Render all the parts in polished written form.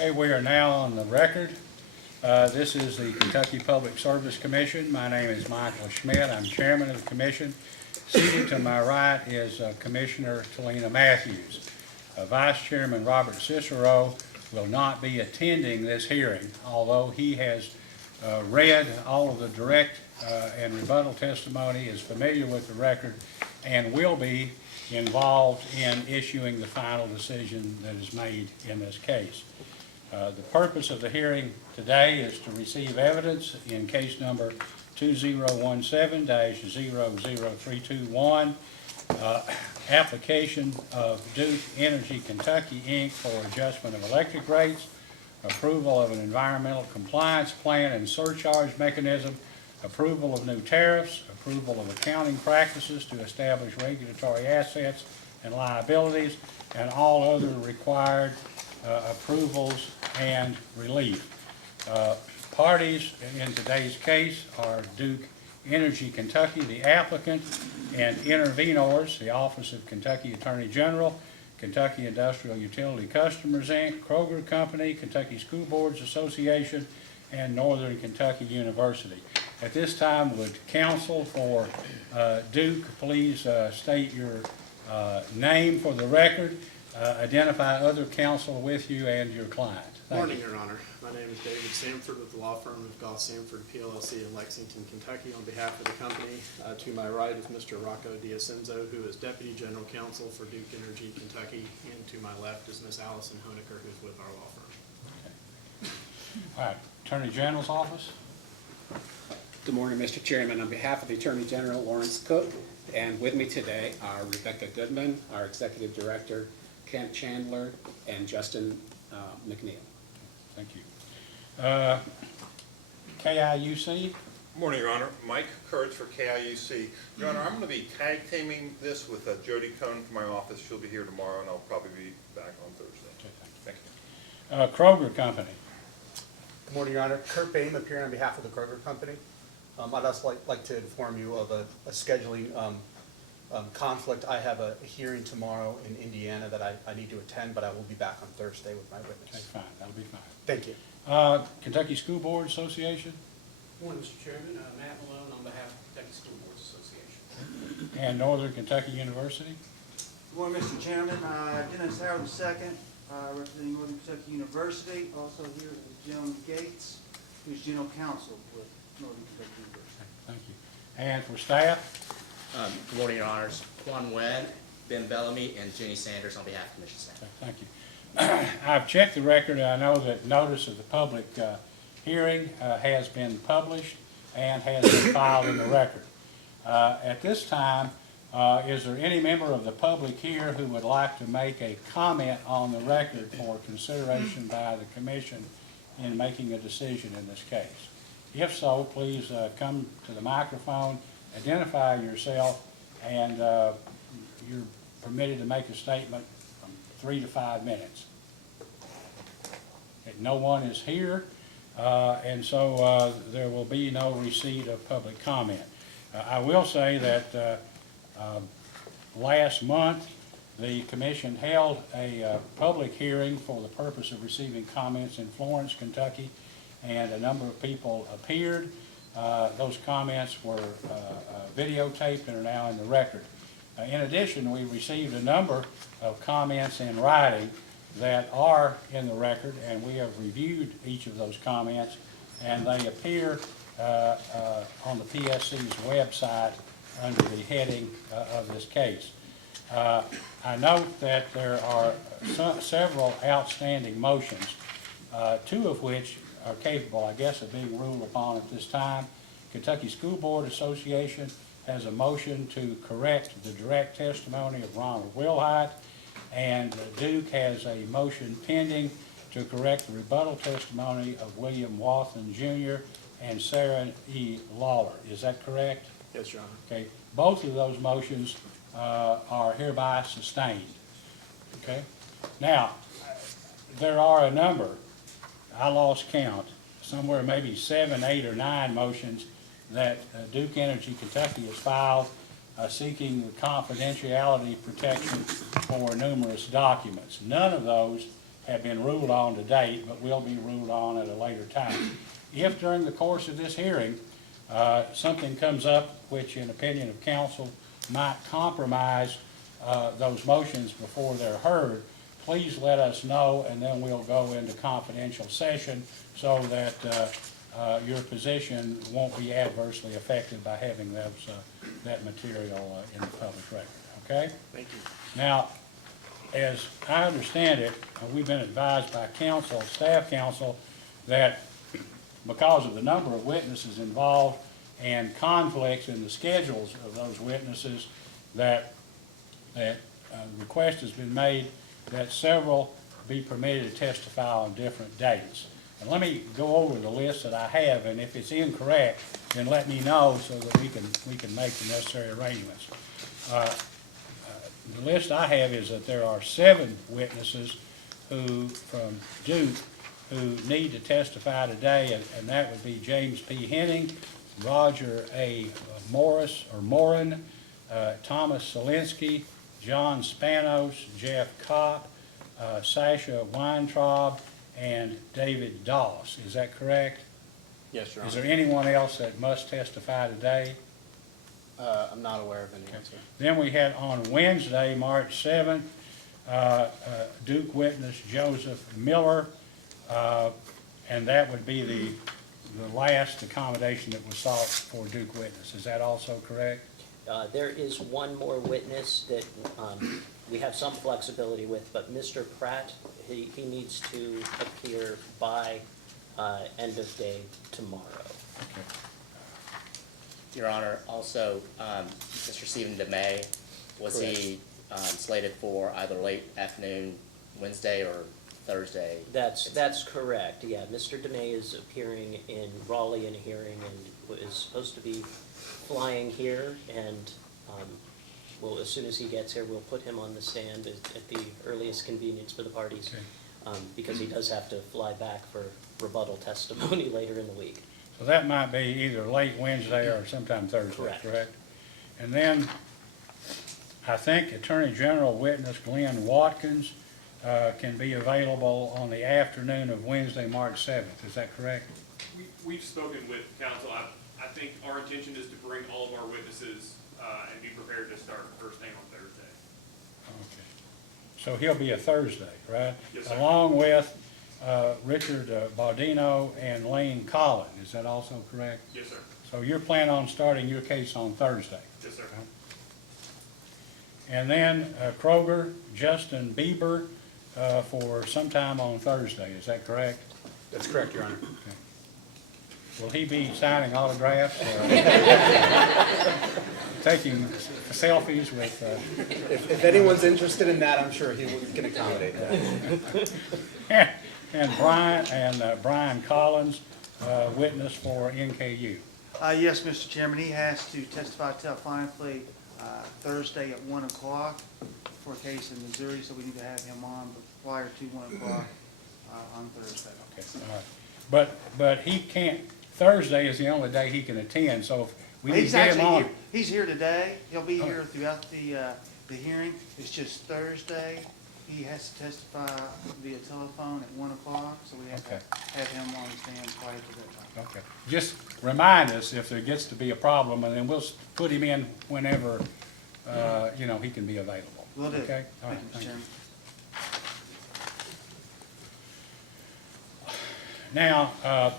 Okay, we are now on the record. This is the Kentucky Public Service Commission. My name is Michael Schmidt. I'm chairman of the commission. Seated to my right is Commissioner Talina Matthews. Vice Chairman Robert Cicero will not be attending this hearing, although he has read all of the direct and rebuttal testimony, is familiar with the record, and will be involved in issuing the final decision that is made in this case. The purpose of the hearing today is to receive evidence in case number 2017-00321, application of Duke Energy Kentucky, Inc. for adjustment of electric rates, approval of an environmental compliance plan and surcharge mechanism, approval of new tariffs, approval of accounting practices to establish regulatory assets and liabilities, and all other required approvals and relief. Parties in today's case are Duke Energy Kentucky, the applicant, and intervenors, the Office of Kentucky Attorney General, Kentucky Industrial Utility Customers, Inc., Kroger Company, Kentucky School Boards Association, and Northern Kentucky University. At this time, would counsel for Duke please state your name for the record, identify other counsel with you and your client. Good morning, Your Honor. My name is David Sanford with the law firm of Goff Sanford PLLC in Lexington, Kentucky. On behalf of the company, to my right is Mr. Rocco D'Asenzo, who is Deputy General Counsel for Duke Energy Kentucky, and to my left is Ms. Allison Honecker, who's with our law firm. Okay. All right, Attorney General's office. Good morning, Mr. Chairman. On behalf of the Attorney General, Lawrence Cook, and with me today are Rebecca Goodman, our Executive Director, Kent Chandler, and Justin McNeil. Thank you. KIUC. Good morning, Your Honor. Mike Kurtz for KIUC. Your Honor, I'm going to be tag teaming this with Jody Cohn from my office. She'll be here tomorrow, and I'll probably be back on Thursday. Okay, Thank you. Kroger Company. Good morning, Your Honor. Kurt Boehm appearing on behalf of the Kroger Company. I'd also like to inform you of a scheduling conflict. I have a hearing tomorrow in Indiana that I need to attend, but I will be back on Thursday with my Okay, witness. fine. That'll be fine. Thank you. Kentucky School Board Association Morning, Mr. Chairman. Matt Malone on behalf of the Kentucky School Boards Association. and Northern Kentucky University. Good morning, Mr. Chairman. Dennis Howard II, representing Northern Kentucky University. Also here is Joan Gates, who's General Counsel with Northern Kentucky University. Thank you. And for staff, Good morning, Your Honors. Quan Wen, Ben Bellamy, and Jenny Sanders on behalf of Commission staff. okay, thank you. I've checked the record, and I know that notice of the public hearing has been published and has been filed in the record. At this time, is there any member of the public here who would like to make a comment on the record for consideration by the commission in making a decision in this case? If so, please come to the microphone, identify yourself, and you're permitted to make a statement from 3 to 5 minutes. Okay, no one is here, and so there will be no receipt of public comment. I will say that last month the commission held a public hearing for the purpose of receiving comments in Florence, Kentucky, and a number of people appeared. Those comments were videotaped and are now in the record. In addition, we received a number of comments in writing that are in the record, and we have reviewed each of those comments, and they appear on the PSC's website under the heading of this case. I note that there are several outstanding motions, 2 of which are capable, I guess, of being ruled upon at this time. Kentucky School Board Association has a motion to correct the direct testimony of Ronald Wilhite, and Duke has a motion pending to correct the rebuttal testimony of William Wathen Jr. and Sarah E. Lawler. Is that correct? Yes, Your Honor. Okay, both of those motions are hereby sustained. Okay? Now, there are a number, I lost count, somewhere maybe 7, 8, or 9 motions that Duke Energy Kentucky has filed seeking the confidentiality protection for numerous documents. None of those have been ruled on to date, but will be ruled on at a later time. If during the course of this hearing, something comes up which, in opinion of council, might compromise those motions before they're heard, please let us know, and then we'll go into confidential session so that your position won't be adversely affected by having that material in the public record, okay? Thank you. Now, as I understand it, we've been advised by council, staff council, that because of the number of witnesses involved and conflicts in the schedules of those witnesses, that request has been made that several be permitted to testify on different dates. And let me go over the list that I have, and if it's incorrect, then let me know so that we can make the necessary arrangements. The list I have is that there are 7 witnesses who, from Duke, who need to testify today, and that would be James P. Henning, Roger A. Morin, Thomas Selinsky, John Spanos, Jeff Kopp, Sasha Weintraub, and David Doss. Is that correct? Yes, Your Is Honor. there anyone else that must testify today? I'm not aware of anyone, sir. Then we had on Wednesday, March 7th, Duke witness Joseph Miller, and that would be the last accommodation that was sought for Duke witness. Is that also correct? There is one more witness that we have some flexibility with, but Mr. Pratt, he needs to appear by end of day tomorrow. Okay. Your Honor, also, Mr. Stephen DeMay, was he slated for either late afternoon Wednesday or Thursday? That's correct, yeah. Mr. DeMay is appearing in Raleigh in a hearing and is supposed to be flying here, and as soon as he gets here, we'll put him on the stand at the earliest convenience for the parties, because he does have to fly back for rebuttal testimony later in the week. So that might be either late Wednesday or sometime Thursday, correct? And then I think Attorney General witness Glenn Watkins can be available on the afternoon of Wednesday, March 7th. Is that correct? We've spoken with counsel. I think our intention is to bring all of our witnesses and be prepared to start first thing on Thursday. Okay. So he'll be a Thursday, right? Yes, sir. Along with Richard Baudino and Lane Collin. Is that also correct? Yes, sir. So you're planning on starting your case on Thursday? Yes, sir. And then Kroger, Justin Bieber for sometime on Thursday. Is that correct? That's correct, Your Honor. Okay. Will he be signing autographs, taking selfies with? If anyone's interested in that, I'm sure he can accommodate that. And Brian Collins, witness for NKU. Yes, Mr. Chairman, he has to testify telephonically Thursday at 1 o'clock for a case in Missouri, so we need to have him on prior to 1 o'clock on Thursday. Okay, all right. But he can't. Thursday is the only day he can attend. So if we need to get him on. He's here today. He'll be here throughout the hearing. It's just Thursday. He has to testify via telephone at 1 o'clock, so we have to have him on the stand prior to that time. Okay. Just remind us if there gets to be a problem, and then we'll put him in whenever he can be available. Will do. Okay. All right. Thank you, Mr. Chairman. Now,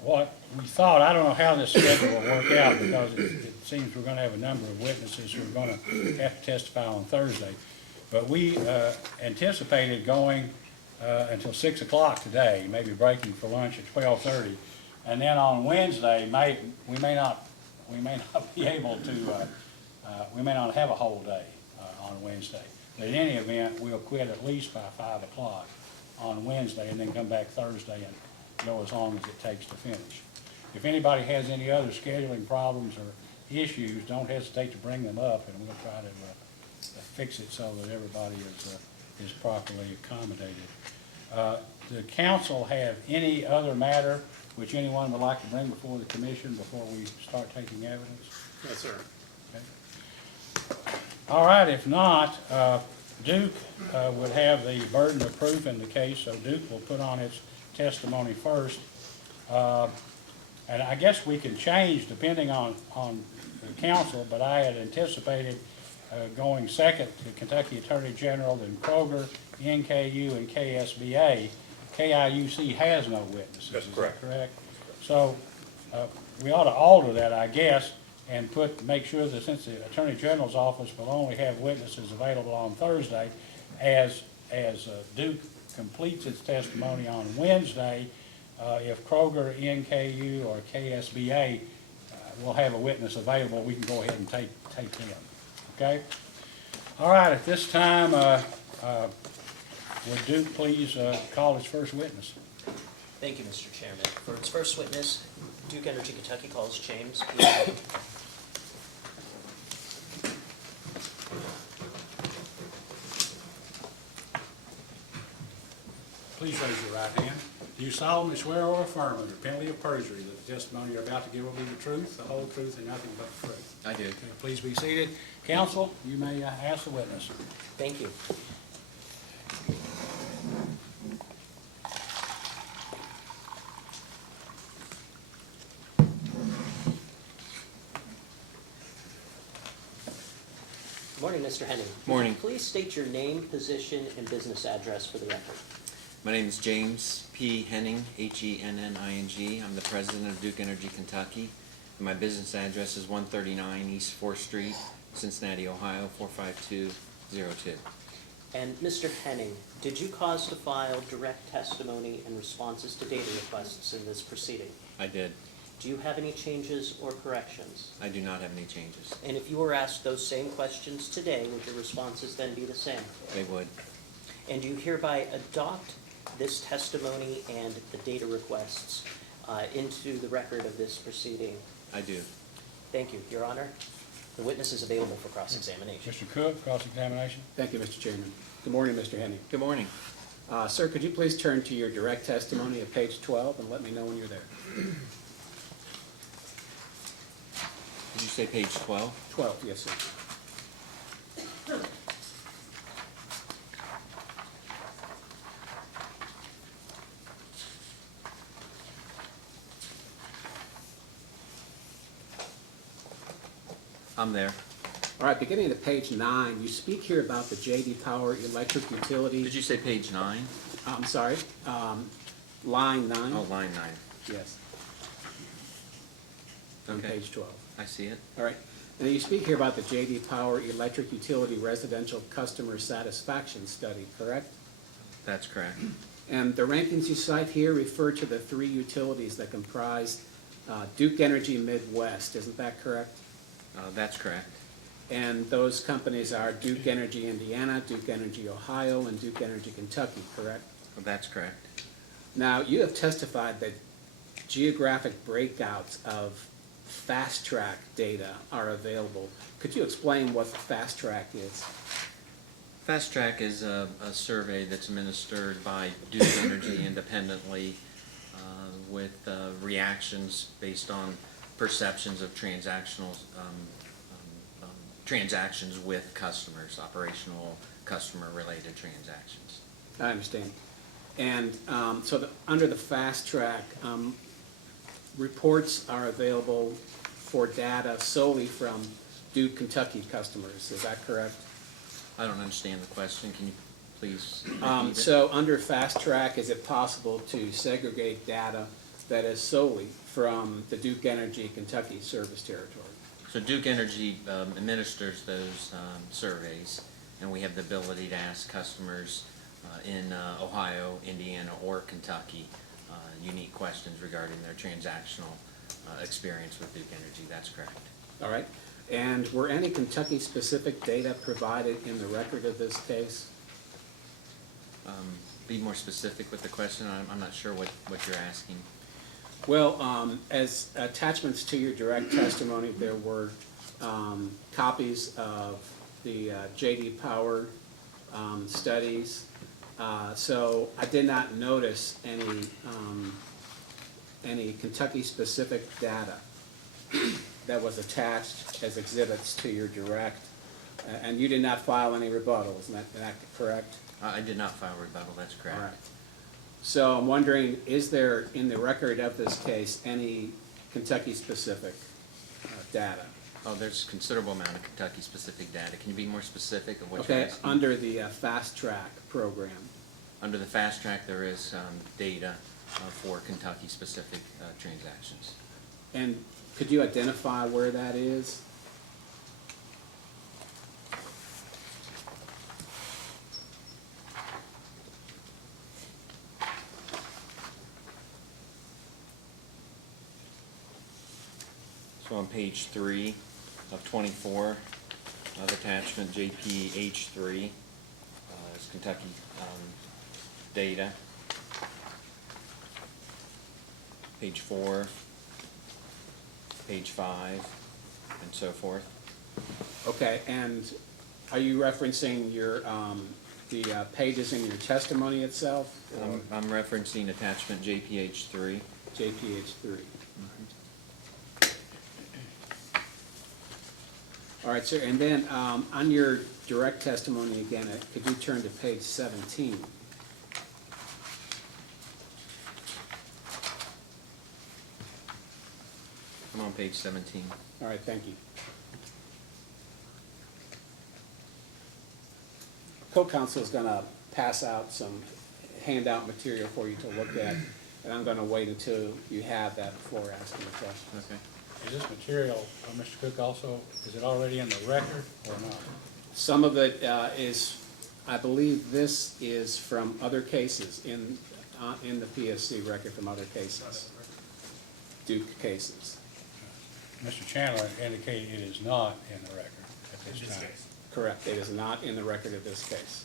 what we thought, I don't know how this schedule will work out, because it seems we're going to have a number of witnesses who are going to have to testify on Thursday. But we anticipated going until 6 o'clock today, maybe breaking for lunch at 12:30. And then on Wednesday, we may not be able to, we may not have a whole day on Wednesday. But in any event, we'll quit at least by 5 o'clock on Wednesday, and then come back Thursday and go as long as it takes to finish. If anybody has any other scheduling problems or issues, don't hesitate to bring them up, and we'll try to fix it so that everybody is properly accommodated. The council have any other matter which anyone would like to bring before the commission before we start taking evidence? Yes, sir. Okay. All right, if not, Duke would have the burden of proof in the case, so Duke will put on its testimony first. And I guess we can change depending on the council, but I had anticipated going second to Kentucky Attorney General, then Kroger, NKU, and KSBA. KIUC has no witnesses. That's Is correct. that correct? So we ought to alter that, I guess, and make sure that since the Attorney General's office will only have witnesses available on Thursday, as Duke completes its testimony on Wednesday, if Kroger, NKU, or KSBA will have a witness available, we can go ahead and take them. Okay? All right, at this time, would Duke please call its first witness? Thank you, Mr. Chairman. For its first witness, Duke Energy Kentucky calls James P. Henning. Please raise your right hand. Do you solemnly swear or affirm under penalty of perjury that the testimony you're about to give will be the truth, the whole truth, and nothing but the truth? I do. Okay, please be seated. Counsel, you may ask the witness. Thank you. Good morning, Mr. Henning. Morning. Please state your name, position, and business address for the record. My name is James P. Henning, Henning. I'm the president of Duke Energy Kentucky. And my business address is 139 East 4th Street, Cincinnati, Ohio, 45202. And Mr. Henning, did you cause to file direct testimony and responses to data requests in this proceeding? I did. Do you have any changes or corrections? I do not have any changes. And if you were asked those same questions today, would your responses then be the same? They would. And do you hereby adopt this testimony and the data requests into the record of this proceeding? I do. Thank you, Your Honor. The witness is available for cross-examination. Mr. Cook, cross-examination. Thank you, Mr. Chairman. Good morning, Mr. Henning. Good morning. Sir, could you please turn to your direct testimony at page 12 and let me know when you're there? Did you say page 12? 12, yes, sir. I'm there. All right, beginning at page 9, you speak here about the J.D. Power Electric Utility. Did you say page 9? I'm sorry, line 9. Oh, line 9. Yes. On Okay. page 12. I see it. All right. And you speak here about the J.D. Power Electric Utility Residential Customer Satisfaction Study, correct? That's correct. And the rankings you cite here refer to the 3 utilities that comprise Duke Energy Midwest, isn't that correct? That's correct. And those companies are Duke Energy Indiana, Duke Energy Ohio, and Duke Energy Kentucky, correct? That's correct. Now, you have testified that geographic breakouts of fast track data are available. Could you explain what fast track is? Fast Track is a survey that's administered by Duke Energy independently with reactions based on perceptions of transactional transactions with customers, operational customer-related transactions. I understand. And under the fast track, reports are available for data solely from Duke Kentucky customers. Is that correct? I don't understand the question. Can you please repeat it? So under fast track, is it possible to segregate data that is solely from the Duke Energy Kentucky service territory? So Duke Energy administers those surveys, and we have the ability to ask customers in Ohio, Indiana, or Kentucky unique questions regarding their transactional experience with Duke Energy. That's correct. All right. And were any Kentucky-specific data provided in the record of this case? Be more specific with the question. I'm not sure what you're asking. Well, as attachments to your direct testimony, there were copies of the J.D. Power studies. So I did not notice any Kentucky-specific data that was attached as exhibits to your direct And you did not file any rebuttal, isn't that correct? I did not file rebuttal, that's correct. All right. So I'm wondering, is there in the record of this case any Kentucky-specific data? Oh, there's a considerable amount of Kentucky-specific data. Can you be more specific of what you're Okay, asking? under the Fast Track program. Under the fast track, there is data for Kentucky-specific transactions. And could you identify where that is? So on page 3 of 24 of attachment JPH3 is Kentucky data. Page 4, page 5, and so forth. Okay, and are you referencing your, the pages in your testimony itself? Or I'm referencing attachment JPH3. JPH3? All right, sir, and then on your direct testimony again, could you turn to page 17? I'm on page 17. All right, thank you. Co-counsel is going to pass out some handout material for you to look at, and I'm going to wait until you have that before asking the question. Okay. Is this material, Mr. Cook, also, is it already in the record or not? Some of it is, I believe this is from other cases in the PSC record from other cases, Duke cases. Mr. Chandler indicated it is not in the record at this time. Correct, it is not in the record of this case.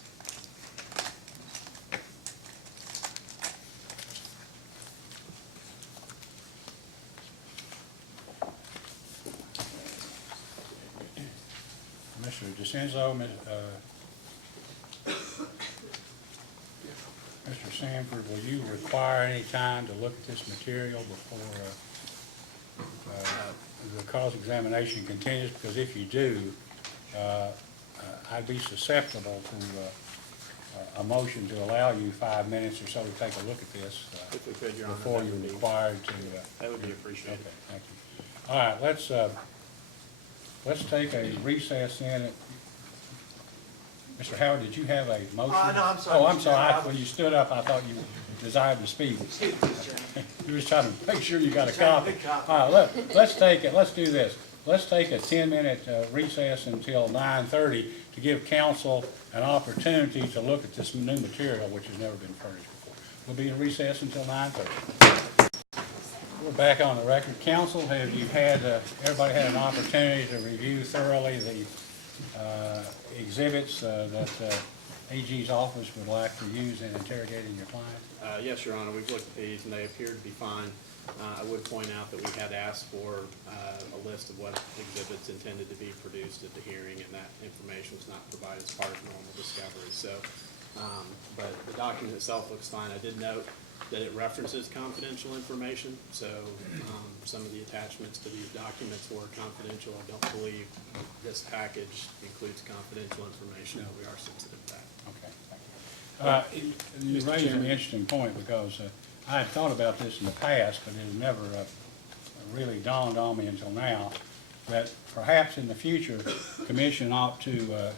Mr. DeCenzo, Mr. Sanford, will you require any time to look at this material before the cross-examination continues? Because if you do, I'd be susceptible to a motion to allow you 5 minutes or so to take a look at this If we could, Your Honor, before that you're would be- required to. That would be appreciated. Okay, thank you. All right, let's take a recess then. Mr. Howard, did you have a motion? No, I'm sorry, Oh, I'm Mr. sorry. Chairman. When you stood up, I thought you desired to speak. You were just trying to make sure you got a copy. All right, let's do this. Let's take a 10-minute recess until 9:30 to give council an opportunity to look at this new material, which has never been furnished before. We'll be in recess until 9:30. We're back on the record. Council, have you had, everybody had an opportunity to review thoroughly the exhibits that AG's office would like to use in interrogating your client? Yes, Your Honor, we've looked at these and they appear to be fine. I would point out that we had asked for a list of what exhibits intended to be produced at the hearing, and that information was not provided as part of normal discovery. So, but the document itself looks fine. I did note that it references confidential information, so some of the attachments to these documents were confidential. I don't believe this package includes confidential information, but we are sensitive to that. Okay, thank you. You raised an interesting point, because I had thought about this in the past, but it has never really dawned on me until now, that perhaps in the future, the commission ought to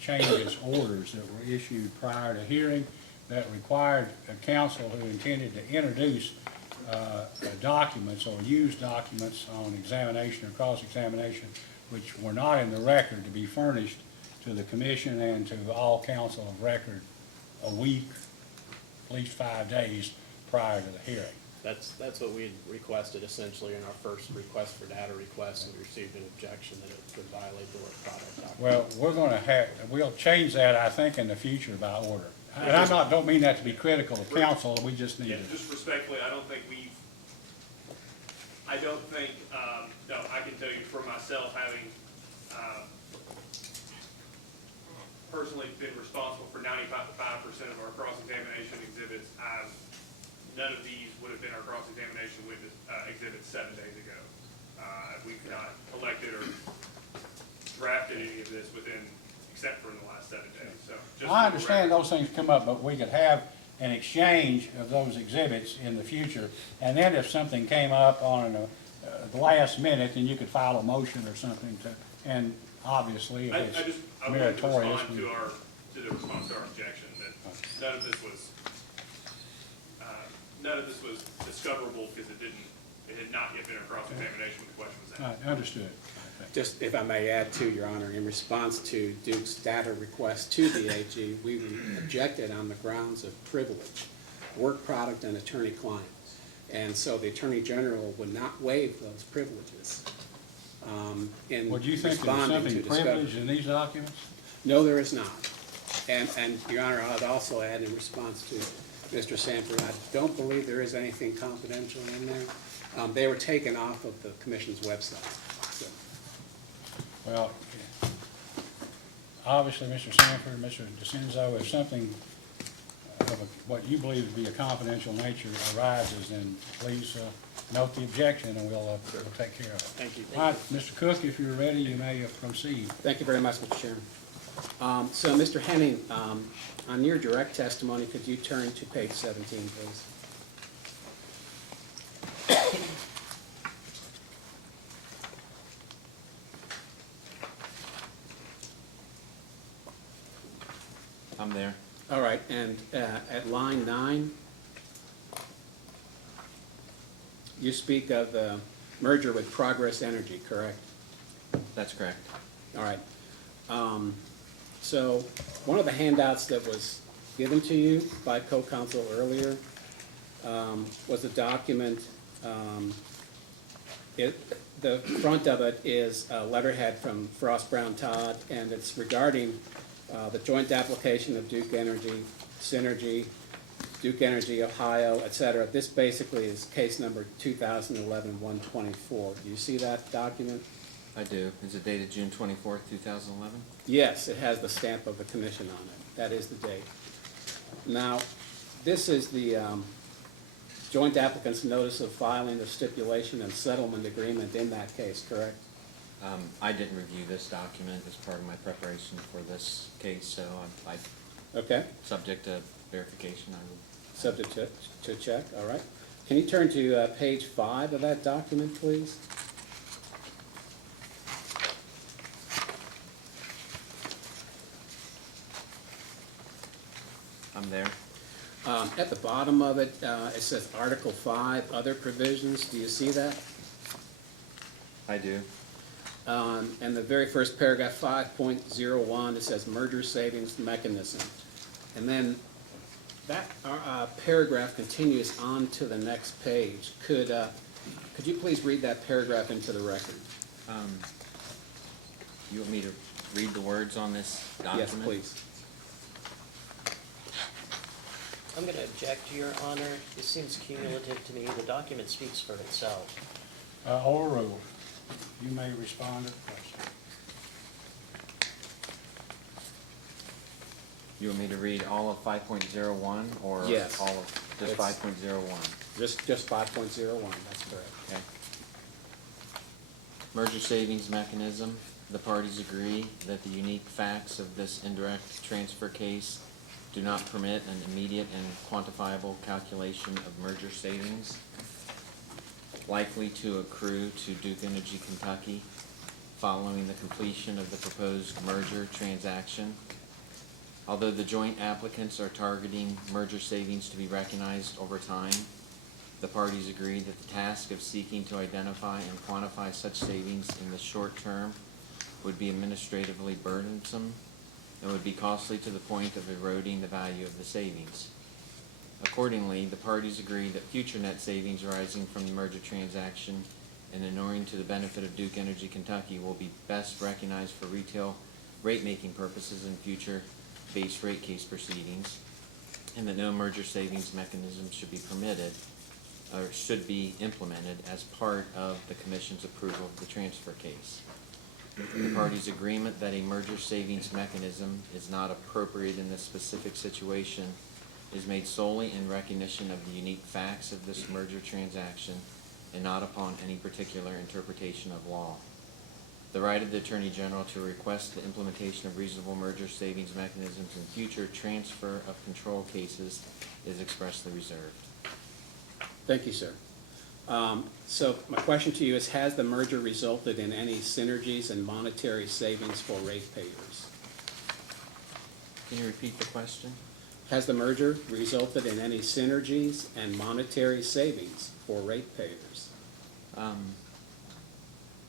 change its orders that were issued prior to hearing that required a counsel who intended to introduce documents or use documents on examination or cross-examination which were not in the record to be furnished to the commission and to all counsel of record a week, at least 5 days prior to the hearing. That's what we had requested essentially in our first request for data request, and we received an objection that it would violate the work product document. Well, we'll change that, I think, in the future by order. And don't mean that to be critical of counsel, we just need Yeah, to. just respectfully, I don't think, no, I can tell you for myself, having personally been responsible for 95% of our cross-examination exhibits, none of these would have been our cross-examination witness exhibits 7 days ago. We've not collected or drafted any of this within, except for in the last 7 days, so. just for I the understand record. those things come up, but we could have an exchange of those exhibits in the future. And then if something came up on the last minute, then you could file a motion or something to, and obviously if I it's just, I wanted to meritorious. respond to the response to our objection, that none of this was discoverable because it had not yet been a cross-examination when the question was asked. Understood. Just if I may add to, Your Honor, in response to Duke's data request to the AG, we objected on the grounds of privilege, work product and attorney-client. And so the Attorney General would not waive those privileges in Would you think there's responding to something discovery. privileged in these documents? No, there is not. And, Your Honor, I'd also add in response to Mr. Sanford, I don't believe there is anything confidential in there. They were taken off of the Commission's website. So, Well, obviously, Mr. Sanford, Mr. DeCenzo, if something of what you believe to be a confidential nature arises, then please note the objection and we'll take care of it. Thank you. All right, Mr. Cook, if you're ready, you may proceed. Thank you very much, Mr. Chairman. So, Mr. Henning, on your direct testimony, could you turn to page 17, please? I'm there. All right, and at line 9, you speak of merger with Progress Energy, correct? That's correct. All right. So one of the handouts that was given to you by co-counsel earlier was a document. The front of it is a letterhead from Frost Brown Todd, and it's regarding the joint application of Duke Energy, Synergy, Duke Energy Ohio, et cetera. This basically is case number 2011-124. Do you see that document? I do. Is it dated June 24th, 2011? Yes, it has the stamp of the commission on it. That is the date. Now, this is the joint applicant's notice of filing the stipulation and settlement agreement in that case, correct? I didn't review this document as part of my preparation for this case, so I, Okay, subject to verification, I will. subject to check, all right. Can you turn to page 5 of that document, please? I'm there. At the bottom of it, it says Article 5, Other Provisions. Do you see that? I do. And the very first paragraph, 5.01, it says Merger Savings Mechanism. And then that paragraph continues on to the next page. Could you please read that paragraph into the record? You want me to read the words on this document? Yes, please. I'm going to object, Your Honor. This seems cumulative to me. The document speaks for itself. Overruled. You may respond to the question. You want me to read all of 5.01 or Yes. all of just It's- 5.01? Just 5.01, that's correct. Okay. Merger savings mechanism. The parties agree that the unique facts of this indirect transfer case do not permit an immediate and quantifiable calculation of merger savings likely to accrue to Duke Energy Kentucky following the completion of the proposed merger transaction. Although the joint applicants are targeting merger savings to be recognized over time, the parties agree that the task of seeking to identify and quantify such savings in the short term would be administratively burdensome and would be costly to the point of eroding the value of the savings. Accordingly, the parties agree that future net savings arising from the merger transaction and inuring to the benefit of Duke Energy Kentucky will be best recognized for retail rate-making purposes in future base rate case proceedings, and that no merger savings mechanism should be permitted or should be implemented as part of the Commission's approval of the transfer case. The parties' agreement that a merger savings mechanism is not appropriate in this specific situation is made solely in recognition of the unique facts of this merger transaction and not upon any particular interpretation of law. The right of the Attorney General to request the implementation of reasonable merger savings mechanisms in future transfer of control cases is expressly reserved. Thank you, sir. So my question to you is, has the merger resulted in any synergies and monetary savings for ratepayers? Can you repeat the question? Has the merger resulted in any synergies and monetary savings for ratepayers?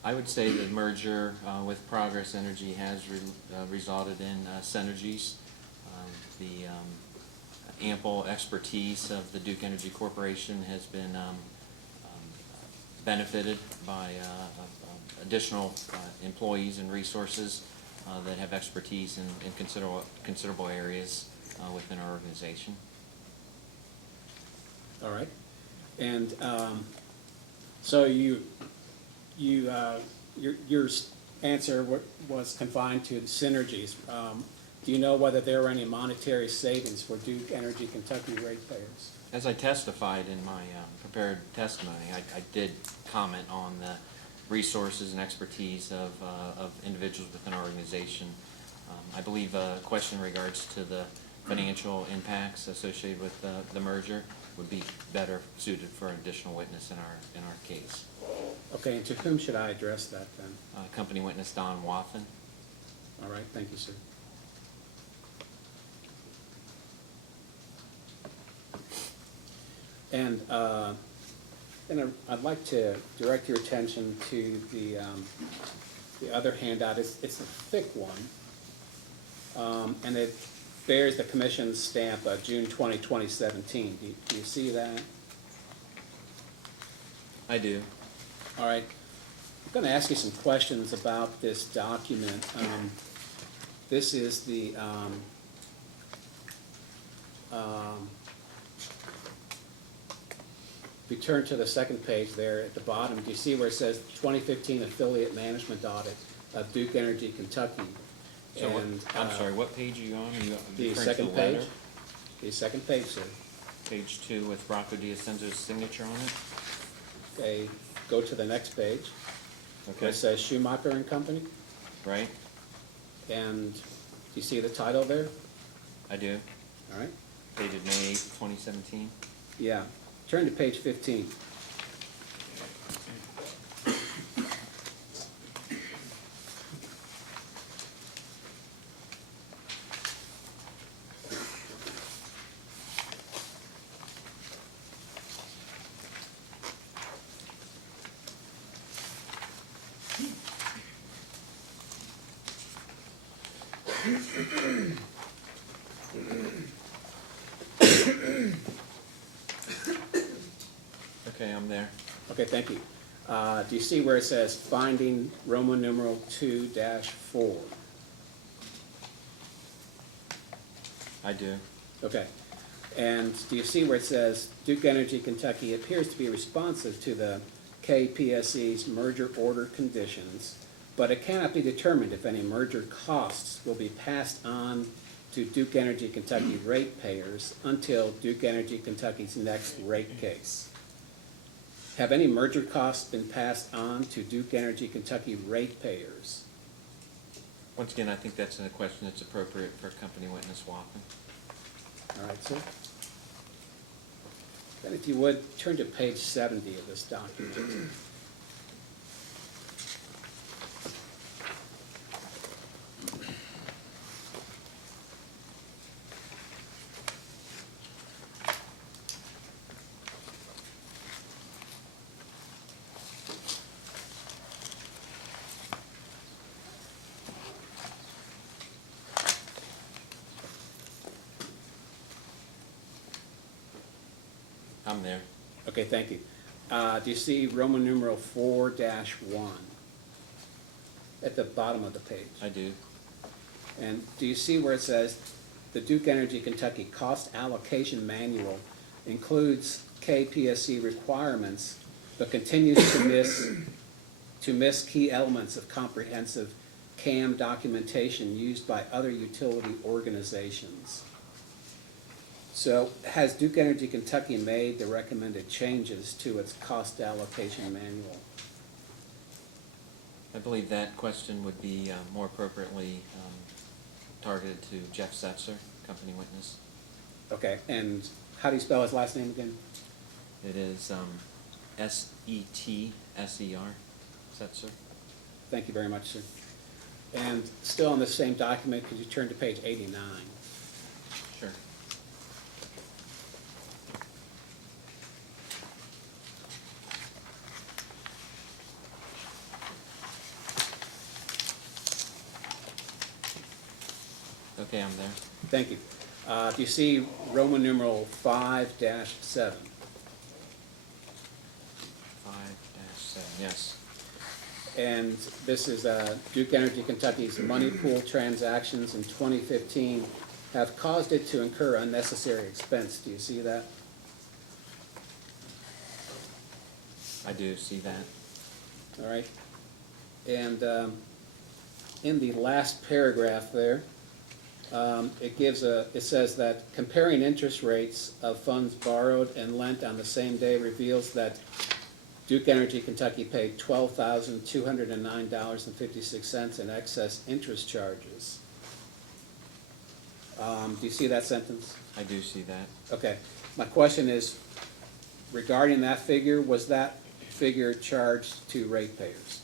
I would say the merger with Progress Energy has resulted in synergies. The ample expertise of the Duke Energy Corporation has been benefited by additional employees and resources that have expertise in considerable areas within our organization. All right. And so your answer was confined to the synergies. Do you know whether there were any monetary savings for Duke Energy Kentucky ratepayers? As I testified in my prepared testimony, I did comment on the resources and expertise of individuals within our organization. I believe a question in regards to the financial impacts associated with the merger would be better suited for an additional witness in our case. Okay, and to whom should I address that then? Company witness Don Wathen. All right, thank you, sir. And I'd like to direct your attention to the other handout. It's a thick one, and it bears the commission's stamp of June 20, 2017. Do you see that? I do. All right. I'm going to ask you some questions about this document. This is the if you turn to the second page there at the bottom, do you see where it says 2015 affiliate management audit of Duke Energy Kentucky? So And, I'm sorry, what page are you on? Are you The referring to second the letter? page. The second page, sir. Page 2 with Rocco D'Ascenzo's signature on it? Okay, go to the next page. Where Okay, it says Schumacher and Company. right? And do you see the title there? I do. All right. Dated May 8th, 2017. Yeah. Turn to page 15. Okay, I'm there. Okay, thank you. Do you see where it says finding Roman numeral 2-4? I do. Okay. And do you see where it says Duke Energy Kentucky appears to be responsive to the KPSC's merger order conditions, but it cannot be determined if any merger costs will be passed on to Duke Energy Kentucky ratepayers until Duke Energy Kentucky's next rate case. Have any merger costs been passed on to Duke Energy Kentucky ratepayers? Once again, I think that's a question that's appropriate for company witness Wathen. All right, sir. Then if you would, turn to page 70 of this document. I'm there. Okay, thank you. Do you see Roman numeral 4-1 at the bottom of the page? I do. And do you see where it says the Duke Energy Kentucky Cost Allocation Manual includes KPSC requirements, but continues to miss key elements of comprehensive CAM documentation used by other utility organizations? So has Duke Energy Kentucky made the recommended changes to its cost allocation manual? I believe that question would be more appropriately targeted to Jeff Setzer, company witness. Okay, and how do you spell his last name again? It is S-E-T-S-E-R, Setzer. Thank you very much, sir. And still on the same document, could you turn to page 89? Sure. Okay, I'm there. Thank you. Do you see Roman numeral 5-7? 5-7, yes. And this is Duke Energy Kentucky's money pool transactions in 2015 have caused it to incur unnecessary expense. Do you see that? I do see that. All right. And in the last paragraph there, it says that comparing interest rates of funds borrowed and lent on the same day reveals that Duke Energy Kentucky paid $12,209.56 in excess interest charges. Do you see that sentence? I do see that. Okay. My question is, regarding that figure, was that figure charged to ratepayers?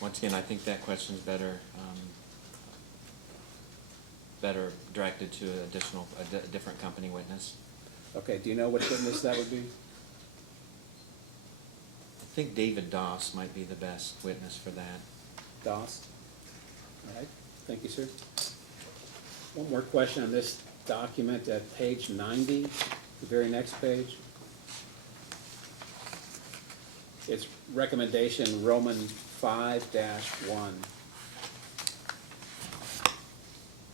Once again, I think that question's better directed to a different company witness. Okay, do you know which witness that would be? I think David Doss might be the best witness for that. Doss? All right, thank you, sir. One more question on this document at page 90, the very next page. It's recommendation Roman 5-1.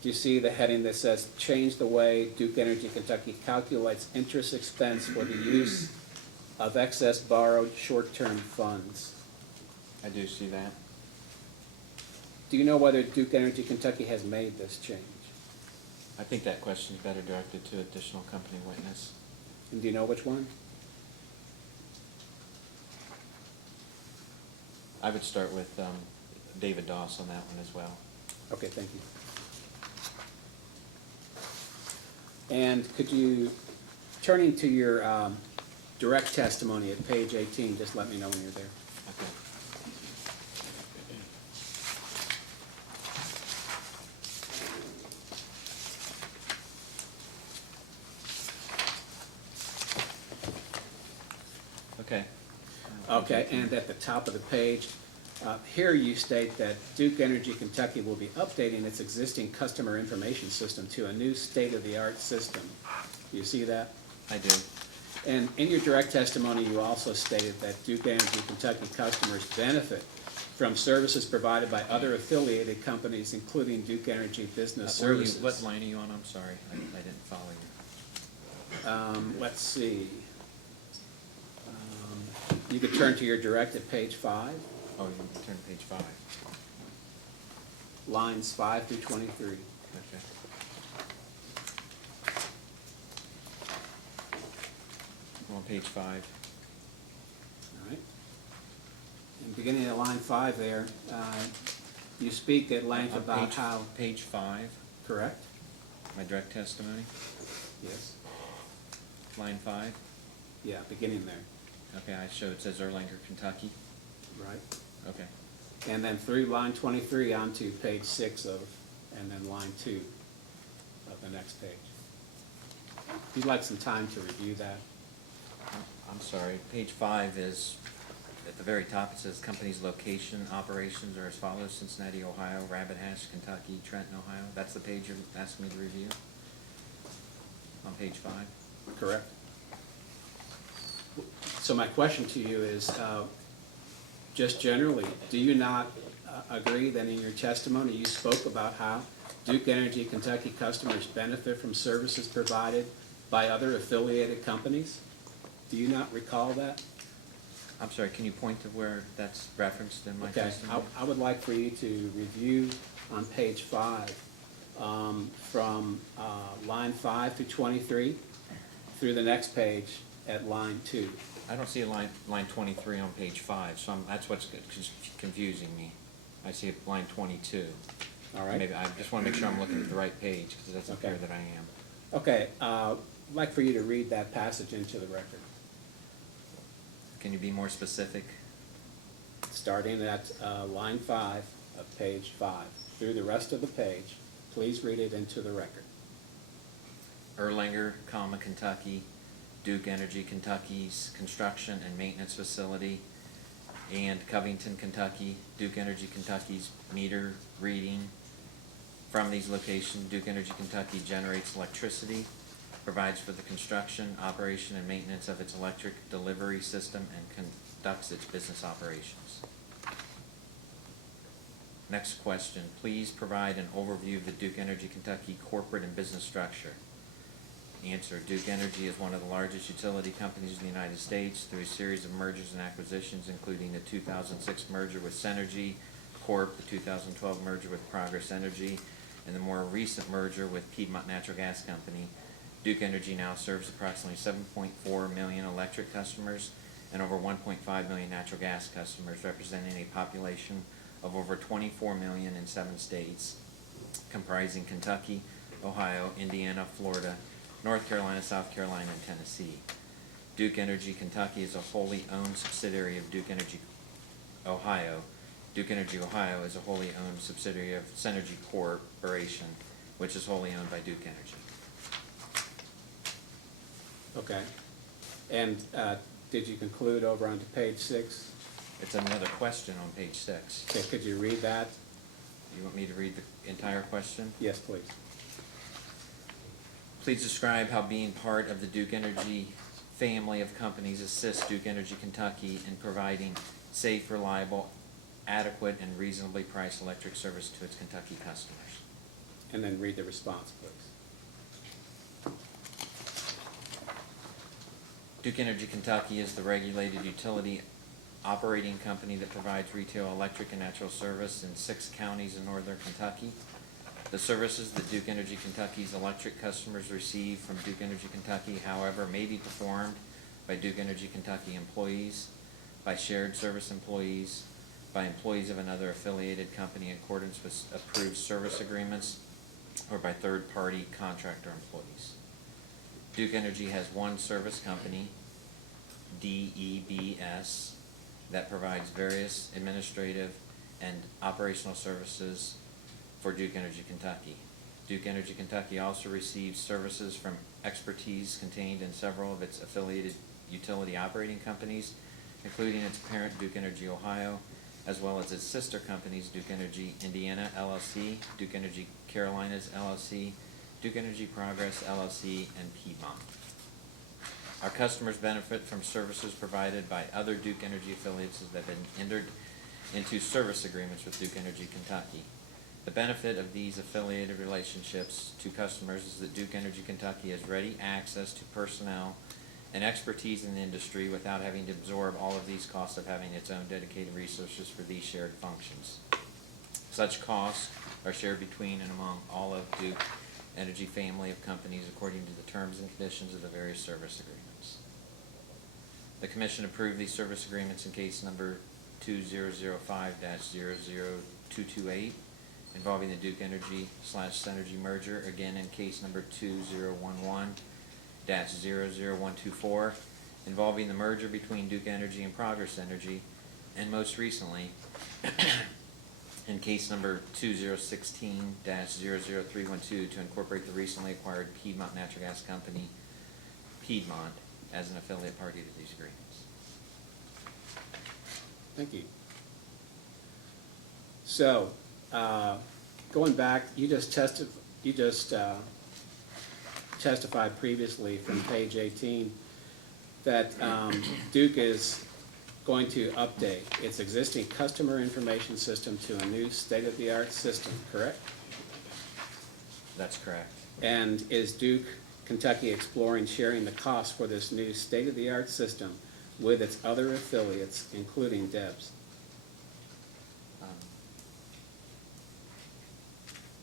Do you see the heading that says, change the way Duke Energy Kentucky calculates interest expense for the use of excess borrowed short-term funds? I do see that. Do you know whether Duke Energy Kentucky has made this change? I think that question's better directed to additional company witness. And do you know which one? I would start with David Doss on that one as well. Okay, thank you. And could you, turning to your direct testimony at page 18, just let me know when you're there. Okay. Okay. Okay, and at the top of the page, here you state that Duke Energy Kentucky will be updating its existing customer information system to a new state-of-the-art system. Do you see that? I do. And in your direct testimony, you also stated that Duke Energy Kentucky customers benefit from services provided by other affiliated companies, including Duke Energy Business Services. What line are you on? I'm sorry, I didn't follow you. Let's see. You could turn to your direct at page 5, Oh, you can turn to page 5. lines 5 through 23. Okay. I'm on page 5. All right. And beginning at line 5 there, you speak at length about how, Page 5, correct? my direct testimony, Yes. line 5. Yeah, beginning there, Okay, it says Erlanger, Kentucky. right? Okay. And then through line 23 onto page 6 of, and then line 2 of the next page. If you'd like some time to review that. I'm sorry, page 5 is, at the very top, it says company's location, operations are as follows: Cincinnati, Ohio, Rabbit Hash, Kentucky, Trenton, Ohio. That's the page you're asking me to review? On page 5? Correct. So my question to you is, just generally, do you not agree that in your testimony you spoke about how Duke Energy Kentucky customers benefit from services provided by other affiliated companies? Do you not recall that? I'm sorry, can you point to where that's referenced in my Okay, testimony? I would like for you to review on page 5, from line 5 through 23 through the next page, at line 2. I don't see a line 23 on page 5, so that's what's confusing me. I see line 22. All right? Maybe, I just want to make sure I'm looking at the right page, because it doesn't appear Okay. that I am. Okay, I'd like for you to read that passage into the record, Can you be more specific? starting at line 5 of page 5. Through the rest of the page, please read it into the record. Erlanger, Kentucky, Duke Energy Kentucky's construction and maintenance facility, and Covington, Kentucky, Duke Energy Kentucky's meter reading. From these locations, Duke Energy Kentucky generates electricity, provides for the construction, operation, and maintenance of its electric delivery system, and conducts its business operations. Next question, please provide an overview of the Duke Energy Kentucky corporate and business structure. Answer, Duke Energy is one of the largest utility companies in the United States through a series of mergers and acquisitions, including the 2006 merger with Synergy Corp., the 2012 merger with Progress Energy, and the more recent merger with Piedmont Natural Gas Company. Duke Energy now serves approximately 7.4 million electric customers and over 1.5 million natural gas customers, representing a population of over 24 million in 7 states, comprising Kentucky, Ohio, Indiana, Florida, North Carolina, South Carolina, and Tennessee. Duke Energy Kentucky is a wholly owned subsidiary of Duke Energy Ohio. Duke Energy Ohio is a wholly owned subsidiary of Synergy Corporation, which is wholly owned by Duke Energy. Okay. And did you conclude over onto page 6? It's another question on page 6. Okay, could you read that? You want me to read the entire question? Yes, please. Please describe how being part of the Duke Energy family of companies assists Duke Energy Kentucky in providing safe, reliable, adequate, and reasonably priced electric service to its Kentucky customers. And then read the response, please. Duke Energy Kentucky is the regulated utility operating company that provides retail electric and natural service in 6 counties in northern Kentucky. The services that Duke Energy Kentucky's electric customers receive from Duke Energy Kentucky, however, may be performed by Duke Energy Kentucky employees, by shared service employees, by employees of another affiliated company in accordance with approved service agreements, or by third-party contractor employees. Duke Energy has one service company, DEBS, that provides various administrative and operational services for Duke Energy Kentucky. Duke Energy Kentucky also receives services from expertise contained in several of its affiliated utility operating companies, including its parent Duke Energy Ohio, as well as its sister companies Duke Energy Indiana LLC, Duke Energy Carolinas LLC, Duke Energy Progress LLC, and Piedmont. Our customers benefit from services provided by other Duke Energy affiliates that have been entered into service agreements with Duke Energy Kentucky. The benefit of these affiliated relationships to customers is that Duke Energy Kentucky has ready access to personnel and expertise in the industry without having to absorb all of these costs of having its own dedicated resources for these shared functions. Such costs are shared between and among all of Duke Energy family of companies according to the terms and conditions of the various service agreements. The Commission approved these service agreements in case number 2005-00228 involving the Duke Energy / Synergy merger, again in case number 2011-00124 involving the merger between Duke Energy and Progress Energy, and most recently in case number 2016-00312 to incorporate the recently acquired Piedmont Natural Gas Company, Piedmont, as an affiliate party to these agreements. Thank you. So, going back, you just testified previously from page 18 that Duke is going to update its existing customer information system to a new state-of-the-art system, correct? That's correct. And is Duke Kentucky exploring sharing the cost for this new state-of-the-art system with its other affiliates, including DEBS?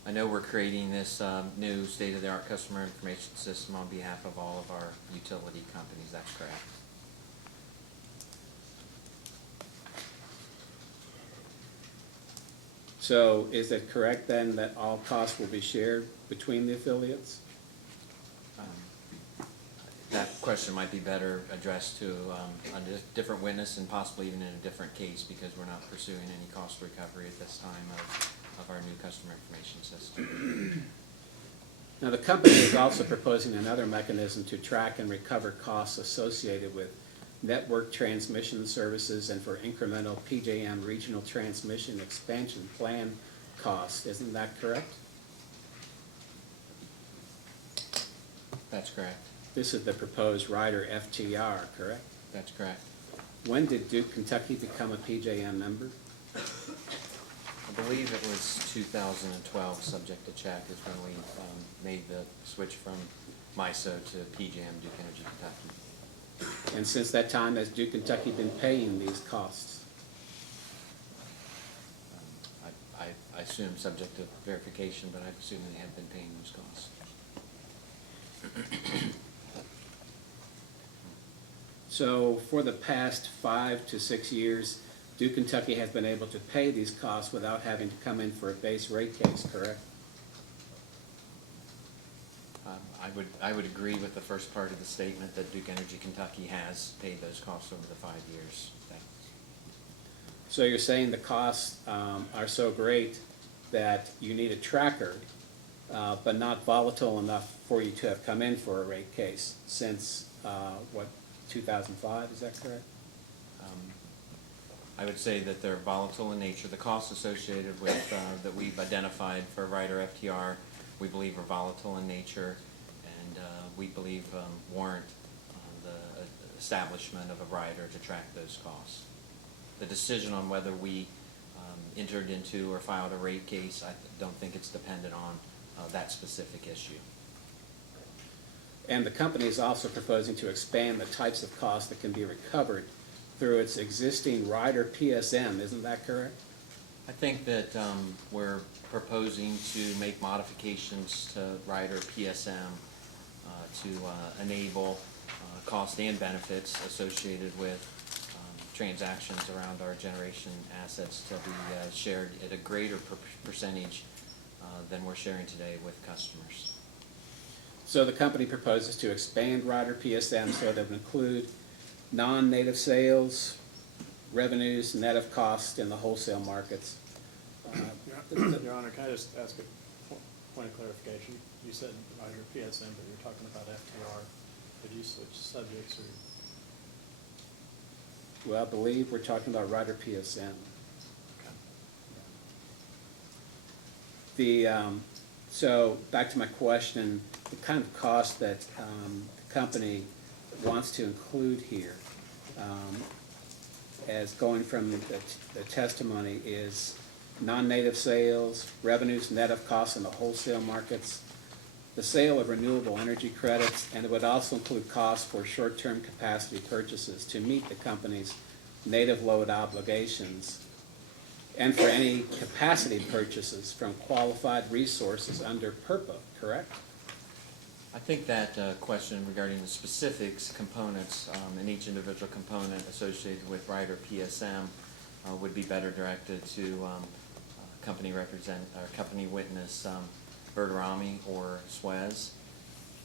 I know we're creating this new state-of-the-art customer information system on behalf of all of our utility companies. That's correct. So is it correct then that all costs will be shared between the affiliates? That question might be better addressed to a different witness and possibly even in a different case, because we're not pursuing any cost recovery at this time of our new customer information system. Now, the company is also proposing another mechanism to track and recover costs associated with network transmission services and for incremental PJM regional transmission expansion plan costs. Isn't that correct? That's correct. This is the proposed rider FTR, correct? That's correct. When did Duke Kentucky become a PJM member? I believe it was 2012, subject to check, is when we made the switch from MISO to PJM, Duke Energy Kentucky. And since that time, has Duke Kentucky been paying these costs? I assume subject to verification, but I assume they have been paying those costs. So for the past 5 to 6 years, Duke Kentucky has been able to pay these costs without having to come in for a base rate case, correct? I would agree with the first part of the statement that Duke Energy Kentucky has paid those costs over the 5 years. Thanks. So you're saying the costs are so great that you need a tracker, but not volatile enough for you to have come in for a rate case since, 2005, is that correct? I would say that they're volatile in nature. The costs associated with, that we've identified for rider FTR, we believe are volatile in nature, and we believe warrant the establishment of a rider to track those costs. The decision on whether we entered into or filed a rate case, I don't think it's dependent on that specific issue. And the company is also proposing to expand the types of costs that can be recovered through its existing rider PSM, isn't that correct? I think that we're proposing to make modifications to rider PSM to enable cost and benefits associated with transactions around our generation assets to be shared at a greater percentage than we're sharing today with customers. So the company proposes to expand rider PSM so that it would include non-native sales, revenues, net of cost in the wholesale markets. Your Honor, can I just ask a point of clarification? You said rider PSM, but you're talking about FTR. Did you switch subjects or? Well, I believe we're talking about rider PSM. So back to my question, the kind of cost that the company wants to include here, as going from the testimony, is non-native sales, revenues net of costs in the wholesale markets, the sale of renewable energy credits, and it would also include costs for short-term capacity purchases to meet the company's native load obligations, and for any capacity purchases from qualified resources under PURPA, correct? I think that question regarding the specifics, components, in each individual component associated with rider PSM would be better directed to company witness Verderami or Suez.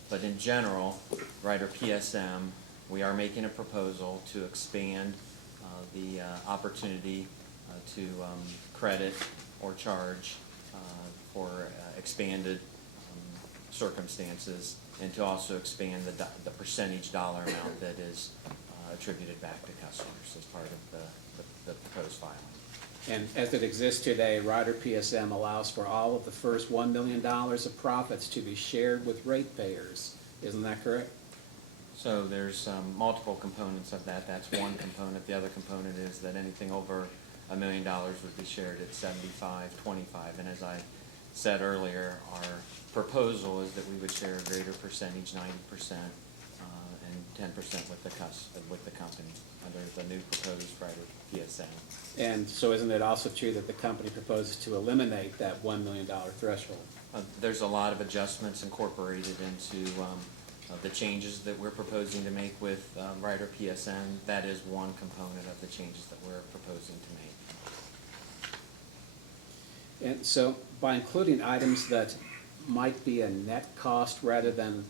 But in general, rider PSM, we are making a proposal to expand the opportunity to credit or charge for expanded circumstances, and to also expand the percentage dollar amount that is attributed back to customers as part of the proposed filing. And as it exists today, rider PSM allows for all of the first $1 million of profits to be shared with ratepayers. Isn't that correct? So there's multiple components of that. That's one component. The other component is that anything over $1 million would be shared at 75-25. And as I said earlier, our proposal is that we would share a greater percentage, 90%, and 10% with the company under the new proposed rider PSM. And so isn't it also true that the company proposes to eliminate that $1 million threshold? There's a lot of adjustments incorporated into the changes that we're proposing to make with rider PSM. That is one component of the changes that we're proposing to make. And so by including items that might be a net cost rather than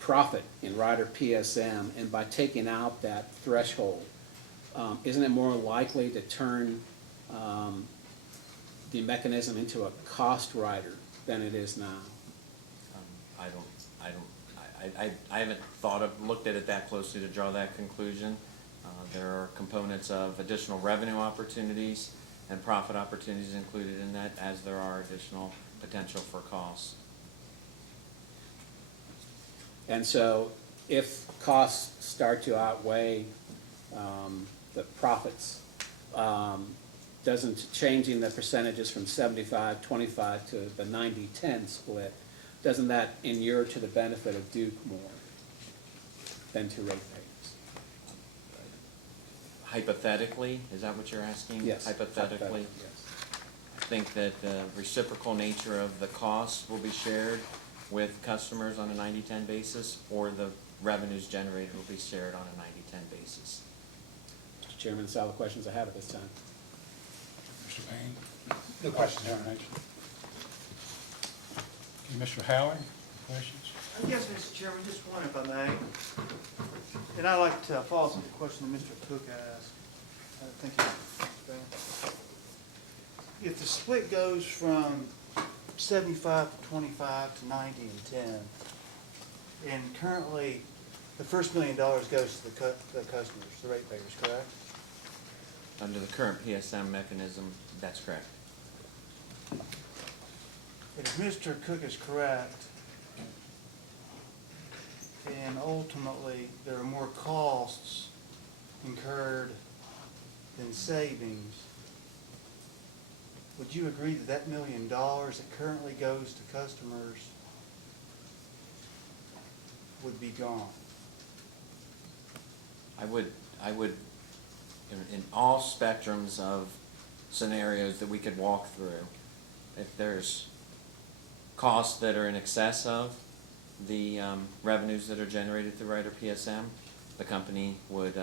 profit in rider PSM, and by taking out that threshold, isn't it more likely to turn the mechanism into a cost rider than it is now? I haven't looked at it that closely to draw that conclusion. There are components of additional revenue opportunities and profit opportunities included in that, as there are additional potential for costs. And so if costs start to outweigh the profits, doesn't changing the percentages from 75-25 to the 90-10 split, doesn't that inure to the benefit of Duke more than to ratepayers? Hypothetically, is that what you're asking? Yes. Hypothetically? Yes. I think that the reciprocal nature of the costs will be shared with customers on a 90-10 basis, or the revenues generated will be shared on a 90-10 basis. Mr. Chairman, that's all the questions I have at this time. Mr. Payne? No questions, Your All Honor. right. Okay, Mr. Howard, questions? Yes, Mr. Chairman, just one if I may. And I'd like to follow up with the question that Mr. Cook asked. Thank you, Mr. Bell. If the split goes from 75-25 to 90 and 10, and currently the first $1 million goes to the customers, the ratepayers, correct? Under the current PSM mechanism, that's correct. And if Mr. Cook is correct, and ultimately there are more costs incurred than savings, would you agree that that $1 million that currently goes to customers would be gone? I would, in all spectrums of scenarios that we could walk through, if there's costs that are in excess of the revenues that are generated through rider PSM, the company would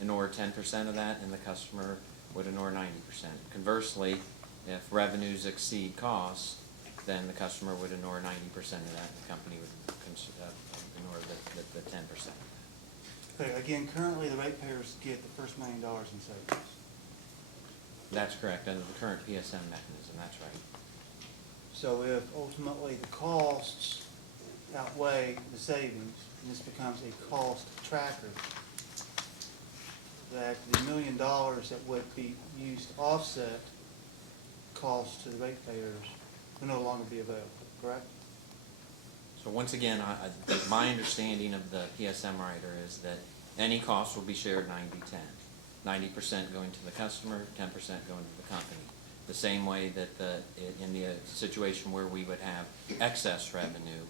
inure 10% of that, and the customer would inure 90%. Conversely, if revenues exceed costs, then the customer would inure 90% of that, and the company would inure the 10%. Okay, again, currently the ratepayers get the first $1 million in savings. That's correct, under the current PSM mechanism, that's right. So if ultimately the costs outweigh the savings, and this becomes a cost tracker, that the $1 million that would be used to offset costs to the ratepayers will no longer be available, correct? So once again, my understanding of the PSM rider is that any cost will be shared 90-10. 90% going to the customer, 10% going to the company. The same way that in the situation where we would have excess revenue,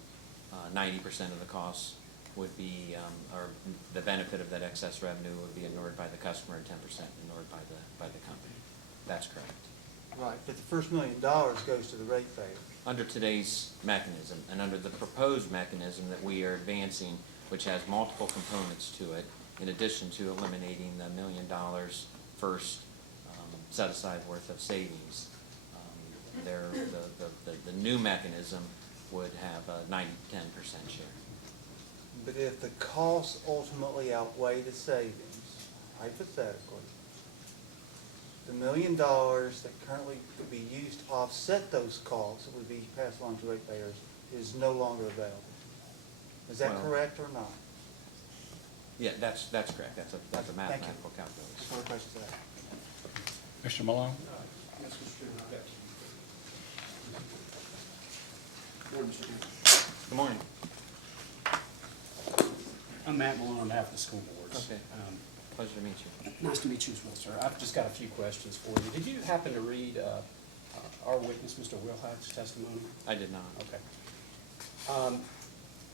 90% of the costs would be, or the benefit of that excess revenue would be inured by the customer, and 10% inured by the company. That's correct. Right, but the first $1 million goes to the ratepayers. Under today's mechanism, and under the proposed mechanism that we are advancing, which has multiple components to it, in addition to eliminating the $1 million first set-aside worth of savings, the new mechanism would have a 90-10% share. But if the costs ultimately outweigh the savings, hypothetically, the $1 million that currently could be used to offset those costs that would be passed along to ratepayers is no longer available. Is that Well- correct or not? Yeah, that's correct. That's a Thank you. mathematical calculation. Just one question to that. Mr. Malone? Yes, Mr. Chairman, I've got Good morning. I'm Matt Malone on behalf of the school boards. Okay. Pleasure to meet you. Nice to meet you as well, sir. I've just got a few questions for you. Did you happen to read our witness, Mr. Wilhite's testimony? I did not. Okay.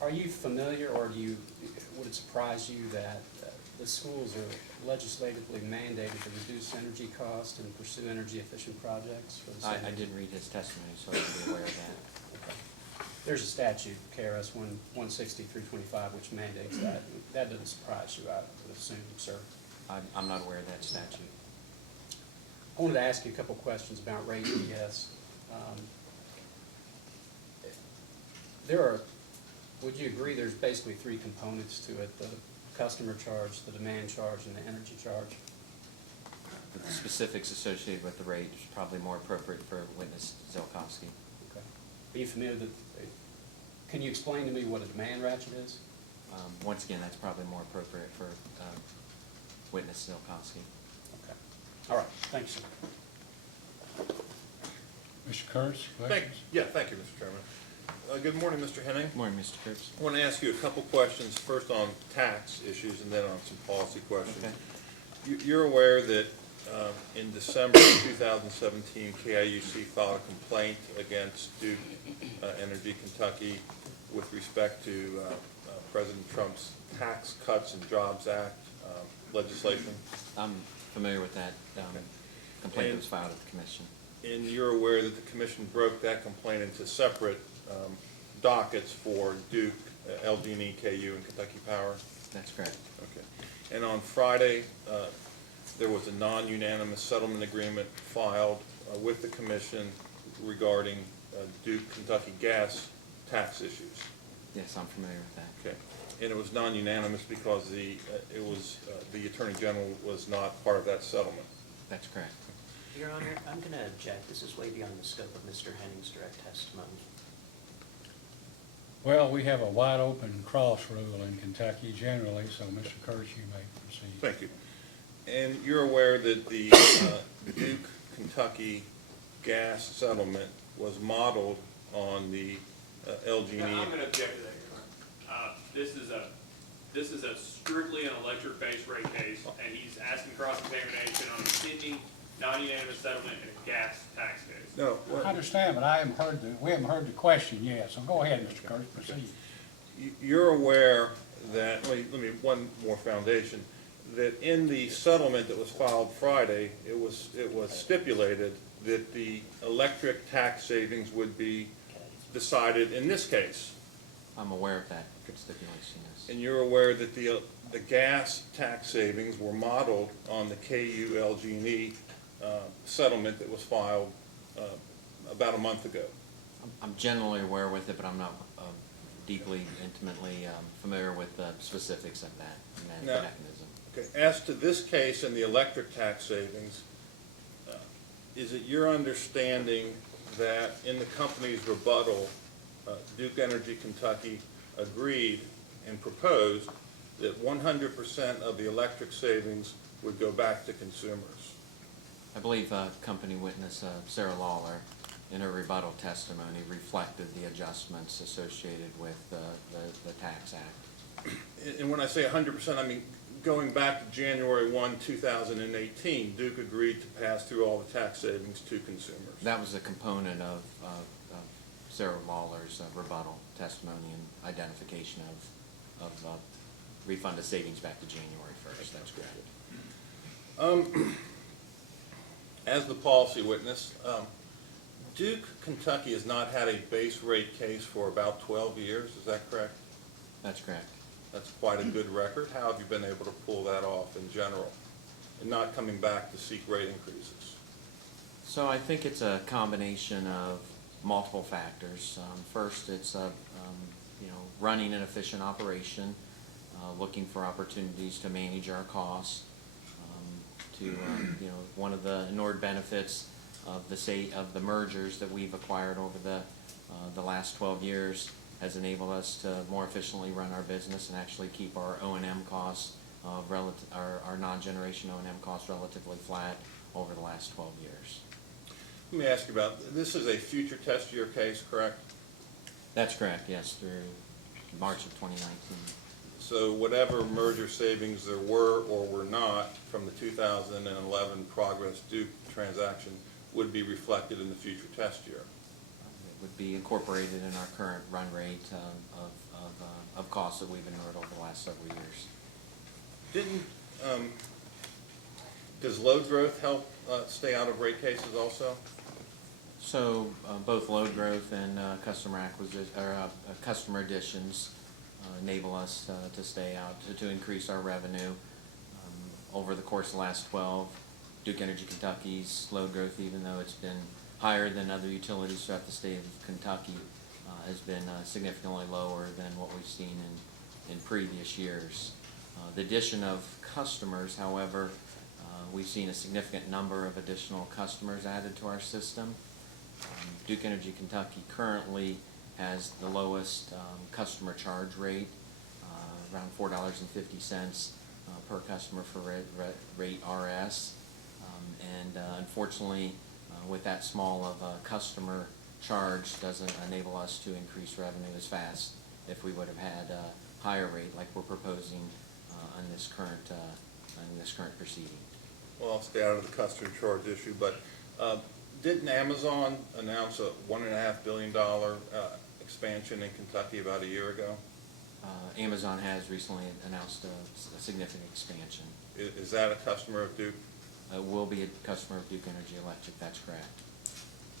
Are you familiar, or would it surprise you that the schools are legislatively mandated to reduce energy costs and pursue energy efficient projects for the city? I didn't read his testimony, so I should be aware of that. Okay. There's a statute, KRS 160-325, which mandates that. That doesn't surprise you, I would assume, sir. I'm not aware of that statute. I wanted to ask you a couple questions about rate ES. Would you agree there's basically three components to it, the customer charge, the demand charge, and the energy charge? The specifics associated with the rate is probably more appropriate for witness Zilkowski. Okay. Are you familiar can you explain to me what a demand ratchet is? Once again, that's probably more appropriate for witness Zilkowski. Okay. All right, thanks, sir. Mr. Kurtz, Thank questions? you, Mr. Chairman. Good morning, Mr. Henning. Good morning, Mr. Kurtz. I want to ask you a couple questions, first on tax issues and then on some policy questions. Okay. You're aware that in December of 2017, KIUC filed a complaint against Duke Energy Kentucky with respect to President Trump's Tax Cuts and Jobs Act legislation? I'm familiar with that complaint that was filed at the commission. And you're aware that the commission broke that complaint into separate dockets for Duke, LG&E, KU, and Kentucky Power? That's correct. Okay. And on Friday, there was a non-unanimous settlement agreement filed with the commission regarding Duke Kentucky Gas tax issues. Yes, I'm familiar with that. Okay. And it was non-unanimous because the Attorney General was not part of that settlement. That's correct. Your Honor, I'm going to object. This is way beyond the scope of Mr. Henning's direct testimony. Well, we have a wide open cross rule in Kentucky generally, so Mr. Kurtz, you may proceed. Thank you. And you're aware that the Duke Kentucky gas settlement was modeled on the LG&E. I'm going to object to that, Your Honor. This is a strictly an electric-based rate case, and he's asking cross-examination on a pending non-unanimous settlement in a gas tax case. No. I understand, but we haven't heard the question yet, so go ahead, Mr. Kurtz, proceed. You're aware that, let me one more foundation, that in the settlement that was filed Friday, it was stipulated that the electric tax savings would be decided in this case. I'm aware of that stipulation, yes. And you're aware that the gas tax savings were modeled on the KU-LG&E settlement that was filed about a month ago. I'm generally aware with it, but I'm not deeply, intimately familiar with the specifics of that Now, mechanism. Okay. As to this case and the electric tax savings, is it your understanding that in the company's rebuttal, Duke Energy Kentucky agreed and proposed that 100% of the electric savings would go back to consumers? I believe company witness Sarah Lawler, in her rebuttal testimony, reflected the adjustments associated with the Tax Act. And when I say 100%, I mean going back to January 1, 2018, Duke agreed to pass through all the tax savings to consumers. That was a component of Sarah Lawler's rebuttal testimony and identification of refund of savings back to January 1st. That's correct. As the policy witness, Duke Kentucky has not had a base rate case for about 12 years, is that correct? That's correct. That's quite a good record. How have you been able to pull that off in general and not coming back to seek rate increases? So I think it's a combination of multiple factors. First, it's running an efficient operation, looking for opportunities to manage our costs. One of the ignored benefits of the mergers that we've acquired over the last 12 years has enabled us to more efficiently run our business and actually keep our O&M costs, our non-generation O&M costs relatively flat over the last 12 years. Let me ask you about, this is a future test year case, correct? That's correct, yes, through March of 2019. So whatever merger savings there were or were not from the 2011 Progress Duke transaction would be reflected in the future test year? It would be incorporated in our current run rate of of costs that we've endured over the last several years. Didn't, does load growth help stay out of rate cases also? So both load growth and customer acquisition, or customer additions enable us to stay out, to increase our revenue. Over the course of the last 12, Duke Energy Kentucky's load growth, even though it's been higher than other utilities throughout the state of Kentucky, has been significantly lower than what we've seen in previous years. The addition of customers, however, we've seen a significant number of additional customers added to our system. Duke Energy Kentucky currently has the lowest customer charge rate, around $4.50 per customer for rate RS. Unfortunately, with that small of a customer charge, doesn't enable us to increase revenue as fast if we would have had a higher rate like we're proposing on this current proceeding. Well, I'll stay out of the customer charge issue, but didn't Amazon announce a $1.5 billion expansion in Kentucky about a year ago? Amazon has recently announced a significant expansion. Is that a customer of Duke? Will be a customer of Duke Energy Electric, that's correct.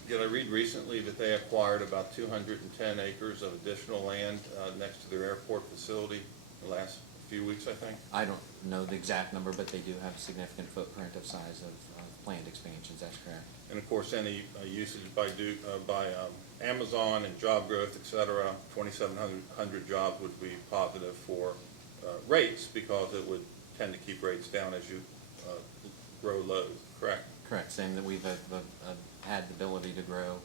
Did I read recently that they acquired about 210 acres of additional land next to their airport facility in the last few weeks, I think? I don't know the exact number, but they do have a significant footprint of size of planned expansions, that's correct. And of course, any usage by Duke, by Amazon and job growth, et cetera, 2,700 jobs would be positive for rates, because it would tend to keep rates down as you grow load, correct? Correct, saying that we've had the ability to grow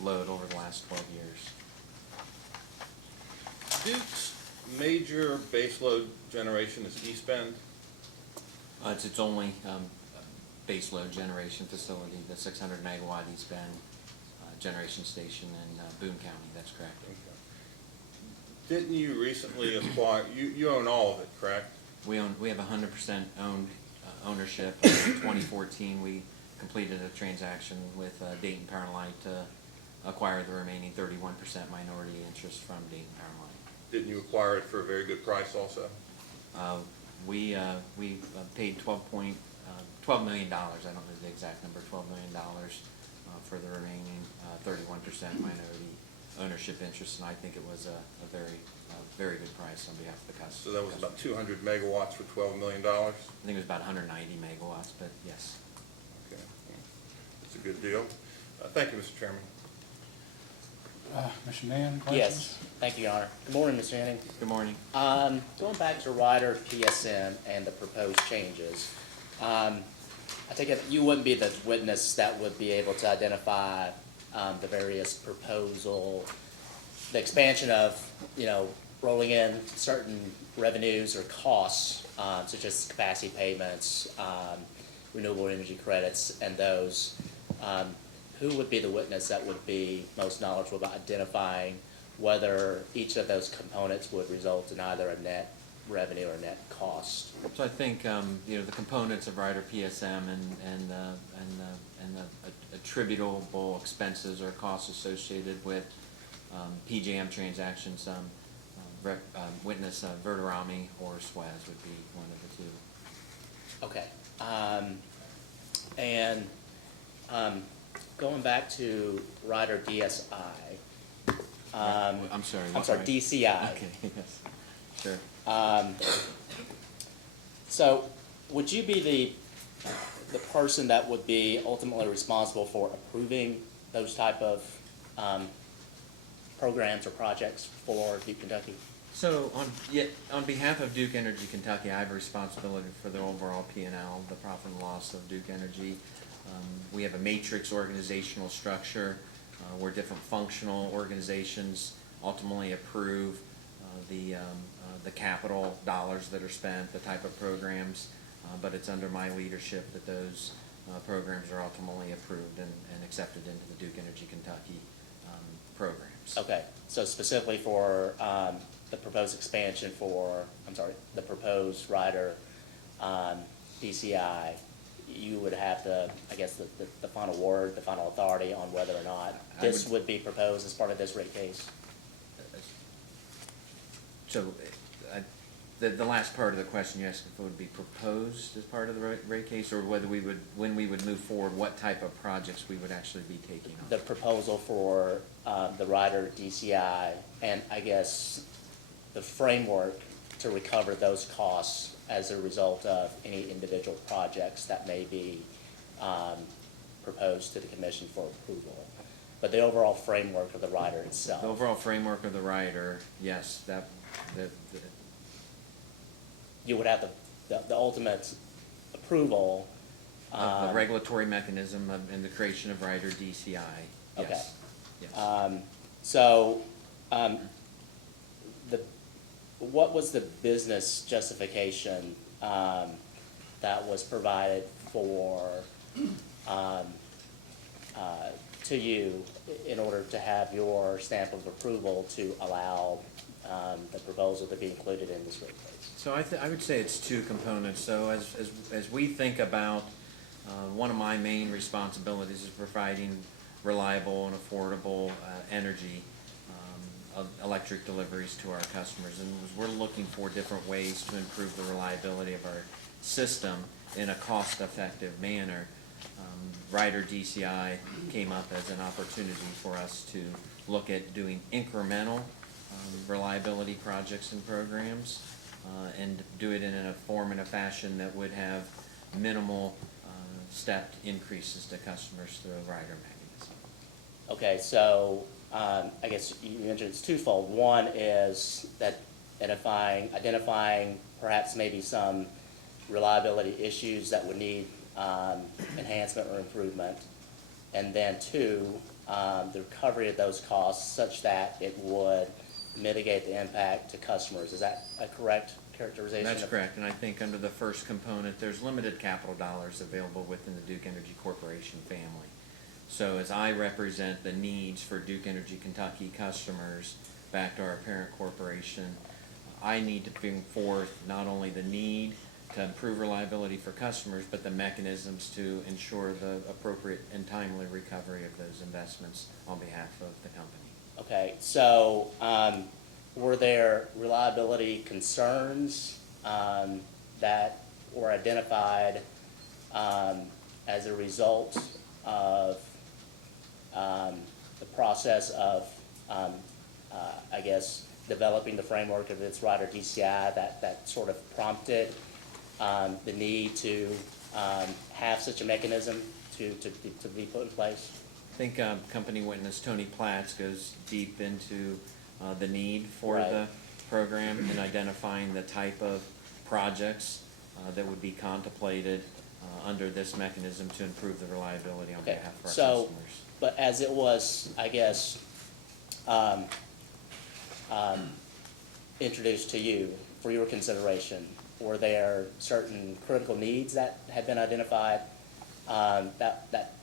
load over the last 12 years. Duke's major baseload generation is East Bend. It's its only base load generation facility, the 600 megawatt East Bend generation station in Boone County, that's correct. Okay. Didn't you recently acquire, you own all of it, correct? We have 100% ownership. In 2014, we completed a transaction with Dayton Power and Light to acquire the remaining 31% minority interest from Dayton Power and Light. Didn't you acquire it for a very good price also? We paid $12 million, I don't know the exact number, $12 million for the remaining 31% minority ownership interest, and I think it was a very good price on behalf of the customer. So that was about 200 megawatts for $12 million? I think it was about 190 megawatts, but yes. Okay, it's a good deal. Thank you, Mr. Chairman. Mr. Mann, questions? Yes, thank you, Your Honor. Good morning, Mr. Henning. Good morning. Going back to Rider PSM and the proposed changes, I take it you wouldn't be the witness that would be able to identify the various the expansion of, rolling in certain revenues or costs, such as capacity payments, renewable energy credits, and those. Who would be the witness that would be most knowledgeable about identifying whether each of those components would result in either a net revenue or net cost? So I think the components of Rider PSM and the attributable expenses or costs associated with PJM transactions, witness Verderami or SWES would be one of the two. Okay. Going back to Rider DSI. I'm sorry. I'm sorry, DCI. Okay. Yes. Sure. So, would you be the person that would be ultimately responsible for approving those type of programs or projects for Duke Kentucky? So on behalf of Duke Energy Kentucky, I have responsibility for the overall P&L, the profit and loss of Duke Energy. We have a matrix organizational structure where different functional organizations ultimately approve the capital dollars that are spent, the type of programs, but it's under my leadership that those programs are ultimately approved and accepted into the Duke Energy Kentucky programs. Okay, so specifically for the proposed expansion the proposed Rider DCI, you would have the final word, the final authority on whether or not this would be proposed as part of this rate case? So, the last part of the question you asked if it would be proposed as part of the rate case, or whether we would, when we would move forward, what type of projects we would actually be taking on? The proposal for the rider DCI, and I guess the framework to recover those costs as a result of any individual projects that may be proposed to the commission for approval. But the overall framework of the rider itself. The overall framework of the rider, yes, You would have the ultimate approval. the regulatory mechanism and the creation of rider DCI, Okay. yes. Yes. What was the business justification that was provided for to you in order to have your stamp of approval to allow the proposal to be included in this rate case? So I would say it's two components. So as we think about, one of my main responsibilities is providing reliable and affordable energy, electric deliveries to our customers. And as we're looking for different ways to improve the reliability of our system in a cost-effective manner, Rider DCI came up as an opportunity for us to look at doing incremental reliability projects and programs, and do it in a form and a fashion that would have minimal stepped increases to customers through a rider mechanism. Okay, so I guess you mentioned it's twofold. One is that identifying perhaps maybe some reliability issues that would need enhancement or improvement. And then two, the recovery of those costs such that it would mitigate the impact to customers. Is that a correct characterization? That's correct, and I think under the first component, there's limited capital dollars available within the Duke Energy Corporation family. So as I represent the needs for Duke Energy Kentucky customers back to our parent corporation, I need to bring forth not only the need to improve reliability for customers, but the mechanisms to ensure the appropriate and timely recovery of those investments on behalf of the company. Okay, so were there reliability concerns that were identified as a result of the process of, I guess, developing the framework of its rider DCI that sort of prompted the need to have such a mechanism to be put in place? I think company witness Tony Platts goes deep into the need for Right. the program and identifying the type of projects that would be contemplated under this mechanism to improve the reliability on Okay, behalf of our so, customers. but as it was, I guess, introduced to you for your consideration, were there certain critical needs that had been identified that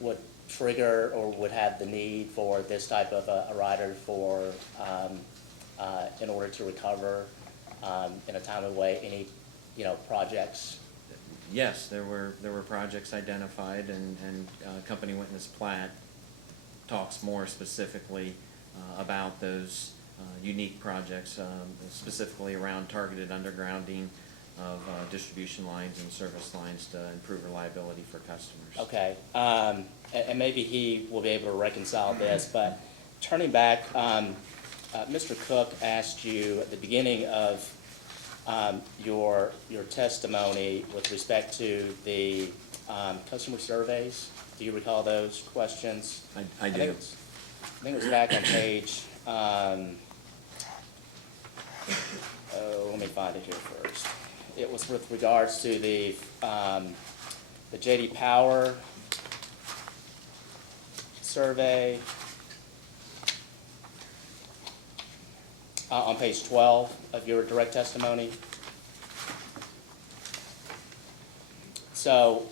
would trigger or would have the need for this type of a rider for in order to recover in a timely way any projects? Yes, there were projects identified, and company witness Platt talks more specifically about those unique projects, specifically around targeted undergrounding of distribution lines and service lines to improve reliability for customers. Okay, and maybe he will be able to reconcile this, but turning back, Mr. Cook asked you at the beginning of your testimony with respect to the customer surveys. Do you recall those questions? I do. I think it was back on page, let me find it here first. It was with regards to the J.D. Power survey on page 12 of your direct testimony. So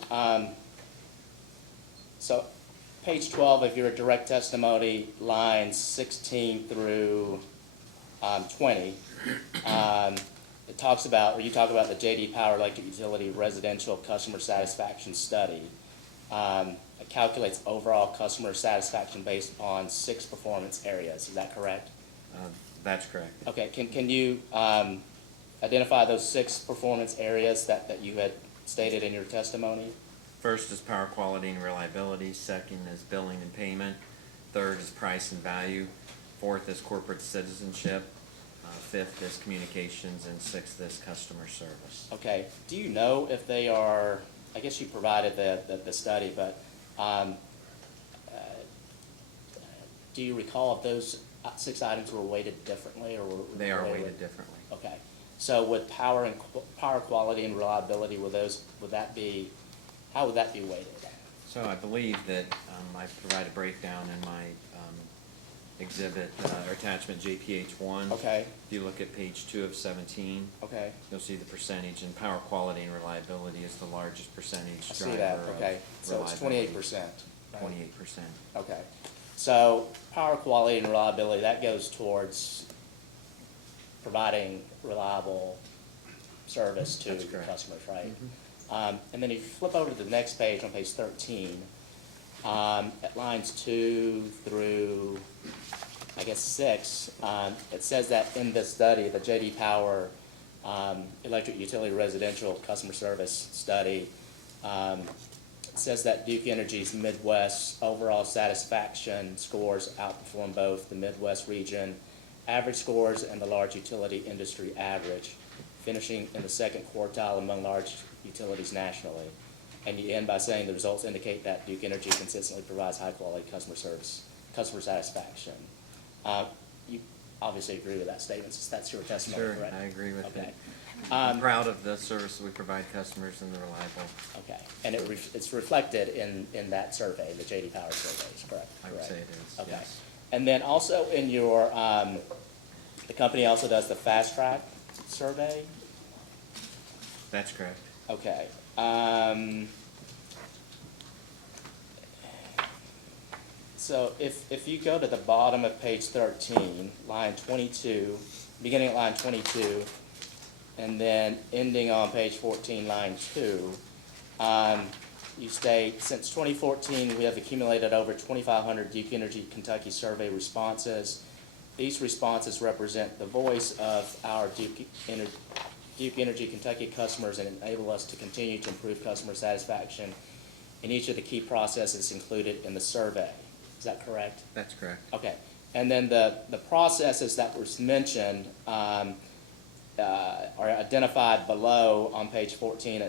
page 12 of your direct testimony, lines 16 through 20, it talks about, or you talk about the J.D. Power Electric Utility Residential Customer Satisfaction Study. It calculates overall customer satisfaction based upon 6 performance areas. Is that correct? That's correct. Okay, can you identify those 6 performance areas that you had stated in your testimony? First is power quality and reliability. Second is billing and payment. Third is price and value. Fourth is corporate citizenship. Fifth is communications, and sixth is customer service. Okay, do you know if they are, I guess you provided the study, but do you recall if those 6 items were weighted differently, or were They are weighted- weighted differently. Okay, so with power quality and reliability, would that be, how would that be weighted? So I believe that I provide a breakdown in my exhibit or attachment JPH1. Okay. If you look at page 2 of 17, Okay, you'll see the percentage, and power quality and reliability is the largest percentage I see driver that, of okay, so it's reliability. 28%. right? 28%. Okay, so power quality and reliability, that goes towards providing reliable service to That's your correct. customers, right? And then if you flip over to the next page, on page 13, at lines 2 through, I guess, 6, it says that in this study, the J.D. Power Electric Utility Residential Customer Service Study, it says that Duke Energy's Midwest overall satisfaction scores outperform both the Midwest region average scores and the large utility industry average, finishing in the 2nd quartile among large utilities nationally. And you end by saying the results indicate that Duke Energy consistently provides high-quality customer service, customer satisfaction. You obviously agree with that statement, since that's your testimony, Sure, correct? I agree with Okay. it. I'm proud of the service that we provide customers and the reliable. Okay, and it's reflected in that survey, the J.D. Power surveys, correct? I would Correct. say it is, Okay. yes. And then also in your, the company also does the Fast Track survey? That's correct. Okay. So if you go to the bottom of page 13, line 22, beginning at line 22, and then ending on page 14, line 2, you state, since 2014, we have accumulated over 2,500 Duke Energy Kentucky survey responses. These responses represent the voice of our Duke Energy Kentucky customers and enable us to continue to improve customer satisfaction in each of the key processes included in the survey. Is that correct? That's correct. Okay. And then the processes that was mentioned are identified below on page 14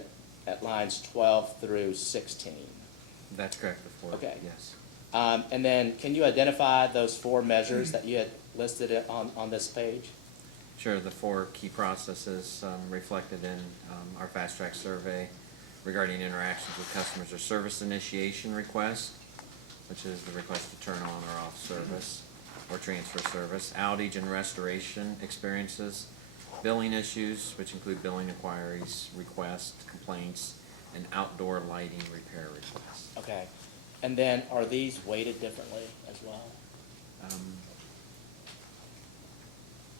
at lines 12 through 16. That's correct before, Okay. yes. And then can you identify those 4 measures that you had listed on this page? Sure, the 4 key processes reflected in our Fast Track survey regarding interactions with customers are service initiation request, which is the request to turn on or off service or transfer service, outage and restoration experiences, billing issues, which include billing inquiries, requests, complaints, and outdoor lighting repair requests. Okay. And then are these weighted differently as well?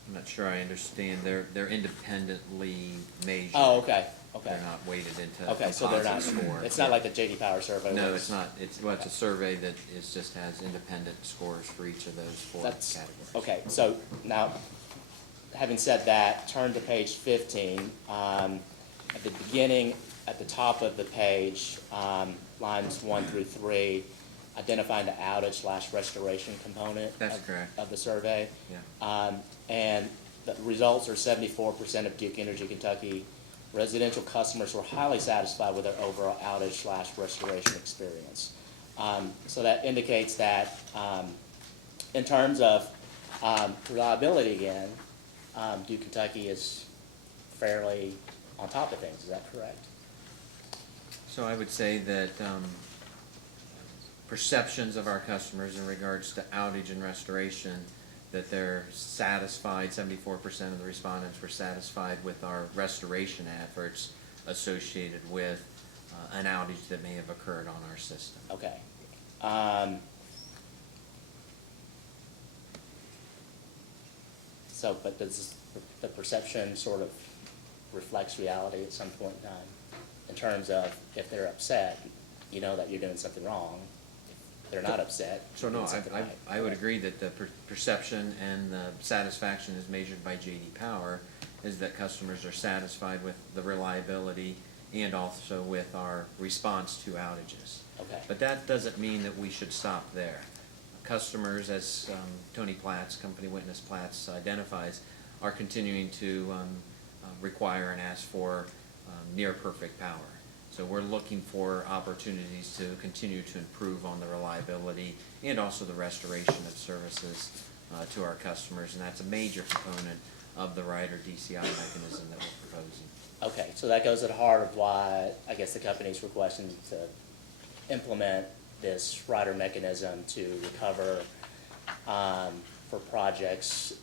I'm not sure I understand. They're independently measured. Oh, okay, okay. They're not weighted into Okay, so they're not, composite score. it's not like the J.D. Power survey? No, where it's not. It's a survey that just has independent scores for each of those 4 That's, categories. okay, so now, having said that, turn to page 15. At the beginning, at the top of the page, lines 1 through 3, identifying the outage/restoration component That's of- correct. of the survey. Yeah. And the results are 74% of Duke Energy Kentucky residential customers were highly satisfied with their overall outage/restoration experience. So that indicates that in terms of reliability again, Duke Kentucky is fairly on top of things. Is that correct? So I would say that perceptions of our customers in regards to outage and restoration, that they're satisfied, 74% of the respondents were satisfied with our restoration efforts associated with an outage that may have occurred on our system. Okay. So, but does the perception sort of reflects reality at some point in time? In terms of if they're upset, you know that you're doing something wrong. they're not upset. So no, doing something right. I would Okay. agree that the perception and the satisfaction as measured by J.D. Power is that customers are satisfied with the reliability and also with our response to outages. Okay. But that doesn't mean that we should stop there. Customers, as Tony Platts, Company Witness Platts identifies, are continuing to require and ask for near-perfect power. So we're looking for opportunities to continue to improve on the reliability and also the restoration of services to our customers, and that's a major component of the rider DCI mechanism that we're proposing. Okay, so that goes at the heart of why, I guess, the company's requesting to implement this rider mechanism to recover for projects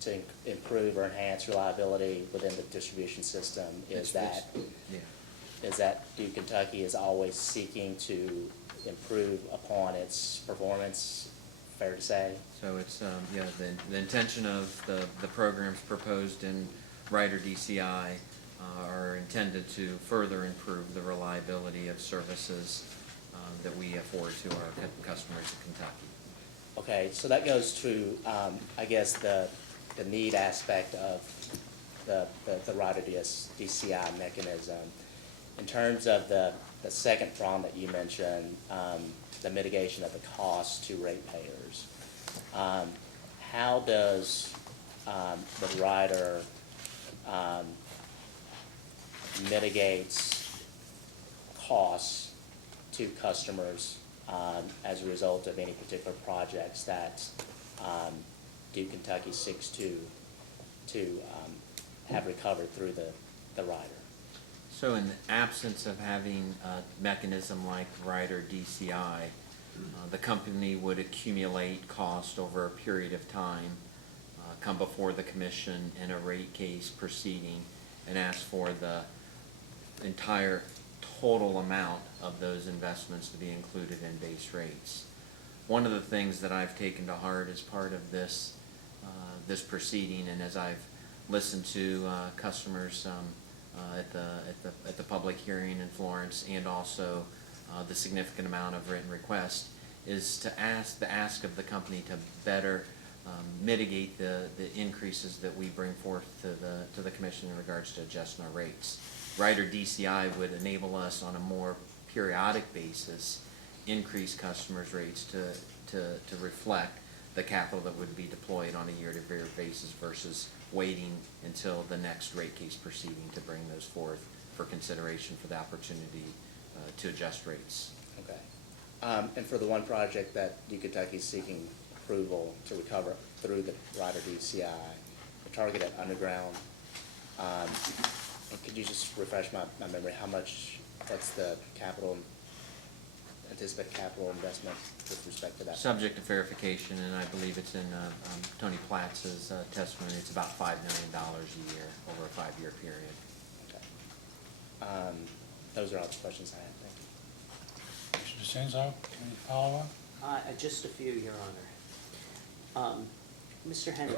to improve or enhance reliability within the distribution system, is that Duke Kentucky is always seeking to improve upon its performance, fair to say? So it's, the intention of the programs proposed in Rider DCI are intended to further improve the reliability of services that we afford to our customers in Kentucky. Okay, so that goes to, I guess, the need aspect of the Rider DCI mechanism. In terms of the second prong that you mentioned, the mitigation of the cost to ratepayers, how does the rider mitigates costs to customers as a result of any particular projects that Duke Kentucky seeks to have recovered through the rider? So in the absence of having a mechanism like Rider DCI, the company would accumulate cost over a period of time, come before the commission in a rate case proceeding, and ask for the entire total amount of those investments to be included in base rates. One of the things that I've taken to heart as part of this proceeding, and as I've listened to customers at the public hearing in Florence, and also the significant amount of written requests, is to ask of the company to better mitigate the increases that we bring forth to the commission in regards to adjusting our rates. Rider DCI would enable us on a more periodic basis increase customers' rates to reflect the capital that would be deployed on a year-to-year basis versus waiting until the next rate case proceeding to bring those forth for consideration for the opportunity to adjust rates. Okay. And for the one project that Duke Kentucky is seeking approval to recover through the Rider DCI, the targeted underground, could you just refresh my memory, what's the anticipated capital investment with respect to that? Subject to verification, and I believe it's in Tony Platts' testimony, it's about $5 million a year over a 5-year period. Okay. Those are all the questions I have. Thank you. Mr. DeCenzo, any follow-up? Just a few, Your Honor. Mr. Henry,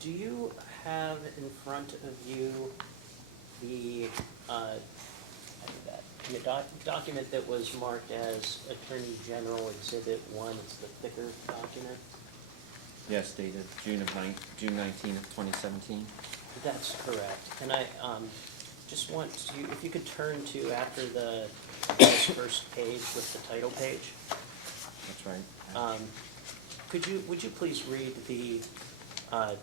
do you have in front of you the document that was marked as Attorney General Exhibit 1? It's the thicker document? Yes, dated June 19th of 2017. That's correct. And I just want you, if you could turn to after the first page with the title page. That's right. Would you please read the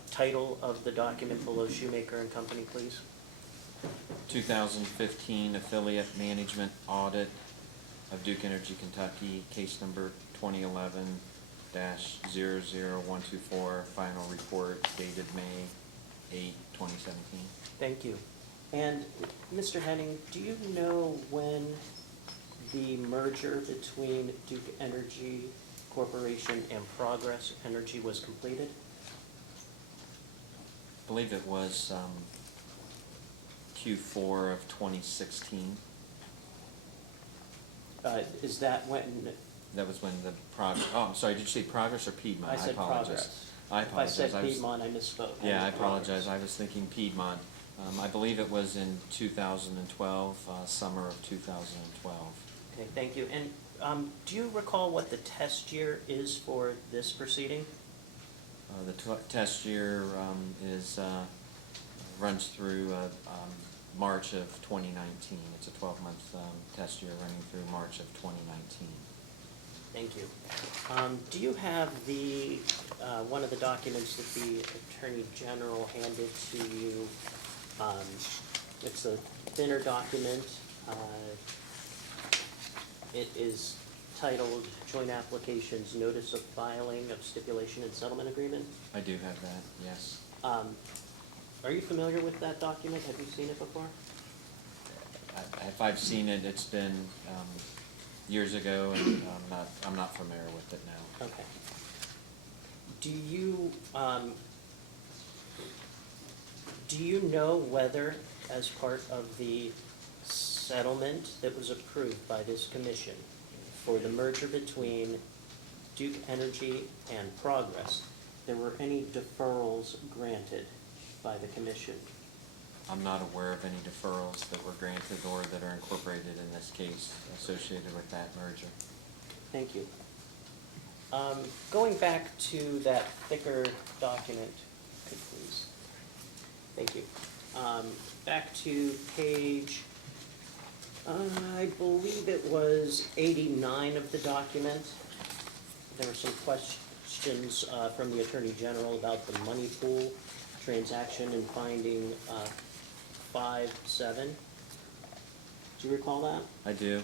title of the document below Shoemaker and Company, please? 2015 Affiliate Management Audit of Duke Energy Kentucky, case number 2011-00124, final report dated May 8, 2017. Thank you. And Mr. Henning, do you know when the merger between Duke Energy Corporation and Progress Energy was completed? I believe it was Q4 of 2016. Is that when? That was when the I'm sorry, did you say Progress or Piedmont? I said apologize. Progress. I apologize. If I said Piedmont, I misspoke. Yeah, I apologize. I was thinking Piedmont. I believe it was in 2012, summer of 2012. Okay, thank you. And Do you recall what the test year is for this proceeding? The test year runs through March of 2019. It's a 12-month test year running through March of 2019. Thank you. Do you have the, one of the documents that the Attorney General handed to you? It's a thinner document. It is titled Joint Applications Notice of Filing of Stipulation and Settlement Agreement. I do have that, yes. Are you familiar with that document? Have you seen it before? If I've seen it, it's been years ago, and I'm not familiar with it now. Okay. Do you know whether, as part of the settlement that was approved by this commission for the merger between Duke Energy and Progress, there were any deferrals granted by the commission? I'm not aware of any deferrals that were granted or that are incorporated in this case associated with that merger. Thank you. Going back to that thicker document, could please. Thank you. Back to page, I believe it was 89 of the document. There were some questions from the Attorney General about the money pool transaction and finding 5-7. Do you recall that? I do.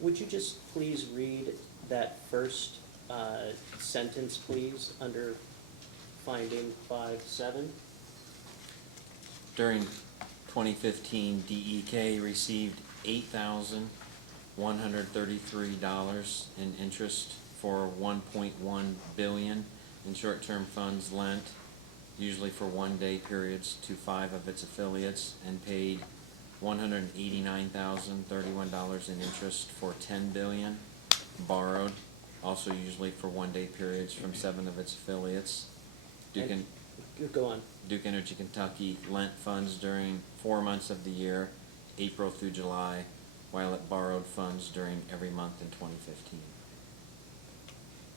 Would you just please read that first sentence, please, under finding 5-7? During 2015, DEK received $8,133 in interest for $1.1 billion in short-term funds lent, usually for one-day periods, to 5 of its affiliates, and paid $189,031 in interest for $10 billion borrowed, also usually for one-day periods, from 7 of its affiliates. Go on. Duke Energy Kentucky lent funds during 4 months of the year, April through July, while it borrowed funds during every month in 2015.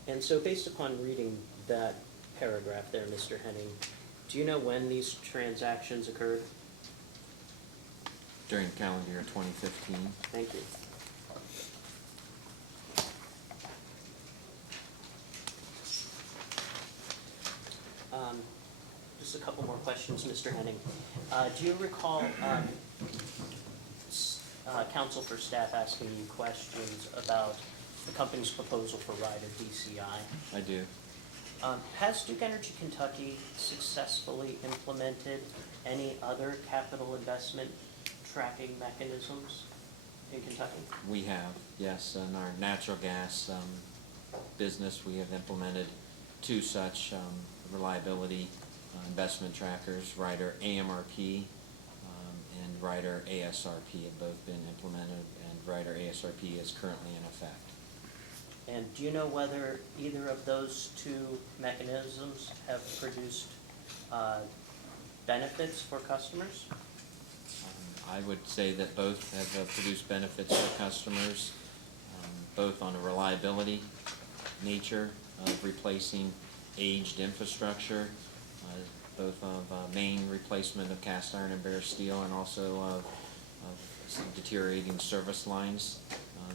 And so based upon reading that paragraph there, Mr. Henning, do you know when these transactions occurred? During calendar year 2015. Thank you. Just a couple more questions, Mr. Henning. Do you recall counsel for staff asking you questions about the company's proposal for rider DCI? I do. Has Duke Energy Kentucky successfully implemented any other capital investment tracking mechanisms in Kentucky? We have, yes. In our natural gas business, we have implemented 2 such reliability investment trackers. Rider AMRP and Rider ASRP have both been implemented, and Rider ASRP is currently in effect. And do you know whether either of those 2 mechanisms have produced benefits for customers? I would say that both have produced benefits for customers, both on a reliability nature of replacing aged infrastructure, both of main replacement of cast iron and bare steel, and also of some deteriorating service lines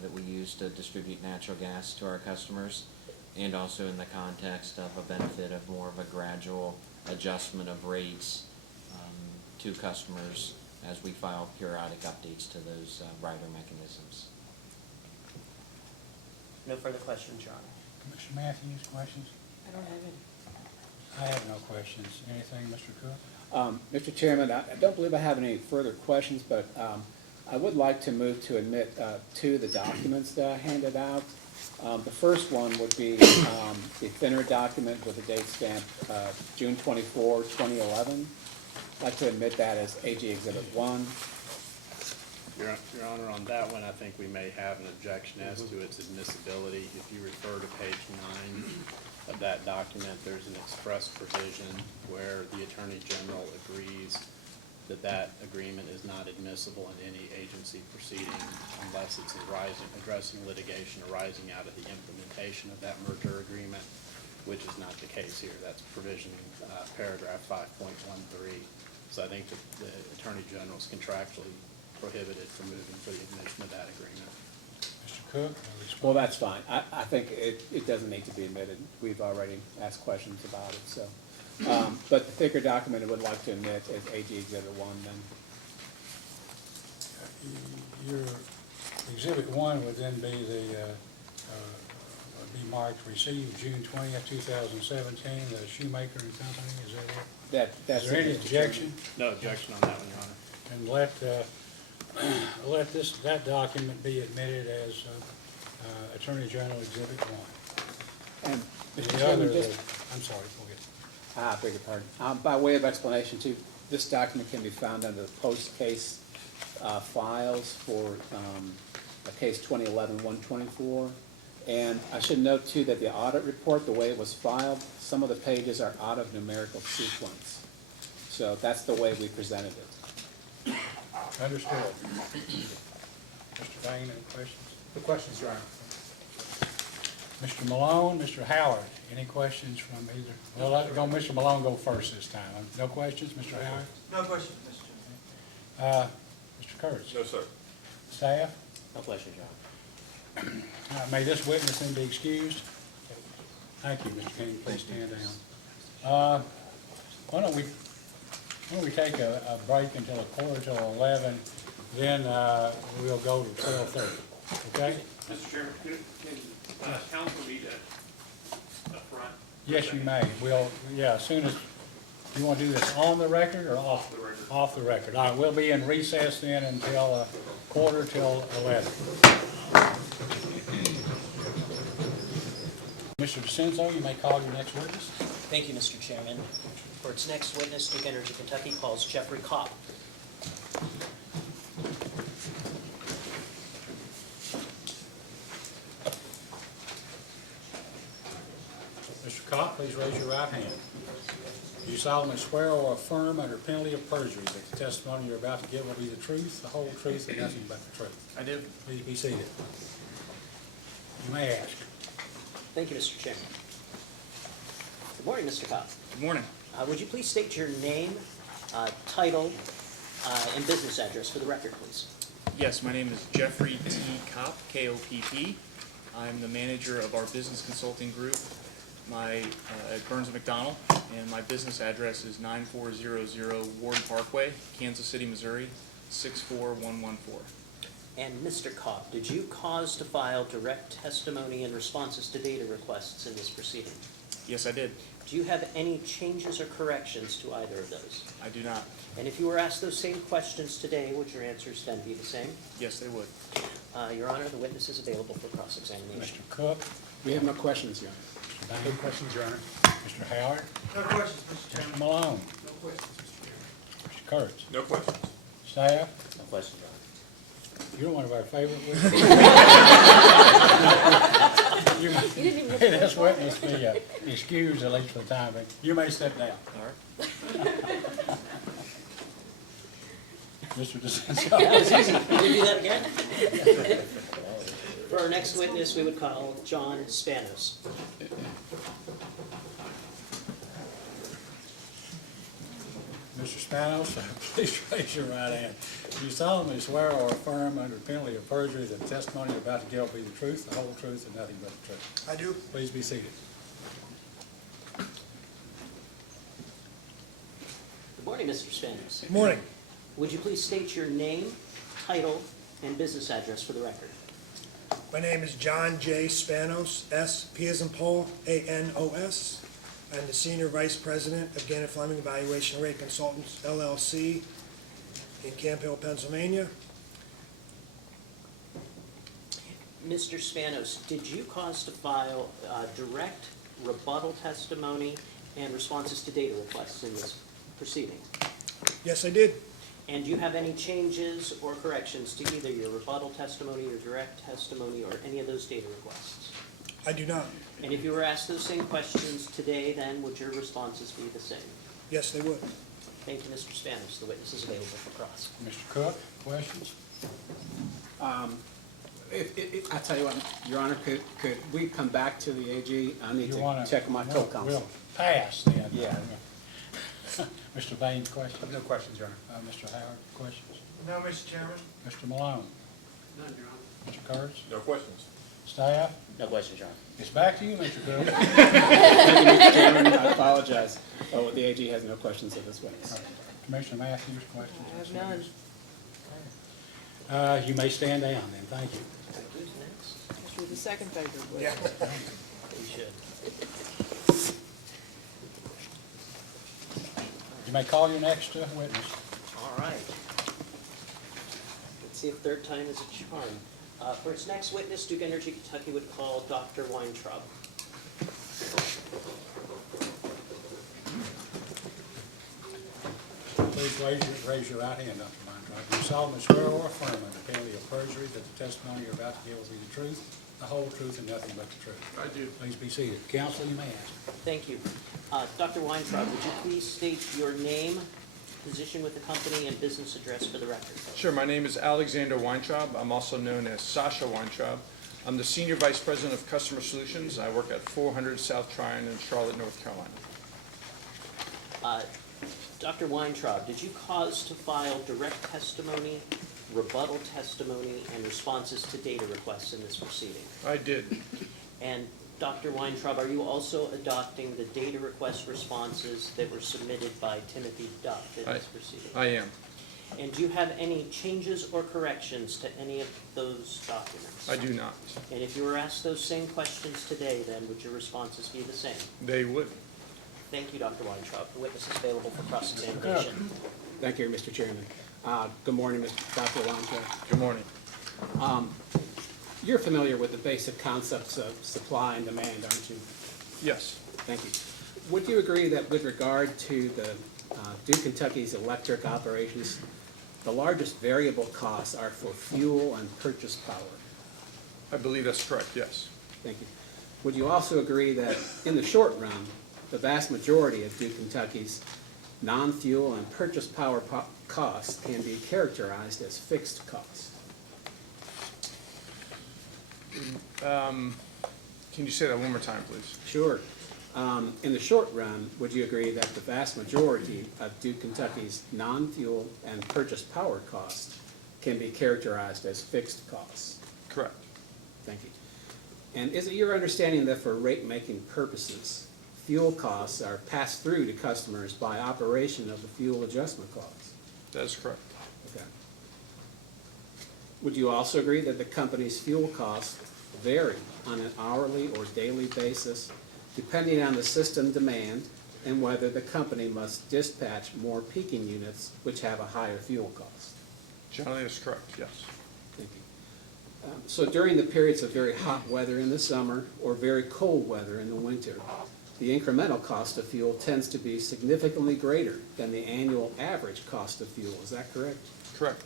that we use to distribute natural gas to our customers, and also in the context of a benefit of more of a gradual adjustment of rates to customers as we file periodic updates to those rider mechanisms. No further questions, Your Honor. Commissioner Matthews, questions? I don't have any. I have no questions. Anything, Mr. Cook? Mr. Chairman, I don't believe I have any further questions, but I would like to move to admit 2 of the documents that I handed out. The first one would be the thinner document with the date stamp June 24, 2011. I'd like to admit that as AG Exhibit 1. Your Honor, on that one, I think we may have an objection as to its admissibility. If you refer to page 9 of that document, there's an express provision where the Attorney General agrees that agreement is not admissible in any agency proceeding unless it's addressing litigation arising out of the implementation of that merger agreement, which is not the case here. That's provision paragraph 5.13. So I think the Attorney General is contractually prohibited from moving for the admission of that agreement. Mr. Cook? Well, that's fine. I think it doesn't need to be admitted. We've already asked questions about it, so. But the thicker document I would like to admit as AG Exhibit 1 then. Your Exhibit 1 would then be would be marked received June 20th, 2017, the Shoemaker and Company, is that it? That's Is there any it, Mr. objection? No objection on that one, Your Honor. And let that document be admitted as Attorney General Exhibit 1. And Mr. The Chairman, other, just, I'm sorry, go ahead. I beg your pardon. By way of explanation too, this document can be found under the post-case files for case 2011-124. And I should note too that the audit report, the way it was filed, some of the pages are out of numerical sequence. So that's the way we presented it. Understood. Mr. Bain, any questions? The questions, Your Honor. Mr. Malone, Mr. Howard, any questions from either? Well, Mr. Malone go first this time. No questions, Mr. Howard? No questions, Mr. Chairman. Mr. Kurtz? No, sir. Staff? No questions, Your Honor. May this witness then be excused? Thank you, Mr. King. Please stand down. Why don't we take a break until 11:15, then we'll go to 12:30, okay? Mr. Chairman, can council meet up front? Yes, you may. As soon as, you want to do this on the record or off? The record. Off the record. All right, we'll be in recess then until 11:15. Mr. DeCenzo, you may call your next witness. Thank you, Mr. Chairman. For its next witness, Duke Energy Kentucky calls Jeffrey Kopp. Mr. Kopp, please raise your right hand. Do you solemnly swear or affirm under penalty of perjury that the testimony you're about to give will be the truth, the whole truth, and nothing but the truth? I do. Please be seated. You may ask. Thank you, Mr. Chairman. Good morning, Mr. Kopp. Good morning. Would you please state your name, title, and business address for the record, please? Yes, my name is Jeffrey T. Kopp, K-O-P-P. I'm the manager of our business consulting group at Burns & McDonnell, and my business address is 9400 Ward Parkway, Kansas City, Missouri, 64114. And Mr. Kopp, did you cause to file direct testimony and responses to data requests in this proceeding? Yes, I did. Do you have any changes or corrections to either of those? I do not. And if you were asked those same questions today, would your answers then be the same? Yes, they would. Your Honor, the witness is available for cross-examination. Mr. Cook? We have no questions, Your Honor. Mr. Bain? Questions, Your Honor? Mr. Howard? No questions, Mr. Mr. Malone? No questions, Mr. Chairman. Mr. Kurtz? No questions. Staff? No questions, Your Honor. You're one of our favorite witnesses. May this witness be excused at least for the time being. You may step down. All right. Mr. DeCenzo. That was easy. Can you do that again? For our next witness, we would call John Spanos. Mr. Spanos, please raise your right hand. Do you solemnly swear or affirm under penalty of perjury that the testimony you're about to give will be the truth, the whole truth, and nothing but the truth? I do. Please be seated. Good morning, Mr. Spanos. Good morning. Would you please state your name, title, and business address for the record? My name is John J. Spanos, S, P as in Paul, A-N-O-S. I'm the Senior Vice President of Gannett Fleming Evaluation Rate Consultants, LLC, in Camp Hill, Pennsylvania. Mr. Spanos, did you cause to file direct rebuttal testimony and responses to data requests in this proceeding? Yes, I did. And do you have any changes or corrections to either your rebuttal testimony or direct testimony or any of those data requests? I do not. And if you were asked those same questions today, then would your responses be the same? Yes, they would. Thank you, Mr. Spanos. The witness is available for cross. Mr. Cook, questions? I tell you what, Your Honor, could we come back to the AG? I need You to wanna- check with my we'll- co-counsel. We'll pass then. Yeah. Mr. Baines, I questions? have no questions, Your Honor. Mr. Howard, questions? No, Mr. Chairman. Mr. Malone? None, Your Honor. Mr. Kurtz? No questions. Staff? No questions, Your Honor. It's back to you, Mr. Cook. Thank you, Mr. Chairman. I apologize. Oh, the AG has no questions of this witness. Commissioner Matthews, questions? I have none. You may stand down then, thank you. Who's next? This was the second favorite witness. You should. You may call your next witness. All right. Let's see if third time is a charm. For its next witness, Duke Energy Kentucky would call Dr. Weintraub. Please raise your right hand, Dr. Weintraub. You solemnly swear or affirm under penalty of perjury that the testimony you're about to give will be the truth, the whole truth, and nothing but the truth. I do. Please be seated. Counsel, you may ask. Thank you. Dr. Weintraub, would you please state your name, position with the company, and business address for the record? Sure, my name is Alexander Weintraub. I'm also known as Sasha Weintraub. I'm the Senior Vice President of Customer Solutions. I work at 400 South Tryon in Charlotte, North Carolina. Dr. Weintraub, did you cause to file direct testimony, rebuttal testimony, and responses to data requests in this proceeding? I did. And Dr. Weintraub, are you also adopting the data request responses that were submitted by Timothy Duff in this proceeding? I am. And do you have any changes or corrections to any of those documents? I do not. And if you were asked those same questions today, then would your responses be the same? They would. Thank you, Dr. Weintraub. The witness is available for cross-examination. Thank you, Mr. Chairman. Good morning, Dr. Weintraub. Good morning. You're familiar with the basic concepts of supply and demand, aren't you? Yes. Thank you. Would you agree that with regard to the Duke Kentucky's electric operations, the largest variable costs are for fuel and purchase power? I believe that's correct, yes. Thank you. Would you also agree that in the short run, the vast majority of Duke Kentucky's non-fuel and purchase power costs can be characterized as fixed costs? Can you say that one more time, please? Sure. In the short run, would you agree that the vast majority of Duke Kentucky's non-fuel and purchase power costs can be characterized as fixed costs? Correct. Thank you. And is it your understanding that for rate-making purposes, fuel costs are passed through to customers by operation of the fuel adjustment clause? That is correct. Okay. Would you also agree that the company's fuel costs vary on an hourly or daily basis depending on the system demand and whether the company must dispatch more peaking units which have a higher fuel cost? Generally, that's correct, yes. Thank you. So during the periods of very hot weather in the summer or very cold weather in the winter, the incremental cost of fuel tends to be significantly greater than the annual average cost of fuel. Is that correct? Correct.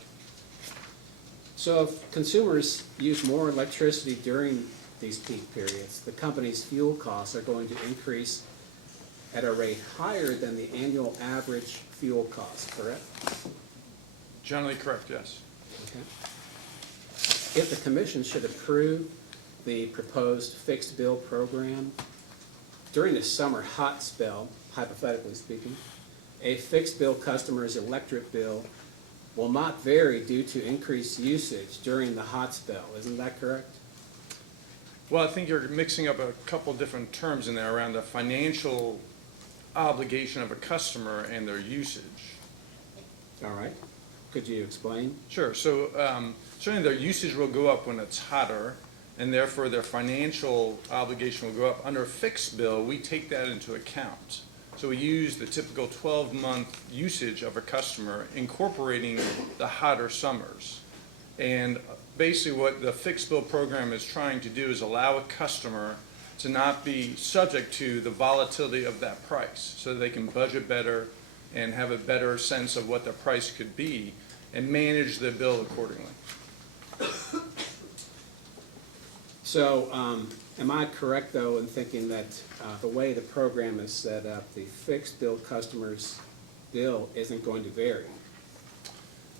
So if consumers use more electricity during these peak periods, the company's fuel costs are going to increase at a rate higher than the annual average fuel cost, correct? Generally correct, yes. Okay. If the commission should approve the proposed fixed bill program, during the summer hot spell, hypothetically speaking, a fixed bill customer's electric bill will not vary due to increased usage during the hot spell. Isn't that correct? Well, I think you're mixing up a couple different terms in there around the financial obligation of a customer and their usage. All right. Could you explain? Sure. So certainly their usage will go up when it's hotter, and therefore their financial obligation will go up. Under a fixed bill, we take that into account. So we use the typical 12-month usage of a customer, incorporating the hotter summers. And basically what the fixed bill program is trying to do is allow a customer to not be subject to the volatility of that price, so that they can budget better and have a better sense of what the price could be and manage the bill accordingly. So am I correct, though, in thinking that the way the program is set up, the fixed bill customers bill isn't going to vary.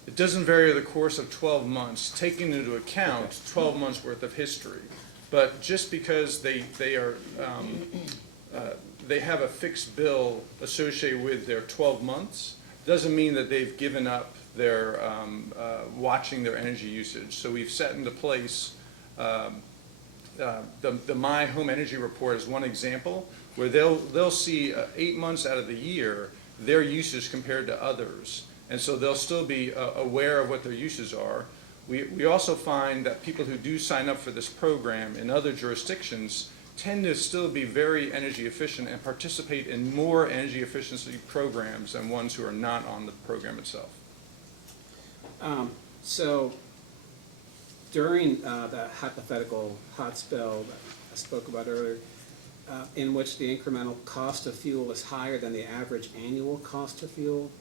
It doesn't vary the course of 12 months, taking into account 12 months' worth of history. But just because they have a fixed bill associated with their 12 months, doesn't mean that they've given up their watching their energy usage. So we've set into place the My Home Energy Report is one example, where they'll see 8 months out of the year their usage compared to others. And so they'll still be aware of what their uses are. We also find that people who do sign up for this program in other jurisdictions tend to still be very energy efficient and participate in more energy efficiency programs than ones who are not on the program itself. So during the hypothetical hot spell that I spoke about earlier, in which the incremental cost of fuel is higher than the average annual cost of fuel,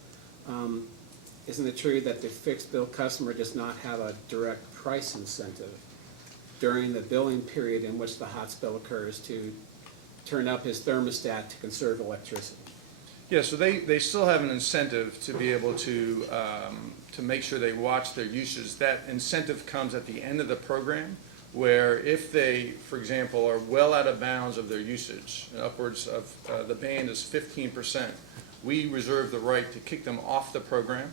isn't it true that the fixed bill customer does not have a direct price incentive during the billing period in which the hot spell occurs to turn up his thermostat to conserve electricity? Yeah, so they still have an incentive to be able to make sure they watch their usage. That incentive comes at the end of the program, where if they, for example, are well out of bounds of their usage, upwards of the band is 15%, we reserve the right to kick them off the program.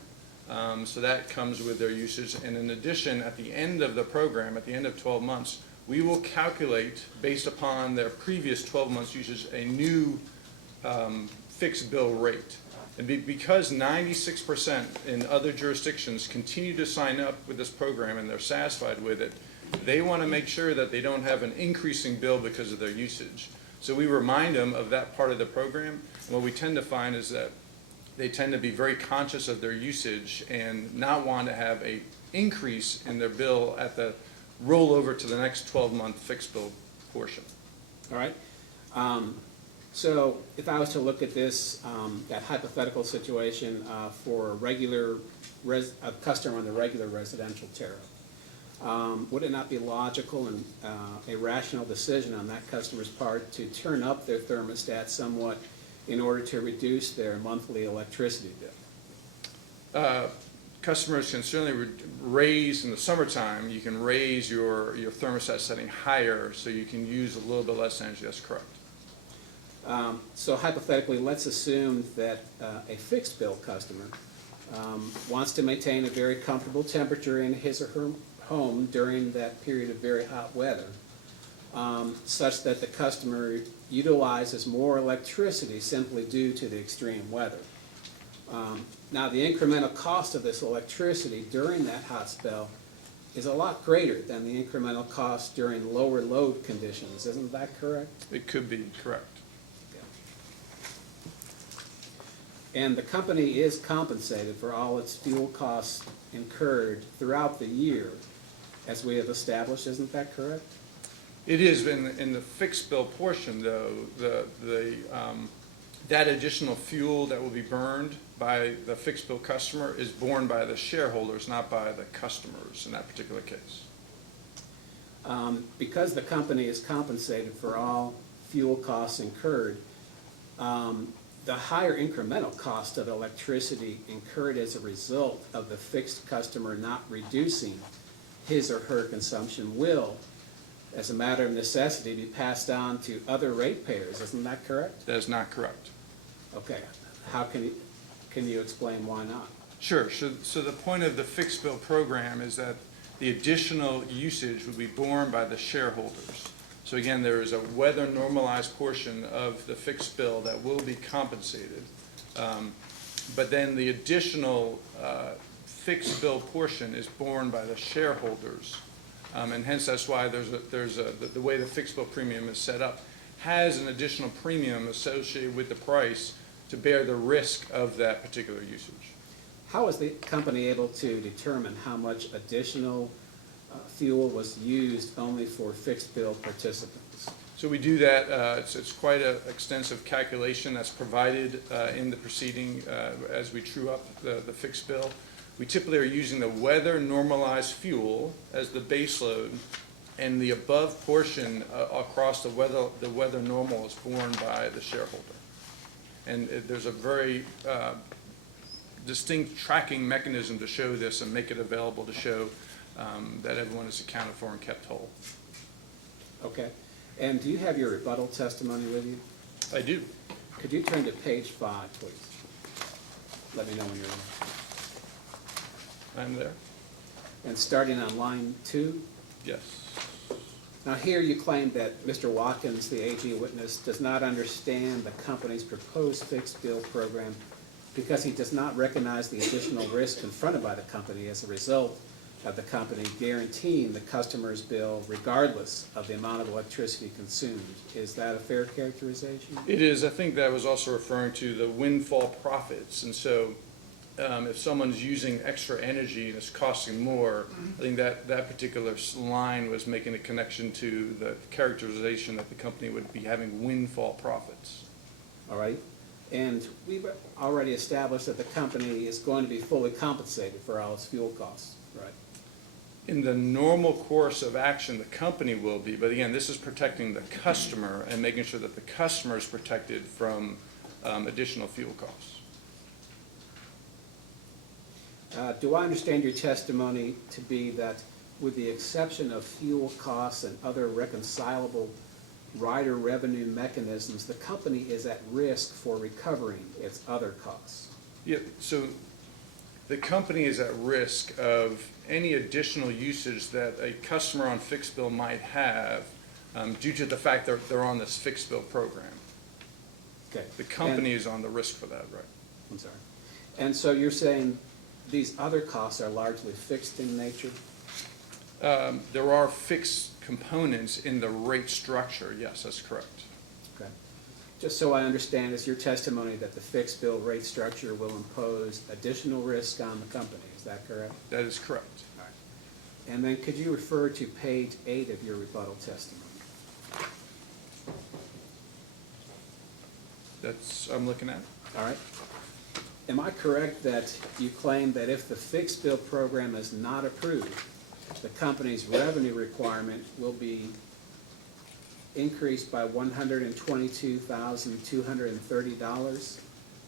So that comes with their usage. And in addition, at the end of the program, at the end of 12 months, we will calculate, based upon their previous 12 months usage, a new fixed bill rate. And because 96% in other jurisdictions continue to sign up with this program and they're satisfied with it, they want to make sure that they don't have an increasing bill because of their usage. So we remind them of that part of the program. And what we tend to find is that they tend to be very conscious of their usage and not want to have an increase in their bill at the rollover to the next 12-month fixed bill portion. All right. So if I was to look at this, that hypothetical situation for a customer on the regular residential tariff, would it not be logical and a rational decision on that customer's part to turn up their thermostat somewhat in order to reduce their monthly electricity bill? Customers can certainly raise, in the summertime, you can raise your thermostat setting higher so you can use a little bit less energy. That's correct. So hypothetically, let's assume that a fixed bill customer wants to maintain a very comfortable temperature in his or her home during that period of very hot weather, such that the customer utilizes more electricity simply due to the extreme weather. Now, the incremental cost of this electricity during that hot spell is a lot greater than the incremental cost during lower load conditions. Isn't that correct? It could be correct. And the company is compensated for all its fuel costs incurred throughout the year, as we have established. Isn't that correct? It is in the fixed bill portion, though. That additional fuel that will be burned by the fixed bill customer is borne by the shareholders, not by the customers in that particular case. Because the company is compensated for all fuel costs incurred, the higher incremental cost of electricity incurred as a result of the fixed customer not reducing his or her consumption will, as a matter of necessity, be passed on to other ratepayers. Isn't that correct? That is not correct. Okay. How can you explain why not? Sure. So the point of the fixed bill program is that the additional usage would be borne by the shareholders. So again, there is a weather normalized portion of the fixed bill that will be compensated. But then the additional fixed bill portion is borne by the shareholders. And hence that's why the way the fixed bill premium is set up has an additional premium associated with the price to bear the risk of that particular usage. How is the company able to determine how much additional fuel was used only for fixed bill participants? So we do that. It's quite an extensive calculation that's provided in the proceeding as we true up the fixed bill. We typically are using the weather normalized fuel as the base load, and the above portion across the weather normal is borne by the shareholder. And there's a very distinct tracking mechanism to show this and make it available to show that everyone is accounted for and kept whole. Okay. And do you have your rebuttal testimony with you? I do. Could you turn to page 5, please? Let me know when you're there. I'm there. And starting on line 2. Yes. Now here you claim that Mr. Watkins, the AG witness, does not understand the company's proposed fixed bill program because he does not recognize the additional risk confronted by the company as a result of the company guaranteeing the customer's bill regardless of the amount of electricity consumed. Is that a fair characterization? It is. I think that was also referring to the windfall profits. And so if someone's using extra energy and it's costing more, I think that particular line was making a connection to the characterization that the company would be having windfall profits. All right. And we've already established that the company is going to be fully compensated for all its fuel costs, right? In the normal course of action, the company will be, but again, this is protecting the customer and making sure that the customer is protected from additional fuel costs. Do I understand your testimony to be that with the exception of fuel costs and other reconcilable rider revenue mechanisms, the company is at risk for recovering its other costs? Yeah, so the company is at risk of any additional usage that a customer on fixed bill might have due to the fact that they're on this fixed bill program. Okay. The company is on the risk for that, right? I'm sorry. And so you're saying these other costs are largely fixed in nature? There are fixed components in the rate structure, yes, that's correct. Okay. Just so I understand, is your testimony that the fixed bill rate structure will impose additional risk on the company, is that correct? That is correct. All right. And then could you refer to page 8 of your rebuttal testimony? That's, I'm looking at. All right. Am I correct that you claim that if the fixed bill program is not approved, the company's revenue requirement will be increased by $122,230?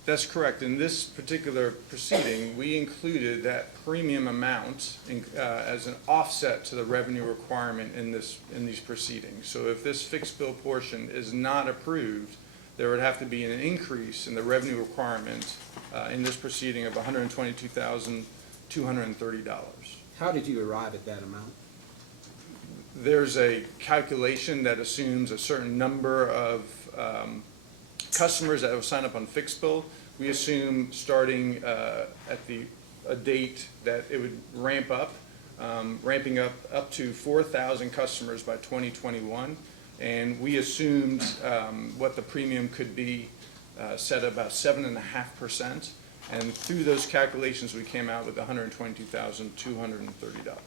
That's correct. In this particular proceeding, we included that premium amount as an offset to the revenue requirement in these proceedings. So if this fixed bill portion is not approved, there would have to be an increase in the revenue requirement in this proceeding of $122,230. How did you arrive at that amount? There's a calculation that assumes a certain number of customers that will sign up on fixed bill. We assume starting at a date that it would ramp up, ramping up to 4,000 customers by 2021. And we assumed what the premium could be set at about 7.5%. And through those calculations, we came out with $122,230.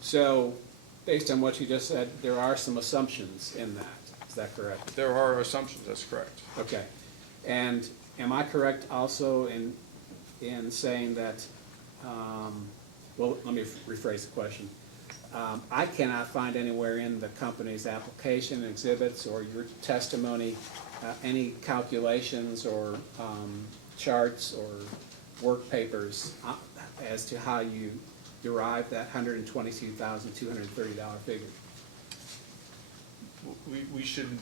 So, based on what you just said, there are some assumptions in that. Is that correct? There are assumptions, that's correct. Okay. And am I correct also in saying that, well, let me rephrase the question. I cannot find anywhere in the company's application, exhibits, or your testimony any calculations or charts or work papers as to how you derived that $122,230 figure. We should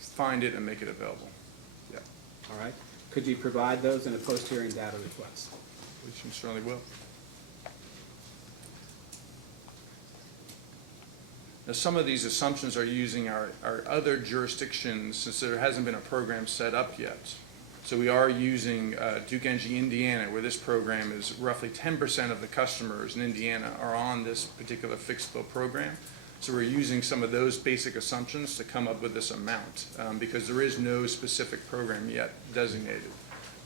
find it and make it available. Yeah, All right. Could you provide those in a post-hearing data request? we certainly will. Now, some of these assumptions are using our other jurisdictions since there hasn't been a program set up yet. So we are using Duke Energy Indiana, where this program is roughly 10% of the customers in Indiana are on this particular fixed bill program. So we're using some of those basic assumptions to come up with this amount because there is no specific program yet designated.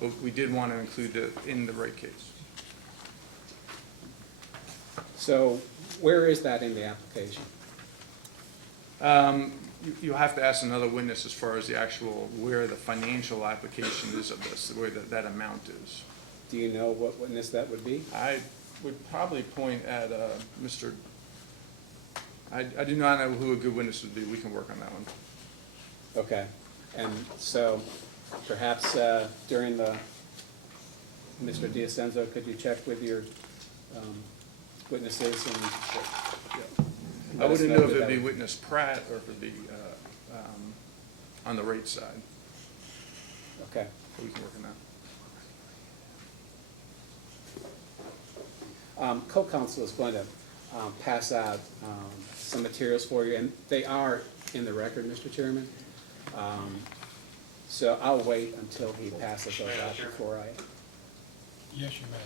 But we did want to include it in the rate case. So where is that in the application? You'll have to ask another witness as far as the actual, where the financial application is of this, where that amount is. Do you know what witness that would be? I would probably point at Mr. I do not know who a good witness would be. We can work on that one. Okay. And so perhaps during the Mr. DiAsenzo, could you check with your witnesses and? I wouldn't know if it'd be witness Pratt or if it'd be on the rate side. Okay. We can work on that. Co-counsel is going to pass out some materials for you, and they are in the record, Mr. Chairman. So I'll wait until he passes those out before I Yes, you may.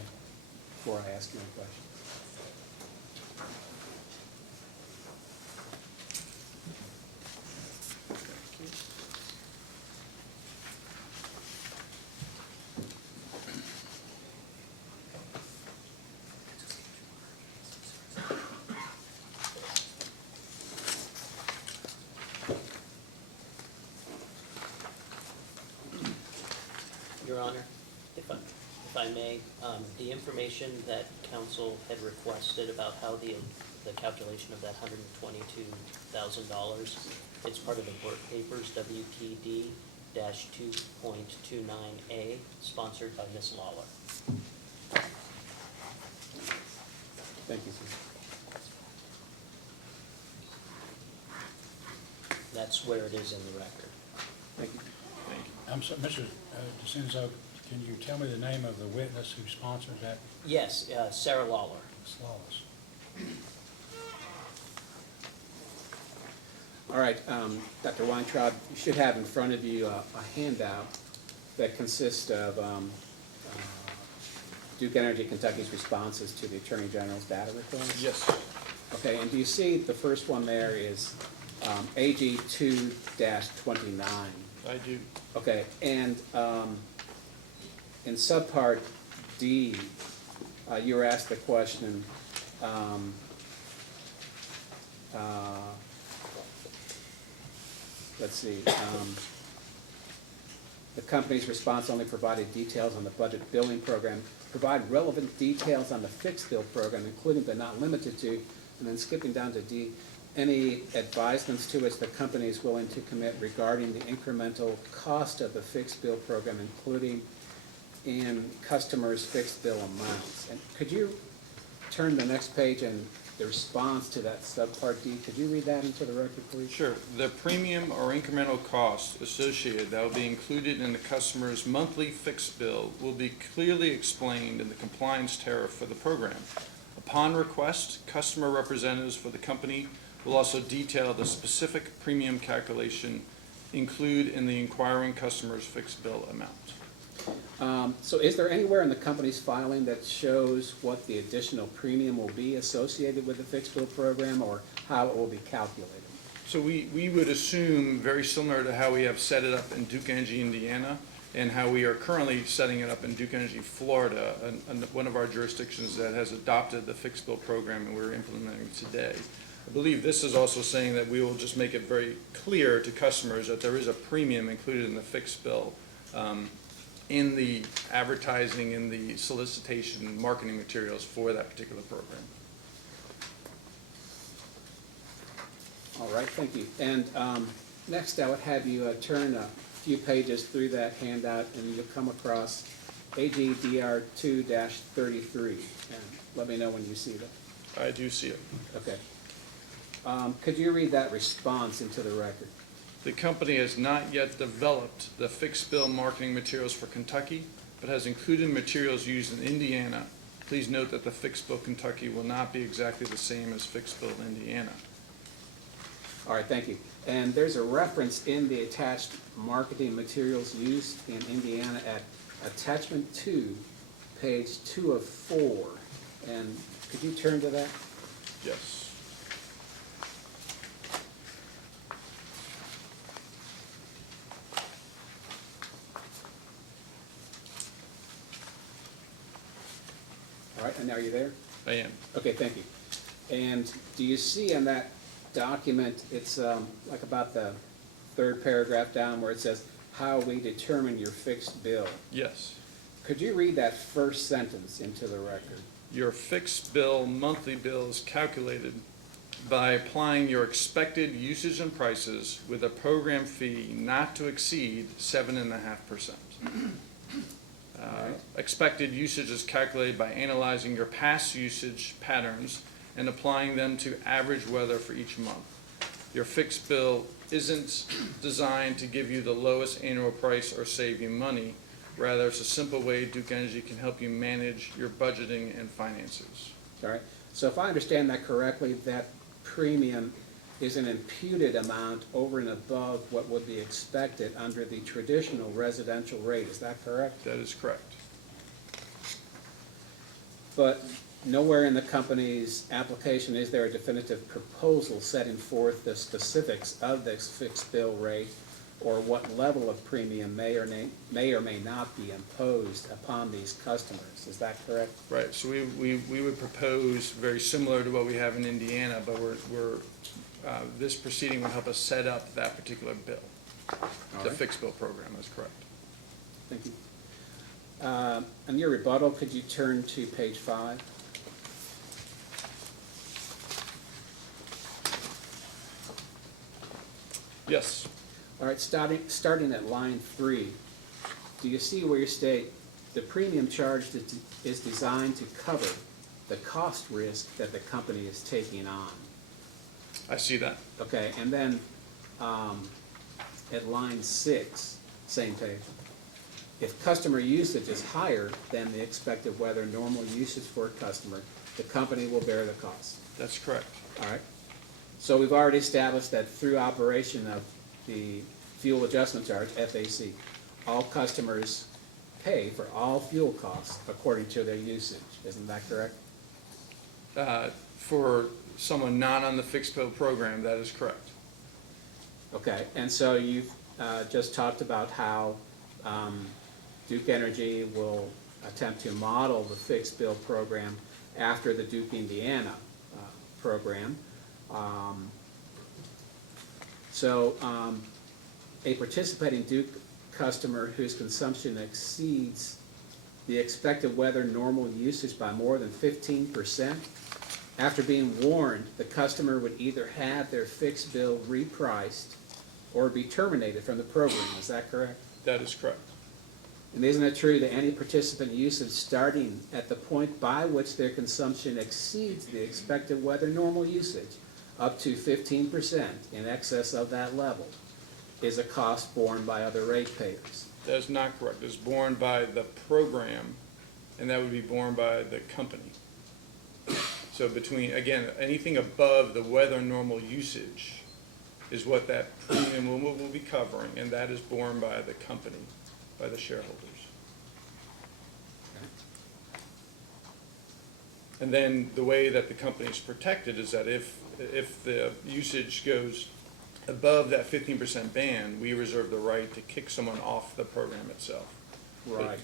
ask you a question. Your Honor, if I may, the information that council had requested about how the calculation of that $122,000, it's part of the work papers, WPD-2.29A, sponsored by Ms. Lawler. Thank you, sir. That's where it is in the record. Thank you. I'm sorry, Mr. DiCenzo, can you tell me the name of the witness who sponsored that? Yes, Sarah Lawler. Slawless. All right, Dr. Weintraub, you should have in front of you a handout that consists of Duke Energy Kentucky's responses to the Attorney General's data request. Yes. Okay, and do you see the first one there is AG 2-29? I do. Okay, and in subpart D, you were asked the question, let's see, the company's response only provided details on the budget billing program. Provide relevant details on the fixed bill program, including but not limited to, and then skipping down to D, any advisements to which the company is willing to commit regarding the incremental cost of the fixed bill program, including in customers' fixed bill amounts. And could you turn to the next page and the response to that subpart D, could you read that into the record, please? Sure. The premium or incremental cost associated that will be included in the customer's monthly fixed bill will be clearly explained in the compliance tariff for the program. Upon request, customer representatives for the company will also detail the specific premium calculation included in the inquiring customer's fixed bill amount. So is there anywhere in the company's filing that shows what the additional premium will be associated with the fixed bill program, or how it will be calculated? So we would assume, very similar to how we have set it up in Duke Energy, Indiana, and how we are currently setting it up in Duke Energy, Florida, and one of our jurisdictions that has adopted the fixed bill program and we're implementing today. I believe this is also saying that we will just make it very clear to customers that there is a premium included in the fixed bill in the advertising, in the solicitation, marketing materials for that particular program. All right, thank you. And next, I would have you turn a few pages through that handout, and you'll come across AGDR 2-33. And let me know when you see that. I do see it. Okay. Could you read that response into the record? The company has not yet developed the fixed bill marketing materials for Kentucky, but has included materials used in Indiana. Please note that the fixed bill Kentucky will not be exactly the same as fixed bill Indiana. All right, thank you. And there's a reference in the attached marketing materials used in Indiana at attachment 2, page 2 of 4. And could you turn to that? Yes. All right, and are you there? I am. Okay, thank you. And do you see in that document, it's like about the third paragraph down where it says, how we determine your fixed bill? Yes. Could you read that first sentence into the record? Your fixed bill monthly bill is calculated by applying your expected usage and prices with a program fee not to exceed 7.5%. Expected usage is calculated by analyzing your past usage patterns and applying them to average weather for each month. Your fixed bill isn't designed to give you the lowest annual price or save you money. Rather, it's a simple way Duke Energy can help you manage your budgeting and finances. All right, so if I understand that correctly, that premium is an imputed amount over and above what would be expected under the traditional residential rate, is that correct? That is correct. But nowhere in the company's application is there a definitive proposal setting forth the specifics of this fixed bill rate or what level of premium may or may not be imposed upon these customers. Is that correct? Right, so we would propose very similar to what we have in Indiana, but this proceeding will help us set up that particular bill. The fixed bill program, that's correct. Thank you. On your rebuttal, could you turn to page 5? Yes. All right, starting at line 3, do you see where you state the premium charged is designed to cover the cost risk that the company is taking on? I see that. Okay, and then at line 6, same page, if customer usage is higher than the expected weather normal usage for a customer, the company will bear the cost. That's correct. All right. So we've already established that through operation of the fuel adjustment charge, FAC, all customers pay for all fuel costs according to their usage. Isn't that correct? For someone not on the fixed bill program, that is correct. Okay, and so you've just talked about how Duke Energy will attempt to model the fixed bill program after the Duke Indiana program. A participating Duke customer whose consumption exceeds the expected weather normal usage by more than 15%, after being warned, the customer would either have their fixed bill repriced or be terminated from the program. Is that correct? That is correct. And isn't it true that any participant usage starting at the point by which their consumption exceeds the expected weather normal usage up to 15% in excess of that level is a cost borne by other ratepayers? That is not correct. It's borne by the program, and that would be borne by the company. So between, again, anything above the weather normal usage is what that premium will be covering, and that is borne by the company, by the shareholders. And then the way that the company is protected is that if the usage goes above that 15% band, we reserve the right to kick someone off the program itself. Right.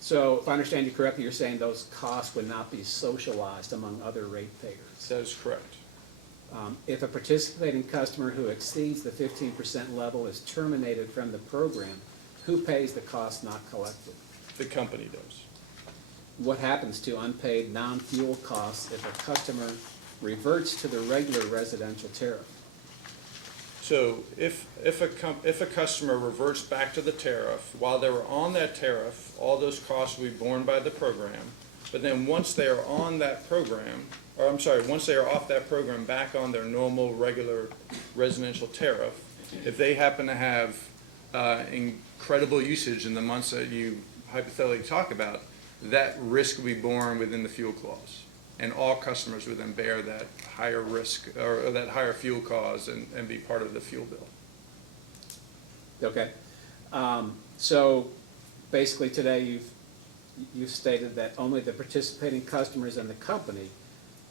So if I understand you correctly, you're saying those costs would not be socialized among other ratepayers? That is correct. If a participating customer who exceeds the 15% level is terminated from the program, who pays the cost not collected? The company does. What happens to unpaid non-fuel costs if a customer reverts to the regular residential tariff? So if a customer reverts back to the tariff, while they were on that tariff, all those costs will be borne by the program. But then once they are on that program, once they are off that program back on their normal, regular residential tariff, if they happen to have incredible usage in the months that you hypothetically talk about, that risk will be borne within the fuel clause. And all customers would then bear that higher risk or that higher fuel cost and be part of the fuel bill. Okay. So basically today you've stated that only the participating customers and the company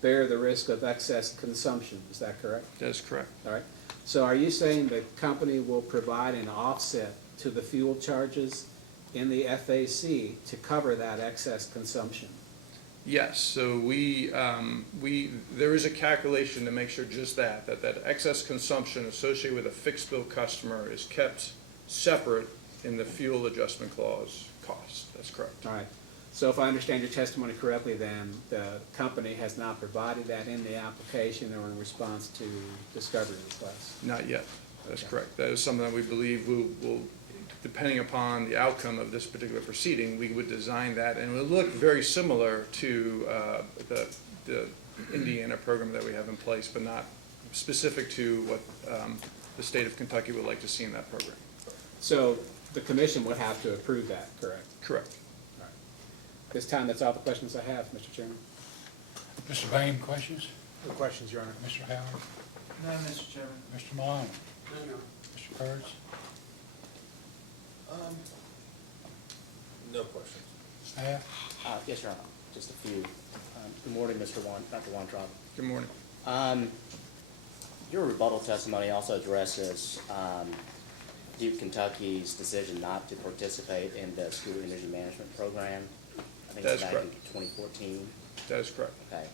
bear the risk of excess consumption. Is that correct? That is correct. All right. So are you saying the company will provide an offset to the fuel charges in the FAC to cover that excess consumption? Yes, so there is a calculation to make sure just that excess consumption associated with a fixed bill customer is kept separate in the fuel adjustment clause cost. That's correct. All right. So if I understand your testimony correctly, then the company has not provided that in the application or in response to discovery requests? Not yet. That's correct. That is something that we believe will depending upon the outcome of this particular proceeding, we would design that, and it would look very similar to the Indiana program that we have in place, but not specific to what the state of Kentucky would like to see in that program. So the commission would have to approve that, correct? Correct. This time, that's all the questions I have, Mr. Chairman. Mr. Bain, questions? No questions, Your Honor. Mr. Howard? No, Mr. Chairman. Mr. Malone? Mr. Kurtz? No questions. Staff? Yes, Your Honor, just a few. Good morning, Dr. Weintraub. Good morning. Your rebuttal testimony also addresses Duke Kentucky's decision not to participate in the school energy management program. I think That it's is back correct. in 2014. That is correct. Okay.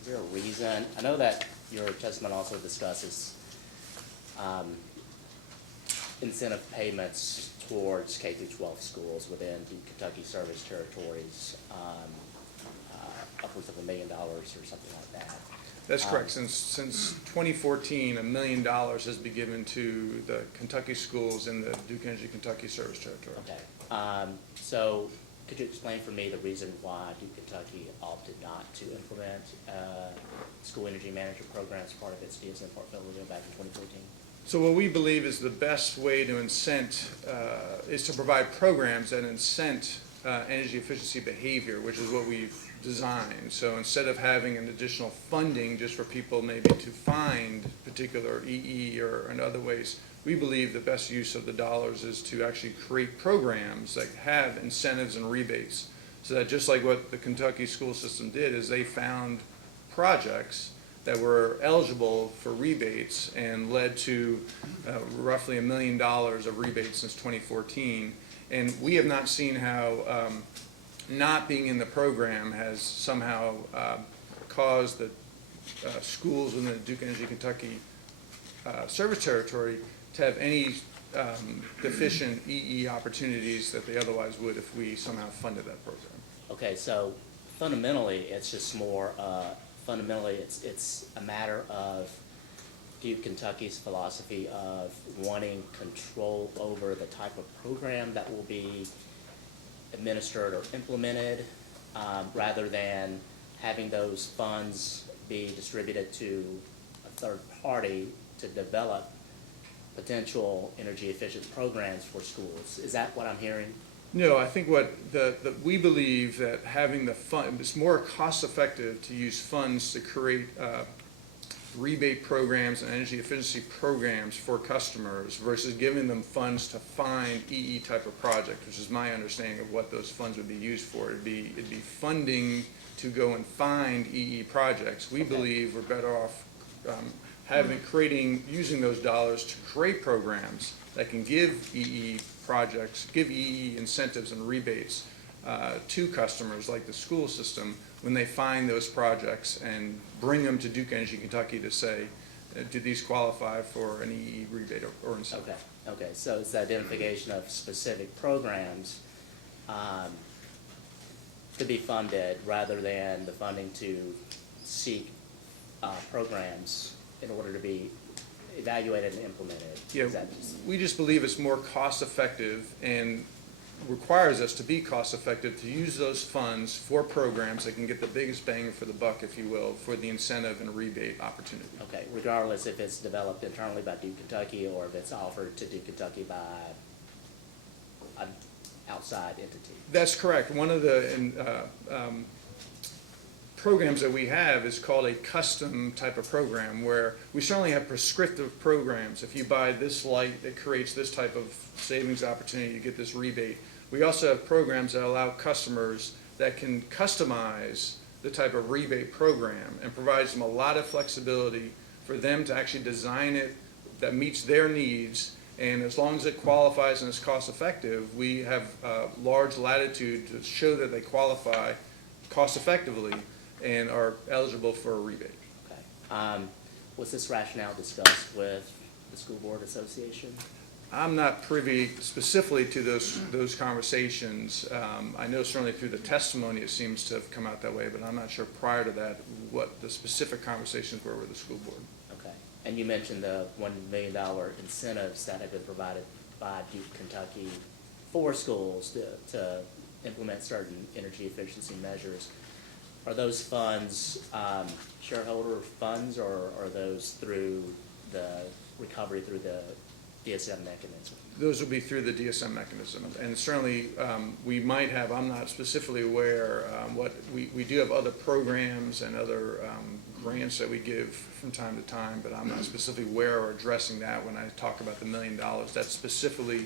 Is there a reason? I know that your testimony also discusses incentive payments towards K through 12 schools within Duke Kentucky service territories, upwards of $1 million or something like that. That's correct. Since 2014, $1 million has been given to the Kentucky schools in the Duke Energy Kentucky service territory. Okay. So could you explain for me the reason why Duke Kentucky opted not to implement school energy management program as part of its DSM portfolio back in 2014? So what we believe is the best way to incent is to provide programs that incent energy efficiency behavior, which is what we've designed. So instead of having an additional funding just for people maybe to find particular EE or in other ways, we believe the best use of the dollars is to actually create programs that have incentives and rebates. So that just like what the Kentucky school system did is they found projects that were eligible for rebates and led to roughly $1 million of rebates since 2014. And we have not seen how not being in the program has somehow caused the schools in the Duke Energy Kentucky service territory to have any deficient EE opportunities that they otherwise would if we somehow funded that program. Okay, so fundamentally, it's just more, fundamentally, it's a matter of Duke Kentucky's philosophy of wanting control over the type of program that will be administered or implemented, rather than having those funds be distributed to a third party to develop potential energy efficient programs for schools. Is that what I'm hearing? No, I think what we believe that having the fund, it's more cost effective to use funds to create rebate programs and energy efficiency programs for customers versus giving them funds to find EE type of project, which is my understanding of what those funds would be used for. It'd be funding to go and find EE projects. We believe we're better off using those dollars to create programs that can give EE projects, give EE incentives and rebates to customers like the school system when they find those projects and bring them to Duke Energy Kentucky to say, do these qualify for an EE rebate or incentive? Okay, so it's the identification of specific programs to be funded rather than the funding to seek programs in order to be evaluated and implemented. Yeah, we just believe it's more cost effective and requires us to be cost effective to use those funds for programs that can get the biggest bang for the buck, if you will, for the incentive and rebate opportunity. Okay, regardless if it's developed internally by Duke Kentucky or if it's offered to Duke Kentucky by an outside entity. That's correct. One of the programs that we have is called a custom type of program, where we certainly have prescriptive programs. If you buy this light, it creates this type of savings opportunity to get this rebate. We also have programs that allow customers that can customize the type of rebate program and provides them a lot of flexibility for them to actually design it that meets their needs. And as long as it qualifies and is cost effective, we have large latitude to show that they qualify cost effectively and are eligible for a rebate. Okay. Was this rationale discussed with the School Board Association? I'm not privy specifically to those conversations. I know certainly through the testimony it seems to have come out that way, but I'm not sure prior to that what the specific conversations were with the school board. Okay. And you mentioned the $1 million incentives that have been provided by Duke, Kentucky for schools to implement certain energy efficiency measures. Are those funds shareholder funds, or are those through the recovery through the DSM mechanism? Those will be through the DSM mechanism, and certainly we might have, I'm not specifically aware, we do have other programs and other grants that we give from time to time, but I'm not specifically aware or addressing that when I talk about the $1 million. That's specifically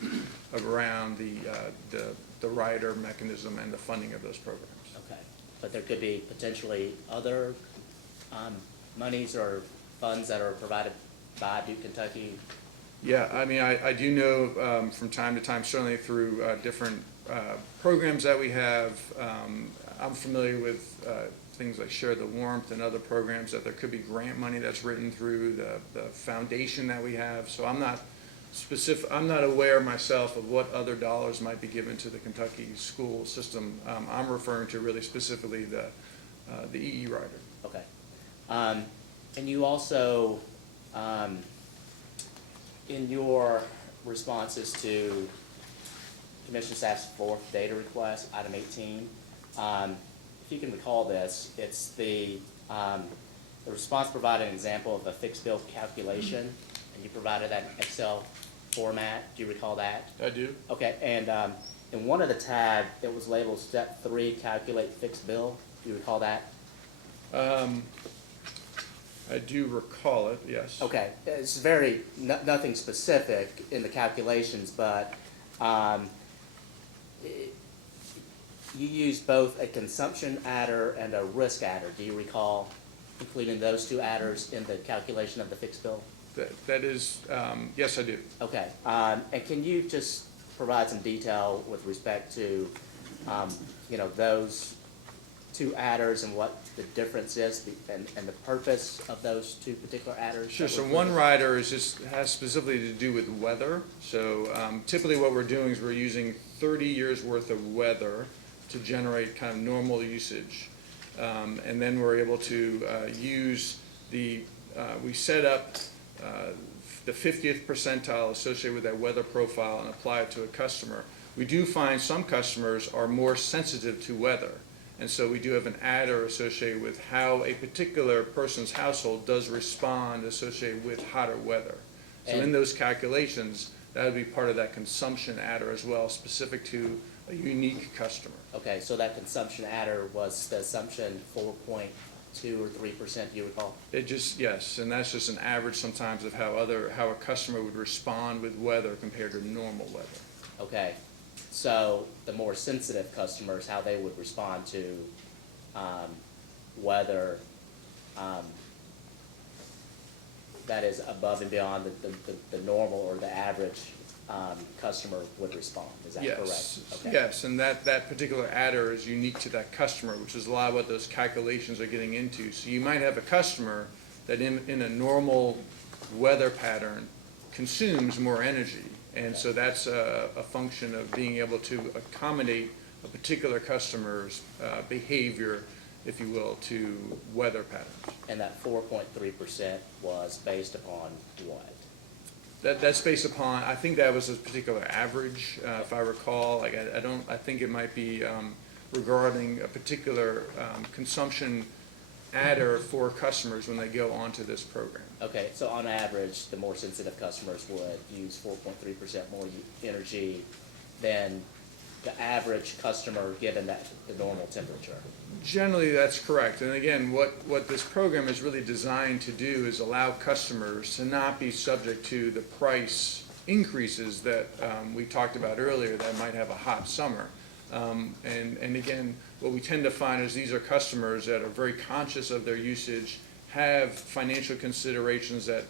around the rider mechanism and the funding of those programs. Okay, but there could be potentially other monies or funds that are provided by Duke, Kentucky. Yeah, I mean, I do know from time to time, certainly through different programs that we have, I'm familiar with things like Share the Warmth and other programs, that there could be grant money that's written through the foundation that we have. So I'm not aware myself of what other dollars might be given to the Kentucky school system. I'm referring to really specifically the EE rider. Okay. And you also, in your responses to Commissioner staff's fourth data request, item 18, if you can recall this, it's the response provided an example of a fixed bill calculation, and you provided that in Excel format. Do you recall that? I do. Okay, and in one of the tabs, it was labeled step 3, calculate fixed bill. Do you recall that? I do recall it, yes. Okay, it's very, nothing specific in the calculations, but you use both a consumption adder and a risk adder. Do you recall including those two adders in the calculation of the fixed bill? That is, yes, I do. Okay, and can you just provide some detail with respect to, those two adders and what the difference is and the purpose of those two particular adders? Sure, so one rider has specifically to do with weather. So typically what we're doing is we're using 30 years worth of weather to generate kind of normal usage. And then we're able to use we set up the 50th percentile associated with that weather profile and apply it to a customer. We do find some customers are more sensitive to weather. And so we do have an adder associated with how a particular person's household does respond associated with hotter weather. So in those calculations, that would be part of that consumption adder as well, specific to a unique customer. Okay, so that consumption adder was the assumption 4.2 or 3%, do you recall? Yes, and that's just an average sometimes of how a customer would respond with weather compared to normal weather. Okay, so the more sensitive customers, how they would respond to weather that is above and beyond the normal or the average customer would respond. Is that correct? Okay. Yes, and that particular adder is unique to that customer, which is a lot of what those calculations are getting into. So you might have a customer that in a normal weather pattern consumes more energy. And so that's a function of being able to accommodate a particular customer's behavior, if you will, to weather patterns. And that 4.3% was based upon what? That's based upon, I think that was a particular average, if I recall. Like I think it might be regarding a particular consumption adder for customers when they go onto this program. Okay, so on average, the more sensitive customers would use 4.3% more energy than the average customer given the normal temperature. Generally, that's correct. And again, what this program is really designed to do is allow customers to not be subject to the price increases that we talked about earlier that might have a hot summer. And again, what we tend to find is these are customers that are very conscious of their usage, have financial considerations that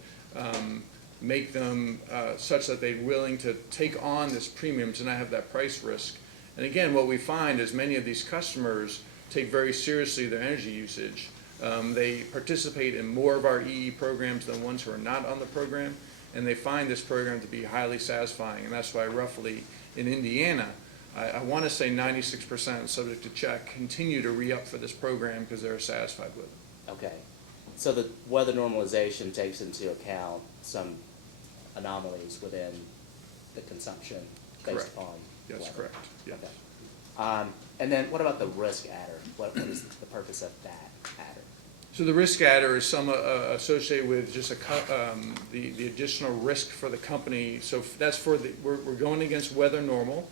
make them such that they're willing to take on this premium to not have that price risk. And again, what we find is many of these customers take very seriously their energy usage. They participate in more of our EE programs than ones who are not on the program, and they find this program to be highly satisfying. And that's why roughly in Indiana, I want to say 96%, subject to check, continue to re-up for this program because they're satisfied with it. Okay, so the weather normalization takes into account some anomalies within the consumption based Correct. upon Yes, weather. correct, yes. Okay. And then what about the risk adder? What is the purpose of that adder? So the risk adder is some associated with just the additional risk for the company. So that's for we're going against weather normal,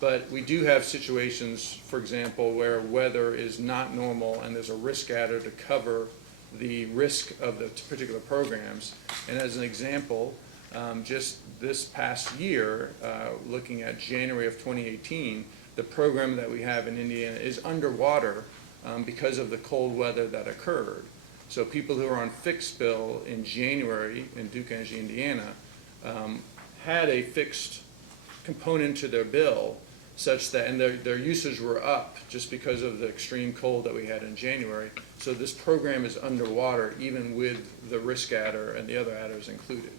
but we do have situations, for example, where weather is not normal and there's a risk adder to cover the risk of the particular programs. And as an example, just this past year, looking at January of 2018, the program that we have in Indiana is underwater because of the cold weather that occurred. So people who are on fixed bill in January in Duke Energy, Indiana, had a fixed component to their bill such that, and their usage were up just because of the extreme cold that we had in January. So this program is underwater even with the risk adder and the other adders included.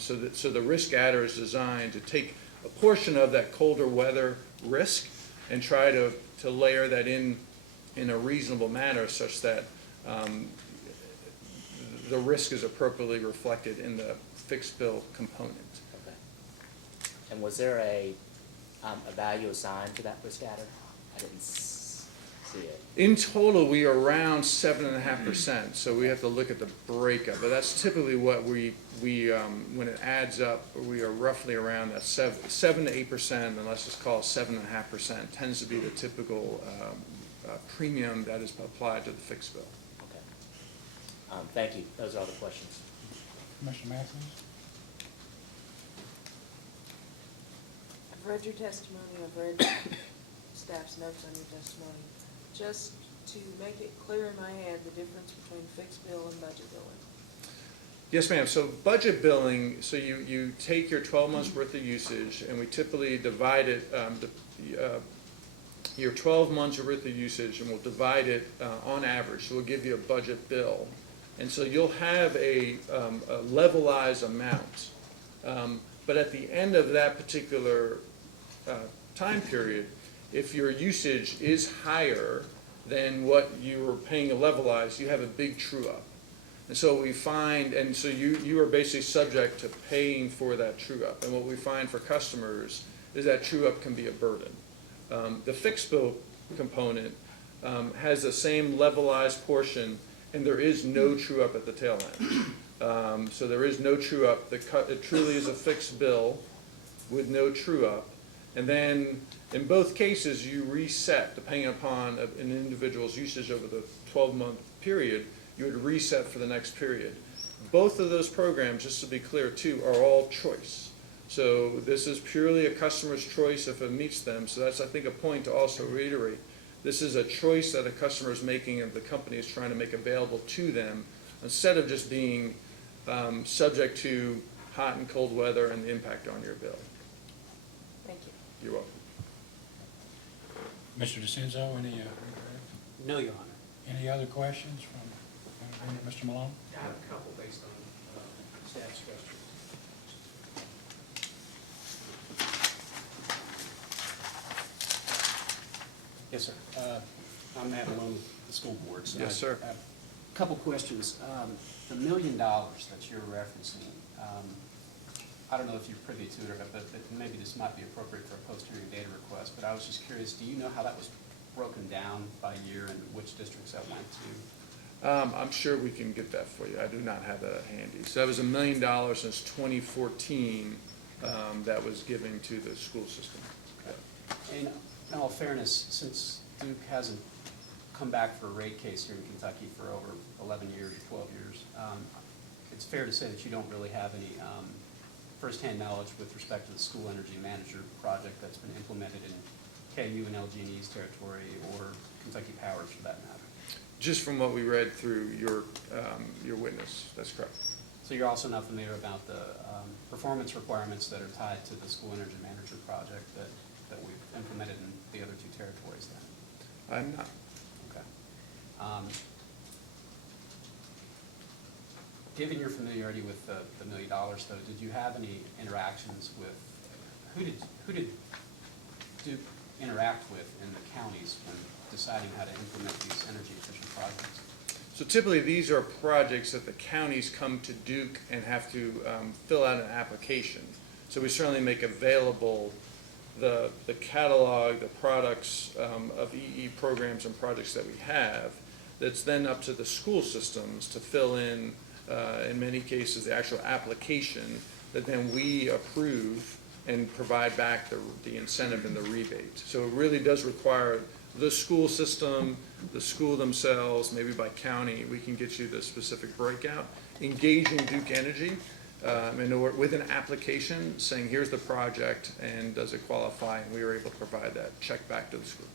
So the risk adder is designed to take a portion of that colder weather risk and try to layer that in a reasonable manner such that the risk is appropriately reflected in the fixed bill component. Okay. And was there a value assigned to that risk adder? I didn't see it. In total, we are around 7.5%, so we have to look at the breakup. But that's typically what we when it adds up, we are roughly around that 7 to 8%, and let's just call it 7.5%, tends to be the typical premium that is applied to the fixed bill. Okay. Thank you. Those are all the questions. Commissioner Matthews? I've read your testimony, I've read staff's notes on your testimony. Just to make it clear in my head, the difference between fixed bill and budget billing. Yes, ma'am. So budget billing, so you take your 12 months worth of usage, and we typically divide it, your 12 months worth of usage, and we'll divide it on average. So we'll give you a budget bill. And so you'll have a levelized amount. But at the end of that particular time period, if your usage is higher than what you were paying a levelized, you have a big true-up. And so we find, and so you are basically subject to paying for that true-up. And what we find for customers is that true-up can be a burden. The fixed bill component has the same levelized portion, and there is no true-up at the tail end. So there is no true-up. It truly is a fixed bill with no true-up. And then in both cases, you reset, depending upon an individual's usage over the 12-month period, you would reset for the next period. Both of those programs, just to be clear too, are all choice. So this is purely a customer's choice if it meets them. So that's, I think, a point to also reiterate. This is a choice that a customer is making and the company is trying to make available to them instead of just being subject to hot and cold weather and the impact on your bill. Thank you. You're welcome. Mr. DeCenzo, No, Your Honor. any other questions from Mr. Malone? I have a couple based on staff's questions. Yes, sir. I'm Matt Malone with the school board. So Yes, sir. I have a couple questions. The $1 million that you're referencing, I don't know if you're privy to it or not, but maybe this might be appropriate for a post-hearing data request, but I was just curious, do you know how that was broken down by year and which districts that went to? I'm sure we can get that for you. I do not have that handy. So that was $1 million since 2014 that was given to the school system. In all fairness, since Duke hasn't come back for a rate case here in Kentucky for over 11 years or 12 years, it's fair to say that you don't really have any firsthand knowledge with respect to the school energy manager project that's been implemented in KU and LG&E's territory or Kentucky Power's for that matter. Just from what we read through your witness, that's correct. So you're also not familiar about the performance requirements that are tied to the school energy manager project that we've implemented in the other two territories then? I'm not. Okay. Given your familiarity with the $1 million though, did you have any interactions with, who did Duke interact with in the counties when deciding how to implement these energy efficient projects? So typically, these are projects that the counties come to Duke and have to fill out an application. So we certainly make available the catalog, the products of EE programs and projects that we have. That's then up to the school systems to fill in many cases, the actual application that then we approve and provide back the incentive and the rebate. So it really does require the school system, the school themselves, maybe by county, we can get you the specific breakout. Engaging Duke Energy with an application saying, here's the project and does it qualify, and we were able to provide that check back to the school.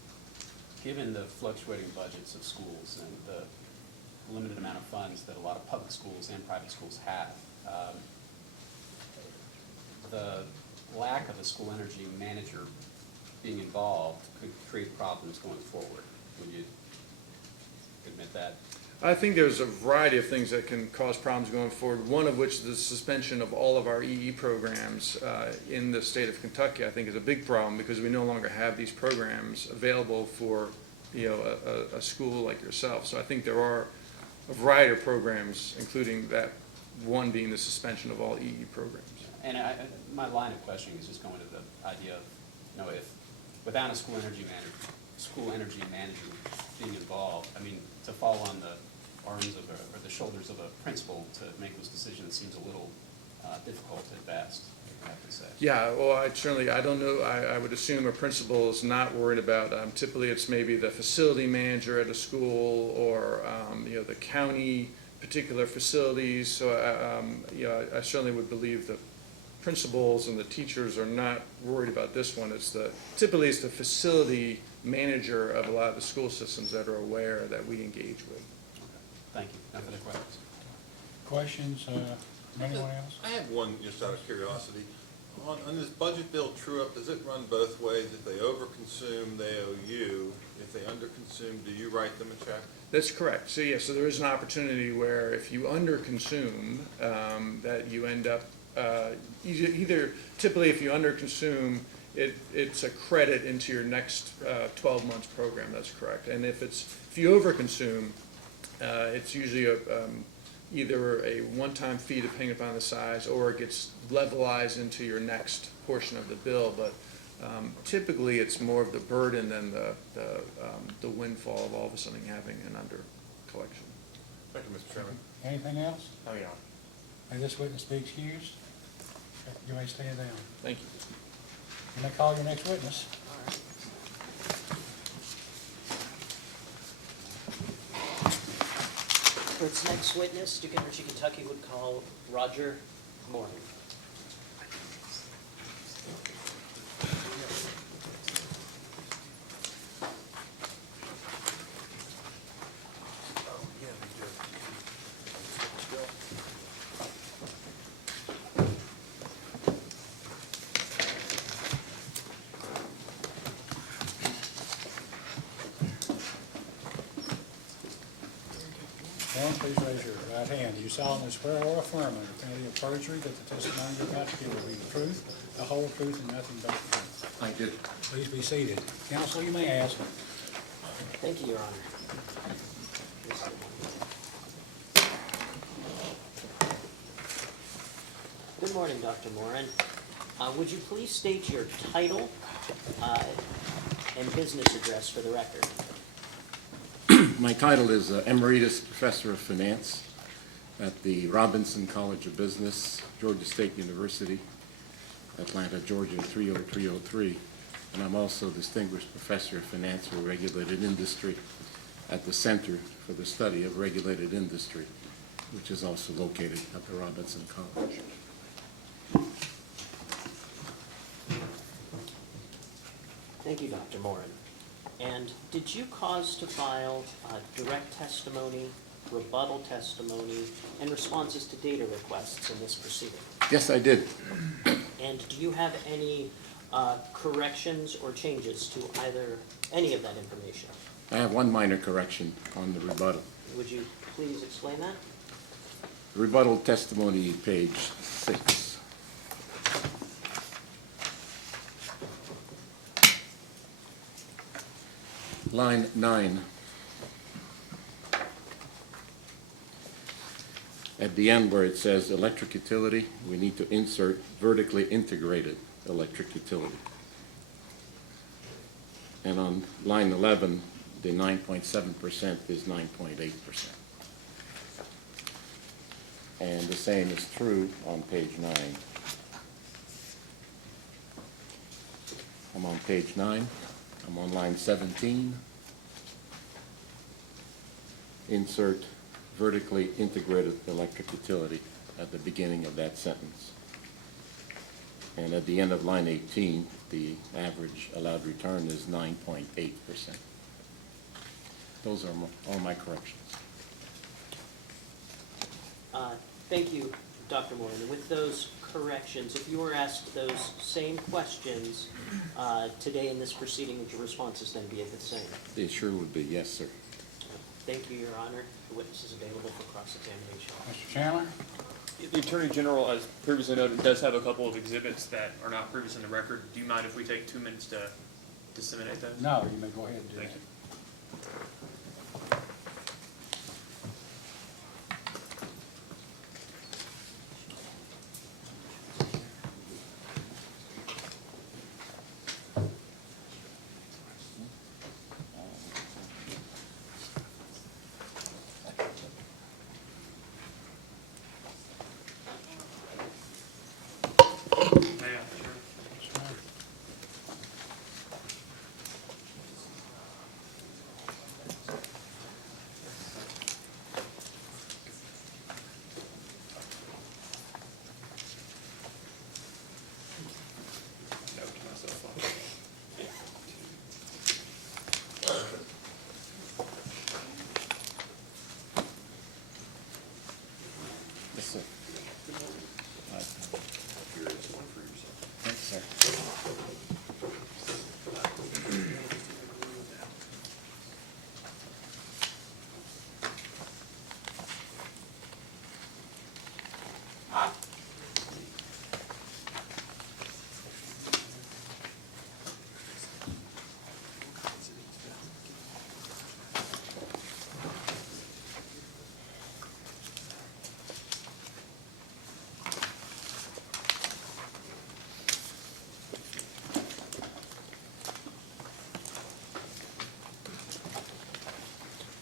Given the fluctuating budgets of schools and the limited amount of funds that a lot of public schools and private schools have, the lack of a school energy manager being involved could create problems going forward. Would you admit that? I think there's a variety of things that can cause problems going forward, one of which is the suspension of all of our EE programs in the state of Kentucky, I think is a big problem because we no longer have these programs available for, you know, a school like yourself. So I think there are a variety of programs, including that one being the suspension of all EE programs. And my line of questioning is just going to the idea of, you know, if without a school energy manager being involved, I mean, to fall on the arms of or the shoulders of a principal to make those decisions seems a little difficult at best, I have to say. Yeah, well, I don't know, I would assume a principal is not worried about, typically it's maybe the facility manager at a school or, you know, the county particular facilities. So, you know, I certainly would believe that principals and the teachers are not worried about this one. Typically it's the facility manager of a lot of the school systems that are aware that we engage with. Thank you. No further questions. Questions from anyone else? I have one just out of curiosity. On this budget bill true-up, does it run both ways? If they overconsume, they owe you. If they underconsume, do you write them a check? That's correct. So yes, so there is an opportunity where if you underconsume, that you end up either typically if you underconsume, it's a credit into your next 12 months program. That's correct. And if you overconsume, it's usually either a one-time fee depending upon the size, or it gets levelized into your next portion of the bill. But typically, it's more of the burden than the windfall of all of a sudden having an under collection. Thank you, Mr. Chairman. Anything else? Oh, yeah. May this witness be excused. You may stand down. Thank you. You may call your next witness. For its next witness, Duke Energy Kentucky would call Roger Moran. Warren, please raise your right hand. Do you solemnly swear or affirm under penalty of perjury that the testimony you're about to give will be the truth, the whole truth, and nothing but the truth? I do. Please be seated. Counsel, you may ask. Thank you, Your Honor. Good morning, Dr. Moran. Would you please state your title and business address for the record? My title is Emeritus Professor of Finance at the Robinson College of Business, Georgia State University, Atlanta, Georgia 30303. And I'm also Distinguished Professor of Finance for Regulated Industry at the Center for the Study of Regulated Industry, which is also located at the Robinson College. Thank you, Dr. Moran. And did you cause to file direct testimony, rebuttal testimony, and responses to data requests in this proceeding? Yes, I did. And do you have any corrections or changes to any of that information? I have one minor correction on the rebuttal. Would you please explain that? Rebuttal testimony, page 6. Line 9. At the end where it says electric utility, we need to insert vertically integrated electric utility. And on line 11, the 9.7% is 9.8%. And the same is true on page 9. I'm on page 9. I'm on line 17. Insert vertically integrated electric utility at the beginning of that sentence. And at the end of line 18, the average allowed return is 9.8%. Those are all my corrections. Thank you, Dr. Moore. And with those corrections, if you were asked those same questions today in this proceeding, would your responses then be the same? It sure would be, yes, sir. Thank you, Your Honor. The witness is available for cross-examination. Mr. Chandler? The Attorney General, as previously noted, does have a couple of exhibits that are not previous in the record. Do you mind if we take 2 minutes to disseminate those? No, you may go ahead and do that. Thank you. Yes, sir. Thanks, sir.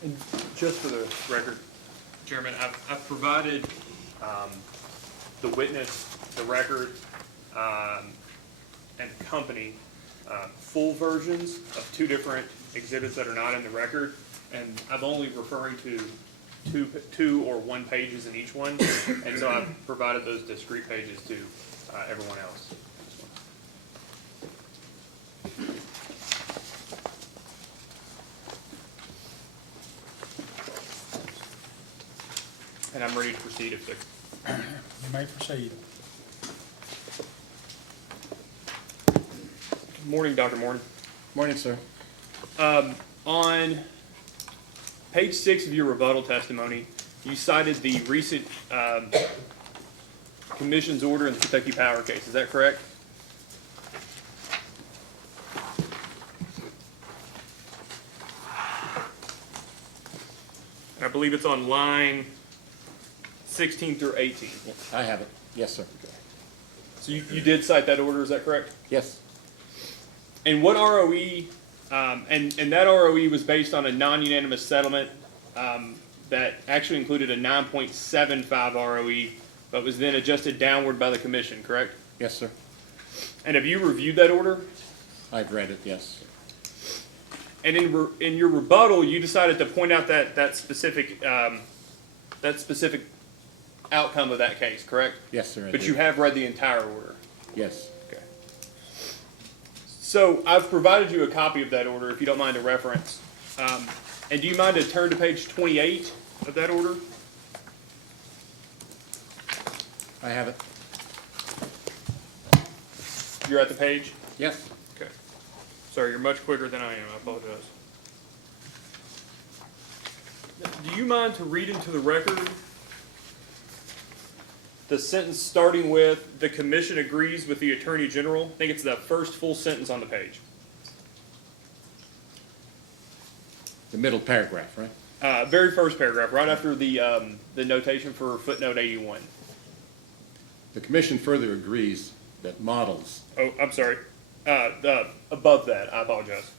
And just for the record, Chairman, I've provided the witness, the record, and the company full versions of 2 different exhibits that are not in the record, and I'm only referring to two or 1 pages in each one, and so I've provided those discrete pages to everyone else. And I'm ready to proceed if the You may proceed. Good morning, Dr. Morton. Morning, sir. On page 6 of your rebuttal testimony, you cited the recent commission's order in the Kentucky Power case. Is that correct? And I believe it's on line 16 through 18. I have it. Yes, sir. So you did cite that order, is that correct? Yes. And what ROE, and that ROE was based on a non-unanimous settlement that actually included a 9.75 ROE, but was then adjusted downward by the commission, correct? Yes, sir. And have you reviewed that order? I've read it, yes. And in your rebuttal, you decided to point out that specific outcome of that case, correct? Yes, sir. I But did. you have read the entire order. Yes. Okay. So I've provided you a copy of that order, if you don't mind a reference. And do you mind to turn to page 28 of that order? I have it. You're at the page? Yes. Okay. Sorry, you're much quicker than I am. I apologize. Do you mind to read into the record the sentence starting with, "The commission agrees with the Attorney General"? I think it's the first full sentence on the page. The middle paragraph, right? Very first paragraph, right after the notation for footnote 81. The commission further agrees that models, Oh, I'm sorry. Above that, I apologize.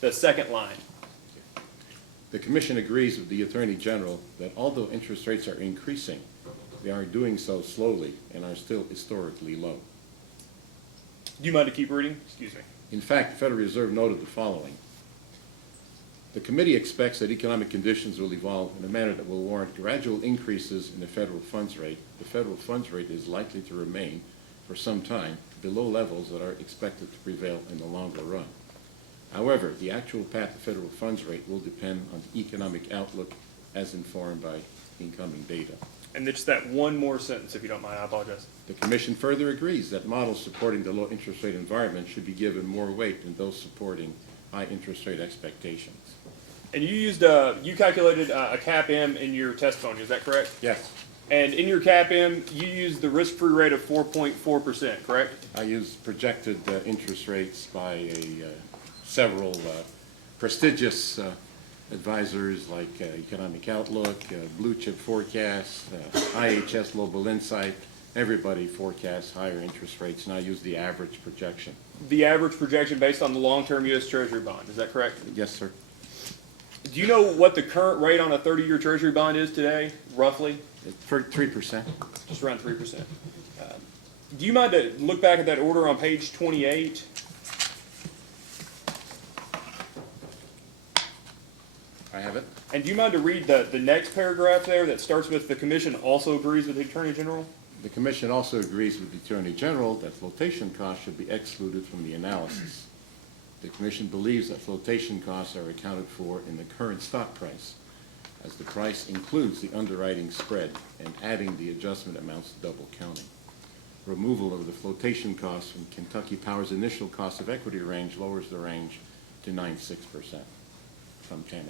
The second line. the commission agrees with the Attorney General that although interest rates are increasing, they are doing so slowly and are still historically low. Do you mind to keep reading? Excuse me. In fact, the Federal Reserve noted the following. The committee expects that economic conditions will evolve in a manner that will warrant gradual increases in the federal funds rate. The federal funds rate is likely to remain for some time below levels that are expected to prevail in the longer run. However, the actual path of federal funds rate will depend on the economic outlook as informed by incoming data. And just that one more sentence, if you don't mind, I apologize. The Commission further agrees that models supporting the low interest rate environment should be given more weight than those supporting high interest rate expectations. And you calculated a CAPM in your testimony, is that correct? Yes. And in your CAPM, you used the risk-free rate of 4.4%, correct? I used projected interest rates by several prestigious advisors like Economic Outlook, Blue Chip Forecast, IHS Global Insight. Everybody forecasts higher interest rates, and I use the average projection. The average projection based on the long-term U.S. Treasury bond, is that correct? Yes, sir. Do you know what the current rate on a 30-year Treasury bond is today, roughly? For 3%. Just around 3%. Do you mind to look back at that order on page 28? I have it. And do you mind to read the next paragraph there that starts with the commission also agrees with the Attorney General? The Commission also agrees with the Attorney General that flotation costs should be excluded from the analysis. The Commission believes that flotation costs are accounted for in the current stock price, as the price includes the underwriting spread, and adding the adjustment amounts to double counting. Removal of the flotation costs from Kentucky Power's initial cost of equity range lowers the range to 9.6% from 10.8%.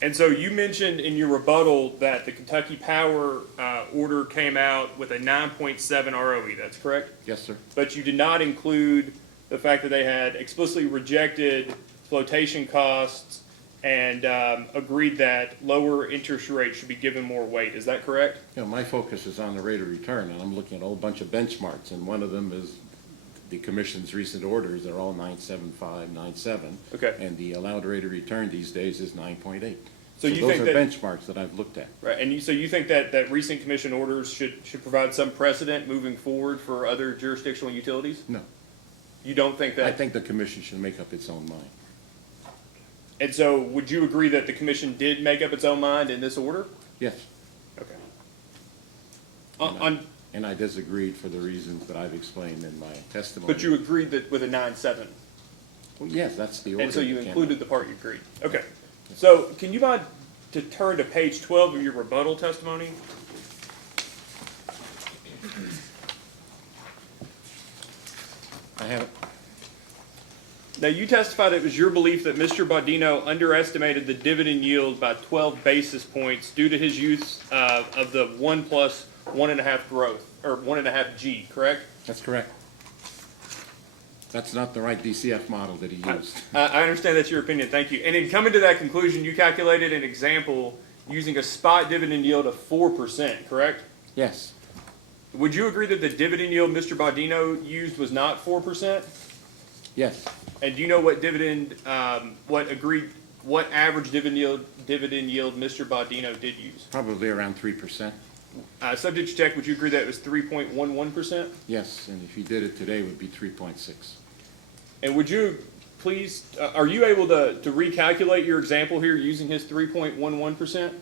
And so you mentioned in your rebuttal that the Kentucky Power order came out with a 9.7 ROE, that's correct? Yes, sir. But you did not include the fact that they had explicitly rejected flotation costs and agreed that lower interest rates should be given more weight. Is that correct? You know, my focus is on the rate of return, and I'm looking at a whole bunch of benchmarks, and one of them is the Commission's recent orders. They're all 9.75, 9.7. Okay. And the allowed rate of return these days is 9.8. So you those think are that benchmarks that I've looked at. right? And so you think that recent commission orders should provide some precedent moving forward for other jurisdictional utilities? No. You don't think that? I think the Commission should make up its own mind. And so would you agree that the commission did make up its own mind in this order? Yes. Okay. And I disagreed for the reasons that I've explained in my testimony. But you agreed that with a 9.7? Well, yes, that's the order. And so you that came included out. the part you agreed? Okay. So can you mind to turn to page 12 of your rebuttal testimony? I have it. Now, you testified it was your belief that Mr. Baudino underestimated the dividend yield by 12 basis points due to his use of the 1 plus 1.5 growth, or 1.5 G, correct? That's correct. That's not the right DCF model that he used. I understand that's your opinion, thank you. And in coming to that conclusion, you calculated an example using a spot dividend yield of 4%, correct? Yes. Would you agree that the dividend yield Mr. Baudino used was not 4%? Yes. And do you know what what average dividend yield Mr. Baudino did use? Probably around 3%. Subject to check, would you agree that it was 3.11%? Yes, and if he did it today, it would be 3.6. And would you please, are you able to recalculate your example here using his 3.11%?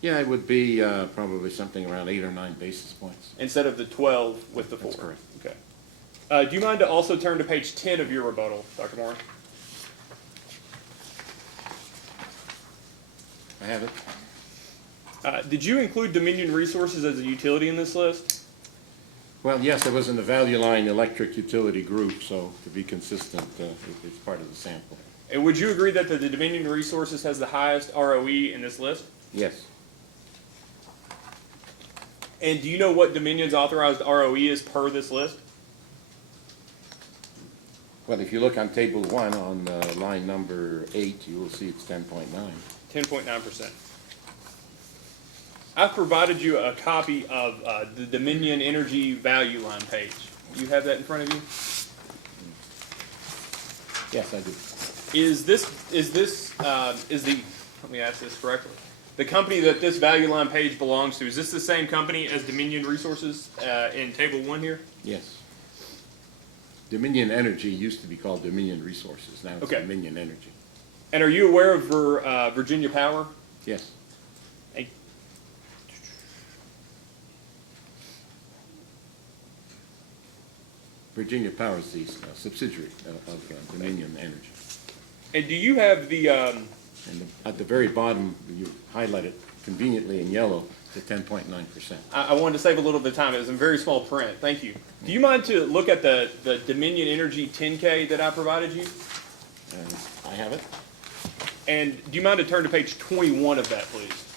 Yeah, it would be probably something around 8 or 9 basis points. Instead of the 12 with the 4? That's correct. Okay. Do you mind to also turn to page 10 of your rebuttal, Dr. Moore? I have it. Did you include Dominion Resources as a utility in this list? Well, yes, it was in the Value Line Electric Utility Group, so to be consistent, it's part of the sample. And would you agree that the Dominion Resources has the highest ROE in this list? Yes. And do you know what Dominion's authorized ROE is per this list? Well, if you look on Table 1 on line number 8, you will see it's 10.9. 10.9%. I've provided you a copy of the Dominion Energy Value Line page. You have that in front of you? Yes, I do. Is the, let me ask this correctly. The company that this value line page belongs to, is this the same company as Dominion Resources in table 1 here? Yes. Dominion Energy used to be called Dominion Resources. Now it's Okay. Dominion Energy. And are you aware of Virginia Power? Yes. Hey. Virginia Power is the subsidiary of Dominion Energy. And do you have the, And at the very bottom, you highlight it conveniently in yellow, the 10.9%. I wanted to save a little bit of time, it was in very small print, thank you. Do you mind to look at the Dominion Energy 10K that I provided you? I have it. And do you mind to turn to page 21 of that, please?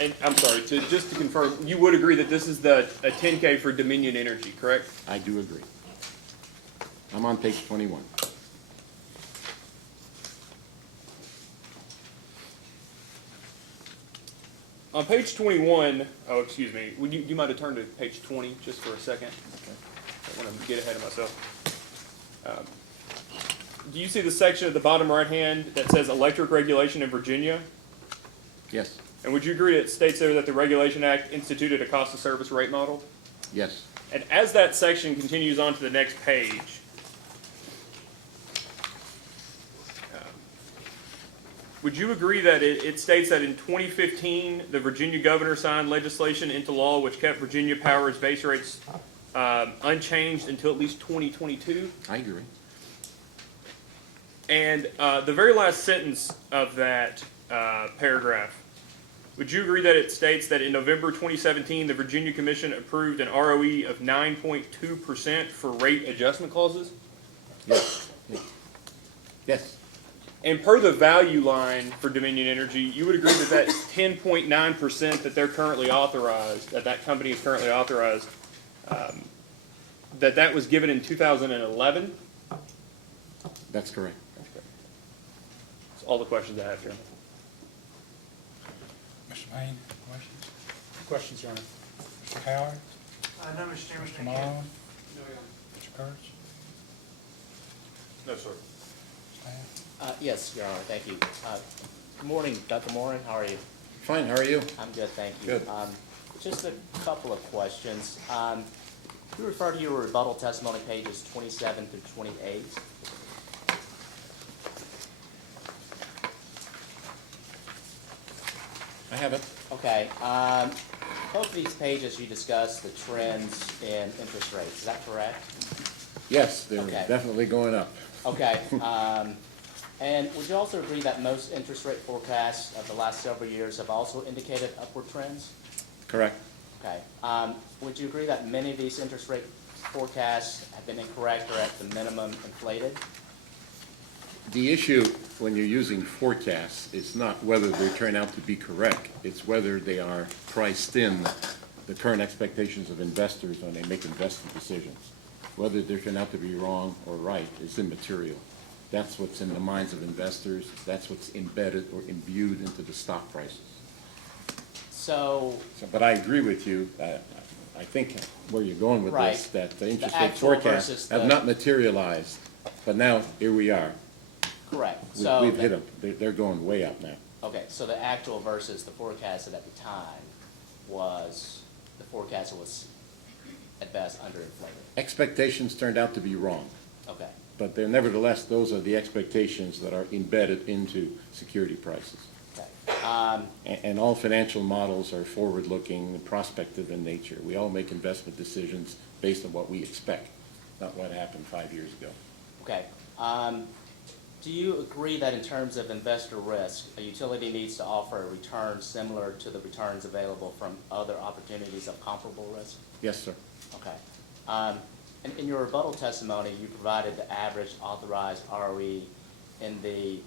And I'm sorry, just to confirm, you would agree that this is a 10K for Dominion Energy, correct? I do agree. I'm on page 21. On page 21, oh, excuse me, do you mind to turn to page 20 just for a second? I don't want to get ahead of myself. Do you see the section at the bottom right hand that says electric regulation in Virginia? Yes. And would you agree it states there that the Regulation Act instituted a cost of service rate model? Yes. And as that section continues on to the next page, would you agree that it states that in 2015, the Virginia governor signed legislation into law which kept Virginia Power's base rates unchanged until at least 2022? I agree. And the very last sentence of that paragraph, would you agree that it states that in November 2017, the Virginia Commission approved an ROE of 9.2% for rate adjustment clauses? Yes. Yes. And per the value line for Dominion Energy, you would agree that that 10.9% that they're currently authorized, that company is currently authorized, that was given in 2011? That's correct. That's all the questions I have, Chairman. Mr. Payne, questions? Questions, Your Honor? Mr. Howard? No, Mr. Chairman, Mr. thank you. Malone? Mr. Kurtz? No, sir. Staff? Yes, Your Honor, thank you. Good morning, Dr. Moran, how are you? Fine, how are you? I'm good, thank you. Good. Just a couple of questions. You refer to your rebuttal testimony pages 27 through 28. I have it. Okay. Both of these pages you discuss the trends in interest rates, is that correct? Yes, they're Okay. definitely going up. Okay. And would you also agree that most interest rate forecasts of the last several years have also indicated upward trends? Correct. Okay. Would you agree that many of these interest rate forecasts have been incorrect or at the minimum inflated? The issue when you're using forecasts is not whether they turn out to be correct, it's whether they are priced in the current expectations of investors when they make investment decisions. Whether they turn out to be wrong or right is immaterial. That's what's in the minds of investors, that's what's embedded or imbued into the stock prices. But I agree with you, I think where you're going with this, Right. that the interest The rate actual forecasts versus have the- not materialized, but now, here we are. Correct. We've hit them, they're going way up now. Okay, so the actual versus the forecasted at the time the forecast was at best underinflated. Expectations turned out to be wrong, Okay, but they're nevertheless, those are the expectations that are embedded into security prices. okay. And all financial models are forward-looking, prospective in nature. We all make investment decisions based on what we expect, not what happened 5 years ago. Okay. Do you agree that in terms of investor risk, a utility needs to offer a return similar to the returns available from other opportunities of comparable risk? Yes, sir. Okay. And in your rebuttal testimony, you provided the average authorized ROE in the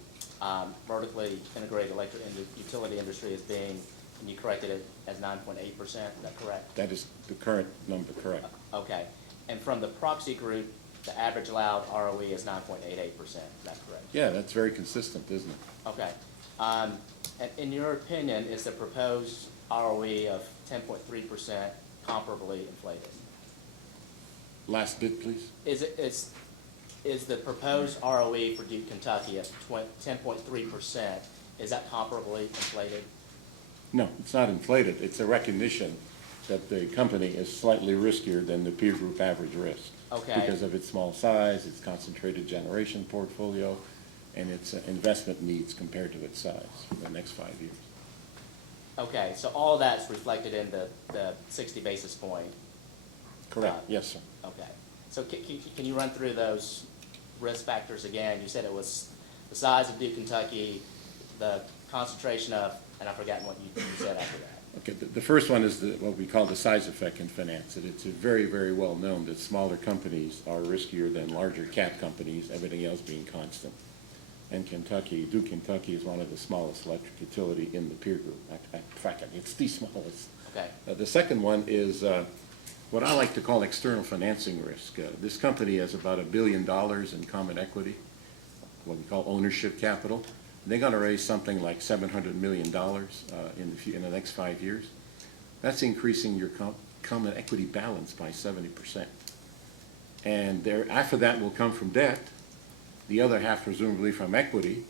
vertically integrated electric utility industry as being, and you corrected it as 9.8%, is that correct? That is the current number, correct. Okay. And from the proxy group, the average allowed ROE is 9.88%, is that correct? Yeah, that's very consistent, isn't it? Okay. In your opinion, is the proposed ROE of 10.3% comparably inflated? Last bid, please. Is the proposed ROE for Duke, Kentucky at 10.3%, is that comparably inflated? No, it's not inflated. It's a recognition that the company is slightly riskier than the peer group average risk. Okay. Because of its small size, its concentrated generation portfolio, and its investment needs compared to its size for the next 5 years. Okay, so all that's reflected in the 60 basis point? Correct, yes, sir. Okay. So can you run through those risk factors again? You said it was the size of Duke, Kentucky, the concentration of, and I've forgotten what you said after that. Okay, the first one is what we call the size effect in finance. It's very, very well known that smaller companies are riskier than larger cap companies, everything else being constant. And Duke, Kentucky is one of the smallest electric utility in the peer group. In fact, it's the smallest. Okay. The second one is what I like to call external financing risk. This company has about $1 billion in common equity, what we call ownership capital. They're going to raise something like $700 million in the next 5 years. That's increasing your common equity balance by 70%. And after that will come from debt, the other half presumably from equity,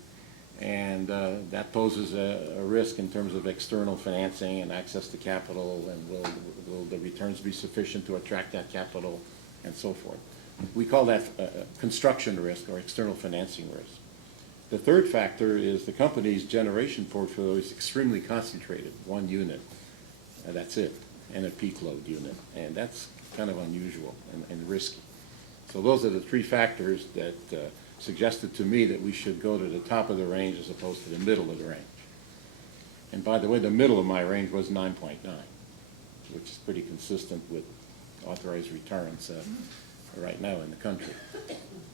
and that poses a risk in terms of external financing and access to capital, and will the returns be sufficient to attract that capital, and so forth. We call that construction risk or external financing risk. The third factor is the company's generation portfolio is extremely concentrated, one unit, that's it, and a peak load unit, and that's kind of unusual and risky. So those are the three factors that suggested to me that we should go to the top of the range as opposed to the middle of the range. And by the way, the middle of my range was 9.9, which is pretty consistent with authorized returns right now in the country.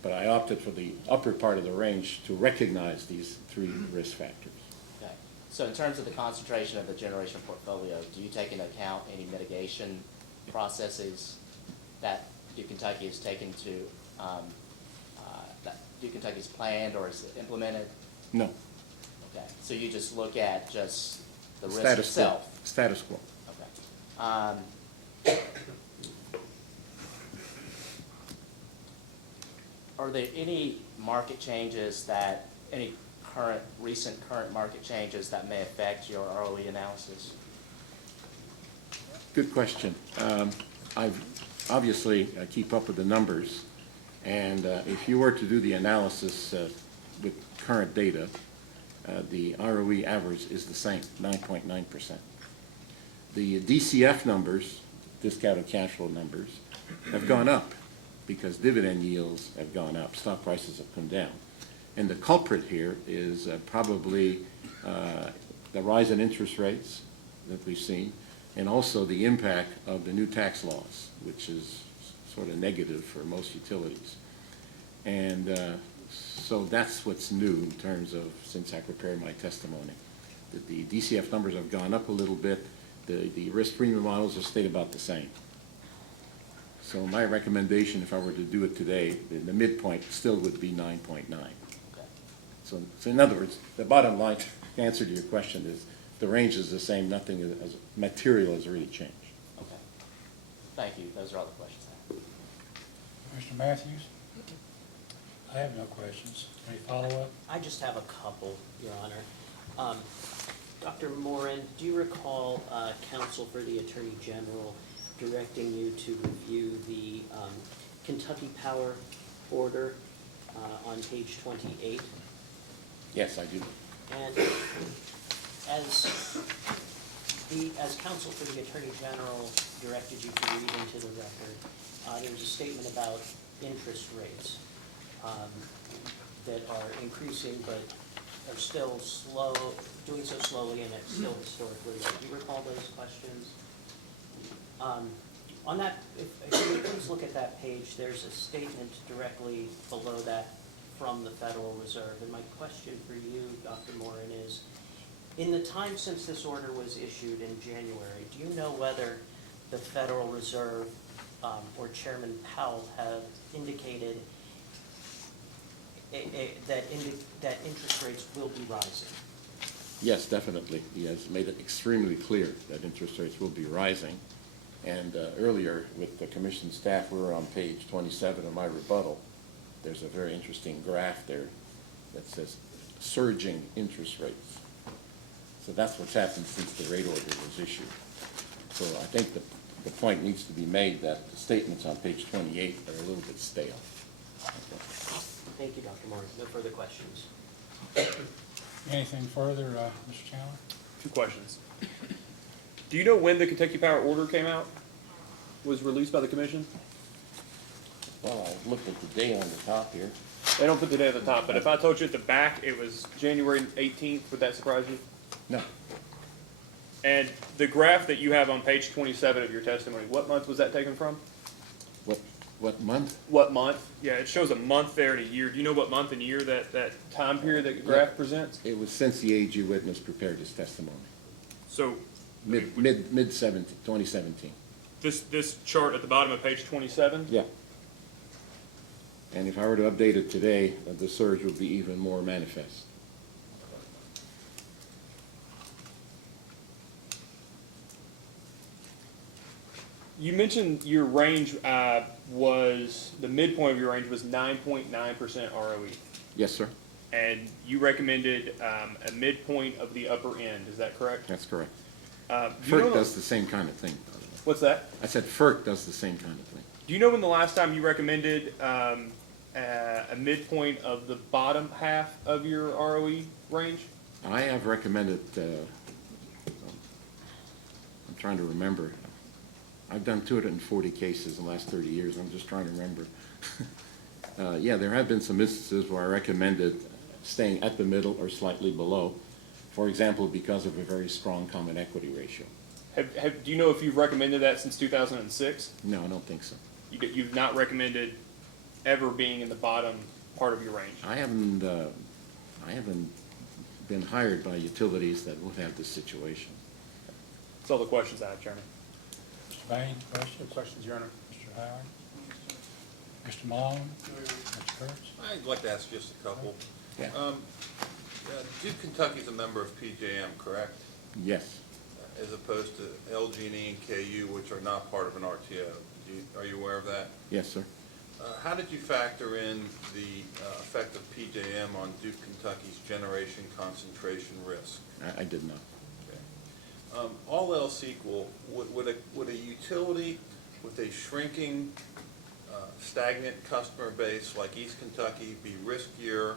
But I opted for the upper part of the range to recognize these three risk factors. Okay. So in terms of the concentration of the generation portfolio, do you take into account any mitigation processes that Duke Kentucky has taken to, that Duke Kentucky's planned or is implemented? No. Okay. So you just look at just the risk Status quo. itself? Status quo. Okay. Are there any market changes that, any recent current market changes that may affect your ROE analysis? Good question. I obviously keep up with the numbers, and if you were to do the analysis with current data, the ROE average is the same, 9.9%. The DCF numbers, discounted cash flow numbers, have gone up because dividend yields have gone up, stock prices have come down. And the culprit here is probably the rise in interest rates that we've seen, and also the impact of the new tax laws, which is sort of negative for most utilities. And so that's what's new in terms of, since I prepared my testimony, that the DCF numbers have gone up a little bit. The risk premium models have stayed about the same. So my recommendation, if I were to do it today, the midpoint still would be 9.9. Okay. So in other words, the bottom line answer to your question is the range is the same, nothing as material has really changed. Okay. Thank you. Those are all the questions I have. Mr. Matthews? I have no questions. Any follow-up? I just have a couple, Your Honor. Dr. Morin, do you recall counsel for the Attorney General directing you to review the Kentucky Power order on page 28? Yes, I do. And as counsel for the Attorney General directed you to read into the record, there's a statement about interest rates that are increasing but are still slow, doing so slowly and at still historically low. Do you recall those questions? On that, if you please look at that page, there's a statement directly below that from the Federal Reserve. And my question for you, Dr. Morin, is, in the time since this order was issued in January, do you know whether the Federal Reserve or Chairman Powell have indicated that interest rates will be rising. Yes, definitely. He has made it extremely clear that interest rates will be rising. And earlier with the commission staff, we were on page 27 of my rebuttal. There's a very interesting graph there that says surging interest rates. So that's what's happened since the rate order was issued. So I think the point needs to be made that the statements on page 28 are a little bit stale. Thank you, Dr. Martin. No further questions. Anything further, Mr. Chandler? 2 questions. Do you know when the Kentucky Power order came out? Was released by the commission? Well, I looked at the day on the top here. They don't put the day at the top, but if I told you at the back it was January 18th, would that surprise you? No. And the graph that you have on page 27 of your testimony, what month was that taken from? What month? What month? Yeah, it shows a month there and a year. Do you know what month and year that time period that graph presents? It was since the AG witness prepared his testimony. So Mid 2017. this chart at the bottom of page 27? Yeah. And if I were to update it today, the surge would be even more manifest. You mentioned your range was, the midpoint of your range was 9.9% ROE. Yes, sir. And you recommended a midpoint of the upper end, is that correct? That's correct. Do you FERC know does the same kind of thing, by the way. What's that? I said FERC does the same kind of thing. Do you know when the last time you recommended a midpoint of the bottom half of your ROE range? I have recommended, I'm trying to remember. I've done 240 cases in the last 30 years. I'm just trying to remember. Yeah, there have been some instances where I recommended staying at the middle or slightly below, for example, because of a very strong common equity ratio. Do you know if you've recommended that since 2006? No, I don't think so. You've not recommended ever being in the bottom part of your range? I haven't been hired by utilities that will have this situation. That's all the questions I have, Chairman. Mr. Bain, questions? Questions, Your Honor? Mr. Howard? Mr. Malone? Mr. Kurtz? I'd like to ask just a couple. Yeah. Duke Kentucky's a member of PJM, correct? Yes. As opposed to LG&E and KU, which are not part of an RTO. Are you aware of that? Yes, sir. How did you factor in the effect of PJM on Duke Kentucky's generation concentration risk? I did not. Okay. All else equal, would a utility with a shrinking, stagnant customer base like East Kentucky be riskier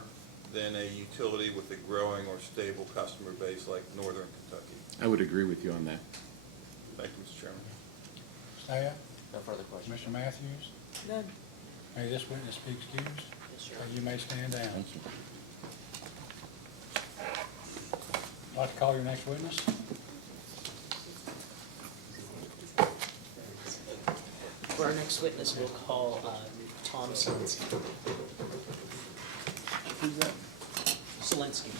than a utility with a growing or stable customer base like Northern Kentucky? I would agree with you on that. Thank you, Mr. Chairman. Staff? No further questions. Mr. Matthews? None. May this witness be excused? Yes, sir. You may stand down. Thank you. I'd like to call your next witness. For our next witness, we'll call Tom Selinsky. Who's that? Selinsky.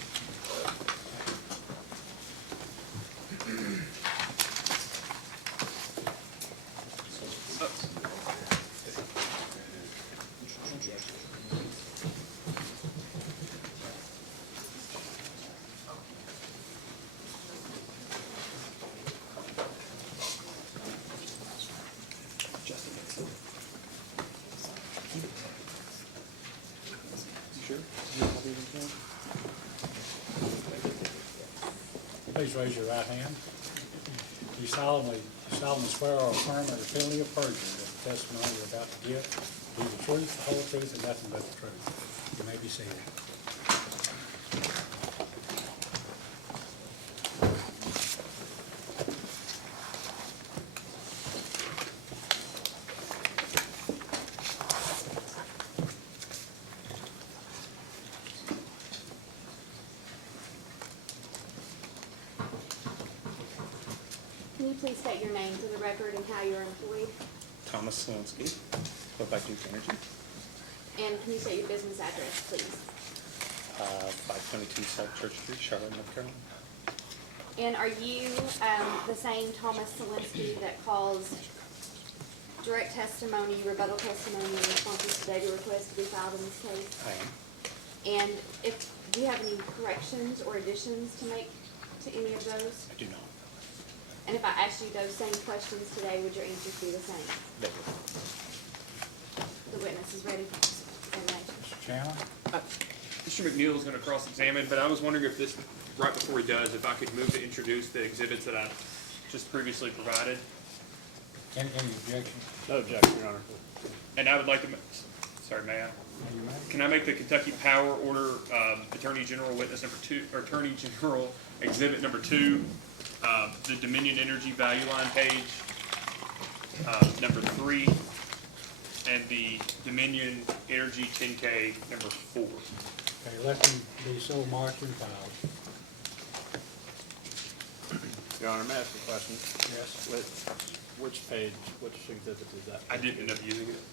Please raise your right hand. You solemnly swear or affirm under penalty of perjury that the testimony you're about to give be the truth, the whole truth, and nothing but the truth. You may be seated. Can you please state your name for the record and how you're employed? Thomas Selinsky, Quebec Duke Energy, And can you state your business address, please? 522 South Church Street, Charlotte, North Carolina. And are you the same Thomas Selinsky that calls direct testimony, rebuttal testimony, and responses to data requests to be filed in this case? I am. And if, do you have any corrections or additions to make to any of those? I do not. And if I asked you those same questions today, would your answers be the same? They will. The witness is ready for examination. Mr. Chandler? Mr. McNeil is going to cross-examine, but I was wondering if this, right before he does, if I could move to introduce the exhibits that I just previously provided. Any objection? No objection, Your Honor. And I would like to, sorry, may I? Can I make the Kentucky Power Order Attorney General Witness number 2, or Attorney General Exhibit number 2, the Dominion Energy Value Line page, number 3, and the Dominion Energy 10K number 4. Okay, let them be so marked and filed. Your Honor, may I ask a question? Yes. Which page, which exhibit is that? I didn't end up using it,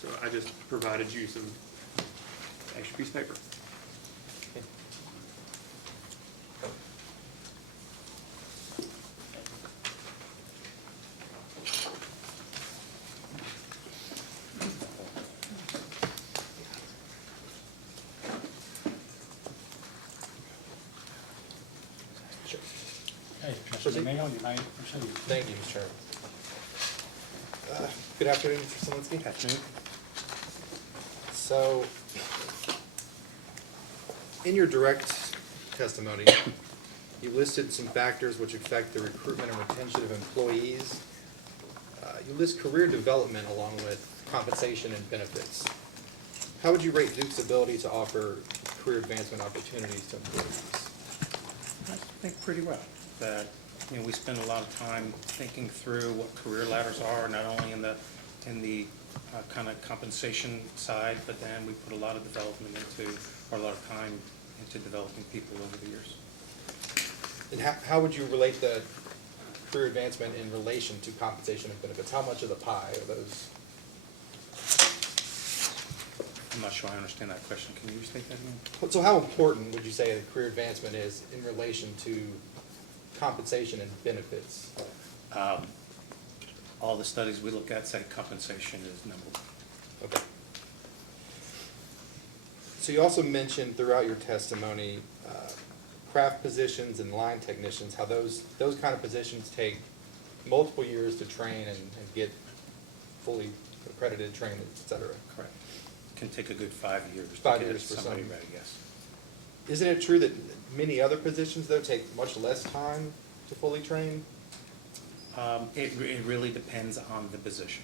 so I just provided you some extra piece of paper. Hey, Mr. DeMille, you may proceed. Thank you, Mr. Chairman. Good afternoon, Mr. Selinsky. Afternoon. So, in your direct testimony, you listed some factors which affect the recruitment and retention of employees. You list career development along with compensation and benefits. How would you rate Duke's ability to offer career advancement opportunities to employees? I think pretty well. That, you know, we spend a lot of time thinking through what career ladders are, not only in the kind of compensation side, but then we put a lot of development into, or a lot of time into developing people over the years. And how would you relate the career advancement in relation to compensation and benefits? How much of the pie are those? I'm not sure I understand that question. Can you restate that again? So how important would you say that career advancement is in relation to compensation and benefits? All the studies we look at say compensation is number one. Okay. So you also mentioned throughout your testimony craft positions and line technicians, how those kind of positions take multiple years to train and get fully accredited, trained, et cetera. Correct. Can take a good 5 years. 5 to get years for somebody some. ready, yes. Isn't it true that many other positions, though, take much less time to fully train? It really depends on the position.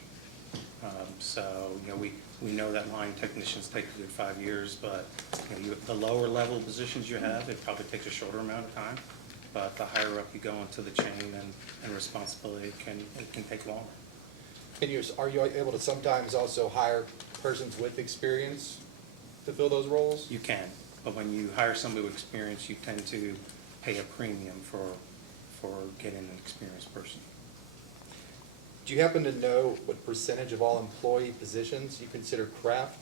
So, you know, we know that line technicians take a good 5 years, but, you know, the lower level positions you have, it probably takes a shorter amount of time. But the higher up you go into the chain and responsibility, it can take longer. Are you able to sometimes also hire persons with experience to fill those roles? You can, but when you hire somebody with experience, you tend to pay a premium for getting an experienced person. Do you happen to know what percentage of all employee positions you consider craft?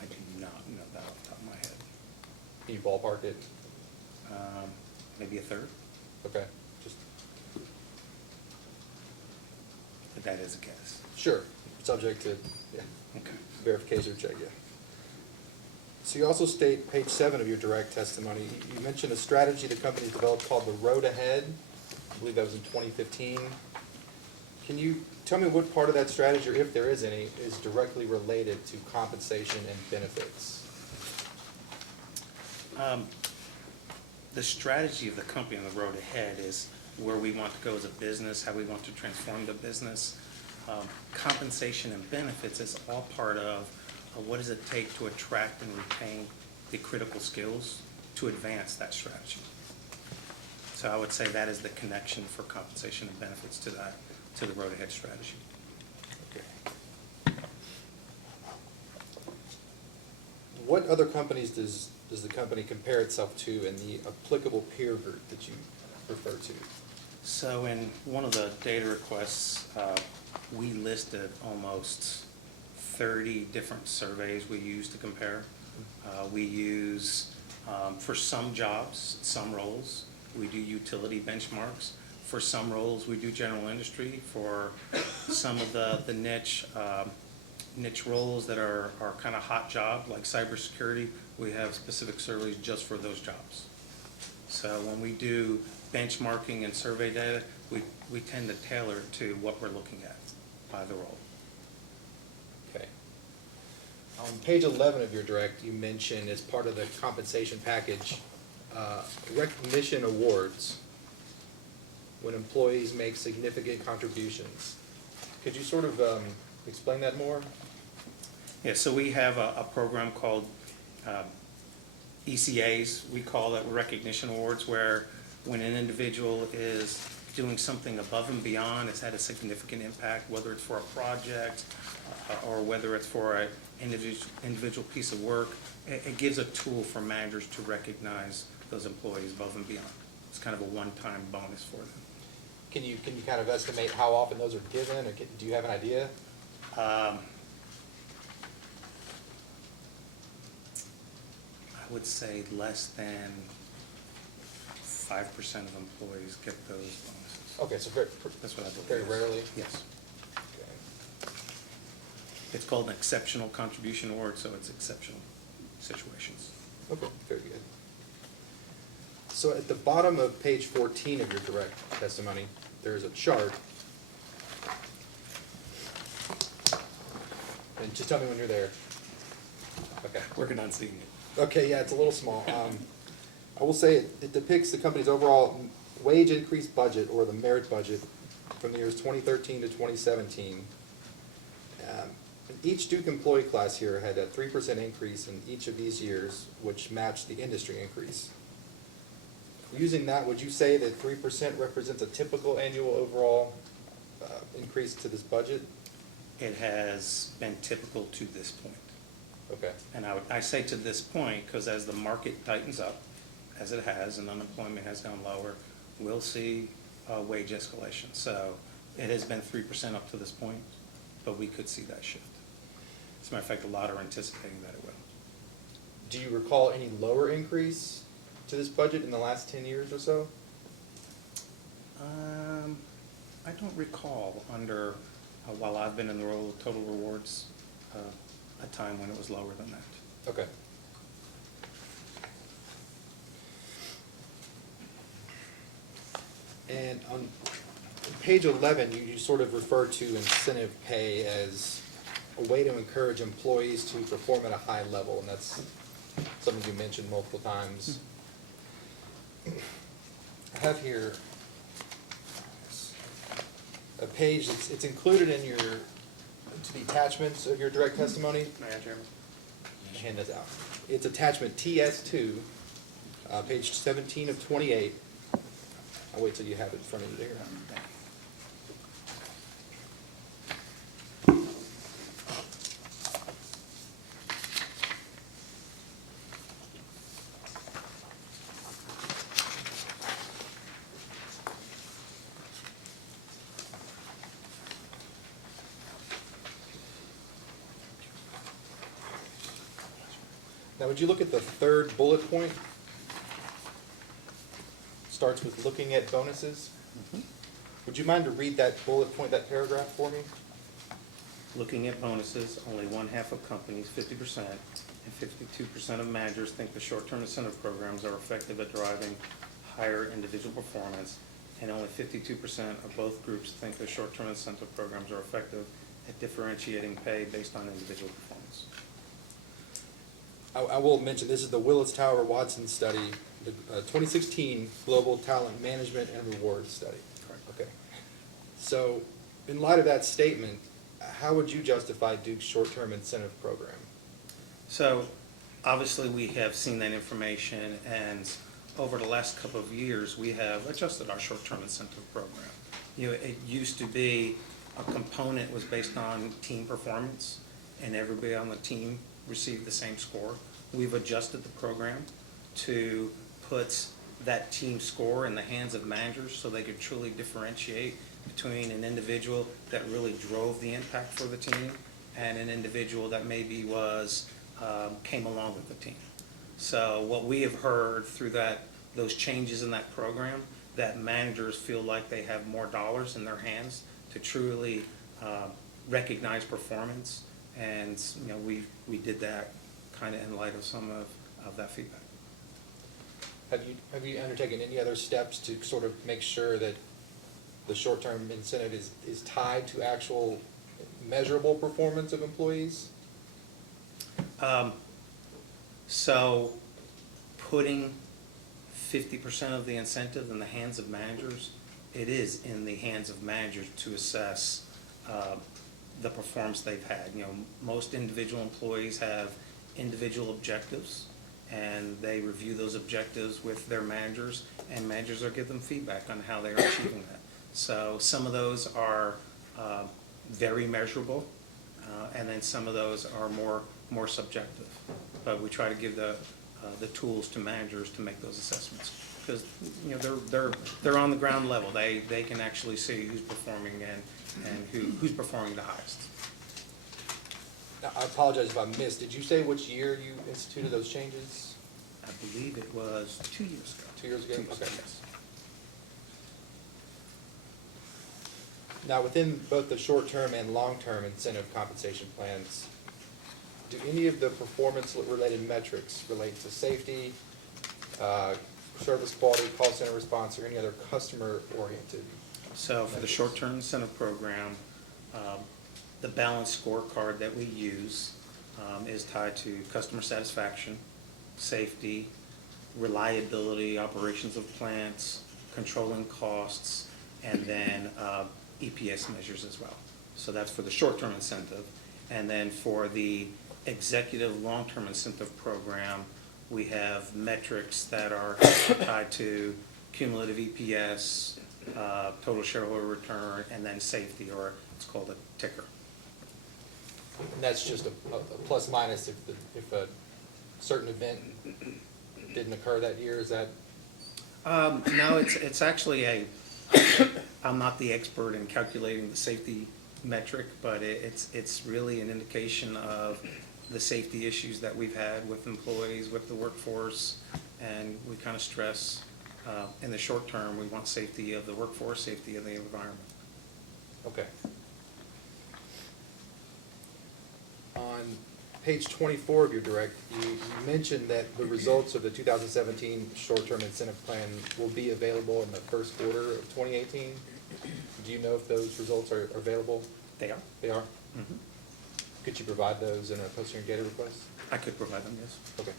I do not know that off the top of my head. Can you ballpark it? Maybe a third, Okay, just, but that is a guess. sure, subject to, yeah, Okay. verification check, yeah. So you also state, page 7 of your direct testimony, you mentioned a strategy the company developed called the Road Ahead. I believe that was in 2015. Can you tell me what part of that strategy, or if there is any, is directly related to compensation and benefits? The strategy of the company on the road ahead is where we want to go as a business, how we want to transform the business. Compensation and benefits is all part of what does it take to attract and retain the critical skills to advance that strategy. So I would say that is the connection for compensation and benefits to the road ahead strategy. Okay. What other companies does the company compare itself to in the applicable peer group that you refer to? So in one of the data requests, we listed almost 30 different surveys we use to compare. We use, for some jobs, some roles, we do utility benchmarks. For some roles, we do general industry. For some of the niche roles that are kind of hot job, like cybersecurity, we have specific surveys just for those jobs. So when we do benchmarking and survey data, we tend to tailor it to what we're looking at by the role. Okay. On page 11 of your direct, you mentioned as part of the compensation package, recognition awards when employees make significant contributions. Could you sort of explain that more? Yeah, so we have a program called ECAs, we call it recognition awards, where when an individual is doing something above and beyond, it's had a significant impact, whether it's for a project or whether it's for an individual piece of work, it gives a tool for managers to recognize those employees above and beyond. It's kind of a one-time bonus for them. Can you kind of estimate how often those are given, or do you have an idea? I would say less than 5% of employees get those bonuses. Okay, so That's what I believe. very rarely? Yes. Okay. It's called an exceptional contribution award, so it's exceptional situations. Okay, very good. So at the bottom of page 14 of your direct testimony, there's a chart. And just tell me when you're there. Okay. Working on seeing it. Okay, yeah, it's a little small. I will say it depicts the company's overall wage increase budget, or the merit budget, from the years 2013 to 2017. Each Duke employee class here had a 3% increase in each of these years, which matched the industry increase. Using that, would you say that 3% represents a typical annual overall increase to this budget? It has been typical to this point. Okay. And I say to this point because as the market tightens up, as it has, and unemployment has gone lower, we'll see wage escalation. So it has been 3% up to this point, but we could see that shift. As a matter of fact, a lot are anticipating that it will. Do you recall any lower increase to this budget in the last 10 years or so? I don't recall under, while I've been in the role of total rewards, a time when it was lower than that. Okay. And on page 11, you sort of refer to incentive pay as a way to encourage employees to perform at a high level, and that's something you mentioned multiple times. I have here a page it's included in your, to the attachments of your direct testimony. Madam Chairman. Hand this out. It's attachment TS2, page 17 of 28. I'll wait till you have it in front of you there. Now, would you look at the third bullet point? Starts with looking at bonuses. Would you mind to read that bullet point, that paragraph for me? Looking at bonuses, only 1/2 of companies, 50%, and 52% of managers think the short-term incentive programs are effective at driving higher individual performance, and only 52% of both groups think the short-term incentive programs are effective at differentiating pay based on individual performance. I will mention, this is the Willis Tower Watson study, the 2016 Global Talent Management and Rewards Study. Correct. Okay. So, in light of that statement, how would you justify Duke's short-term incentive program? So, obviously, we have seen that information, and over the last couple of years, we have adjusted our short-term incentive program. You know, it used to be a component was based on team performance, and everybody on the team received the same score. We've adjusted the program to put that team score in the hands of managers so they could truly differentiate between an individual that really drove the impact for the team and an individual that maybe was came along with the team. So what we have heard through those changes in that program that managers feel like they have more dollars in their hands to truly recognize performance. And, you know, we did that kind of in light of some of that feedback. Have you undertaken any other steps to sort of make sure that the short-term incentive is tied to actual measurable performance of employees? So putting 50% of the incentive in the hands of managers, it is in the hands of managers to assess the performance they've had. You know, most individual employees have individual objectives, and they review those objectives with their managers, and managers will give them feedback on how they are achieving that. So some of those are very measurable, and then some of those are more subjective. But we try to give the tools to managers to make those assessments, because, you know, they're on the ground level. They can actually see who's performing and who's performing the highest. Now, I apologize if I missed, did you say which year you instituted those changes? I believe it was 2 years ago. 2 years ago? 2 years ago, Okay. yes. Now, within both the short-term and long-term incentive compensation plans, do any of the performance-related metrics relate to safety, service quality, call center response, or any other customer-oriented? So for the short-term incentive program, the balanced scorecard that we use is tied to customer satisfaction, safety, reliability, operations of plants, controlling costs, and then EPS measures as well. So that's for the short-term incentive. And then for the executive long-term incentive program, we have metrics that are tied to cumulative EPS, total shareholder return, and then safety, or it's called a ticker. And that's just a plus minus if a certain event didn't occur that year, is that? No, it's actually I'm not the expert in calculating the safety metric, but it's really an indication of the safety issues that we've had with employees, with the workforce, and we kind of stress in the short term, we want safety of the workforce, safety of the environment. Okay. On page 24 of your direct, you mentioned that the results of the 2017 short-term incentive plan will be available in the first quarter of 2018. Do you know if those results are available? They are. They are? Mm-hmm. Could you provide those in a posting or data request? I could provide them, yes. Okay.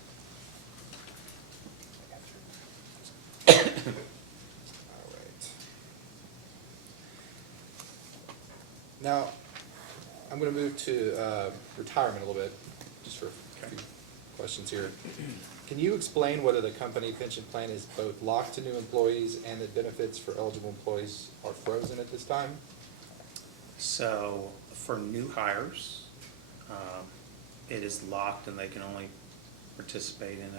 All right. Now, I'm going to move to retirement a little bit, just for a few questions here. Can you explain whether the company pension plan is both locked to new employees and that benefits for eligible employees are frozen at this time? So for new hires, it is locked and they can only participate in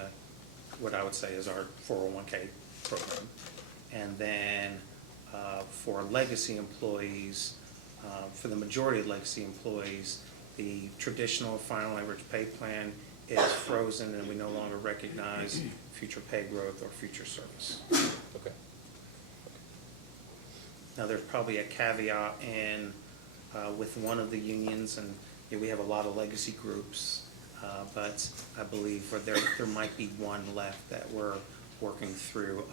what I would say is our 401k program. And then for legacy employees, for the majority of legacy employees, the traditional final average pay plan is frozen and we no longer recognize future pay growth or future service. Okay. Now, there's probably a caveat in with one of the unions, and we have a lot of legacy groups, but I believe there might be one left that we're working through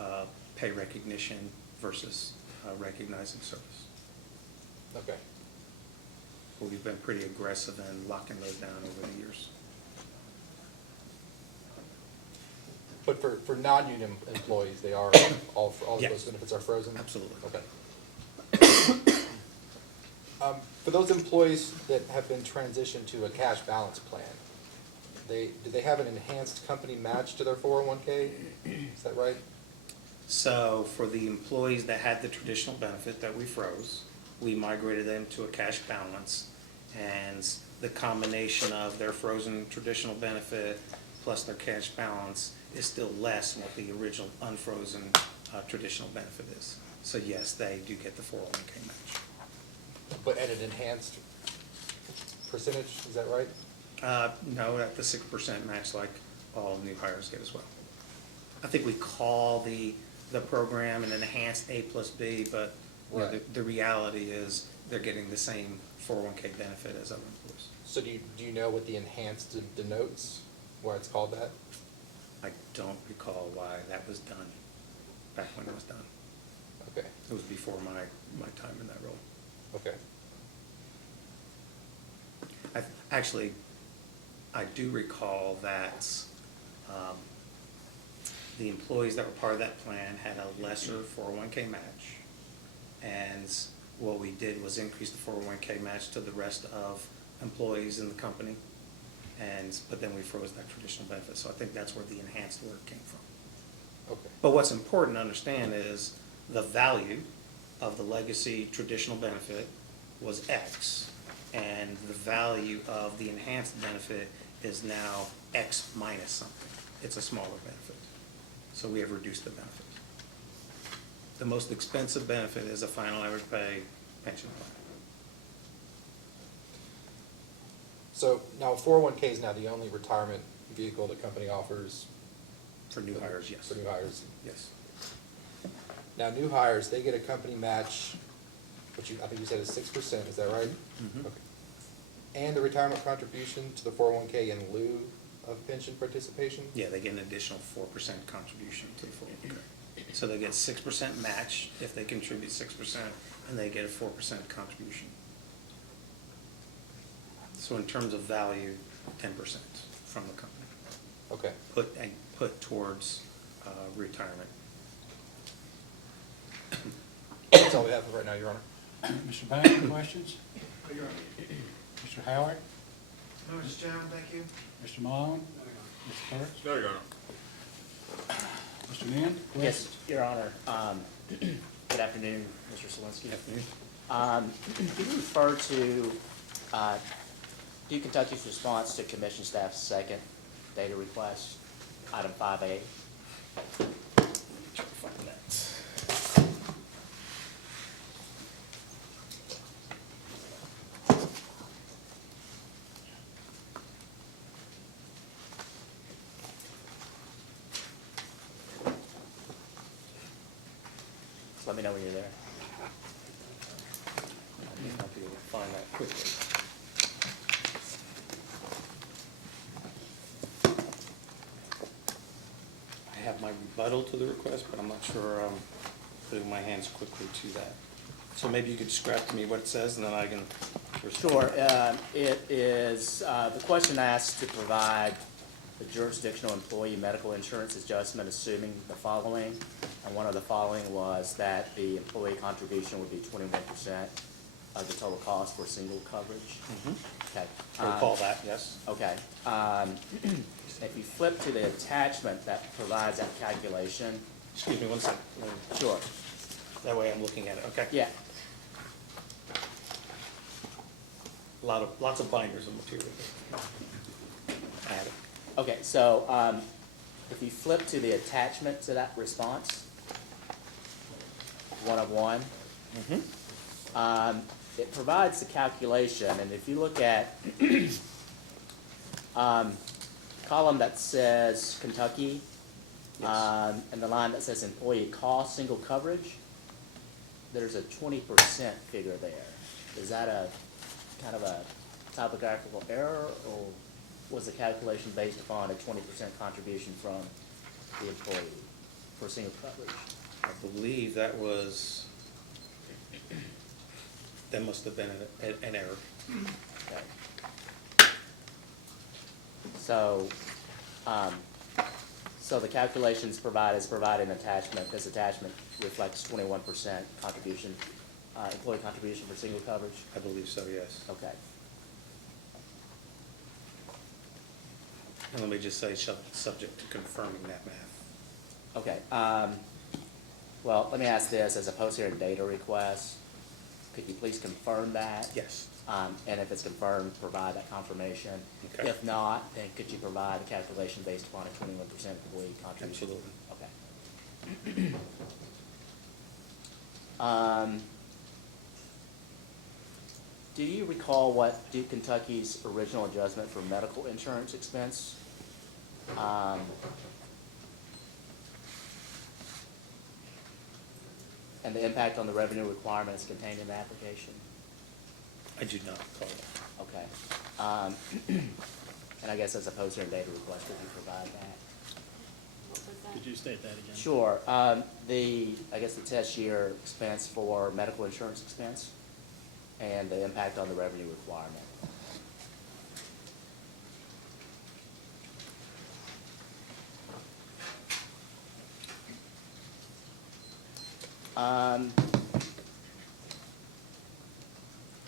pay recognition versus recognizing service. Okay. But we've been pretty aggressive in locking those down over the years. But for non-union employees, they are, all of Yes. those benefits are frozen? Absolutely. Okay. For those employees that have been transitioned to a cash balance plan, do they have an enhanced company match to their 401k? Is that right? So for the employees that had the traditional benefit that we froze, we migrated them to a cash balance, and the combination of their frozen traditional benefit plus their cash balance is still less than what the original unfrozen traditional benefit is. So yes, they do get the 401k match. But at an enhanced percentage, is that right? No, at the 6% match like all new hires get as well. I think we call the the program and enhanced A plus B, but you know, Right. the reality is they're getting the same 401k benefit as other employees. So do you know what the enhanced denotes, why it's called that? I don't recall why that was done, back when it was done. Okay, It was before my time in that role. okay. Actually, I do recall that the employees that were part of that plan had a lesser 401k match. And what we did was increase the 401k match to the rest of employees in the company. But then we froze that traditional benefit. So I think that's where the enhanced word came from. Okay. But what's important to understand is the value of the legacy traditional benefit was X, and the value of the enhanced benefit is now X minus something. It's a smaller benefit. So we have reduced the benefit. The most expensive benefit is a final average pay pension plan. So now 401k is now the only retirement vehicle the company offers? For new hires, yes. For new hires. Yes. Now, new hires, they get a company match, which I think you said is 6%, is that right? Mhm. Okay. And the retirement contribution to the 401k in lieu of pension participation? Yeah, they get an additional 4% contribution to the 401k. So they get 6% match if they contribute 6%, and they get a 4% contribution. So in terms of value, 10% from the company. Okay. Put towards retirement. That's all we have for right now, Your Honor. Mr. Banks, any questions? Mr. Howard? No, Mr. Chairman, thank you. Mr. Malone? Mr. Kurtz? No, Your Honor. Mr. Lynn? Yes, Your Honor. Good afternoon, Mr. Selinsky. Afternoon. Can you refer to Duke Kentucky's response to commission staff's second data request, item 5A? Try to find that. Just let me know when you're there. I may not be able to find that quickly. I have my rebuttal to the request, but I'm not sure I'm putting my hands quickly to that. So maybe you could describe to me what it says, and then I can respond. Sure. It is, the question asks to provide the jurisdictional employee medical insurance adjustment, assuming the following. And one of the following was that the employee contribution would be 21% of the total cost for single coverage. Okay. I recall that, yes. Okay. If you flip to the attachment that provides that calculation. Excuse me one second. Sure. That way I'm looking at it, okay? Yeah. Lots of binders of material. I have it. Okay, so if you flip to the attachment to that response, one of one, it provides the calculation, and if you look at column that says Kentucky, and the line that says employee cost single coverage, there's a 20% figure there. Is that a kind of a typographical error, or was the calculation based upon a 20% contribution from the employee for single coverage? I believe that must have been an error. Okay. So, so the calculations provided an attachment. This attachment reflects 21% contribution, employee contribution for single coverage? I believe so, yes. Okay. And let me just say, subject to confirming that math. Okay. Well, let me ask this, as a post-hearing data request, could you please confirm that? Yes. And if it's confirmed, provide that confirmation. Okay. If not, then could you provide a calculation based upon a 21% employee contribution? Absolutely. Okay. Do you recall what Duke Kentucky's original adjustment for medical insurance expense And the impact on the revenue requirement is contained in the application? I do not recall that. Okay. And I guess as a poster and data request, would you provide that? What was that? Could you state that again? Sure. I guess the test year expense for medical insurance expense and the impact on the revenue requirement.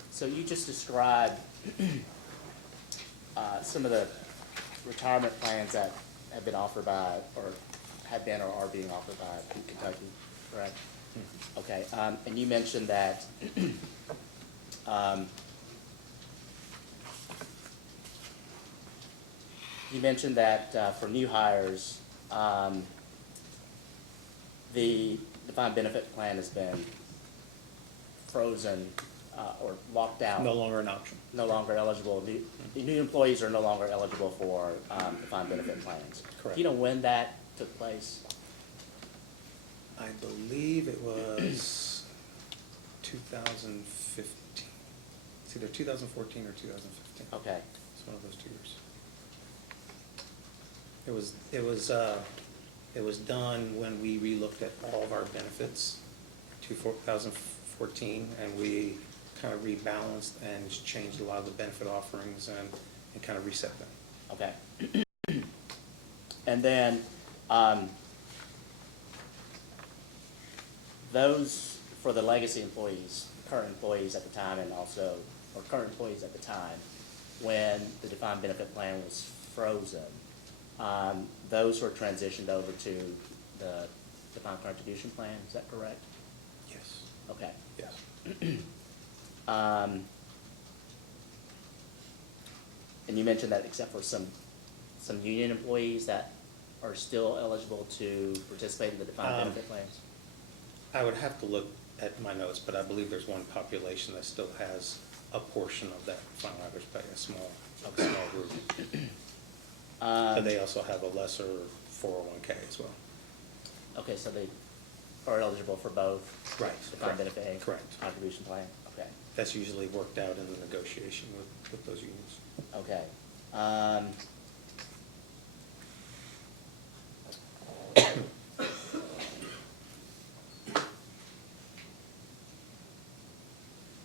So you just described some of the retirement plans that have been offered by, or have been or are being offered by Duke Kentucky, correct? Okay, and you mentioned that for new hires, the defined benefit plan has been frozen or locked out. No longer an option. No longer eligible. The new employees are no longer eligible for defined benefit plans. Correct. Do you know when that took place? I believe it was 2015. It's either 2014 or 2015. Okay. It's one of those 2 years. It was done when we relooked at all of our benefits, 2014, and we kind of rebalanced and changed a lot of the benefit offerings and kind of reset them. Okay. And then, those, for the legacy employees, current employees at the time and also, or current employees at the time, when the defined benefit plan was frozen, those were transitioned over to the defined contribution plan, is that correct? Yes. Okay. Yes. And you mentioned that except for some union employees that are still eligible to participate in the defined benefit plans? I would have to look at my notes, but I believe there's one population that still has a portion of that final average pay, a small group. But they also have a lesser 401k as well. Okay, so they are eligible for both? Right. Defined benefit and Correct. contribution plan? Okay. That's usually worked out in the negotiation with those unions. Okay.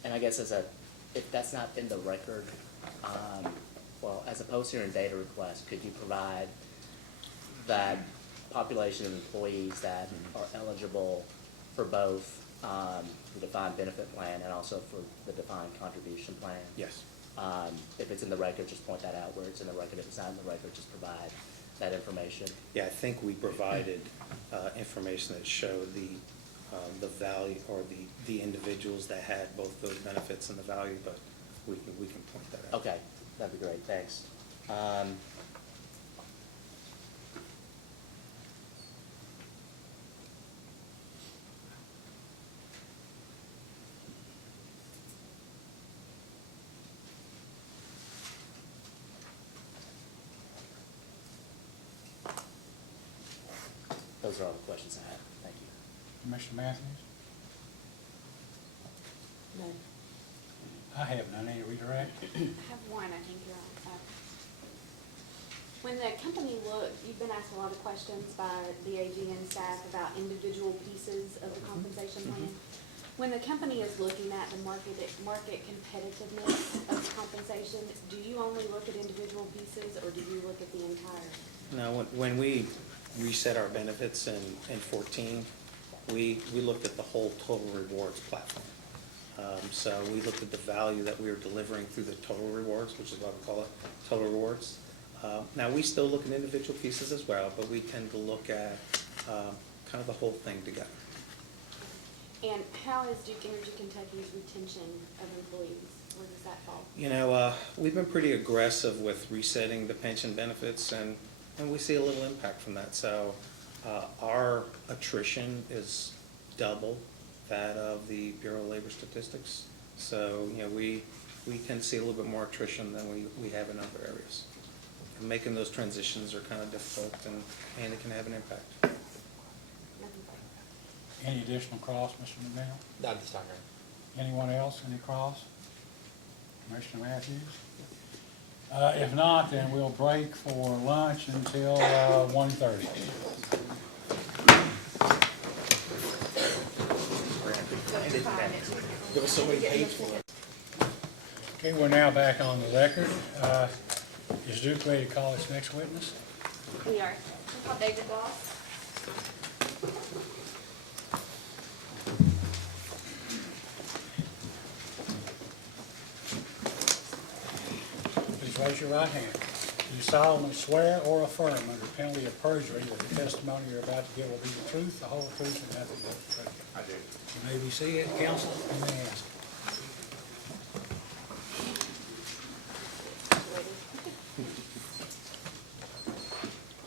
And I guess if that's not in the record, well, as a poster and data request, could you provide that population of employees that are eligible for both the defined benefit plan and also for the defined contribution plan? Yes. If it's in the record, just point that out where it's in the record. If it's not in the record, just provide that information. Yeah, I think we provided information that showed the value or the individuals that had both those benefits and the value, but we can point that out. Okay, that'd be great, thanks. Those are all the questions I have. Thank you. Commissioner Matthews? No. I have none. Any redirect? I have one, I think you're on. When the company you've been asked a lot of questions by the AG and staff about individual pieces of the compensation plan. When the company is looking at the market competitiveness of the compensation, do you only look at individual pieces or do you look at the entire? Now, when we reset our benefits in 14, we looked at the whole total rewards platform. So we looked at the value that we were delivering through the total rewards, which is what we call it, total rewards. Now, we still look at individual pieces as well, but we tend to look at kind of the whole thing together. And how is Duke Energy Kentucky's retention of employees? Where does that fall? You know, we've been pretty aggressive with resetting the pension benefits, and we see a little impact from that. So our attrition is double that of the Bureau of Labor Statistics. So, you know, we tend to see a little bit more attrition than we have in other areas. And making those transitions are kind of difficult, and it can have an impact. Any additional cross, Mr. McNeil? Not this time, Your Honor. Anyone else, any cross? Commissioner Matthews? If not, then we'll break for lunch until 1:30. There was so many pages for it. Okay, we're now back on the record. Is Duke ready to call its next witness? We are. We call David Goss. Please raise your right hand. Do you solemnly swear or affirm under penalty of perjury that the testimony you're about to give will be the truth, the whole truth, and nothing but the truth? I do. You may be seated, counsel, you may ask.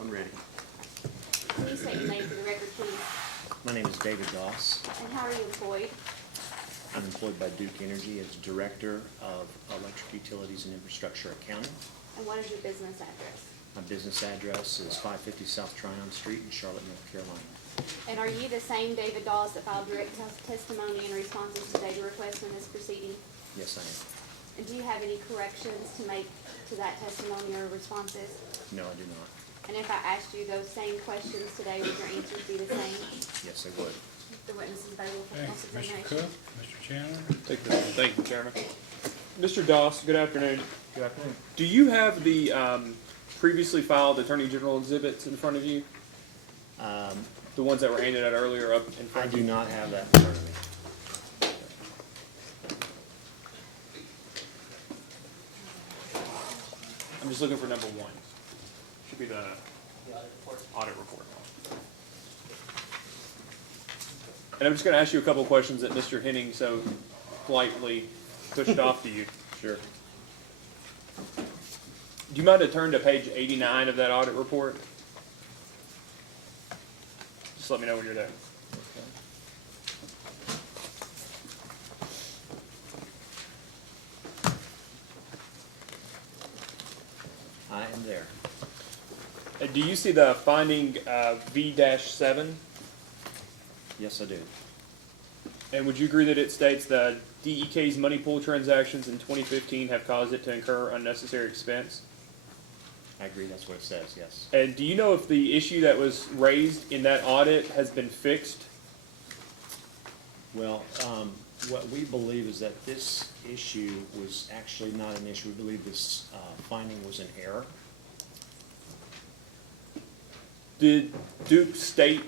I'm ready. Can you state your name for the record, please? My name is David Goss. And how are you employed? I'm employed by Duke Energy as Director of Electric Utilities and Infrastructure Accounting. And what is your business address? My business address is 550 South Tryon Street in Charlotte, North Carolina. And are you the same David Dawes that filed direct testimony and responses to data requests in this proceeding? Yes, I am. And do you have any corrections to make to that testimony or responses? No, I do not. And if I asked you those same questions today, would your answers be the same? Yes, I would. The witness is available for Okay, cross-examination. Mr. Cook, Mr. Chandler? Thank you, Chairman. Mr. Doss, good afternoon. Good afternoon. Do you have the previously filed Attorney General exhibits in front of you? The ones that were handed out earlier up in front I of do you? not have that in front of me. I'm just looking for number one. Should be the audit report. And I'm just gonna ask you a couple of questions that Mr. Henning so politely pushed off to you. Sure. Do you mind to turn to page 89 of that audit report? Just let me know when you're there. I am there. And do you see the finding V-7? Yes, I do. And would you agree that it states the DEK's money pool transactions in 2015 have caused it to incur unnecessary expense? I agree, that's what it says, yes. And do you know if the issue that was raised in that audit has been fixed? Well, what we believe is that this issue was actually not an issue. We believe this finding was an error. Did Duke state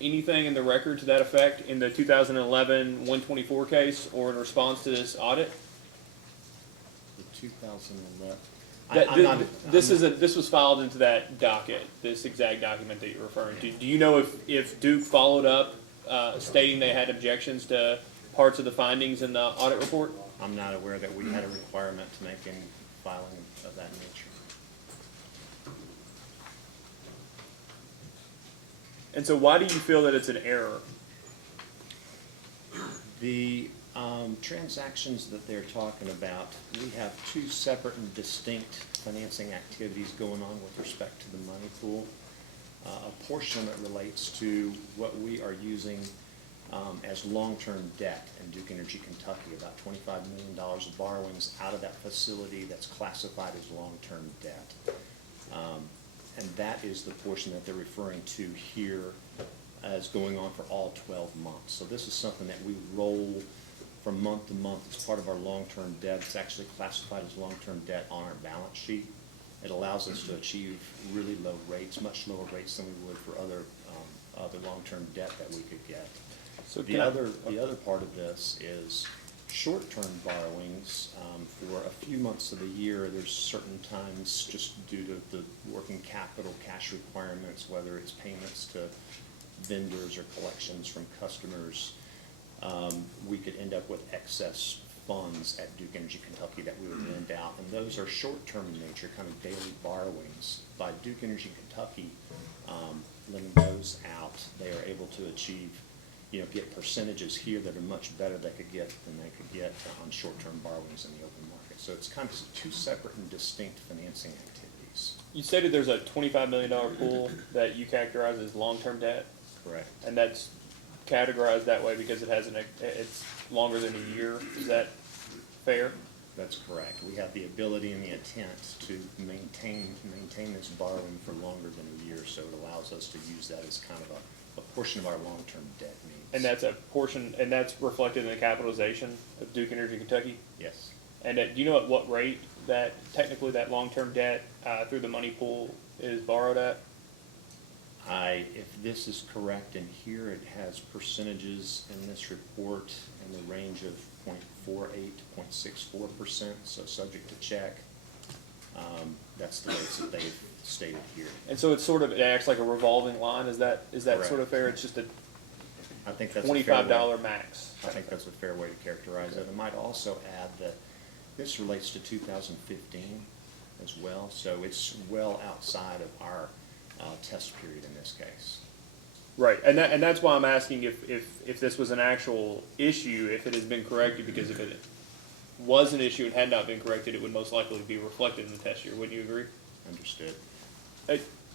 anything in the record to that effect in the 2011 124 case or in response to this audit? The 2011. This was filed into that docket, this exact document that you're referring to. Do you know if Duke followed up stating they had objections to parts of the findings in the audit report? I'm not aware that we had a requirement to make any filing of that nature. And so why do you feel that it's an error? The transactions that they're talking about, we have two separate and distinct financing activities going on with respect to the money pool. A portion of it relates to what we are using as long-term debt in Duke Energy Kentucky, about $25 million of borrowings out of that facility that's classified as long-term debt. And that is the portion that they're referring to here as going on for all 12 months. So this is something that we roll from month to month. It's part of our long-term debt. It's actually classified as long-term debt on our balance sheet. It allows us to achieve really low rates, much lower rates than we would for other long-term debt that we could get. So The other part of this is short-term borrowings. For a few months of the year, there's certain times, just due to the working capital cash requirements, whether it's payments to vendors or collections from customers, we could end up with excess funds at Duke Energy Kentucky that we would lend out. And those are short-term in nature, kind of daily borrowings. By Duke Energy Kentucky lending those out, they are able to achieve, get percentages here that are much better they could get than they could get on short-term borrowings in the open market. So it's kind of two separate and distinct financing activities. You stated there's a $25 million pool that you characterize as long-term debt? Correct. And that's categorized that way because it has it's longer than a year. Is that fair? That's correct. We have the ability and the intent to maintain this borrowing for longer than a year, so it allows us to use that as kind of a portion of our long-term debt needs. And that's a portion, and that's reflected in the capitalization of Duke Energy Kentucky? Yes. And do you know at what rate that technically that long-term debt through the money pool is borrowed at? If this is correct in here, it has percentages in this report in the range of 0.48 to 0.64%, so subject to check. That's the rates that they've stated here. And so it's sort of, it acts like a revolving line, is that Correct. sort of fair? It's just a I think that's a fair way- $25 max. I think that's a fair way to characterize it. I might also add that this relates to 2015 as well, so it's well outside of our test period in this case. Right, and that's why I'm asking if this was an actual issue, if it has been corrected, because if it was an issue and had not been corrected, it would most likely be reflected in the test year. Wouldn't you agree? Understood.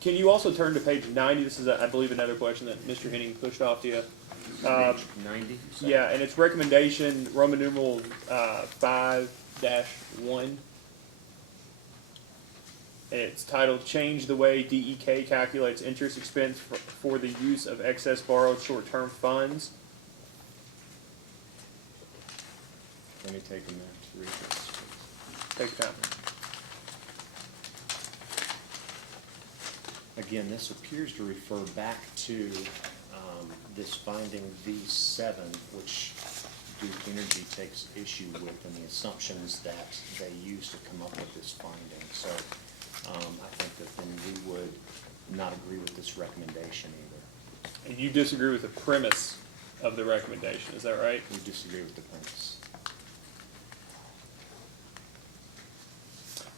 Can you also turn to page 90? This is, I believe, another question that Mr. Henning pushed off to you. Page 90? Yeah, and it's recommendation, Roman numeral 5-1. And it's titled, Change the Way DEK Calculates Interest Expense for the Use of Excess Borrowed Short-Term Funds. Let me take a minute to read this. Take your time. Again, this appears to refer back to this finding V7, which Duke Energy takes issue with, and the assumptions that they use to come up with this finding. So I think that then we would not agree with this recommendation either. And you disagree with the premise of the recommendation, is that right? We disagree with the premise.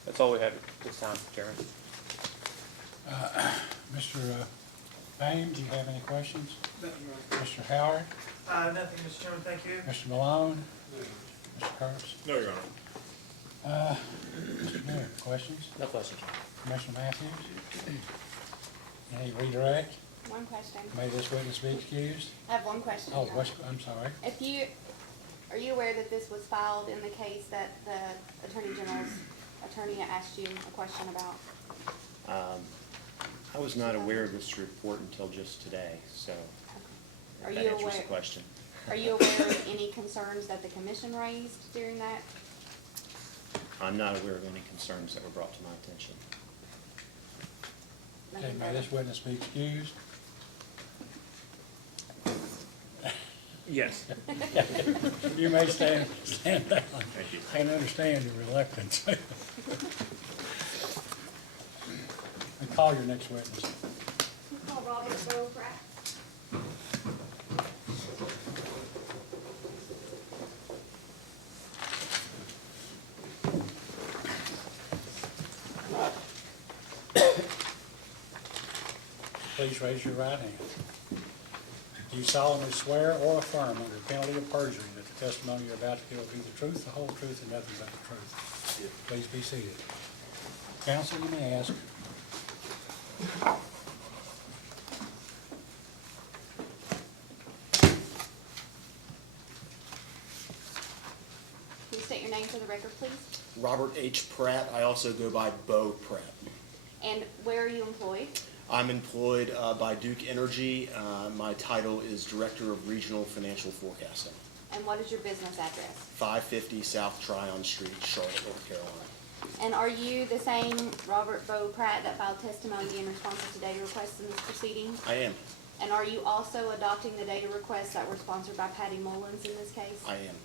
That's all we have at this time, Chairman. Mr. Payne, do you have any questions? Mr. Howard? Nothing, Mr. Chairman, thank you. Mr. Malone? Mr. Curtis? No, Your Honor. Mr. Mayor, questions? No questions. Commissioner Matthews? Any redirect? One question. May this witness be excused? I have one question. Oh, Your Honor. I'm sorry. Are you aware that this was filed in the case that the Attorney General's attorney asked you a question about? I was not aware of this report until just today, so Are that you answers the aware? question. Are you aware of any concerns that the commission raised during that? I'm not aware of any concerns that were brought to my attention. Okay, may this witness be excused? Yes. You may stand down. Thank you. I can understand your reluctance. And call your next witness. Call Robert Bowcraft. Please raise your right hand. Do you solemnly swear or affirm under penalty of perjury that the testimony you're about to give will be the truth, the whole truth, and nothing but the truth? Please be seated. Counsel, you may ask. Can you state your name for the record, please? Robert H. Pratt. I also go by Bo Pratt. And where are you employed? I'm employed by Duke Energy. My title is Director of Regional Financial Forecasting. And what is your business address? 550 South Tryon Street, Charlotte, North Carolina. And are you the same Robert Bo Pratt that filed testimony in response to data requests in this proceeding? I am. And are you also adopting the data requests that were sponsored by Patty Mullins in this case? I am.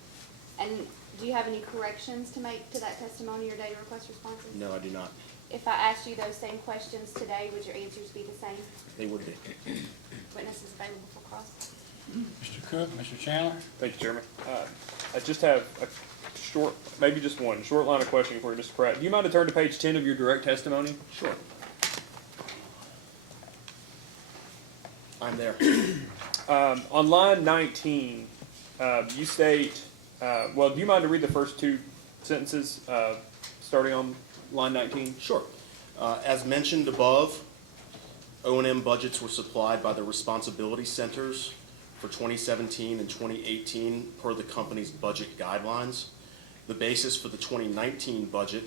And do you have any corrections to make to that testimony or data request responses? No, I do not. If I asked you those same questions today, would your answers be the same? They would be. Witnesses available for cross? Mr. Cook, Mr. Chandler? Thank you, Chairman. I just have a short, maybe just one, short line of questioning for you, Mr. Pratt. Do you mind to turn to page 10 of your direct testimony? Sure. I'm there. On line 19, you state, well, do you mind to read the first two sentences starting on line 19? Sure. As mentioned above, O&M budgets were supplied by the responsibility centers for 2017 and 2018 per the company's budget guidelines. The basis for the 2019 budget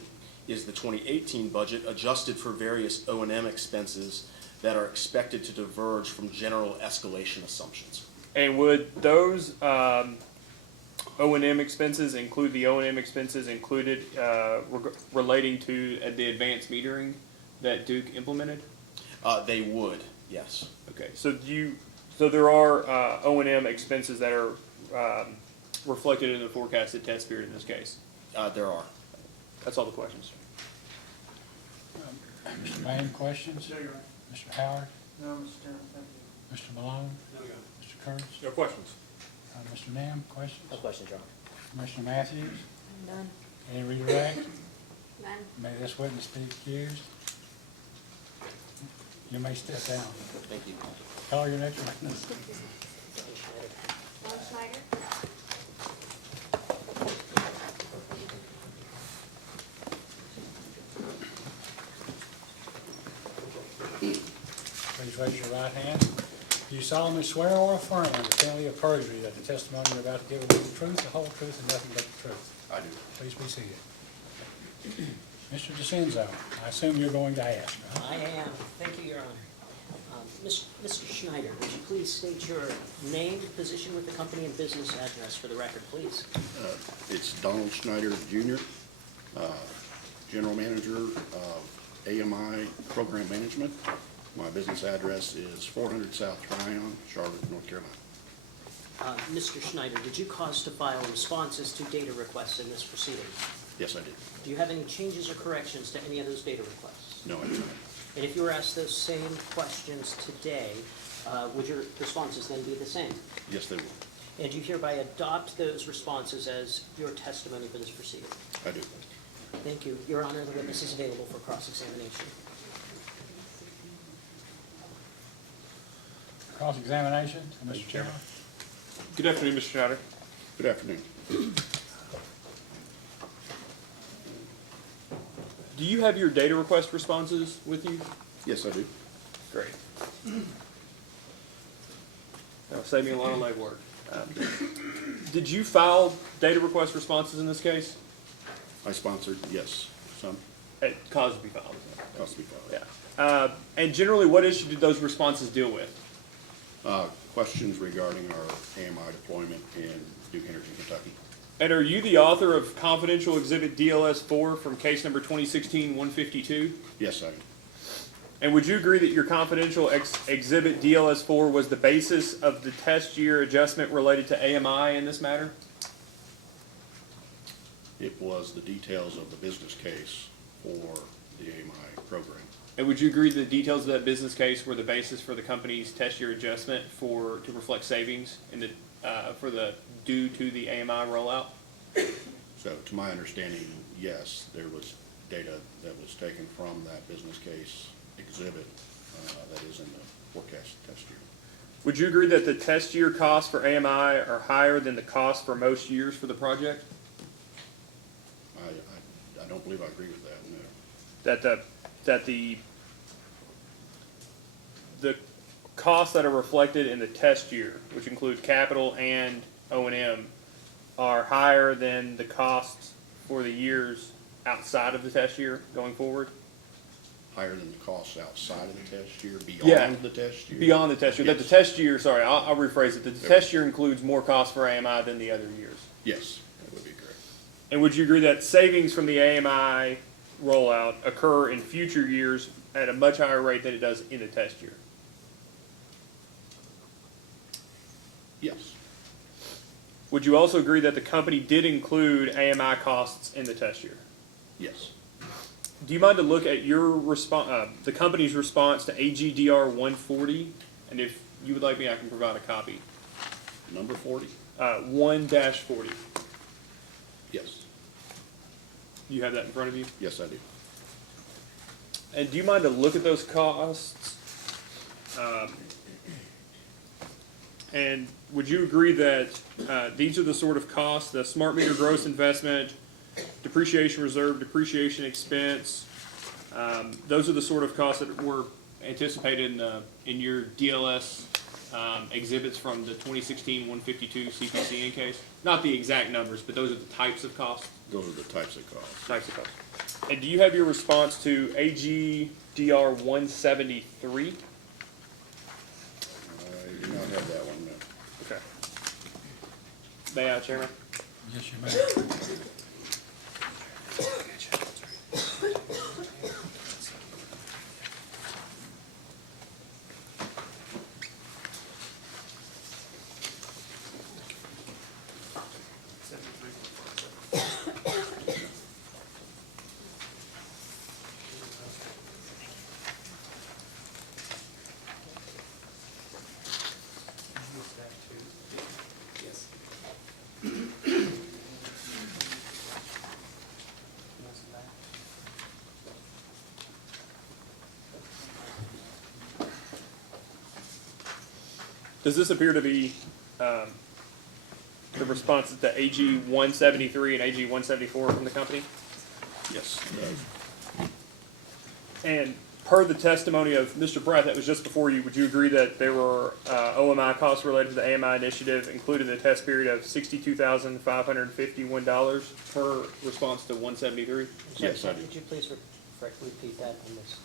is the 2018 budget adjusted for various O&M expenses that are expected to diverge from general escalation assumptions. And would those O&M expenses include the O&M expenses included relating to the advanced metering that Duke implemented? They would, yes. Okay, so there are O&M expenses that are reflected in the forecasted test period in this case? There are. That's all the questions. Mr. Bain, questions? No, Your Honor. Mr. Howard? No, Mr. Chairman, thank you. Mr. Malone? No, Your Honor. Mr. Kurtz? No questions. Mr. Nam, questions? No questions, Your Honor. Commissioner Matthews? None. Any redirect? None. May this witness be excused? You may step down. Thank you. Call your next witness. Ron Schneider. Please raise your right hand. Do you solemnly swear or affirm under penalty of perjury that the testimony you're about to give will be the truth, the whole truth, and nothing but the truth? I do. Please be seated. Mr. DeCenzo, I assume you're going to ask, right? I am. Thank you, Your Honor. Mr. Schneider, would you please state your name, position with the company, and business address for the record, please? It's Donald Schneider Jr., General Manager of AMI Program Management. My business address is 400 South Tryon, Charlotte, North Carolina. Mr. Schneider, did you cause to file responses to data requests in this proceeding? Yes, I did. Do you have any changes or corrections to any of those data requests? No, I did not. And if you were asked those same questions today, would your responses then be the same? Yes, they will. And do you hereby adopt those responses as your testimony for this proceeding? I do. Thank you. Your Honor, the witness is available for cross-examination. Cross-examination, Mr. Chairman. Good afternoon, Mr. Schneider. Good afternoon. Do you have your data request responses with you? Yes, I do. Great. That'll save me a lot of legwork. Did you file data request responses in this case? I sponsored, yes, some. It caused to be filed. Cost to be filed. Yeah. And generally, what issue did those responses deal with? Questions regarding our AMI deployment in Duke Energy, Kentucky. And are you the author of confidential exhibit DLS-4 from case number 2016-152? Yes, I am. And would you agree that your confidential exhibit DLS-4 was the basis of the test year adjustment related to AMI in this matter? It was the details of the business case for the AMI program. And would you agree that the details of that business case were the basis for the company's test year adjustment to reflect savings in the due to the AMI rollout? So to my understanding, yes, there was data that was taken from that business case exhibit that is in the forecast test year. Would you agree that the test year costs for AMI are higher than the cost for most years for the project? I don't believe I agree with that, no. That the costs that are reflected in the test year, which include capital and O&M, are higher than the costs for the years outside of the test year going forward? Higher than the costs outside of the test year, Yeah. beyond the test year? Beyond the test year. Yes. That the test year, sorry, I'll rephrase it. That the test year includes more costs for AMI than the other years. Yes, that would be correct. And would you agree that savings from the AMI rollout occur in future years at a much higher rate than it does in the test year? Yes. Would you also agree that the company did include AMI costs in the test year? Yes. Do you mind to look at your the company's response to AGDR 140? And if you would like me, I can provide a copy. Number 40? 1-40. Yes. You have that in front of you? Yes, I do. And do you mind to look at those costs? And would you agree that these are the sort of costs, the smart meter gross investment, depreciation reserve, depreciation expense, those are the sort of costs that were anticipated in your DLS exhibits from the 2016-152 CPCN case? Not the exact numbers, but those are the types of costs? Those are the types of costs. Types of costs. And do you have your response to AGDR 173? I do not have that one, no. Okay. May I, Chairman? Yes, you may. Does this appear to be the responses to AG 173 and AG 174 from the company? Yes, it does. And per the testimony of Mr. Pratt that was just before you, would you agree that there were OMI costs related to the AMI initiative, including the test period of $62,551 per response to 173? Yes, I do. Could you please repeat that on this?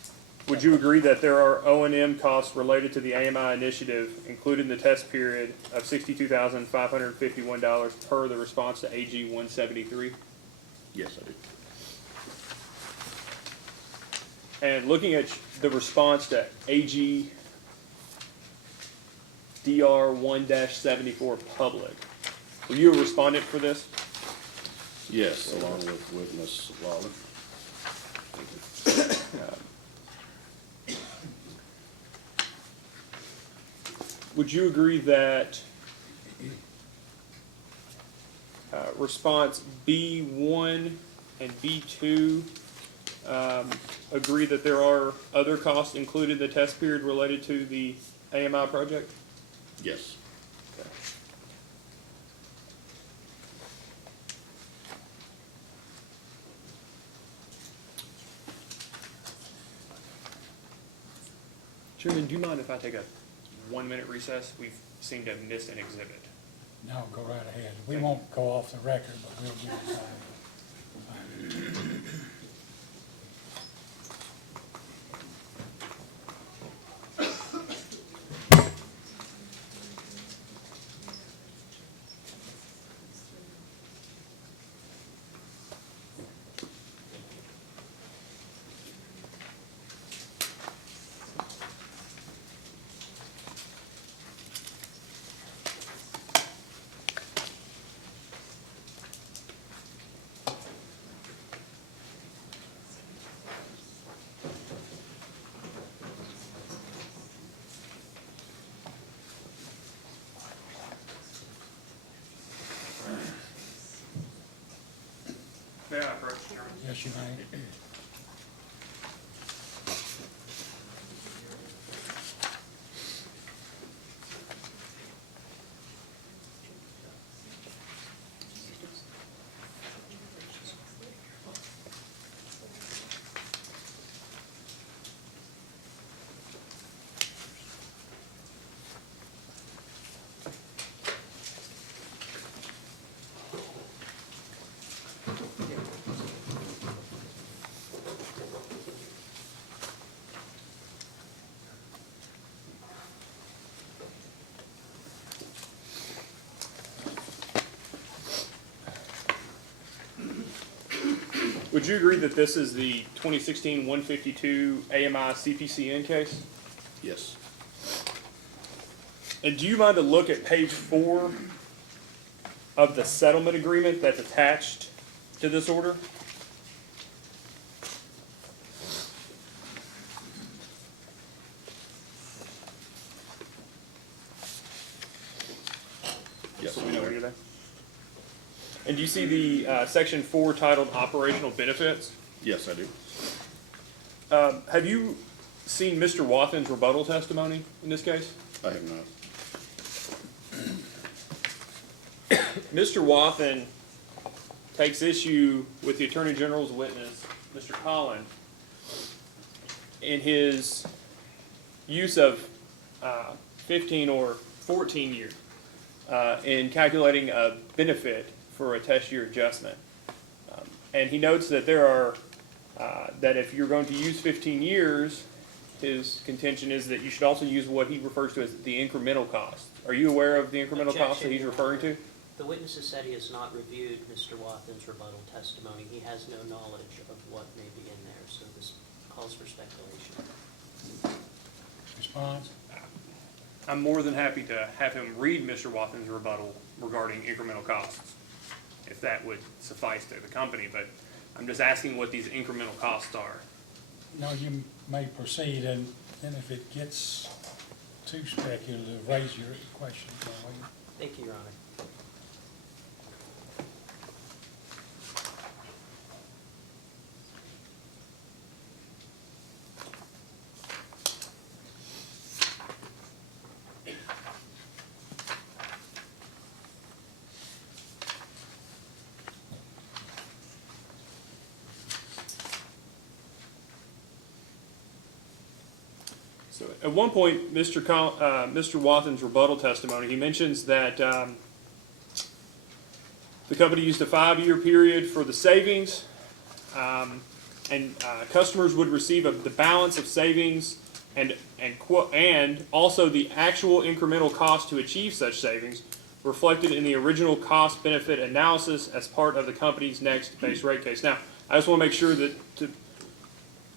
Would you agree that there are O&M costs related to the AMI initiative, including the test period of $62,551 per the response to AG 173? Yes, I do. And looking at the response to AG DR 1-74 public, were you a respondent for this? Yes, along with Ms. Lawler. Would you agree that response B1 and B2 agree that there are other costs included in the test period related to the AMI project? Yes. Okay. Chairman, do you mind if I take a 1-minute recess? We seem to have missed an exhibit. No, go right ahead. We won't go off the record, but we'll give it time. May I approach, Chairman? Yes, you may. Would you agree that this is the 2016-152 AMI CPCN case? Yes. And do you mind to look at page 4 of the settlement agreement that's attached to this order? Yes. So we know where you're there. And do you see the section 4 titled Operational Benefits? Yes, I do. Have you seen Mr. Wathen's rebuttal testimony in this case? I have not. Mr. Wathen takes issue with the Attorney General's witness, Mr. Collin, in his use of 15 or 14 years in calculating a benefit for a test year adjustment. And he notes that there are, that if you're going to use 15 years, his contention is that you should also use what he refers to as the incremental cost. Are you aware of the incremental cost that he's referring to? The witness has said he has not reviewed Mr. Wathen's rebuttal testimony. He has no knowledge of what may be in there, so this calls for speculation. Response? I'm more than happy to have him read Mr. Wathen's rebuttal regarding incremental costs, if that would suffice to the company, but I'm just asking what these incremental costs are. No, you may proceed, and then if it gets too speculative, raise your question. Thank you, Your Honor. So at one point, Mr. Wathen's rebuttal testimony, he mentions that the company used a 5-year period for the savings, and customers would receive the balance of savings and also the actual incremental cost to achieve such savings reflected in the original cost benefit analysis as part of the company's next base rate case. Now, I just want to make sure that, to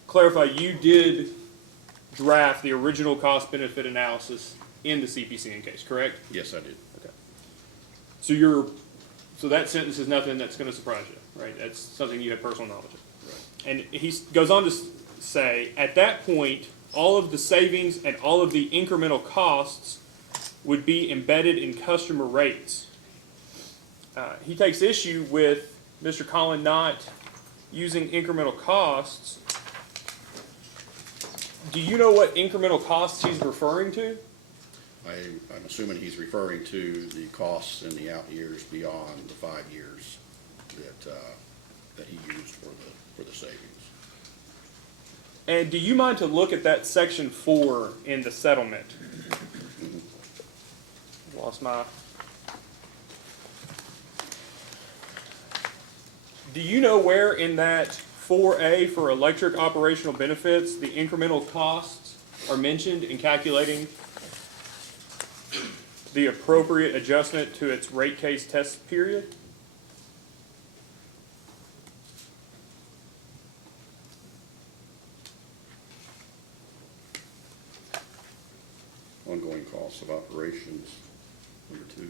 clarify, you did draft the original cost benefit analysis in the CPCN case, correct? Yes, I did. Okay. So that sentence is nothing that's going to surprise you, right? That's something you have personal knowledge of. Right. And he goes on to say, at that point, all of the savings and all of the incremental costs would be embedded in customer rates. He takes issue with Mr. Collin not using incremental costs. Do you know what incremental costs he's referring to? I'm assuming he's referring to the costs in the out years beyond the 5 years that he used for the savings. And do you mind to look at that section 4 in the settlement? Lost my... Do you know where in that 4A for electric operational benefits the incremental costs are mentioned in calculating the appropriate adjustment to its rate case test period? Ongoing costs of operations, number 2.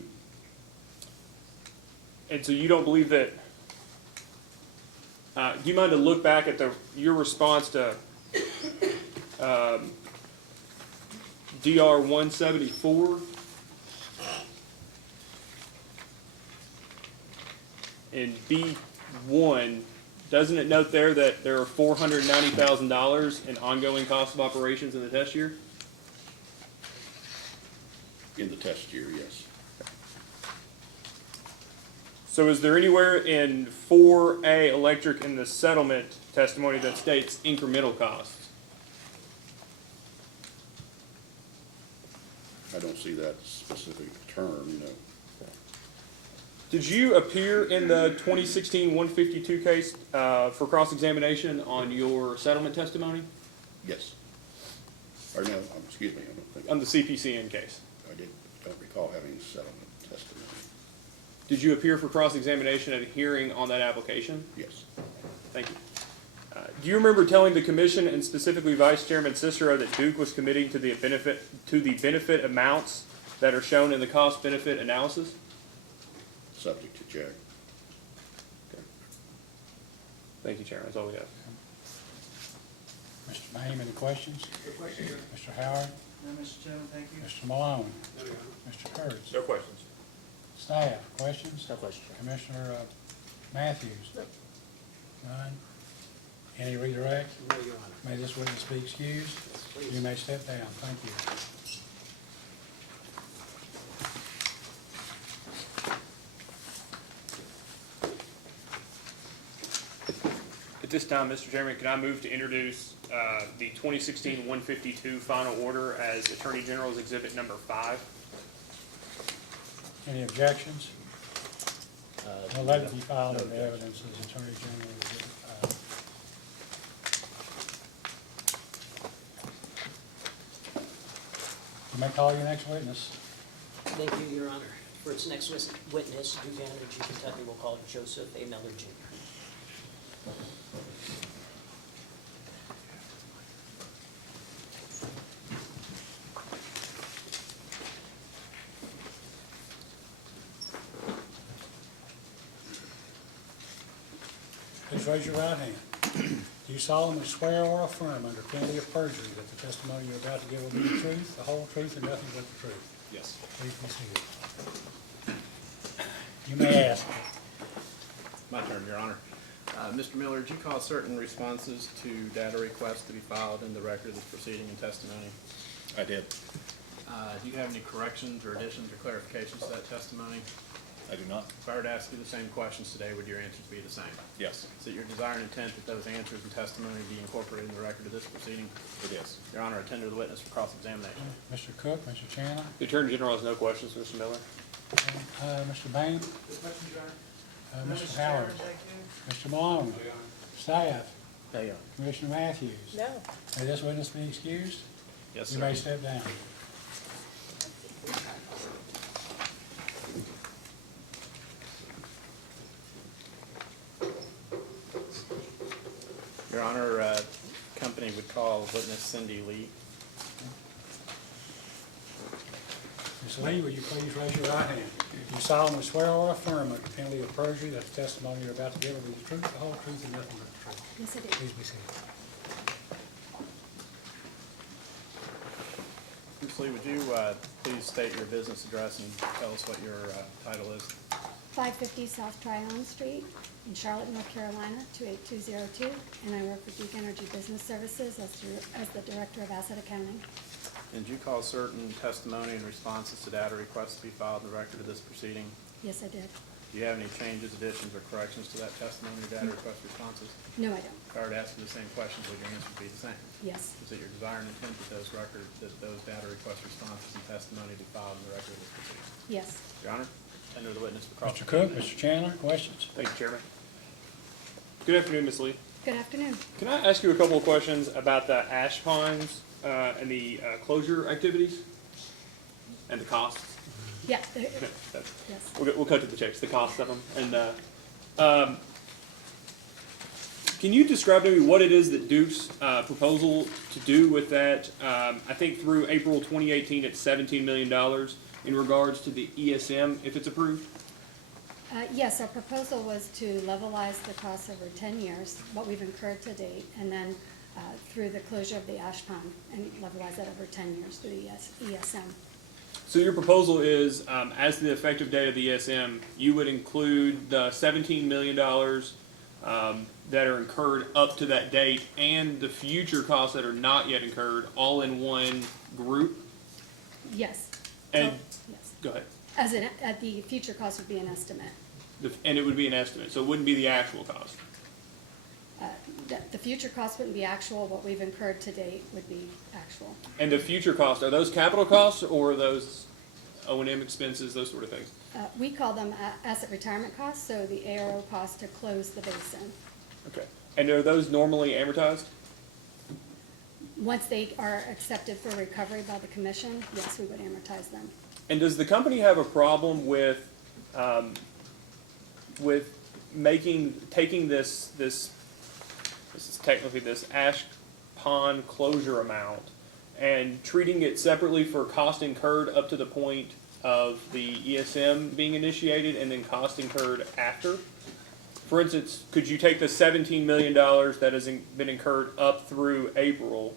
And so you don't believe that, do you mind to look back at your response to DR 174? In B1, doesn't it note there that there are $490,000 in ongoing costs of operations in the test year? In the test year, yes. So is there anywhere in 4A electric in the settlement testimony that states incremental costs? I don't see that specific term, no. Did you appear in the 2016 152 case for cross-examination on your settlement testimony? Yes. Or no, excuse me, I don't think. On the CPCN case? Don't recall having settlement testimony. Did you appear for cross-examination at a hearing on that application? Yes. Thank you. Do you remember telling the commission and specifically Vice Chairman Cicero that Duke was committing to the benefit amounts that are shown in the cost-benefit analysis? Subject to check. Okay. Thank you, Chairman. That's all we have. Mr. Mahim, any questions? Mr. Howard? No, Mr. Chairman, thank you. Mr. Malone? Mr. Kurtz? No questions. Staff, questions? No question. Commissioner Matthews? None? Any redirect? No, Your Honor. May this witness be excused? You may step down. Thank you. At this time, Mr. Chairman, can I move to introduce the 2016-152 final order as Attorney General's Exhibit Number 5? Any objections? We'll let it be filed in the evidence as Attorney General. You may call your next witness. Thank you, Your Honor. For its next witness, Duke Energy Kentucky will call Joseph A. Miller, Jr. Please raise your right hand. Do you solemnly swear or affirm under penalty of perjury that the testimony you're about to give will be the truth, the whole truth, and nothing but the truth? Yes. Please be seated. You may ask. My turn, Your Honor. Mr. Miller, did you cause certain responses to data requests to be filed in the record of this proceeding and testimony? I did. Do you have any corrections or additions or clarifications to that testimony? I do not. If I were to ask you the same questions today, would your answers be the same? Yes. Is it your desire and intent that those answers and testimony be incorporated in the record of this proceeding? It is. Your Honor, I tender the witness for cross-examination. Mr. Cook, Mr. Chandler, The Attorney General has no questions, Mr. Miller. Mr. Bain, Questions, Your Honor? Mr. Howard, Mr. Malone, staff, No, Your Honor. Commissioner Matthews. No. May this witness be excused? Yes, You sir. may step down. Your Honor, company would call witness Cindy Lee. Ms. Lee, will you please raise your right hand? Do you solemnly swear or affirm under penalty of perjury that the testimony you're about to give will be the truth, the whole truth, and nothing but the truth? Yes, I do. Please be seated. Ms. Lee, would you please state your business address and tell us what your title is? 550 South Tryon Street in Charlotte, North Carolina, 28202, and I work for Duke Energy Business Services as the Director of Asset Accounting. And did you cause certain testimony and responses to data requests to be filed in the record of this proceeding? Yes, I did. Do you have any changes, additions, or corrections to that testimony or data request responses? No, I don't. If I were to ask you the same questions, would your answer be the same? Yes. Is it your desire and intent that those data request responses and testimony be filed in the record of this proceeding? Yes. Your Honor, tender the witness for Mr. Cook, cross-examination. Mr. Chandler, questions? Thank you, Chairman. Good afternoon, Ms. Lee. Good afternoon. Can I ask you a couple of questions about the ash ponds and the closure activities and the costs? Yeah. That's- Yes. We'll cut to the chase, the cost of them. And can you describe to me what it is that Duke's proposal to do with that? I think through April 2018, it's $17 million in regards to the ESM, if it's approved. Yes, our proposal was to levelize the costs over 10 years, what we've incurred to date, and then through the closure of the ash pond, and levelize that over 10 years through the ESM. So your proposal is, as the effective date of the ESM, you would include the $17 million that are incurred up to that date and the future costs that are not yet incurred, all in one group? Yes. And, Yes. go ahead. The future cost would be an estimate. And it would be an estimate, so it wouldn't be the actual cost. The future cost wouldn't be actual, what we've incurred to date would be actual. And the future costs, are those capital costs or are those O&M expenses, those sort of things? We call them asset retirement costs, so the ARO cost to close the basin. Okay. And are those normally amortized? Once they are accepted for recovery by the commission, yes, we would amortize them. And does the company have a problem with taking this is technically this ash pond closure amount and treating it separately for cost incurred up to the point of the ESM being initiated and then cost incurred after? For instance, could you take the $17 million that has been incurred up through April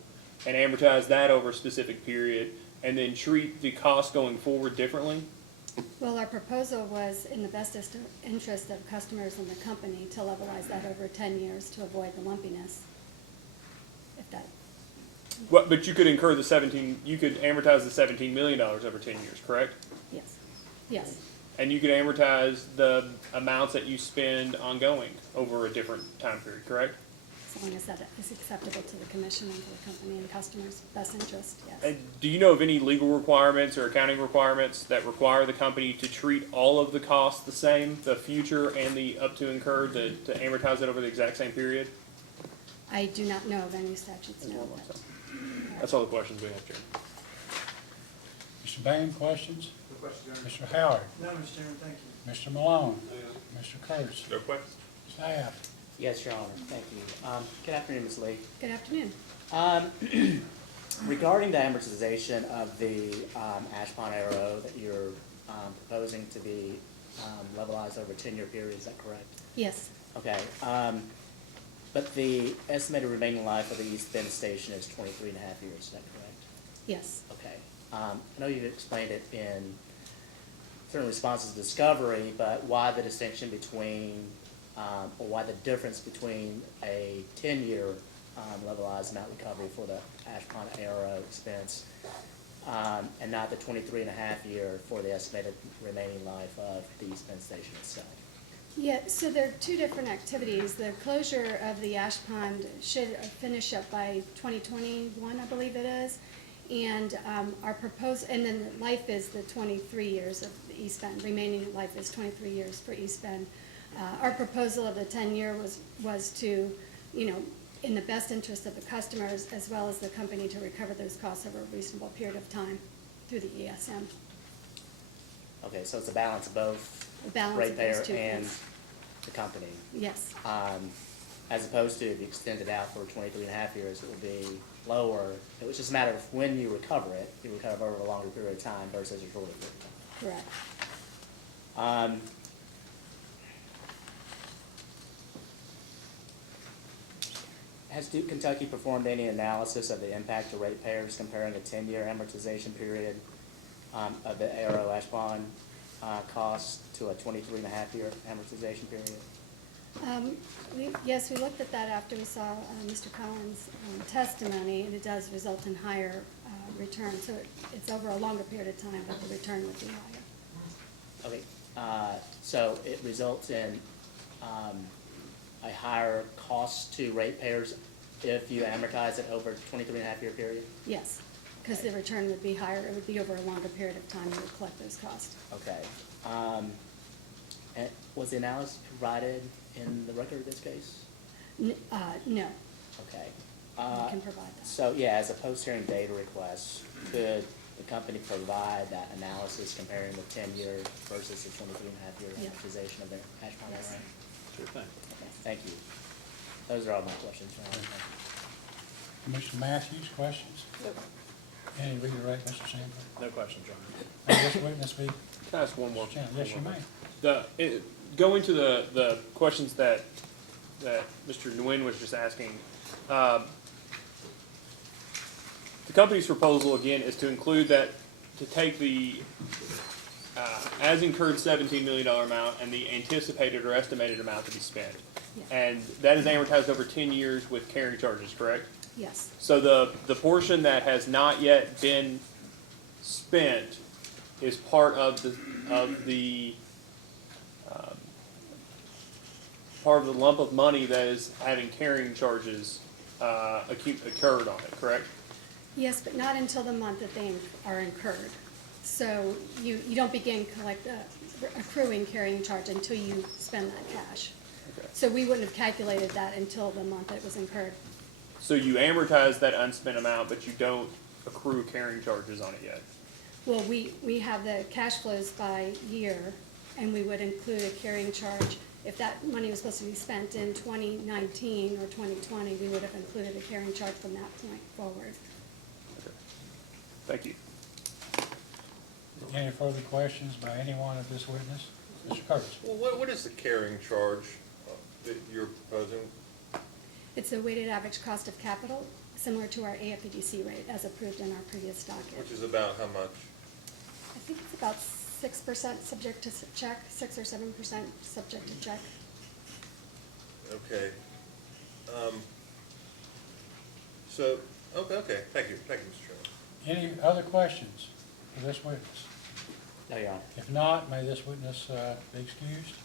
and amortize that over a specific period and then treat the cost going forward differently? Well, our proposal was in the best interest of customers and the company to levelize that over 10 years to avoid the lumpiness. If that, But you could incur you could amortize the $17 million over 10 years, correct? yes, yes, And you could amortize the amounts that you spend ongoing over a different time period, correct? as long as that is acceptable to the commission and to the company and customers' best interest, yes. And do you know of any legal requirements or accounting requirements that require the company to treat all of the costs the same, the future and the up to incurred, to amortize it over the exact same period? I do not know of any statutes, no. That's all the questions we have, Chairman. Mr. Bain, questions? No question, Your Honor. Mr. Howard? No, Mr. Chairman, thank you. Mr. Malone? Mr. Kurtz? No questions. Staff? Yes, Your Honor, thank you. Good afternoon, Ms. Lee. Good afternoon. Regarding the amortization of the Ash Pond Arrow that you're proposing to be levelized over a 10-year period, is that correct? Yes, Okay. But the estimated remaining life of the East Bend station is 23 and a half years, is that correct? yes. Okay. I know you've explained it in certain responses to discovery, but why the distinction between, or why the difference between a 10-year levelized amount recovery for the Ash Pond Arrow expense and not the 23 and a half year for the estimated remaining life of the East Bend station itself? Yeah, so there are two different activities. The closure of the ash pond should finish up by 2021, I believe it is. And our proposed, and then the life is the 23 years of the East Bend. Remaining life is 23 years for East Bend. Our proposal of the 10-year was to, in the best interest of the customers as well as the company, to recover those costs over a reasonable period of time through the ESM. Okay, so it's a balance of both A balance of ratepayer those two and things. the company. Yes. As opposed to if you extend it out for 23 and a half years, it would be lower. It was just a matter of when you recover it. You recover over a longer period of time versus a shorter period of time. Correct. Has Duke Kentucky performed any analysis of the impact to ratepayers comparing a 10-year amortization period of the Arrow Ash Pond cost to a 23 and a half year amortization period? Yes, we looked at that after we saw Mr. Collins' testimony, and it does result in higher return. So it's over a longer period of time, but the return would be higher. Okay, so it results in a higher cost to ratepayers if you amortize it over a 23 and a half year period? Yes, because the return would be higher. It would be over a longer period of time you would collect those costs. Okay. And was the analysis provided in the record of this case? No, Okay. we can provide that. So, yeah, as a post-hearing data request, could the company provide that analysis comparing the 10-year versus the 23 and a half year Yeah. amortization of the Ash Pond Yes. Arrow? Sure thing. Okay, thank you. Those are all my questions. Commissioner Matthews, questions? Any reiterate, Mr. Sanford? No questions, Your May Honor. this witness be? Can I ask one more? Yes, you may. Going to the questions that Mr. Nguyen was just asking, the company's proposal, again, is to include that, to take the as incurred $17 million amount and the anticipated or estimated amount to be spent. Yeah. And that is amortized over 10 years with carrying charges, correct? Yes, So the portion that has not yet been spent is part of the part of the lump of money that is having carrying charges occurred on it, correct? yes, but not until the month that they are incurred. So you don't begin accruing carrying charge until you spend that cash. Okay. So we wouldn't have calculated that until the month it was incurred. So you amortize that unspent amount, but you don't accrue carrying charges on it yet? Well, we have the cash flows by year, and we would include a carrying charge. If that money was supposed to be spent in 2019 or 2020, we would have included a carrying charge from that point forward. Okay. Thank you. Any further questions by anyone of this witness? Mr. Curtis? Well, what is the carrying charge that you're proposing? It's a weighted average cost of capital, similar to our AFEDC rate as approved in our previous docket. Which is about how much? I think it's about 6% subject to check, 6 or 7% subject to check. Okay. Okay, thank you, Mr. Chairman. Any other questions for this witness? No, Your Honor. If not, may this witness be excused.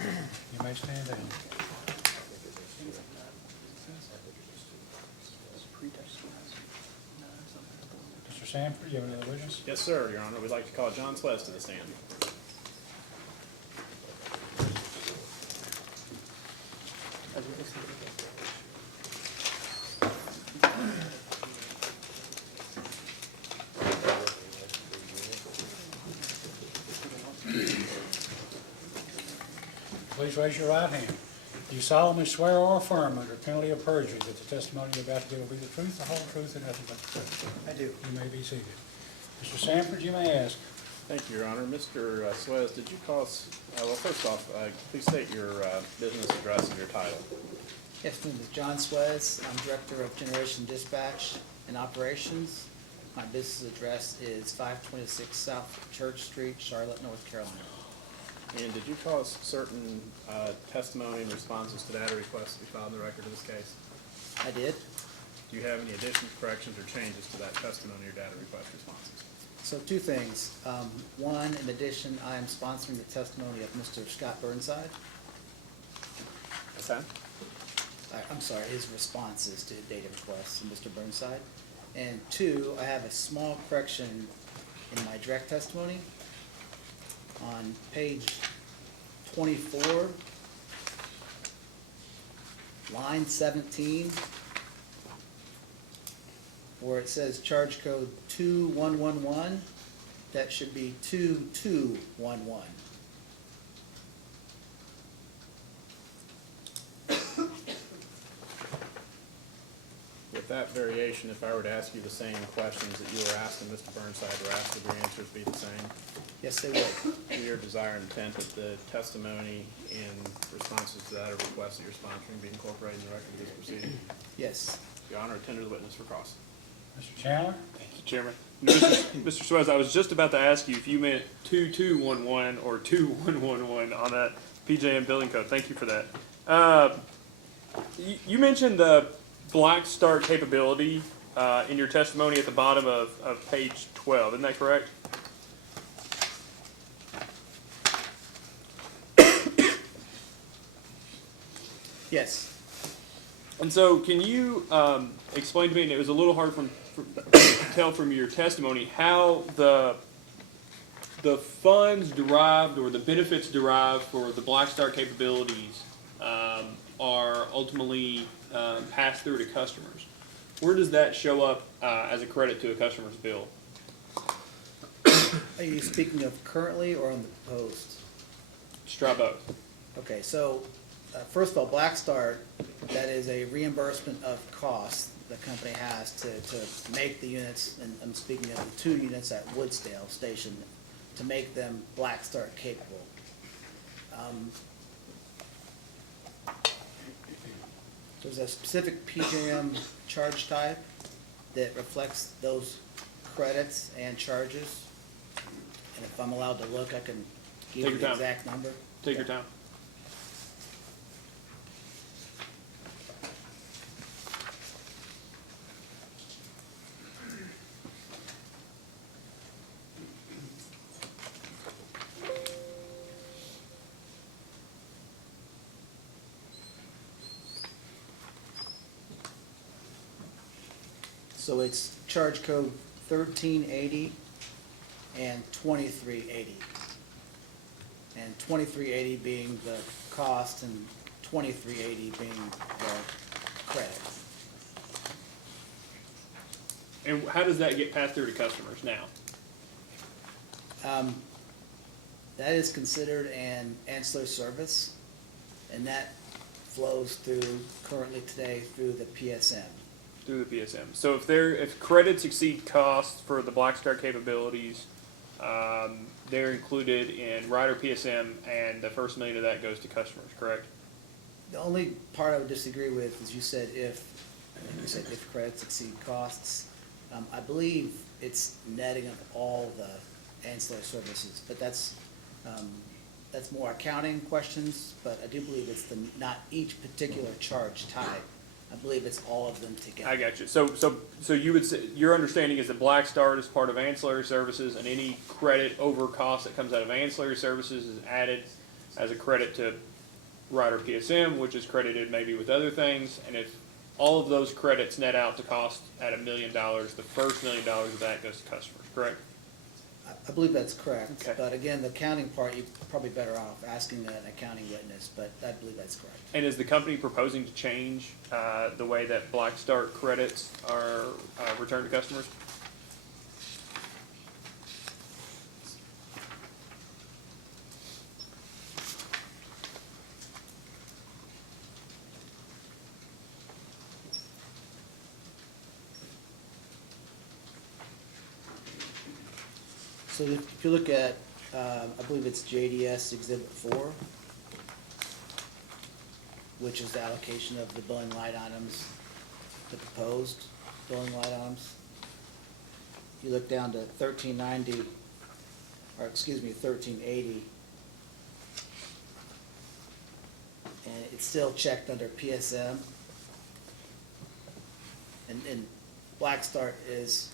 You may stand down. Sanford, you have another witness? Yes, sir, Your Honor. We'd like to call John Swez to the stand. Please raise your right hand. Do you solemnly swear or affirm under penalty of perjury that the testimony you're about to give will be the truth, the whole truth, and nothing but the truth? I do. You may be seated. Mr. Sanford, you may ask. Thank you, Your Honor. Mr. Swez, did you call us, well, first off, please state your business address and your title. Yes, my name is John Swez. I'm Director of Generation Dispatch and Operations. My business address is 526 South Church Street, Charlotte, North Carolina. And did you cause certain testimony and responses to data requests to be filed in the record of this case? I did. Do you have any additions, corrections, or changes to that testimony or data request responses? So two things. One, in addition, I am sponsoring the testimony of Mr. Scott Burnside. Okay. I'm sorry, his responses to data requests from Mr. Burnside. And two, I have a small correction in my direct testimony. On page 24, line 17, where it says charge code 2111, that should be 2211. With that variation, if I were to ask you the same questions that you were asking Mr. Burnside were asked, would your answers be the same? Yes, they would. To your desire and intent that the testimony and responses to that request that you're sponsoring be incorporated in the record of this proceeding? Yes. Your Honor, tender the witness for cross. Mr. Chandler? Thank you, Chairman. Mr. Swez, I was just about to ask you if you meant 2211 or 2111 on that PJM billing code. Thank you for that. You mentioned the Black Start capability in your testimony at the bottom of page 12. Isn't that correct? Yes. And so can you explain to me, and it was a little hard to tell from your testimony, how the funds derived or the benefits derived for the Black Start capabilities are ultimately passed through to customers? Where does that show up as a credit to a customer's bill? Are you speaking of currently or on the proposed? Just try both. Okay, so first of all, Black Start, that is a reimbursement of costs the company has to make the units, and I'm speaking of the 2 units at Woodsdale Station, to make them Black Start capable. There's a specific PJM charge type that reflects those credits and charges. And if I'm allowed to look, I can give you the exact number. Take your time. So it's charge code 1380 and 2380. And 2380 being the cost and 2380 being the credit. And how does that get passed through to customers now? That is considered an ancillary service, and that flows through, currently today, through the PSM. Through the PSM. So if credits exceed costs for the Black Start capabilities, they're included in Rider PSM, and the first $1 million of that goes to customers, correct? The only part I would disagree with is you said if credits exceed costs. I believe it's netting of all the ancillary services, but that's more accounting questions, but I do believe it's not each particular charge type. I believe it's all of them together. I got you. So you would say, your understanding is that Black Start is part of ancillary services, and any credit over cost that comes out of ancillary services is added as a credit to Rider PSM, which is credited maybe with other things, and if all of those credits net out to cost at $1 million. The first $1 million of that goes to customers, correct? I believe that's correct. Okay. But again, the accounting part, you're probably better off asking an accounting witness, but I believe that's correct. And is the company proposing to change the way that Black Start credits are returned to customers? So if you look at, I believe it's JDS Exhibit 4, which is the allocation of the billing line items, the proposed billing line items. You look down to 1390, or excuse me, 1380, and it's still checked under PSM. And Black Start is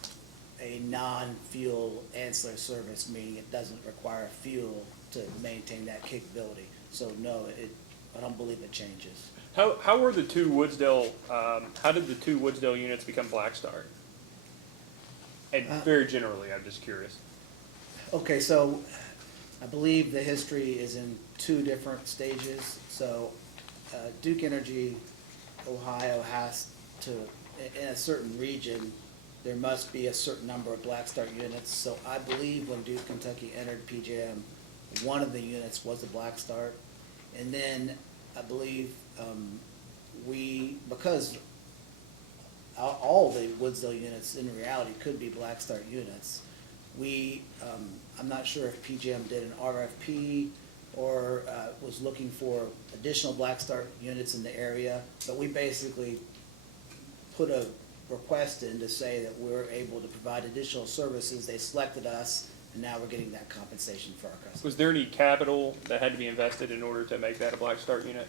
a non-fuel ancillary service, meaning it doesn't require fuel to maintain that capability. So no, I don't believe it changes. How were the two Woodsdale, how did the two Woodsdale units become Black Start? And very generally, I'm just curious. Okay, so I believe the history is in two different stages. So Duke Energy Ohio has to, in a certain region, there must be a certain number of Black Start units. So I believe when Duke Kentucky entered PJM, one of the units was a Black Start. And then I believe because all the Woodsdale units in reality could be Black Start units, I'm not sure if PJM did an RFP or was looking for additional Black Start units in the area, but we basically put a request in to say that we're able to provide additional services. They selected us, and now we're getting that compensation for our customers. Was there any capital that had to be invested in order to make that a Black Start unit?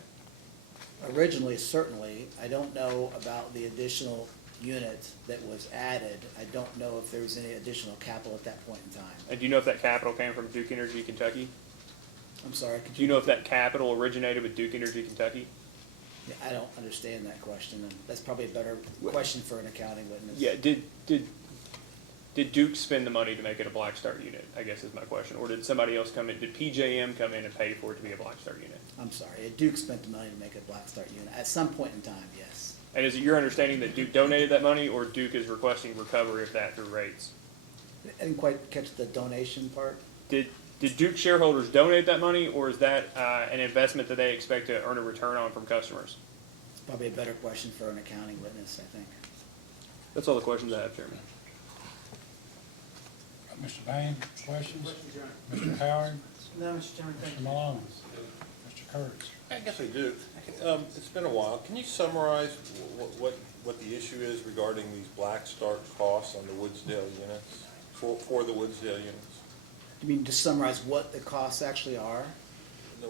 Originally, certainly. I don't know about the additional unit that was added. I don't know if there was any additional capital at that point in time. And do you know if that capital came from Duke Energy Kentucky? I'm sorry, could Do you know if that capital originated with Duke Energy Kentucky? Yeah, I don't understand that question, and that's probably a better question for an accounting witness. Yeah, did Duke spend the money to make it a Black Start unit, I guess is my question, or did somebody else come in, did PJM come in and pay for it to be a Black Start unit? I'm sorry, Duke spent the money to make a Black Start unit. At some point in time, yes. And is it your understanding that Duke donated that money, or Duke is requesting recovery of that through rates? I didn't quite catch the donation part. Did Duke shareholders donate that money, or is that an investment that they expect to earn a return on from customers? It's probably a better question for an accounting witness, I think. That's all the questions I have, Chairman. Mr. Bain, questions? Mr. Howard? No, Mr. Chairman, thank Mr. you. Malone? Mr. Kurtz? I guess I do. It's been a while. Can you summarize what the issue is regarding these Black Start costs on the Woodsdale units, for the Woodsdale units? You mean to summarize what the costs actually are?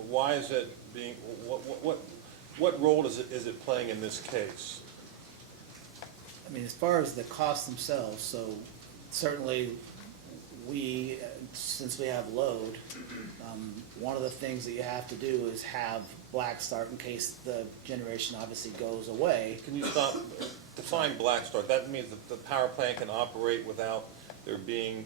Why is it being, what role is it playing in this case? I mean, as far as the costs themselves, so certainly since we have load, one of the things that you have to do is have Black Start in case the generation obviously goes away. Can you define Black Start? That means that the power plant can operate without there being,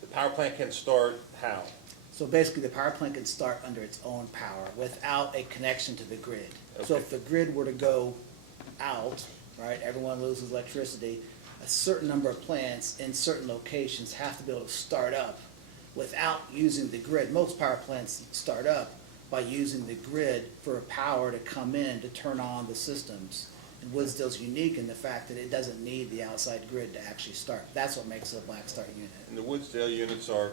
the power plant can start how? So basically, the power plant can start under its own power without a connection to the grid. So Okay. if the grid were to go out, right, everyone loses electricity, a certain number of plants in certain locations have to be able to start up without using the grid. Most power plants start up by using the grid for power to come in to turn on the systems. And Woodsdale's unique in the fact that it doesn't need the outside grid to actually start. That's what makes it a Black Start unit. And the Woodsdale units are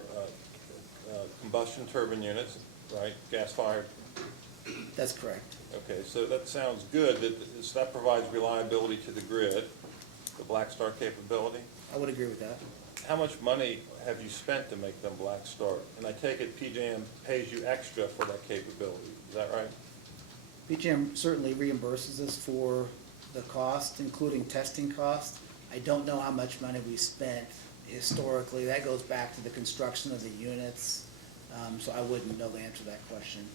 combustion turbine units, right, gas-fired? That's correct. Okay, so that sounds good, that provides reliability to the grid, the Black Start capability. I would agree with that. How much money have you spent to make them Black Start? And I take it PJM pays you extra for that capability, is that right? PJM certainly reimburses us for the cost, including testing costs. I don't know how much money we spent historically. That goes back to the construction of the units, so I wouldn't know the answer to that question.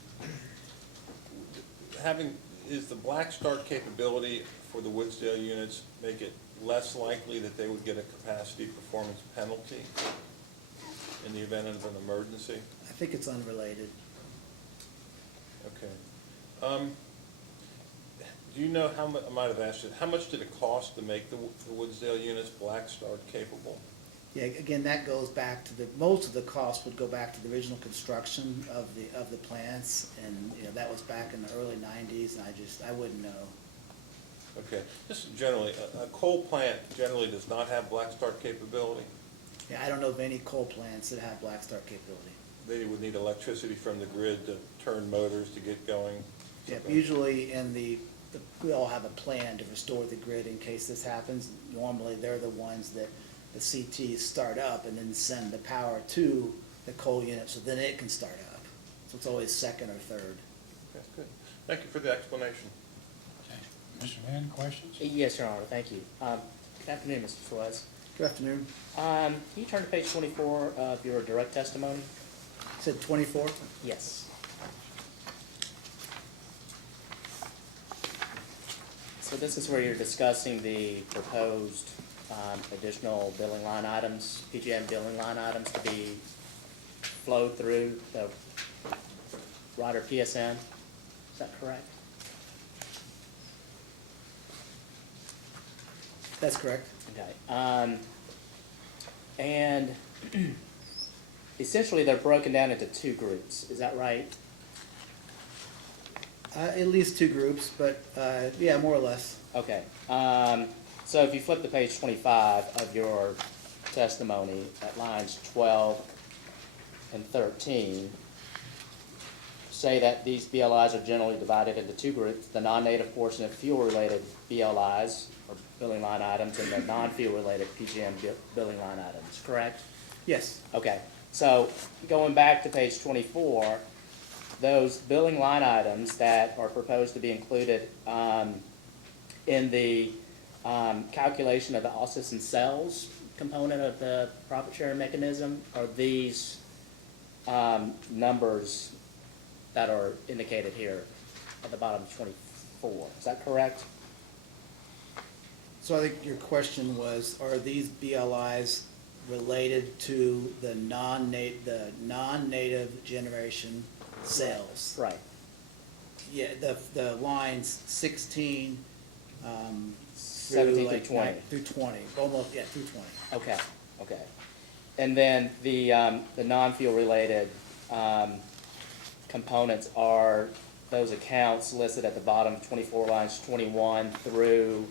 Having, is the black start capability for the Woodsdale units make it less likely that they would get a capacity performance penalty in the event of an emergency? I think it's unrelated. Okay. Do you know how much, I might have asked you, how much did it cost to make the Woodsdale units black start capable? Yeah, again, that goes back to most of the cost would go back to the original construction of the plants, and, you know, that was back in the early nineties, and I wouldn't know. Okay, just generally, a coal plant generally does not have black start capability. Yeah, I don't know of any coal plants that have black start capability. They would need electricity from the grid to turn motors to get going. Yeah, usually we all have a plan to restore the grid in case this happens. Normally, they're the ones that the CTs start up and then send the power to the coal unit, so then it can start up. So it's always second or third. That's good. Thank you for the explanation. Mr. Lynn, questions? Yes, Your Honor, thank you. Good afternoon, Mr. Flores. Good afternoon. Can you turn to page 24 of your direct testimony? Said 24? Yes. So this is where you're discussing the proposed additional billing line items, PGM billing line items to be flowed through the Ryder PSN. Is that correct? That's correct. Okay. And essentially they're broken down into two groups. Is that right? At least two groups, but yeah, more or less. Okay. So if you flip to page 25 of your testimony at lines 12 and 13, say that these BLIs are generally divided into two groups, the non-native portion of fuel-related BLIs, or billing line items, and the non-fuel-related PGM billing line items, correct? Yes. Okay. So going back to page 24, those billing line items that are proposed to be included in the calculation of the all system sales component of the profit sharing mechanism are these numbers that are indicated here at the bottom of 24. Is that correct? So I think your question was, are these BLIs related to the non-native generation sales? Right. Yeah, the lines 16 17 through 20. Through 20, almost, yeah, through 20. Okay, okay. And then the non-fuel related components are those accounts listed at the bottom of 24 lines 21 through,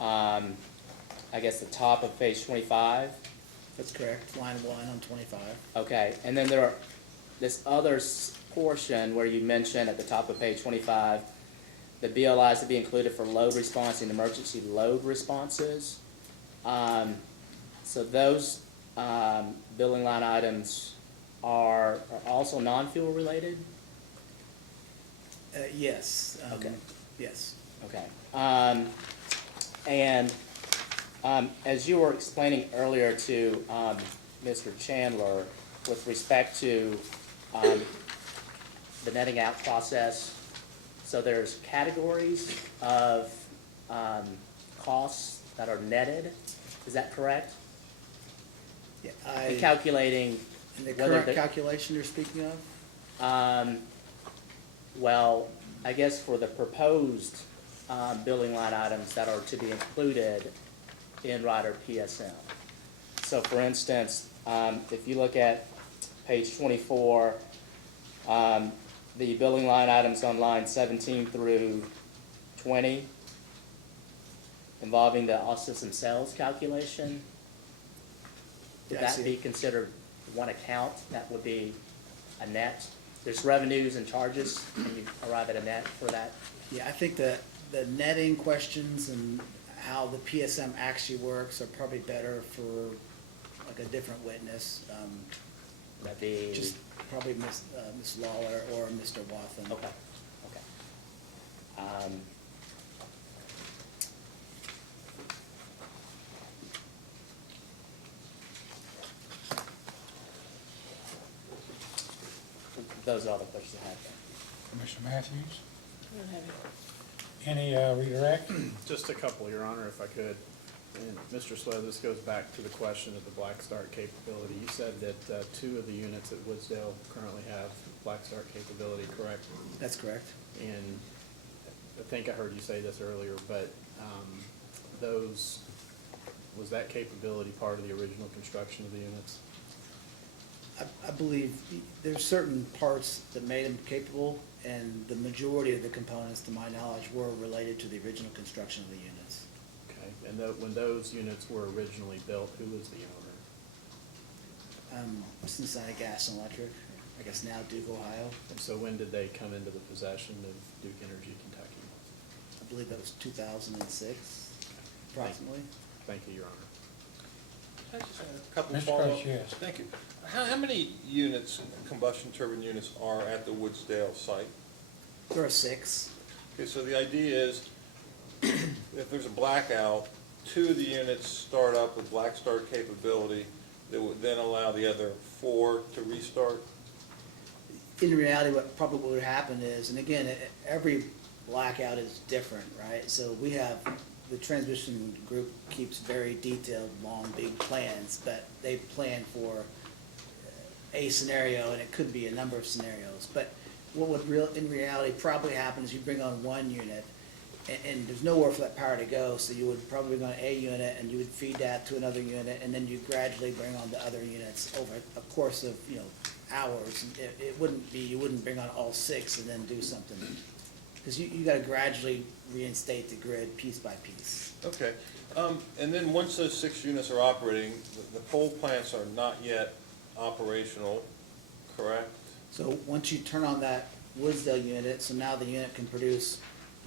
I guess, the top of page 25. That's correct, line 1 on 25. Okay, and then there are this other portion where you mention at the top of page 25 the BLIs to be included for load response and emergency load responses. So those billing line items are also non-fuel related? Yes. Okay. Yes. Okay. And as you were explaining earlier to Mr. Chandler with respect to the netting out process, so there's categories of costs that are netted. Is that correct? Yeah, In calculating in the whether current calculation you're speaking of? Well, I guess for the proposed billing line items that are to be included in Ryder PSM. So for instance, if you look at page 24, the billing line items on line 17 through 20 involving the all system sales calculation, would Yeah, I that see. be considered one account? That would be a net? There's revenues and charges, and you arrive at a net for that? Yeah, I think the netting questions and how the PSM actually works are probably better for like a different witness. That'd be... Just probably Ms. Lawler or Mr. Wathen. Okay, okay. Those are all the questions I have. Commissioner Matthews? Any redirect? Just a couple, Your Honor, if I could. And Mr. Slow, this goes back to the question of the Black Start capability. You said that 2 of the units at Woodsdale currently have Black Start capability, correct? That's correct. And I think I heard you say this earlier, but was that capability part of the original construction of the units? I believe there's certain parts that made them capable, and the majority of the components, to my knowledge, were related to the original construction of the units. Okay, and when those units were originally built, who was the owner? Cincinnati Gas and Electric, I guess now Duke, Ohio. And so when did they come into the possession of Duke Energy Kentucky? I believe that was 2006, approximately. Thank you, Your Honor. Can I just add a couple Mr. follow-up? Croce, yes. Thank you. How many units, combustion turbine units, are at the Woodsdale site? There are 6. Okay, so the idea is, if there's a blackout, 2 of the units start up with Black Start capability that would then allow the other 4 to restart? In reality, what probably would happen is, and again, every blackout is different, right? So we have, the transmission group keeps very detailed, long, big plans, but they plan for a scenario, and it could be a number of scenarios. But what would in reality probably happen is you bring on one unit, and there's nowhere for that power to go, so you would probably bring on a unit, and you would feed that to another unit, and then you gradually bring on the other units over a course of, hours. It wouldn't be, you wouldn't bring on all 6 and then do something. Because you gotta gradually reinstate the grid piece by piece. Okay, and then once those 6 units are operating, the coal plants are not yet operational, correct? So once you turn on that Woodsdale unit, so now the unit can produce,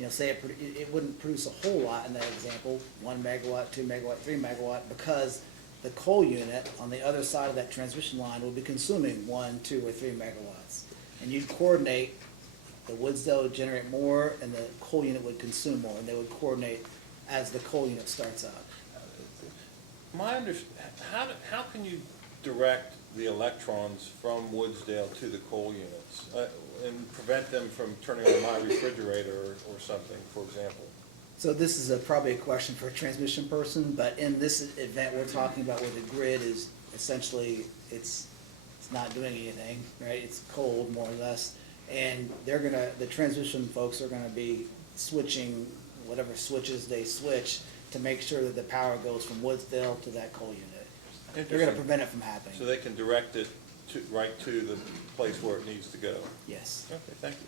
say it wouldn't produce a whole lot in that example, 1 megawatt, 2 megawatt, 3 megawatt, because the coal unit on the other side of that transmission line will be consuming 1, 2, or 3 megawatts. And you'd coordinate, the Woodsdale would generate more, and the coal unit would consume more, and they would coordinate as the coal unit starts up. How can you direct the electrons from Woodsdale to the coal units and prevent them from turning on my refrigerator or something, for example? So this is probably a question for a transmission person, but in this event, we're talking about where the grid is essentially, it's not doing anything, right? It's cold, more or less. And the transmission folks are gonna be switching whatever switches they switch to make sure that the power goes from Woodsdale to that coal unit. They're gonna prevent it from happening. So they can direct it right to the place where it needs to go? Yes. Okay, thank you.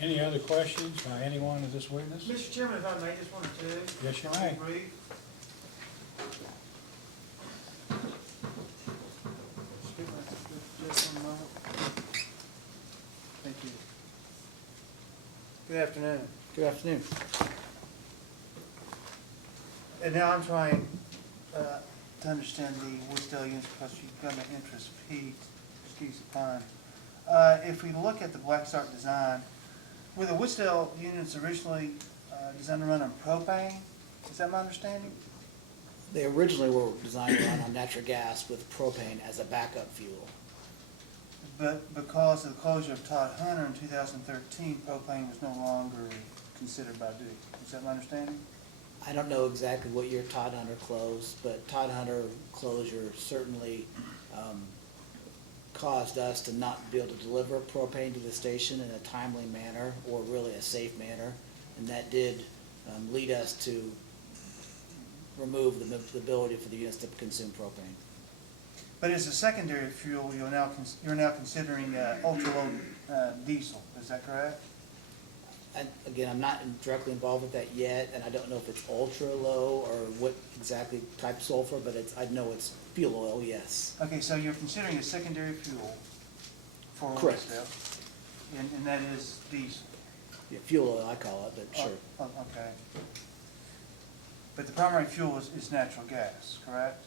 Any other questions by anyone of this witness? Mr. Chairman, if I may, just one or two. Yes, you I'll may. be brief. Excuse me, just one moment. Thank you. Good afternoon. Good afternoon. And now I'm trying to understand the Woodsdale units because you've got an interest piqued, excuse the pun. If we look at the Black Start design, were the Woodsdale units originally designed to run on propane? Is that my understanding? They originally were designed to run on natural gas with propane as a backup fuel. But because of the closure of Todd Hunter in 2013, propane was no longer considered by Duke. Is that my understanding? I don't know exactly what year Todd Hunter closed, but Todd Hunter closure certainly caused us to not be able to deliver propane to the station in a timely manner or really a safe manner. And that did lead us to remove the ability for the units to consume propane. But as a secondary fuel, you're now considering ultra-low diesel. Is that correct? Again, I'm not directly involved with that yet, and I don't know if it's ultra low or what exactly type sulfur, but I know it's fuel oil, yes. Okay, so you're considering a secondary fuel for Correct. Woodsdale, and that is diesel? Yeah, fuel oil, I call it, but sure. Oh, okay. But the primary fuel is natural gas, correct?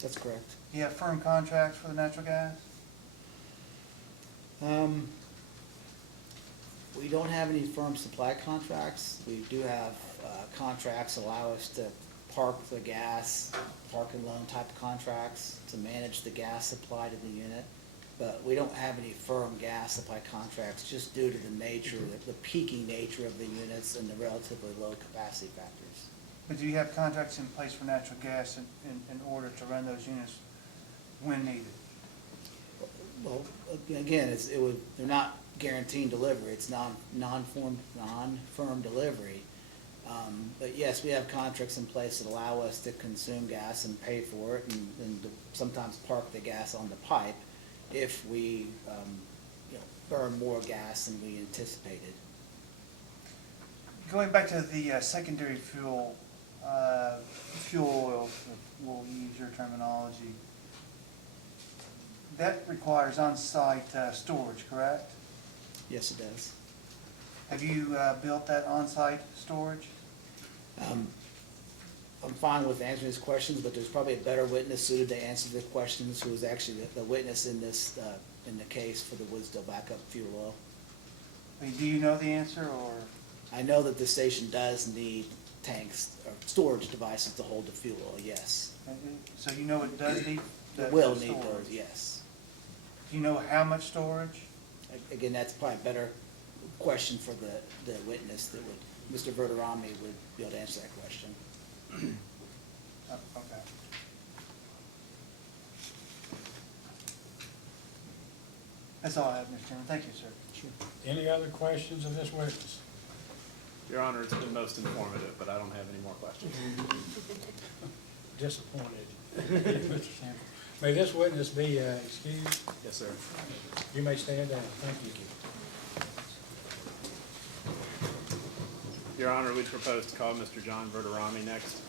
That's correct. Do you have firm contracts for the natural gas? We don't have any firm supply contracts. We do have contracts allow us to park the gas, park and loan type contracts to manage the gas supply to the unit. but we don't have any firm gas supply contracts just due to the nature, the peaking nature of the units and the relatively low capacity factors. But do you have contracts in place for natural gas in order to run those units when needed? Well, again, they're not guaranteeing delivery, it's non-firm delivery. But yes, we have contracts in place that allow us to consume gas and pay for it and to sometimes park the gas on the pipe if we, burn more gas than we anticipated. Going back to the secondary fuel oil, we'll use your terminology, that requires on-site storage, correct? Yes, it does. Have you built that on-site storage? I'm fine with answering these questions, but there's probably a better witness suited to answer the questions, who is actually the witness in this, in the case for the Woodsdale backup fuel oil. I mean, do you know the answer, or? I know that the station does need tanks or storage devices to hold the fuel oil, yes. So you know it does need It will the need storage? those, yes. Do you know how much storage? Again, that's probably a better question for the witness that would, Mr. Verderami would be able to answer that question. Okay. That's all I have, Mr. Chairman. Thank you, sir. Sure. Any other questions of this witness? Your Honor, it's been most informative, but I don't have any more questions. Disappointed. Mr. Sanford. May this witness be excused? Yes, sir. You may stand down. Thank you. Your Honor, we propose to call Mr. John Verderami next.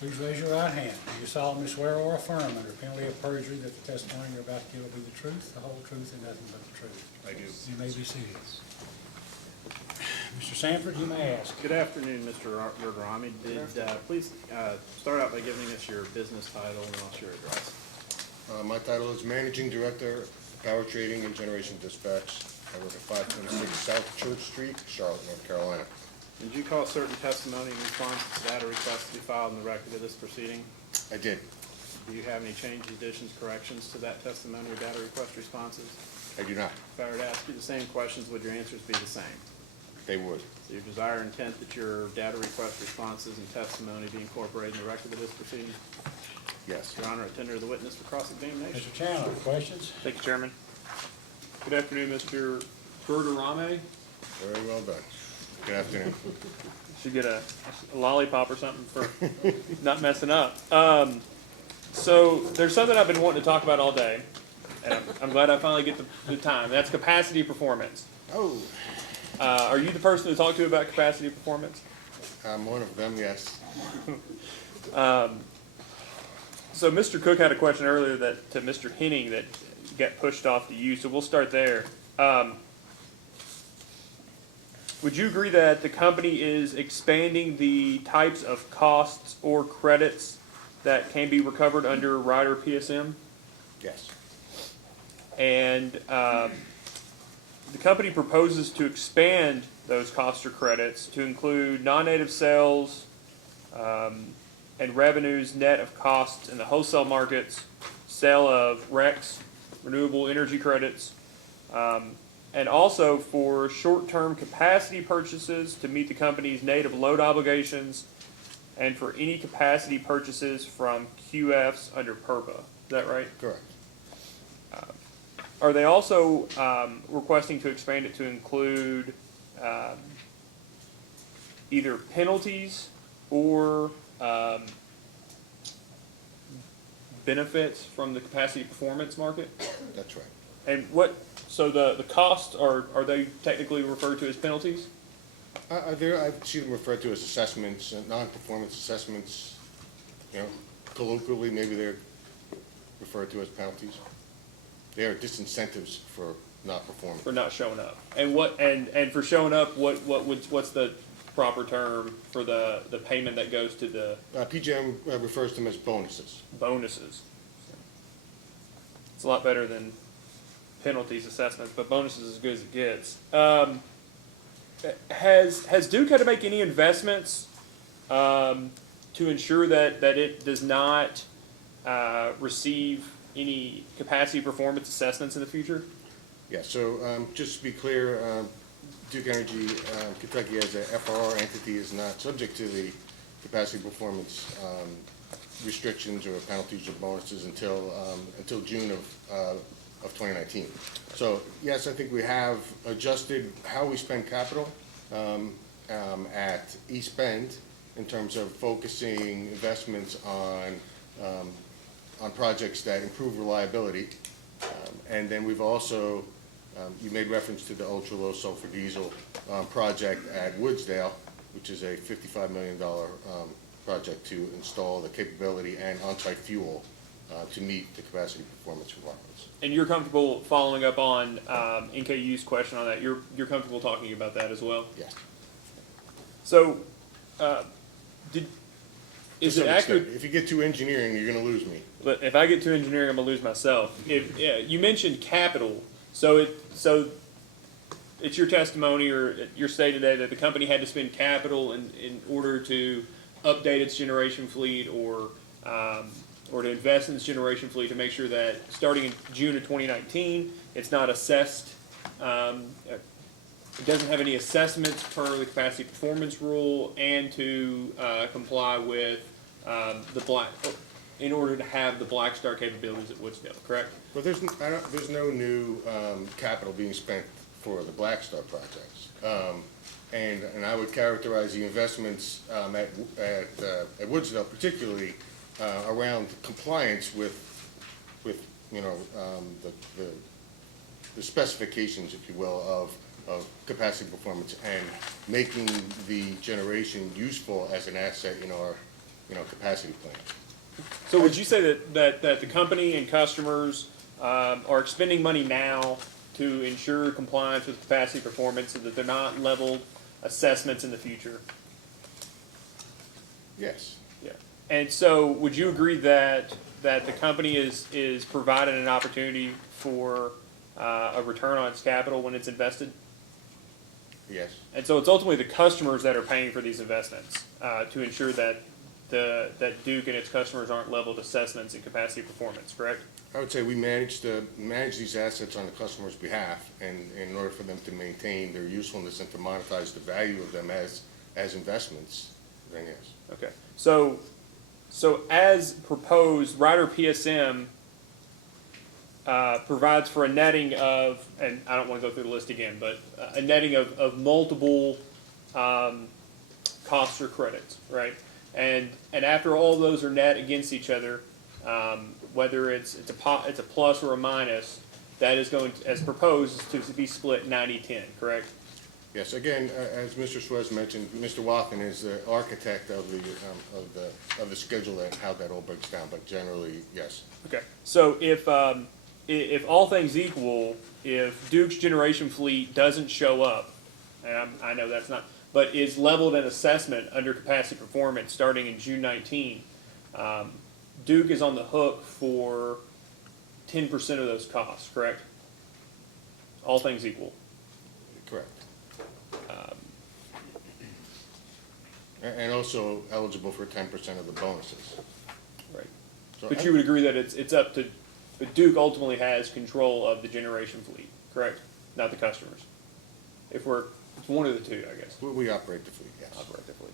Please raise your right hand. Do you solemnly swear or affirm under penalty of perjury that the testimony you're about to give will be the truth, the whole truth, and nothing but the truth? I do. You may be seated. Mr. Sanford, you may ask. Good afternoon, Mr. Verderami. Please start out by giving us your business title and also your address. My title is Managing Director, Power Trading and Generation Dispatch. I work at 526 South Church Street, Charlotte, North Carolina. Did you call certain testimony in response to data requests to be filed in the record of this proceeding? I did. Do you have any changes, additions, corrections to that testimony or data request responses? I do not. If I were to ask you the same questions, would your answers be the same? They would. So your desire and intent that your data request responses and testimony be incorporated in the record of this proceeding? Yes. Your Honor, I tender the witness for cross-examination. Mr. Chandler, questions? Thank you, Chairman. Good afternoon, Mr. Verderami. Very well done. Good afternoon. Should get a lollipop or something for not messing up. So there's something I've been wanting to talk about all day, and I'm glad I finally get the time. That's capacity performance. Oh. Are you the person to talk to about capacity performance? I'm one of them, yes. So Mr. Cook had a question earlier to Mr. Henning that got pushed off to you, so we'll start there. Would you agree that the company is expanding the types of costs or credits that can be recovered under Rider PSM? Yes. And the company proposes to expand those costs or credits to include non-native sales and revenues net of costs in the wholesale markets, sale of RECs, renewable energy credits, and also for short-term capacity purchases to meet the company's native load obligations, and for any capacity purchases from QFs under PURPA. Is that right? Correct. Are they also requesting to expand it to include either penalties or benefits from the capacity performance market? That's right. And so the costs, are they technically referred to as penalties? I see them referred to as assessments, non-performance assessments. You know, colloquially, maybe they're referred to as penalties. They are disincentives for not performing. For not showing up. And for showing up, what's the proper term for the payment that goes to the PJM refers to them as bonuses. bonuses? It's a lot better than penalties, assessments, but bonus is as good as it gets. Has Duke had to make any investments to ensure that it does not receive any capacity performance assessments in the future? Yeah, so just to be clear, Duke Energy Kentucky as a FRR entity is not subject to the capacity performance restrictions or penalties or bonuses until June of 2019. So yes, I think we have adjusted how we spend capital at East Bend in terms of focusing investments on projects that improve reliability. And then we've also, you made reference to the ultra-low sulfur diesel project at Woodsdale, which is a $55 million project to install the capability and on-site fuel to meet the capacity performance requirements. And you're comfortable following up on NKU's question on that? You're comfortable talking about that as well? Yes. So, is it accurate? If you get too engineering, you're going to lose me. But if I get too engineering, I'm gonna lose myself. If you mentioned capital, so it's your testimony or your state today that the company had to spend capital in order to update its generation fleet or to invest in its generation fleet to make sure that starting in June of 2019, it's not assessed. It doesn't have any assessments per the capacity performance rule, and to comply with in order to have the Black Star capabilities at Woodsdale, correct? Well, there's no new capital being spent for the Black Star projects. And I would characterize the investments at Woodsdale particularly around compliance with the specifications, if you will, of capacity performance and making the generation useful as an asset in our capacity plan. So would you say that the company and customers are expending money now to ensure compliance with capacity performance so that they're not leveled assessments in the future? Yes. Yeah. And so would you agree that the company is providing an opportunity for a return on its capital when it's invested? Yes. And so it's ultimately the customers that are paying for these investments to ensure that Duke and its customers aren't leveled assessments in capacity performance, correct? I would say we manage these assets on the customer's behalf, and in order for them to maintain their usefulness and to monetize the value of them as investments, then yes. Okay. So as proposed, Rider PSM provides for a netting of, and I don't want to go through the list again, but a netting of multiple costs or credits, right? And after all those are net against each other, whether it's a plus or a minus, that is going to, as proposed, to be split 90-10, correct? Yes. Again, as Mr. Suez mentioned, Mr. Wathen is the architect of the schedule and how that all breaks down. But generally, yes. Okay. So if all things equal, if Duke's generation fleet doesn't show up, and I know that's not, but is leveled an assessment under capacity performance starting in June 19, Duke is on the hook for 10% of those costs, correct? All things equal. Correct. And also eligible for 10% of the bonuses. Right. So But you would agree that it's up to, but Duke ultimately has control of the generation fleet, correct? Not the customers. It's one of the two, I guess. We operate the fleet, yes. Operate the fleet.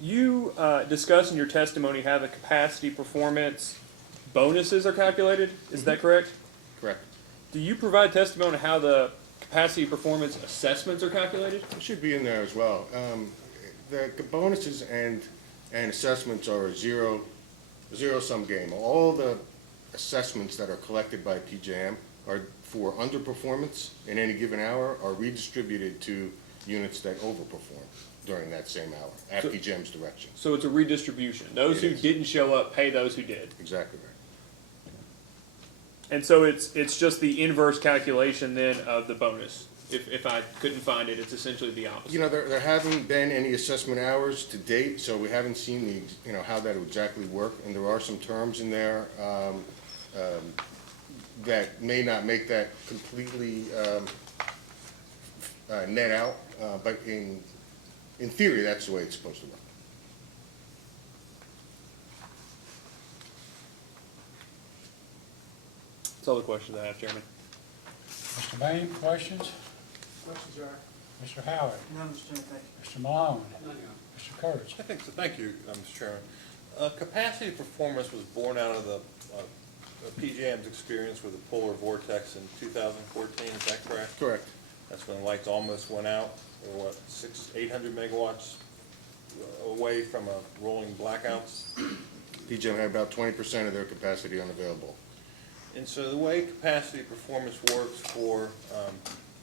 You discussed in your testimony how the capacity performance bonuses are calculated. Is that correct? Correct. Do you provide testimony on how the capacity performance assessments are calculated? It should be in there as well. The bonuses and assessments are a zero-sum game. All the assessments that are collected by PJM are for underperformance in any given hour are redistributed to units that overperform during that same hour at PJM's direction. So it's a redistribution. Those who didn't show up pay those who did. Exactly right. And so it's just the inverse calculation then of the bonus. If I couldn't find it, it's essentially the opposite. You know, there haven't been any assessment hours to date, so we haven't seen the, you know, how that would exactly work. And there are some terms in there that may not make that completely net out, but in theory, that's the way it's supposed to work. That's all the questions I have, Chairman. Mr. Bain, questions? Questions, Your Honor? Mr. Howard? None, Mr. Chairman, thank you. Mr. Malone? Mr. Kurtz? I think so. Thank you, Mr. Chairman. Capacity performance was born out of the PJM's experience with the polar vortex in 2014, is that correct? Correct. That's when the lights almost went out, or what, 800 megawatts away from a rolling blackouts? PJM had about 20% of their capacity unavailable. And so the way capacity performance works for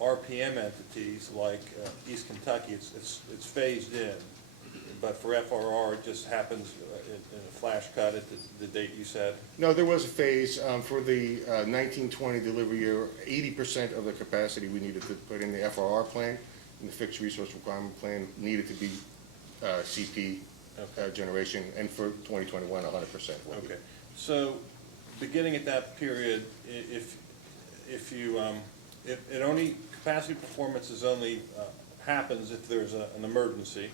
RPM entities like East Kentucky, it's phased in. But for FRR, it just happens in a flash cut at the date you said? No, there was a phase for the 1920 delivery year. 80% of the capacity we needed to put in the FRR plan, and the fixed resource requirement plan, needed to be CP generation, and for 2021, 100%. Okay. So beginning at that period, if it only, capacity performance is only happens if there's an emergency,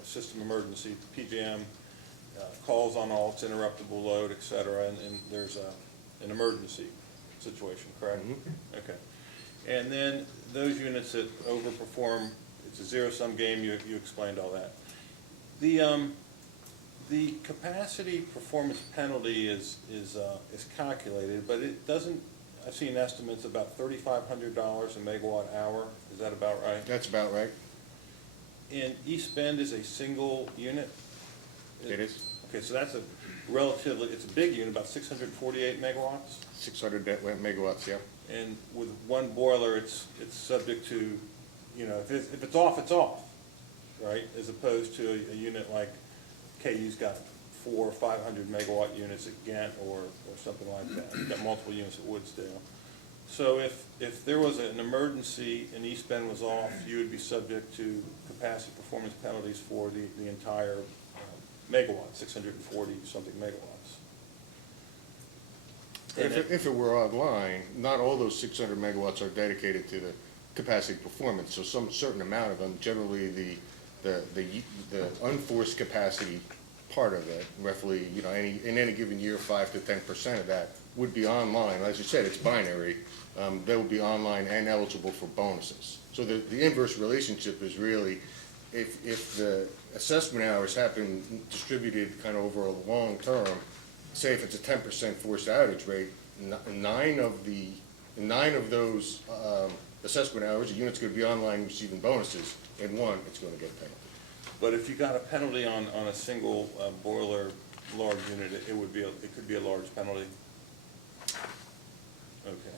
a system emergency, PJM calls on all its interruptible load, et cetera, and there's an emergency situation, correct? Mm-hmm. Okay. And then those units that overperform, it's a zero-sum game, you explained all that. The capacity performance penalty is calculated, but it doesn't, I've seen estimates about $3,500 a megawatt hour. Is that about right? That's about right. And East Bend is a single unit? It is. Okay, so that's a relatively, it's a big unit, about 648 megawatts? 600 megawatts, yeah. And with one boiler, it's subject to, you know, if it's off, right? As opposed to a unit like KU's got 400 or 500 megawatt units at Ghent or something like that. You've got multiple units at Woodsdale. So if there was an emergency and East Bend was off, you would be subject to capacity performance penalties for the entire megawatt, 640 something megawatts. If it were online, not all those 600 megawatts are dedicated to the capacity performance. So some certain amount of them, generally the unforced capacity part of it, roughly, you know, in any given year, 5 to 10% of that would be online. As you said, it's binary. They would be online and eligible for bonuses. So the inverse relationship is really, if the assessment hours have been distributed kind of over a long term, say if it's a 10% forced outage rate, nine of those assessment hours, the unit's going to be online receiving bonuses, and one, it's going to get a penalty. But if you got a penalty on a single boiler large unit, it could be a large penalty. Okay.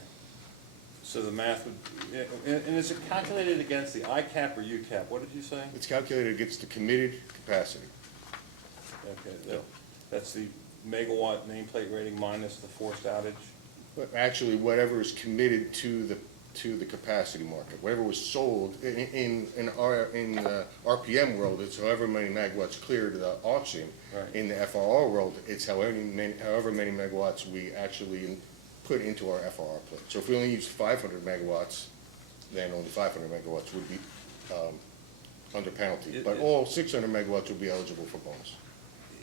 So the math would, and is it calculated against the ICAP or UCAP? What did you say? It's calculated against the committed capacity. Okay, that's the megawatt nameplate rating minus the forced outage? But actually, whatever is committed to the capacity market, whatever was sold in RPM world, it's however many megawatts cleared the auction. Right. In the FRR world, it's however many megawatts we actually put into our FRR plan. So if we only use 500 megawatts, then only 500 megawatts would be under penalty. But all 600 megawatts would be eligible for bonus.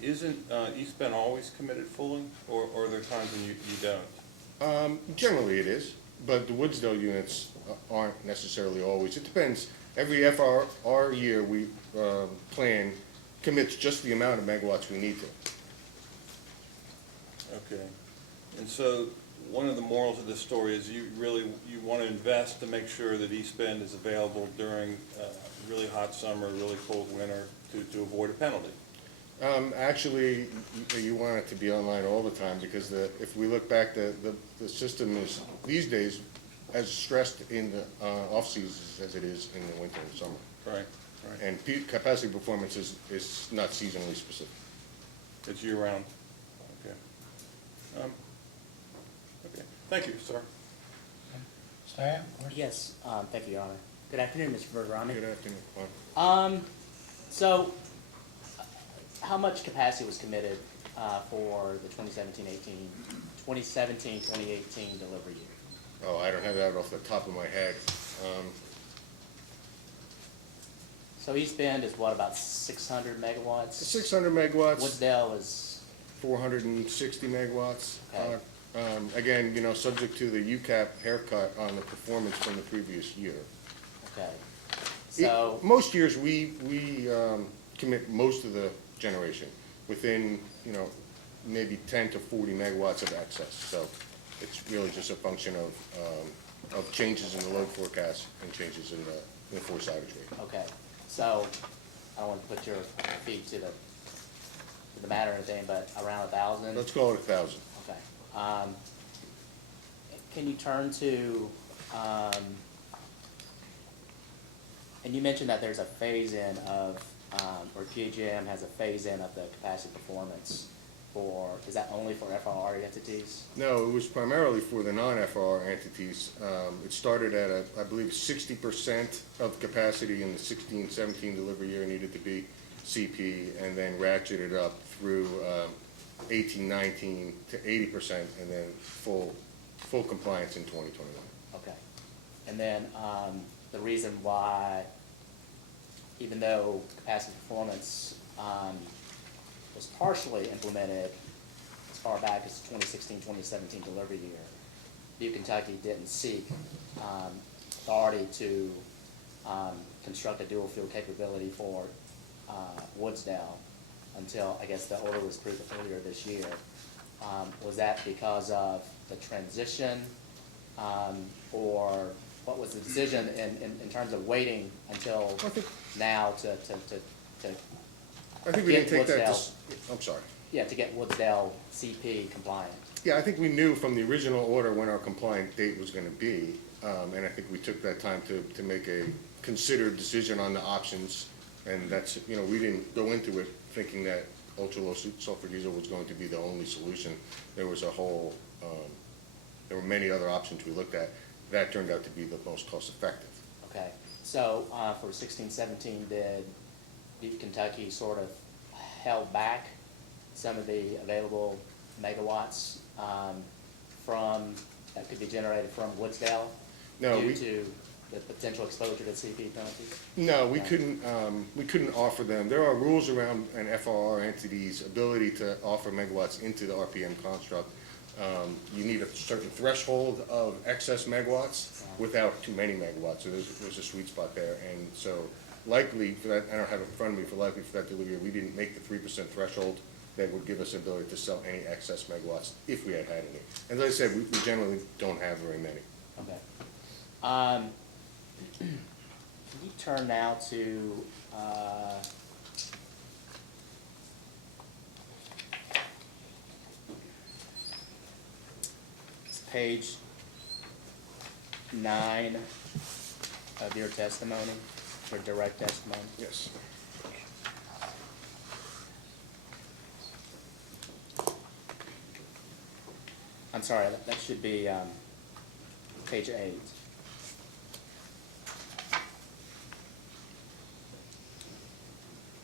Isn't East Bend always committed fully, or are there times when you don't? Generally it is, but the Woodsdale units aren't necessarily always. It depends. Every FRR year we plan commits just the amount of megawatts we need to. Okay. And so one of the morals of this story is you want to invest to make sure that East Bend is available during really hot summer, really cold winter to avoid a penalty. Actually, you want it to be online all the time because if we look back, the system is these days as stressed in the off seasons as it is in the winter and summer. Right. Right. And capacity performance is not seasonally specific. It's year round. Okay. Okay. Thank you, sir. Staff, questions? Yes, thank you, Your Honor. Good afternoon, Mr. Verderami. Good afternoon, Juan. So, how much capacity was committed for the 2017-18, 2017-2018 delivery year? Oh, I don't have that off the top of my head. So East Bend is what, about 600 megawatts? 600 megawatts. Woodsdale is, 460 megawatts. Okay. Again, you know, subject to the UCAP haircut on the performance from the previous year. okay. So, Most years, we commit most of the generation within, you know, maybe 10 to 40 megawatts of excess. So it's really just a function of changes in the load forecast and changes in the forced outage rate. okay, so, I don't want to put your feet to the matter or anything, but around 1,000? Let's call it 1,000. Okay. Can you turn to, and you mentioned that there's a phase-in of, or PJM has a phase-in of the capacity performance for, is that only for FRR entities? No, it was primarily for the non-FRR entities. It started at, I believe, 60% of capacity in the 16-17 delivery year needed to be CP, and then ratcheted up through 18-19 to 80%, and then full compliance in 2021. Okay. And then, the reason why, even though capacity performance, was partially implemented as far back as 2016-2017 delivery year, Duke Kentucky didn't seek, authority to, construct a dual fuel capability for, Woodsdale until, I guess, the order was approved earlier this year. Was that because of the transition, or what was the decision in terms of waiting until now to I think we didn't take that, Woodsdale- I'm sorry. Yeah, to get Woodsdale CP compliant? Yeah, I think we knew from the original order when our compliant date was gonna be, and I think we took that time to make a considered decision on the options. And that's, you know, we didn't go into it thinking that ultra-low sulfur diesel was going to be the only solution. There was a whole, there were many other options we looked at. That turned out to be the most cost-effective. Okay, so, for 16-17, did Duke Kentucky sort of held back some of the available megawatts, from, that could be generated from Woodsdale? No, Due to the potential exposure to CP penalties? No, we couldn't offer them. There are rules around an FRR entity's ability to offer megawatts into the RPM construct. You need a certain threshold of excess megawatts without too many megawatts, so there's a sweet spot there. And so likely for that, I don't have it in front of me, for likely for that delivery, we didn't make the 3% threshold that would give us the ability to sell any excess megawatts if we had any. And as I said, we generally don't have very many. Okay. Can you turn now to, it's page 9 of your testimony, your direct testimony? Yes. I'm sorry, that should be, page 8.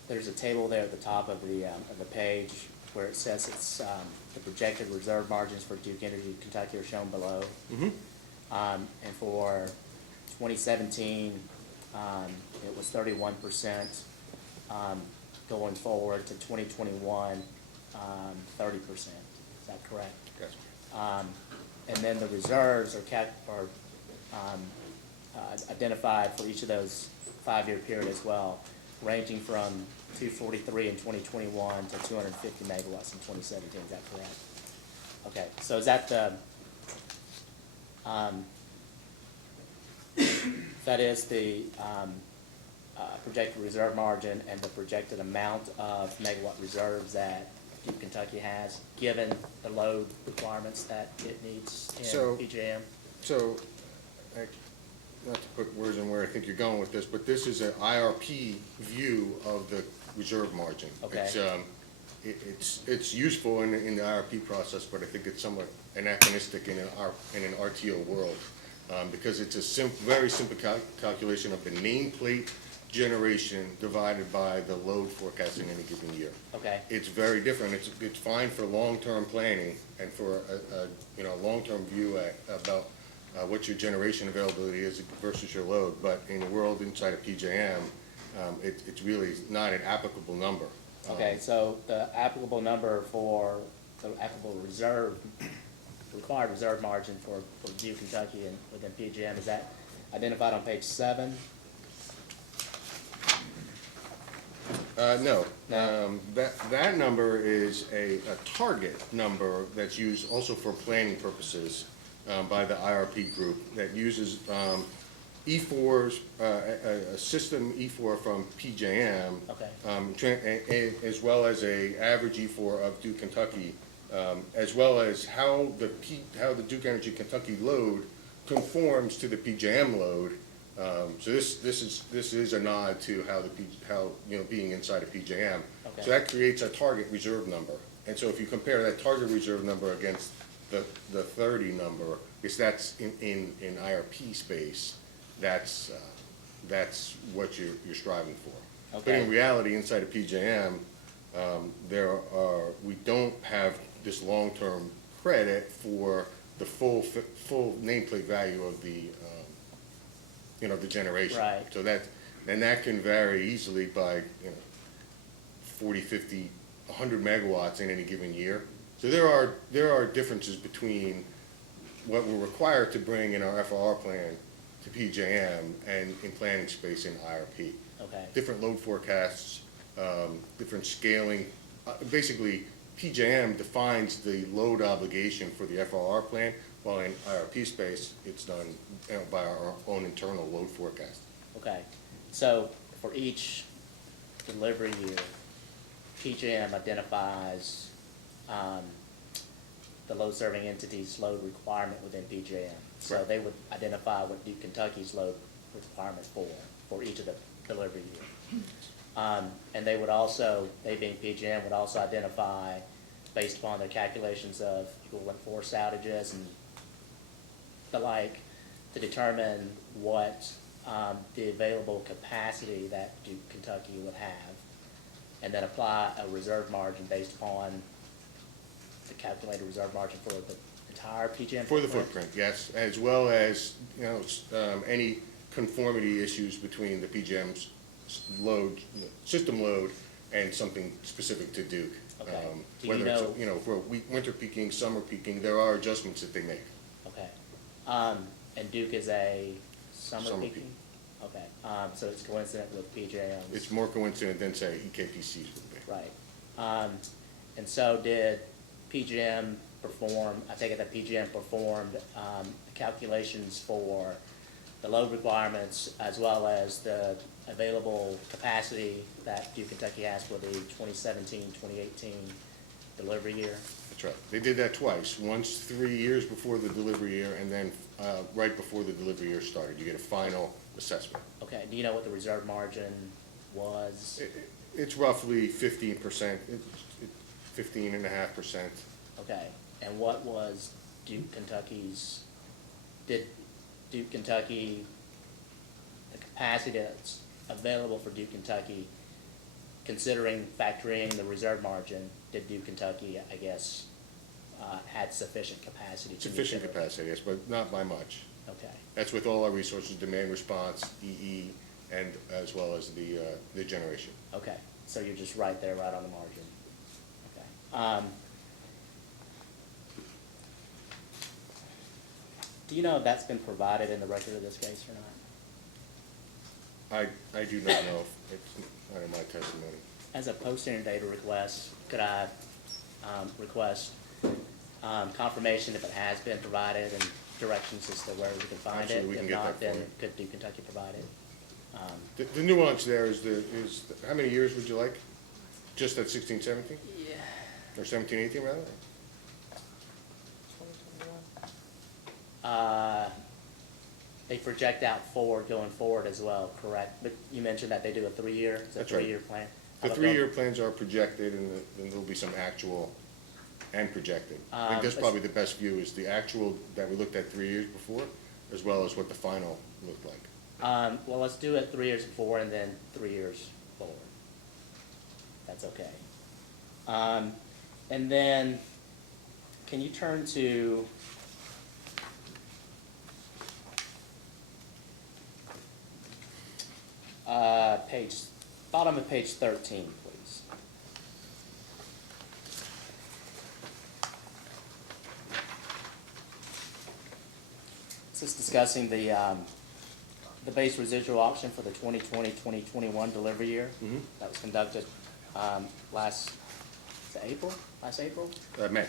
There's a table there at the top of the page where it says it's, the projected reserve margins for Duke Energy Kentucky are shown below. And for 2017, it was 31%, going forward to 2021, 30%. Is that correct? Yes. And then the reserves are identified for each of those 5-year period as well, ranging from 243 in 2021 to 250 megawatts in 2017. Is that correct? Okay, so is that the, that is the projected reserve margin and the projected amount of megawatt reserves that Duke Kentucky has, given the load requirements that it needs in PJM? So, not to put words in where I think you're going with this, but this is an IRP view of the reserve margin. Okay. It's useful in the IRP process, but I think it's somewhat anachronistic in an RTO world. because it's a very simple calculation of the nameplate generation divided by the load forecast in any given year. Okay. It's very different. It's fine for long-term planning and for a long-term view about what your generation availability is versus your load. But in the world inside of PJM, it's really not an applicable number. Okay, so the applicable number for the applicable reserve, required reserve margin for Duke Kentucky and within PJM, is that identified on page 7? No. That number is a target number that's used also for planning purposes by the IRP group that uses E4s, a system E4 from PJM, Okay. as well as a average E4 of Duke Kentucky, as well as how the Duke Energy Kentucky load conforms to the PJM load. So this is a nod to how being inside of PJM. Okay. So that creates a target reserve number. And so if you compare that target reserve number against the 30 number, because that's in IRP space, that's what you're striving for. Okay. But in reality, inside of PJM, we don't have this long-term credit for the full nameplate value of the the generation. Right. So that can vary easily by 40, 50, 100 megawatts in any given year. So there are differences between what we're required to bring in our FRR plan to PJM and in planning space in IRP. Okay. Different load forecasts, different scaling. Basically, PJM defines the load obligation for the FRR plan, while in IRP space, it's done by our own internal load forecast. Okay, so for each delivery year, PJM identifies the load serving entity's load requirement within PJM. So Right. they would identify what Duke Kentucky's load requirement for each of the delivery year. And they would also, they being PJM, would also identify, based upon their calculations of equivalent force outages and the like, to determine what the available capacity that Duke Kentucky would have, and then apply a reserve margin based upon the calculated reserve margin for the entire PJM For the footprint, yes, as well as, any conformity issues between the PJM's load, system load, and something specific to Duke. Okay. Do you Whether know- it's, for winter peaking, summer peaking, there are adjustments that they make. Okay. And Duke is a summer Summer peaking? Okay, so it's coincident with PJM's? It's more coincident than, say, EKPC's would be. Right. And so did PJM perform, I take it that PJM performed calculations for the load requirements as well as the available capacity that Duke Kentucky has for the 2017-2018 delivery year? That's right. They did that twice, once 3 years before the delivery year, and then right before the delivery year started. You get a final assessment. Okay, do you know what the reserve margin was? It's roughly 15%, 15.5%. Okay, and what was Duke Kentucky's, did Duke Kentucky, the capacity that's available for Duke Kentucky, considering factoring the reserve margin, did Duke Kentucky, I guess, had sufficient capacity to meet Sufficient their- capacity, yes, but not by much. Okay, That's with all our resources, demand response, EE, and as well as the generation. okay, so you're just right there, right on the margin. Okay. Do you know if that's been provided in the record of this case or not? I do not know if it's not in my testimony. As a post-standard data request, could I request confirmation if it has been provided and directions as to where we can find it? Absolutely, we can get that If for not, you. then could Duke Kentucky provide it? The nuance there is how many years would you like? Just at 16, 17? Yeah. Or 17, 18 rather? 2021. They project out forward, going forward as well, correct? But you mentioned that they do a 3-year, it's a That's right. 3-year plan? The How about 3-year plans are projected, and then there'll be some actual and projected. I think that's Let's- probably the best view, is the actual that we looked at 3 years before, as well as what the final looked like? Well, let's do it 3 years before and then 3 years forward. That's okay. And then, can you turn to bottom of page 13, please. This is discussing the base residual auction for the 2020-2021 delivery year. Mhm. That was conducted last April? May.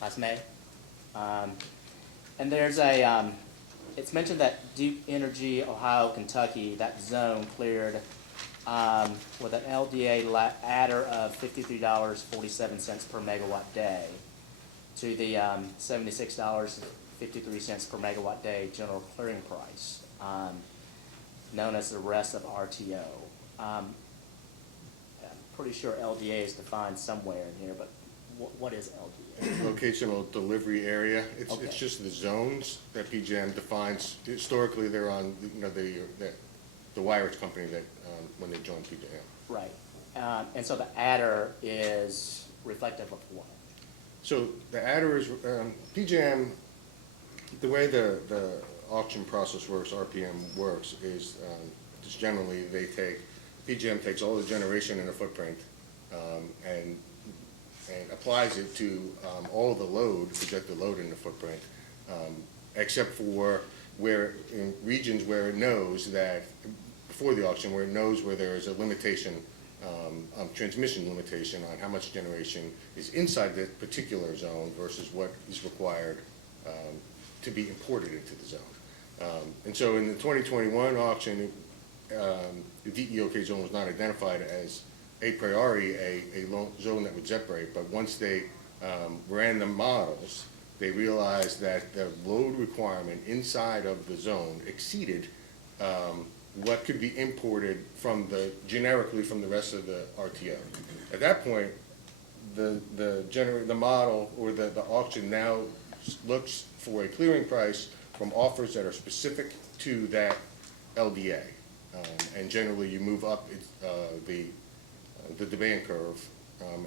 Last May. And there's it's mentioned that Duke Energy, Ohio, Kentucky, that zone cleared with an LDA adder of $53.47 per megawatt day to the $76.53 per megawatt day general clearing price, known as the rest of RTO. I'm pretty sure LDA is defined somewhere in here, but what is LDA? Locational delivery area. It's Okay. just the zones that PJM defines. Historically, they're on, the Wires company that, when they joined PJM. Right. And so the adder is reflective of what? So the adder is, PJM, the way the auction process works, RPM works, is just generally PJM takes all the generation in a footprint and applies it to all the load, projected load in the footprint, except for where, in regions where it knows that, before the auction, where it knows where there is a limitation, transmission limitation on how much generation is inside the particular zone versus what is required to be imported into the zone. And so in the 2021 auction, the DEOK zone was not identified as a priori a zone that would separate, but once they ran the models, they realized that the load requirement inside of the zone exceeded what could be imported generically from the rest of the RTO. At that point, the model or the auction now looks for a clearing price from offers that are specific to that LDA. And generally, you move up the demand curve,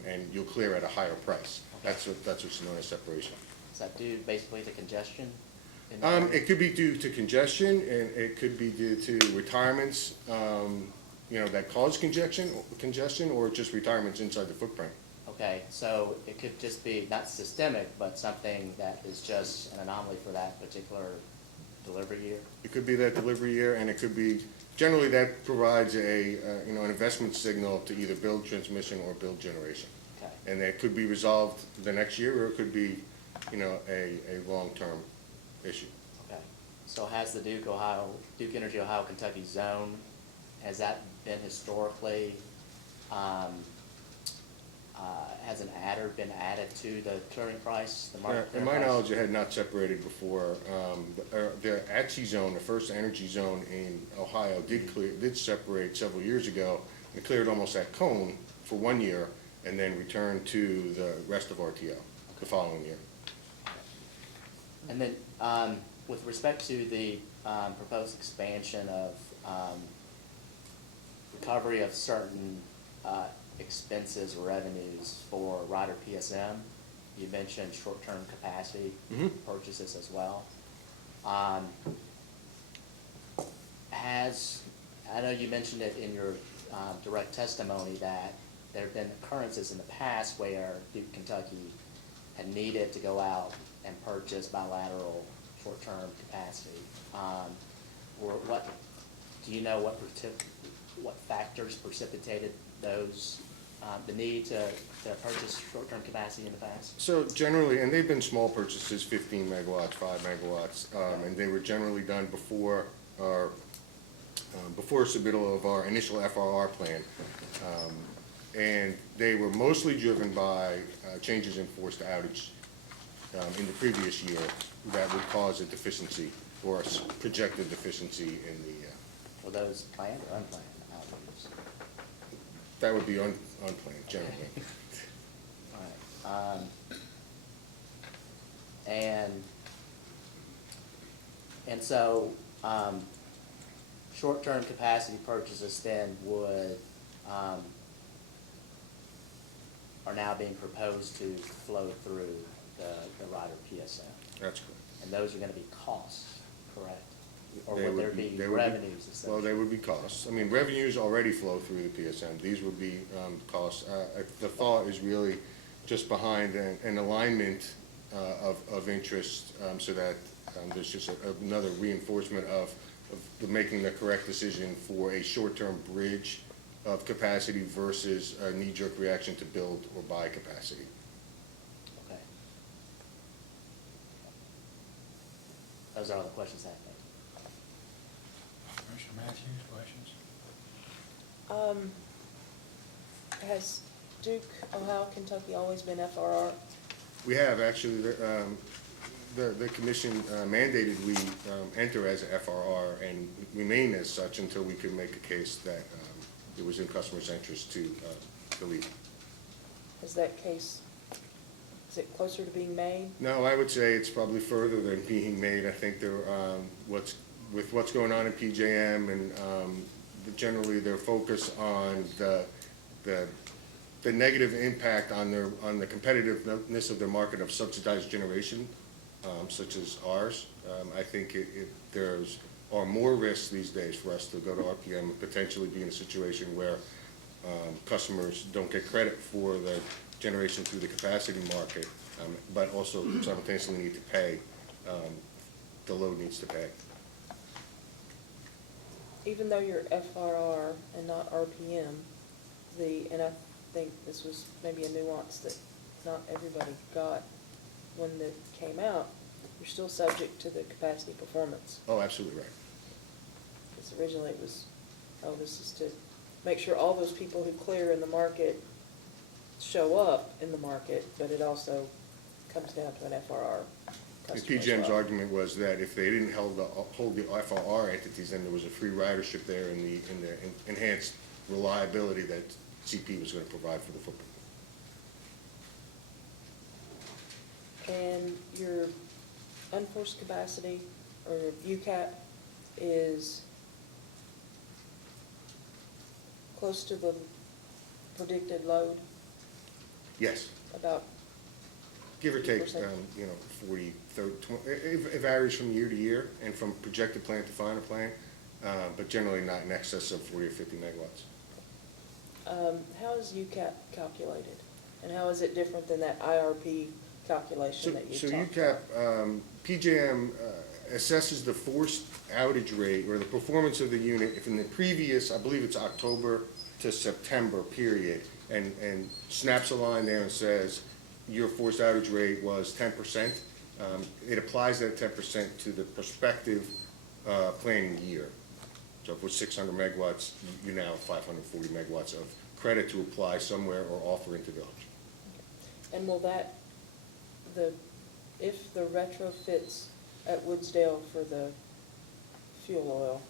and you'll clear at a higher price. That's what's known as separation. Is that due basically to congestion? It could be due to congestion, and it could be due to retirements, that cause congestion, or just retirements inside the footprint. Okay, so it could just be not systemic, but something that is just an anomaly for that particular delivery year? It could be that delivery year, and it could be, generally that provides an investment signal to either build transmission or build generation. Okay. And that could be resolved the next year, or it could be, a long-term issue. Okay. So has the Duke Energy Ohio Kentucky zone, has that been historically, has an adder been added to the clearing price, the market In clearing my price? knowledge, it had not separated before. The ATSI zone, the first energy zone in Ohio, did separate several years ago. It cleared almost at cone for 1 year, and then returned to the rest of RTO the following year. And then, with respect to the proposed expansion of recovery of certain expenses or revenues for rider PSM, you mentioned short-term capacity purchases as well. I know you mentioned it in your direct testimony that there have been occurrences in the past where Duke Kentucky had needed to go out and purchase bilateral short-term capacity. Do you know what factors precipitated those, the need to purchase short-term capacity in the past? So generally, and they've been small purchases, 15 megawatts, 5 megawatts, and they were generally done before submittal of our initial FRR plan. And they were mostly driven by changes in forced outage in the previous year that would cause a deficiency or a projected deficiency in the. Were those planned or unplanned outages? That would be unplanned generally. All right. And so, short-term capacity purchases then would, are now being proposed to flow through the rider PSM. That's correct. And those are gonna be costs, correct? Or They would there would be they would revenues Well, associated? they would be costs. I mean, revenues already flow through the PSM. These would be costs. The thought is really just behind an alignment of interest so that there's just another reinforcement of making the correct decision for a short-term bridge of capacity versus a knee-jerk reaction to build or buy capacity. Okay. Those are all the questions I have. Commissioner Matthews, questions? Has Duke, Ohio, Kentucky always been FRR? We have, actually, the commission mandated we enter as a FRR and remain as such until we could make a case that it was in customers' interest to leave. Is that case, is it closer to being made? No, I would say it's probably further than being made. I think there, with what's going on in PJM and generally their focus on the negative impact on the competitiveness of their market of subsidized generation, such as ours. I think there's are more risks these days for us to go to RPM and potentially be in a situation where customers don't get credit for the generation through the capacity market, but also simultaneously need to pay, the load needs to pay. Even though you're FRR and not RPM, and I think this was maybe a nuance that not everybody got when it came out, you're still subject to the capacity performance. Oh, absolutely right. Because originally it was, oh, this is to make sure all those people who clear in the market show up in the market, but it also comes down to an FRR customer as PJM's well. argument was that if they didn't hold the FRR entities, then there was a free ridership there in the enhanced reliability that CP was going to provide for the footprint. And your unforced capacity, or UCAP, is close to the predicted load, Yes, about give or take, 50%? 40, 30, 20, it varies from year to year and from projected plant to final plant, but generally not in excess of 40 or 50 megawatts. How is UCAP calculated? And how is it different than that IRP calculation that you So talked UCAP, about? PJM assesses the forced outage rate or the performance of the unit if in the previous, I believe it's October to September period, and snaps a line there and says your forced outage rate was 10%. It applies that 10% to the prospective planning year. So if it was 600 megawatts, you now have 540 megawatts of credit to apply somewhere or offer into village. And will that, if the retrofits at Woodsdale for the fuel oil,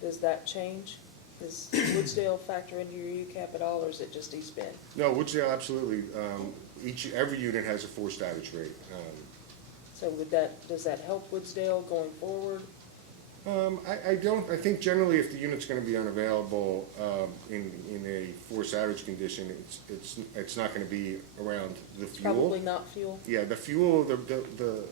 does that change? Does Woodsdale factor into your UCAP at all, or is it just East Bend? No, Woodsdale, absolutely. Every unit has a forced outage rate. So does that help Woodsdale going forward? I think generally if the unit's gonna be unavailable, in a forced outage condition, it's not gonna be around the fuel. Probably not fuel? Yeah, the fuel, the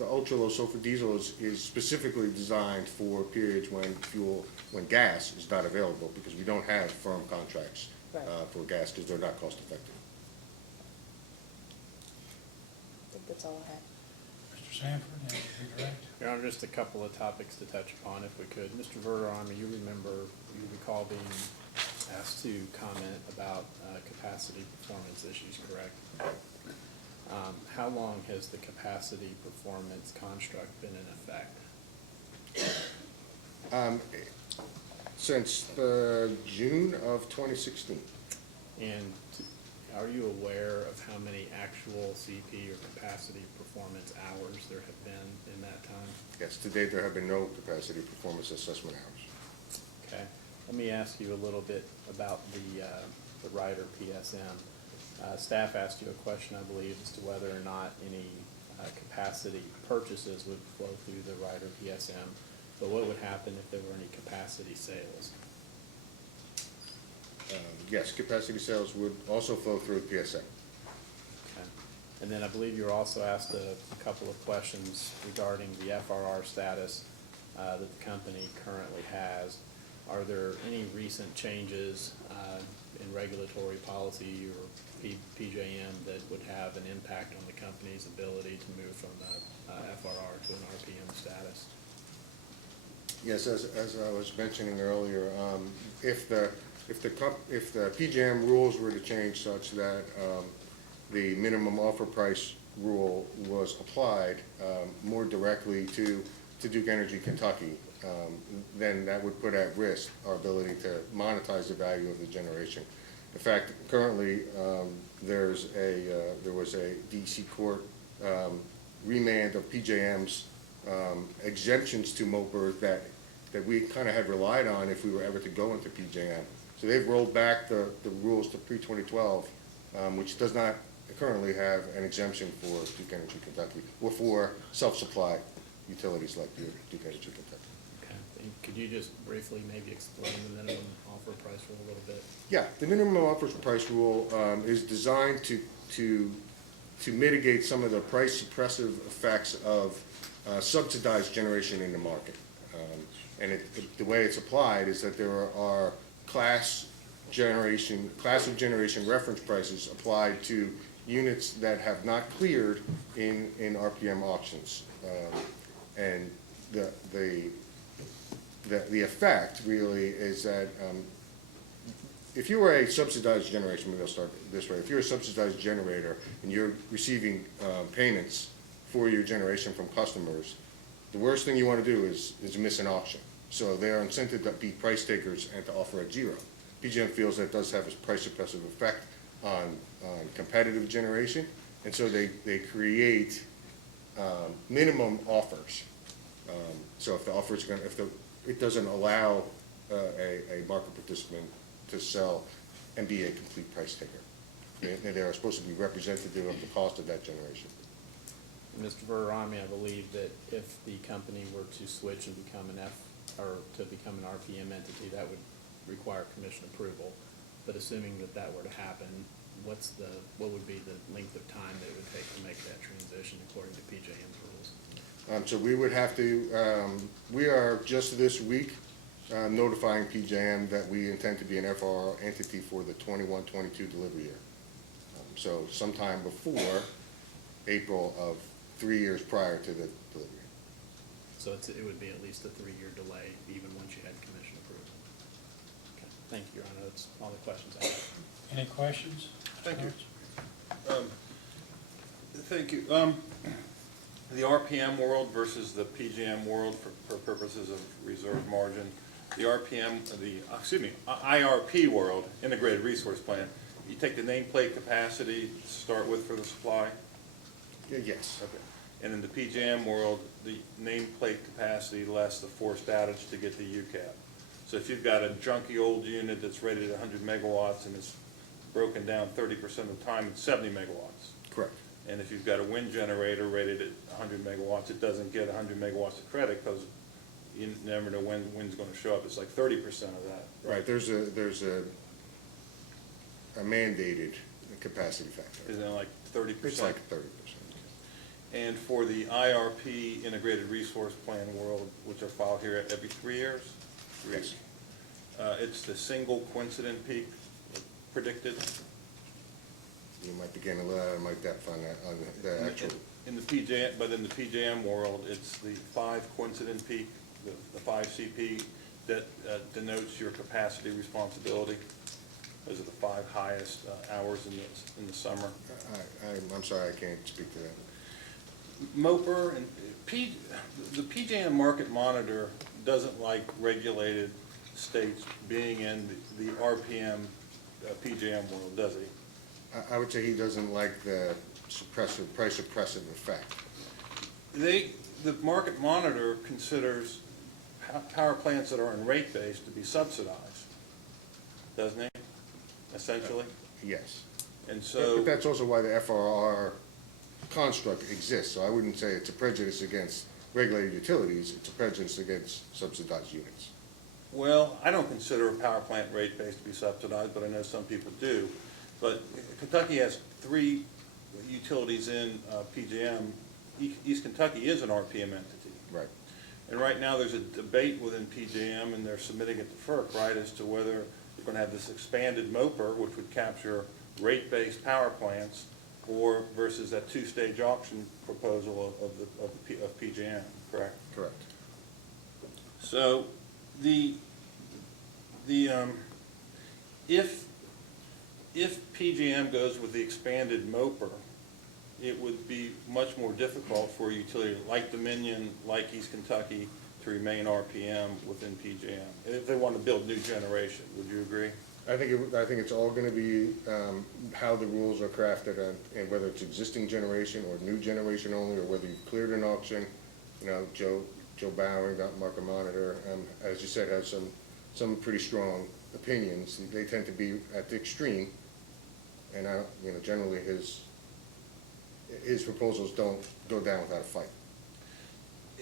ultra-low sulfur diesel is specifically designed for periods when gas is not available, because we don't have firm contracts Right. for gas, because they're not cost-effective. I think that's all I have. Mr. Sanford, anything direct? Your Honor, just a couple of topics to touch upon if we could. Mr. Verderarme, you recall being asked to comment about capacity performance issues, correct? How long has the capacity performance construct been in effect? Since June of 2016. And are you aware of how many actual CP or capacity performance hours there have been in that time? Yes, to date, there have been no capacity performance assessment hours. Okay, let me ask you a little bit about the rider PSM. Staff asked you a question, I believe, as to whether or not any capacity purchases would flow through the rider PSM, but what would happen if there were any capacity sales? Yes, capacity sales would also flow through PSM. Okay. And then I believe you were also asked a couple of questions regarding the FRR status that the company currently has. Are there any recent changes in regulatory policy or PJM that would have an impact on the company's ability to move from the FRR to an RPM status? Yes, as I was mentioning earlier, if the PJM rules were to change such that the minimum offer price rule was applied more directly to Duke Energy Kentucky, then that would put at risk our ability to monetize the value of the generation. In fact, currently, there was a DC court remand of PJM's exemptions to MOPR that we kind of had relied on if we were ever to go into PJM. So they've rolled back the rules to pre-2012, which does not currently have an exemption for Duke Energy Kentucky, or for self-supply utilities like Duke Energy Kentucky. Okay. And could you just briefly maybe explain the minimum offer price rule a little bit? Yeah, the minimum offer price rule is designed to mitigate some of the price suppressive effects of subsidized generation in the market. And the way it's applied is that there are class of generation reference prices applied to units that have not cleared in RPM auctions. And the effect really is that if you were a subsidized generation, maybe I'll start this way, if you're a subsidized generator and you're receiving payments for your generation from customers, the worst thing you want to do is miss an auction. So they are incented to be price takers and to offer at zero. PJM feels that does have a price suppressive effect on competitive generation, and so they create minimum offers. So if the offer is going, it doesn't allow a market participant to sell and be a complete price taker. They are supposed to be representative of the cost of that generation. Mr. Verderami, I believe that if the company were to switch and become an RPM entity, that would require commission approval. But assuming that were to happen, what would be the length of time that it would take to make that transition according to PJM's rules? So we would have to, we are just this week notifying PJM that we intend to be an FRR entity for the 21-22 delivery year. So sometime before April of 3 years prior to the delivery. So it would be at least a 3-year delay even once you had commission approval. Okay, thank you, Your Honor. That's all the questions I have. Any questions? Thank you. Thank you. The RPM world versus the PJM world for purposes of reserve margin. The IRP world, Integrated Resource Plan, you take the nameplate capacity to start with for the supply? Yes. Okay. And in the PJM world, the nameplate capacity less the forced outage to get the UCAP. So if you've got a junky old unit that's rated at 100 megawatts and it's broken down 30% of the time, it's 70 megawatts. Correct. And if you've got a wind generator rated at 100 megawatts, it doesn't get 100 megawatts of credit because you never know when the wind's going to show up. It's like 30% of that. Right. There's a mandated capacity factor. Isn't it like 30%? It's like 30%. And for the IRP, Integrated Resource Plan world, which are filed here every 3 years? Yes. It's the single coincident peak predicted? You might be getting a little out of my depth on that, on the actual. In the PJM world, it's the 5 coincident peak, the 5 CP that denotes your capacity responsibility. Those are the 5 highest hours in the summer. I'm sorry, I can't speak to that. MOPR and the PJM Market Monitor doesn't like regulated states being in the RPM PJM world, does he? I would say he doesn't like the price suppressive effect. The Market Monitor considers power plants that are in rate base to be subsidized, doesn't he? Essentially? Yes. And so. But that's also why the FRR construct exists, so I wouldn't say it's a prejudice against regulated utilities, it's a prejudice against subsidized units. Well, I don't consider a power plant rate base to be subsidized, but I know some people do. But Kentucky has 3 utilities in PJM. East Kentucky is an RPM entity. Right. And right now, there's a debate within PJM, and they're submitting it to FERC, right, as to whether you're going to have this expanded MOPR, which would capture rate-based power plants, or versus that 2-stage auction proposal of PJM, correct? Correct. So if PJM goes with the expanded MOPR, it would be much more difficult for a utility like Dominion, like East Kentucky, to remain RPM within PJM, if they want to build new generation. Would you agree? I think it's all gonna be, how the rules are crafted and whether it's existing generation or new generation only, or whether you've cleared an auction. You know, Joe Bowering, Market Monitor, as you said, has some pretty strong opinions. They tend to be at the extreme, and generally his proposals don't go down without a fight.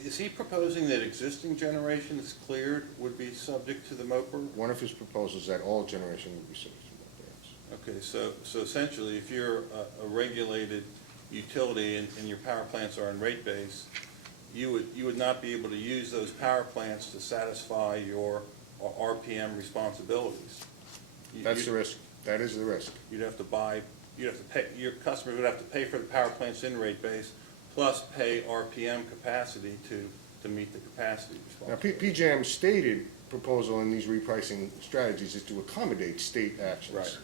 Is he proposing that existing generation that's cleared would be subject to the MOPR? One of his proposals is that all generation would be subject to MOPR, yes. Okay, so essentially, if you're a regulated utility and your power plants are in rate base, you would not be able to use those power plants to satisfy your RPM responsibilities. That's the risk. That is the risk. You'd have to pay, your customers would have to pay for the power plants in rate base, plus pay RPM capacity to meet the capacity Now, responsibility. PJM's stated proposal in these repricing strategies is to accommodate state actions. Right.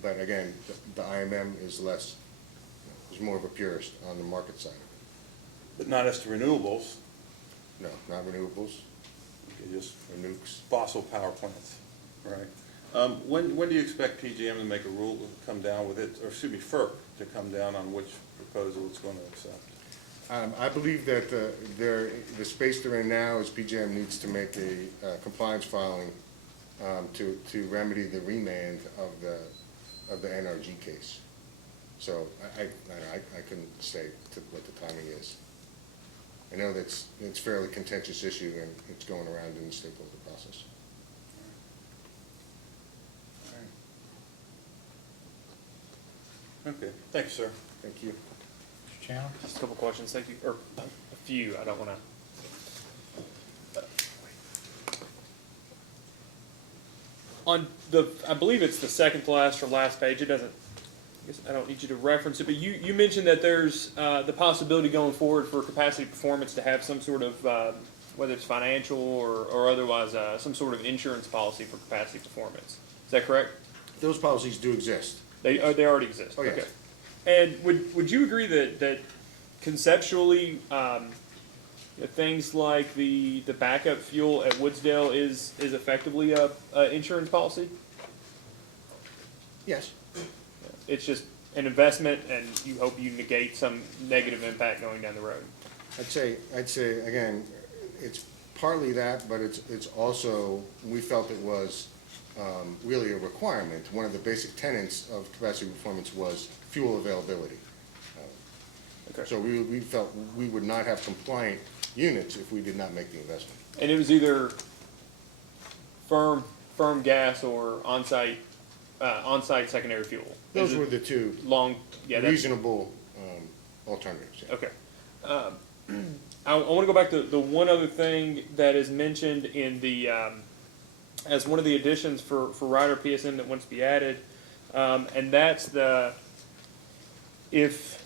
But again, the IMM is more of a purist on the market side. But not as to renewables. No, not renewables. Okay, just or nukes. Fossil power plants, right? When do you expect PJM to make a rule, come down with it, or excuse me, FERC to come down on which proposal it's going to accept? I believe that the space they're in now is PJM needs to make a compliance filing to remedy the remand of the NRG case. So I couldn't say what the timing is. I know it's a fairly contentious issue, and it's going around in the stakeholder process. Okay, thank you, sir. Thank you. Mr. Chandler? Just a couple questions, thank you, or a few, I don't wanna. On I believe it's the second to last or last page, it doesn't, I guess I don't need you to reference it, but you mentioned that there's, the possibility going forward for capacity performance to have some sort of, whether it's financial or otherwise, some sort of insurance policy for capacity performance. Is that correct? Those policies do exist. They already exist? Oh, yes. Okay. And would you agree that conceptually, things like the backup fuel at Woodsdale is effectively a insurance policy? Yes. It's just an investment, and you hope you negate some negative impact going down the road. I'd say again, it's partly that, but it's also, we felt it was really a requirement. One of the basic tenets of capacity performance was fuel availability. Okay. So we felt we would not have compliant units if we did not make the investment. And it was either firm gas or on-site secondary fuel. Those were the two reasonable alternatives. Yeah. Okay. I want to go back to the one other thing that is mentioned in the as one of the additions for rider PSM that wants to be added, and that's the if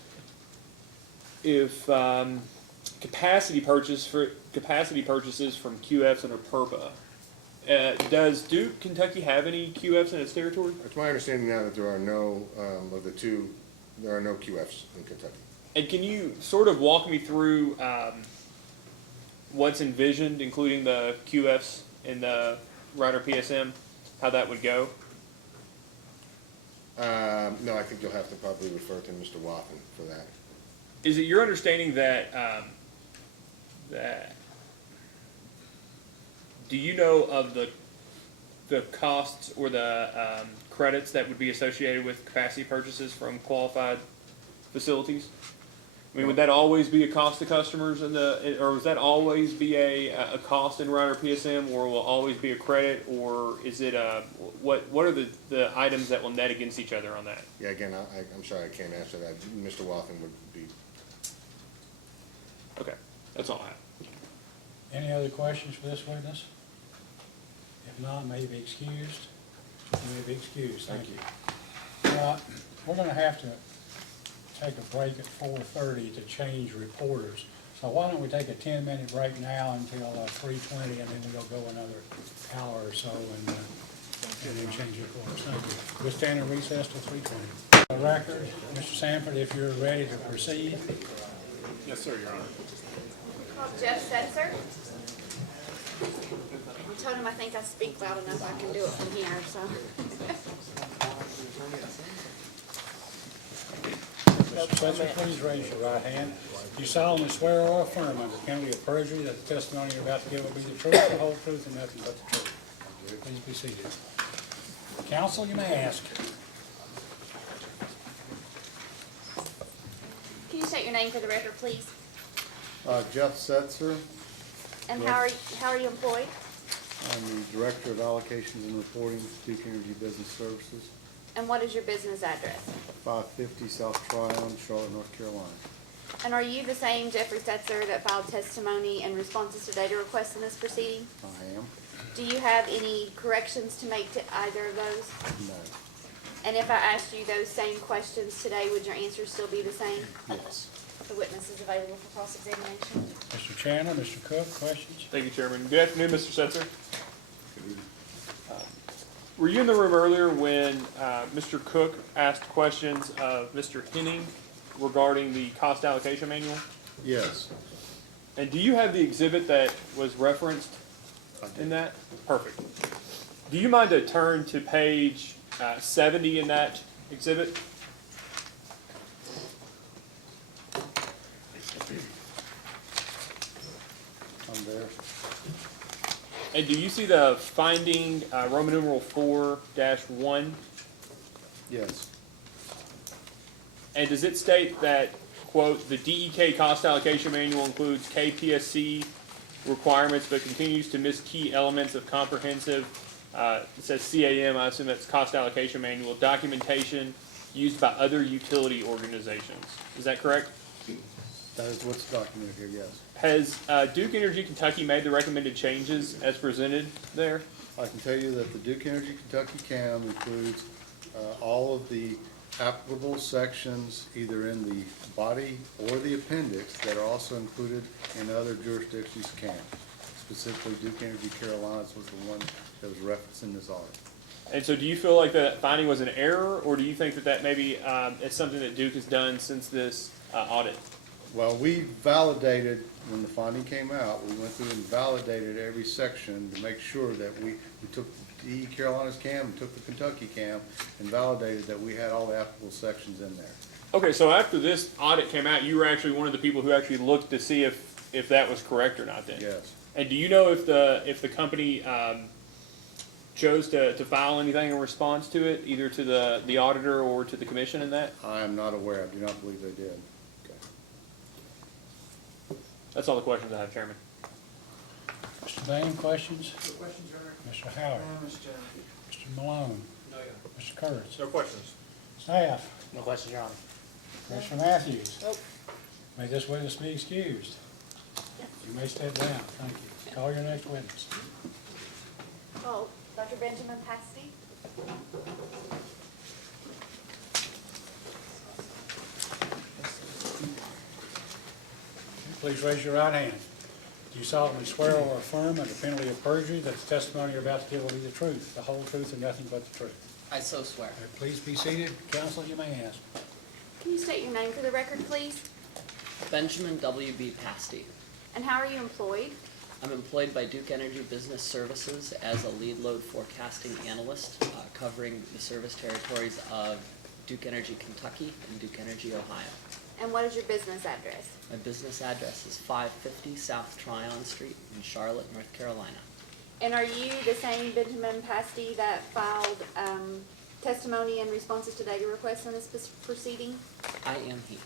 capacity purchases from QFs under PURPA. Does Duke Kentucky have any QFs in its territory? It's my understanding now that there are no there are no QFs in Kentucky. And can you sort of walk me through what's envisioned, including the QFs in the rider PSM, how that would go? No, I think you'll have to probably refer to Mr. Wathen for that. Is it your understanding that do you know of the costs or the credits that would be associated with capacity purchases from qualified facilities? I mean, would that always be a cost to customers or would that always be a cost in Ryder PSM, or will it always be a credit, or is it what are the items that will net against each other on that? Yeah, again, I'm sorry, I can't answer that. Mr. Waffen would be. Okay, that's all I have. Any other questions for this witness? If not, may you be excused. You may be excused. Thank you. We're going to have to take a break at 4:30 to change reporters. So why don't we take a 10-minute break now until 3:20, and then we'll go another hour or so and then change reporters. Thank you. We'll stand in recess till 3:20. For the record, Mr. Sanford, if you're ready to proceed. Yes, sir, Your Honor. Call Jeff Setzer. I told him I think I speak loud enough I can do it from here, so. Mr. Setzer, please raise your right hand. Do you solemnly swear or affirm under penalty of perjury that the testimony you're about to give will be the truth, the whole truth, and nothing but the truth? Please be seated. Counsel, you may ask. Can you state your name for the record, please? Jeff Setzer. And how are you employed? I'm the Director of Allocations and Reporting with Duke Energy Business Services, And what is your business address? 550 South Tryon, Charlotte, North Carolina. And are you the same Jeffrey Setzer that filed testimony and responses to data requests in this proceeding? I am. Do you have any corrections to make to either of those? No. And if I asked you those same questions today, would your answers still be the same? Yes. The witness is available for cross-examination. Mr. Chandler, Mr. Cook, questions? Thank you, Chairman. Good afternoon, Mr. Setzer. Were you in the room earlier when Mr. Cook asked questions of Mr. Henning regarding the cost allocation manual? Yes. And do you have the exhibit that was referenced in that? Perfect. Do you mind to turn to page 70 in that exhibit? I'm there. And do you see the finding Roman numeral 4-1? Yes. And does it state that, quote, the DEK cost allocation manual includes KPSC requirements but continues to miss key elements of comprehensive, it says CAM, I assume that's cost allocation manual, documentation used by other utility organizations. Is that correct? That is what's documented here, yes. Has Duke Energy Kentucky made the recommended changes as presented there? I can tell you that the Duke Energy Kentucky CAM includes all of the applicable sections either in the body or the appendix that are also included in other jurisdictions' CAM. Specifically, Duke Energy Carolinas was the one that was referenced in this audit. And so do you feel like that finding was an error, or do you think that maybe it's something that Duke has done since this audit? Well, we validated, when the finding came out, we went through and validated every section to make sure that we took the Carolinas CAM and took the Kentucky CAM and validated that we had all the applicable sections in there. Okay, so after this audit came out, you were actually one of the people who actually looked to see if that was correct or not then? Yes. And do you know if the company chose to file anything in response to it, either to the auditor or to the commission in that? I am not aware. I do not believe they did. That's all the questions I have, Chairman. Mr. Bain, questions? No questions, Your Honor. Mr. Howard? No, Mr. Chairman. Mr. Malone? No, Your Honor. Mr. Kurtz? No questions. Staff? No questions, Your Honor. Commissioner Matthews? Nope. May this witness be excused? You may step down. Thank you. Call your next witness. Call Dr. Benjamin Pasty. Please raise your right hand. Do you solemnly swear or affirm under penalty of perjury that the testimony you're about to give will be the truth, the whole truth, and nothing but the truth? I so swear. Please be seated. Counsel, you may ask. Can you state your name for the record, please? Benjamin W.B. Pasty. And how are you employed? I'm employed by Duke Energy Business Services as a lead load forecasting analyst, covering the service territories of Duke Energy Kentucky and Duke Energy Ohio. And what is your business address? My business address is 550 South Tryon Street in Charlotte, North Carolina. And are you the same Benjamin Pasty that filed testimony and responses to data requests in this proceeding? I am he.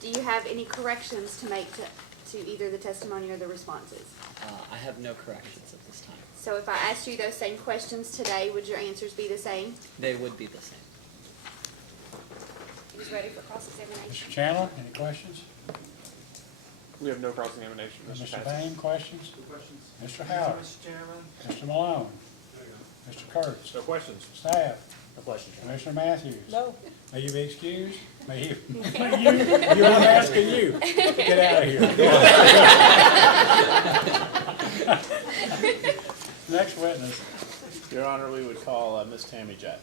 Do you have any corrections to make to either the testimony or the responses? I have no corrections at this time. So if I asked you those same questions today, would your answers be the same? They would be the same. He's ready for cross-examination. Mr. Chandler, any questions? We have no cross-examination, Mr. Mr. Patsy. Bain, questions? No questions. Mr. Howard? Mr. Chairman. Mr. Malone? Mr. Kurtz? No questions. Staff? No question, Chairman. Commissioner Matthews? No. May you be excused? May you, I'm asking you. Get out of here. Next witness. Your Honor, we would call Ms. Tammy Jett.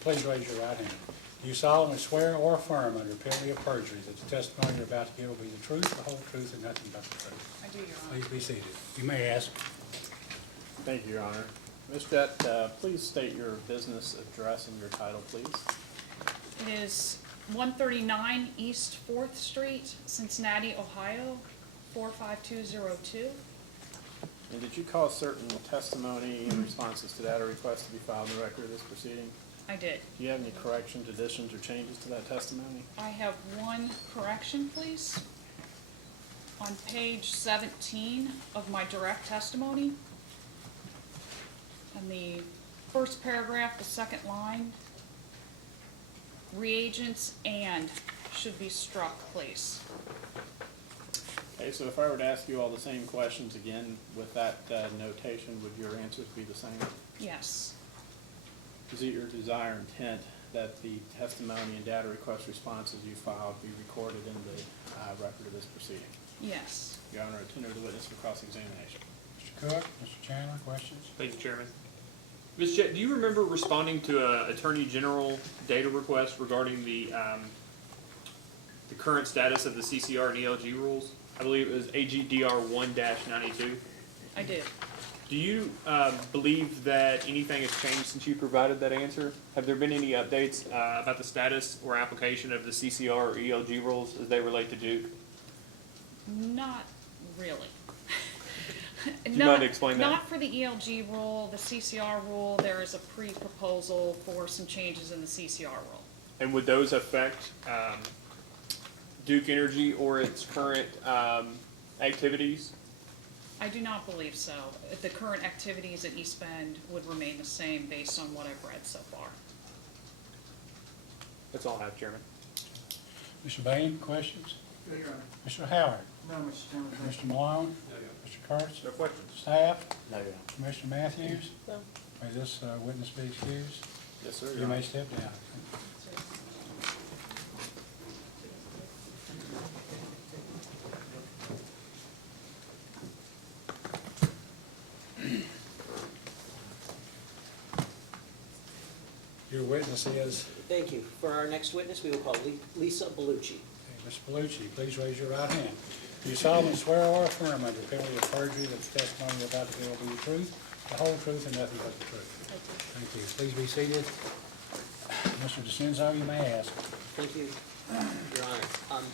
Please raise your right hand. Do you solemnly swear or affirm under penalty of perjury that the testimony you're about to give will be the truth, the whole truth, and nothing but the truth? I do, Your Honor. Please be seated. You may ask. Thank you, Your Honor. Ms. Jett, please state your business address and your title, please. It is 139 East 4th Street, Cincinnati, Ohio, 45202. And did you cause certain testimony and responses to that or request to be filed in the record of this proceeding? I did. Do you have any corrections, additions, or changes to that testimony? I have one correction, please. On page 17 of my direct testimony, in the first paragraph, the second line, reagents and should be struck, please. Okay, so if I were to ask you all the same questions again with that notation, would your answers be the same? Yes. Is it your desire and intent that the testimony and data request responses you filed be recorded in the record of this proceeding? Yes. Your Honor, I tender the witness for cross-examination. Mr. Cook, Mr. Chandler, questions? Thank you, Chairman. Ms. Jett, do you remember responding to a Attorney General data request regarding the current status of the CCR and ELG rules? I believe it was AGDR 1-92. I did. Do you believe that anything has changed since you provided that answer? Have there been any updates about the status or application of the CCR or ELG rules as they relate to Duke? Not really. Do you mind to explain that? Not for the ELG rule, the CCR rule, there is a pre-proposal for some changes in the CCR rule. And would those affect Duke Energy or its current activities? I do not believe so. The current activities at East Bend would remain the same based on what I've read so far. That's all I have, Chairman. Mr. Bain, questions? No, Your Honor. Mr. Howard? No, Mr. Chairman. Mr. Malone? Mr. Kurtz? No questions. Staff? No, Your Honor. Commissioner Matthews? No. May this witness be excused? Yes, sir. Your You may Honor. step down. Your witness is, Thank you. For our next witness, we will call Lisa Bellucci. Ms. Bellucci, please raise your right hand. Do you solemnly swear or affirm under penalty of perjury that the testimony you're about to give will be the truth, the whole truth, and nothing but the truth? Thank you. Please be seated. Mr. DeCenzo, you may ask. Thank you, Your Honor.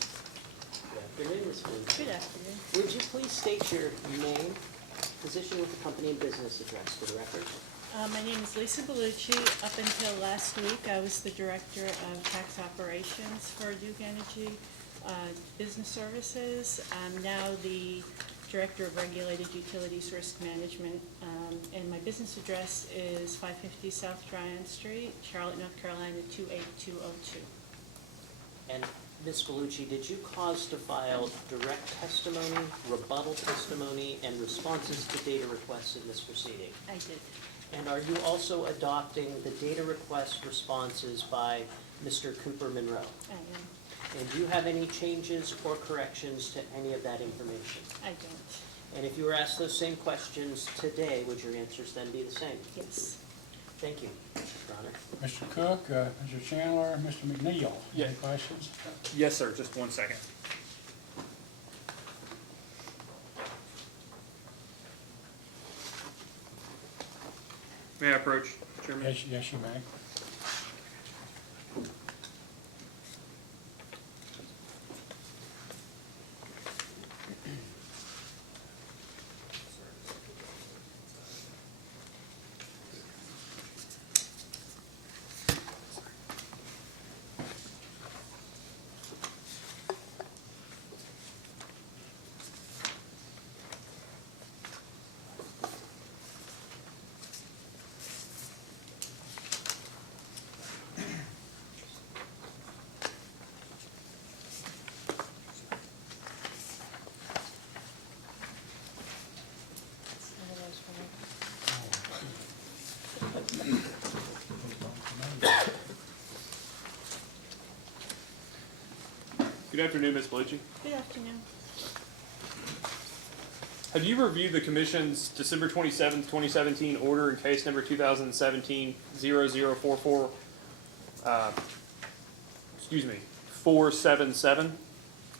Good afternoon, Ms. Bellucci. Good afternoon. Would you please state your name, position with the company, and business address for the record? My name is Lisa Bellucci. Up until last week, I was the Director of Tax Operations for Duke Energy Business Services. I'm now the Director of Regulated Utilities Risk Management, and my business address is 550 South Tryon Street, Charlotte, North Carolina, 28202. And Ms. Bellucci, did you cause to file direct testimony, rebuttal testimony, and responses to data requests in this proceeding? I did. And are you also adopting the data request responses by Mr. Cooper Monroe? I am. And do you have any changes or corrections to any of that information? I don't. And if you were asked those same questions today, would your answers then be the same? Yes. Thank you, Your Honor. Mr. Cook, Mr. Chandler, Mr. McNeil, Yeah. any questions? Yes, sir. Just 1 second. May I approach, Chairman? Yes, you may. Good afternoon, Ms. Bellucci. Good afternoon. Have you reviewed the Commission's December 27th, 2017 order in case number 2017-0044, 477?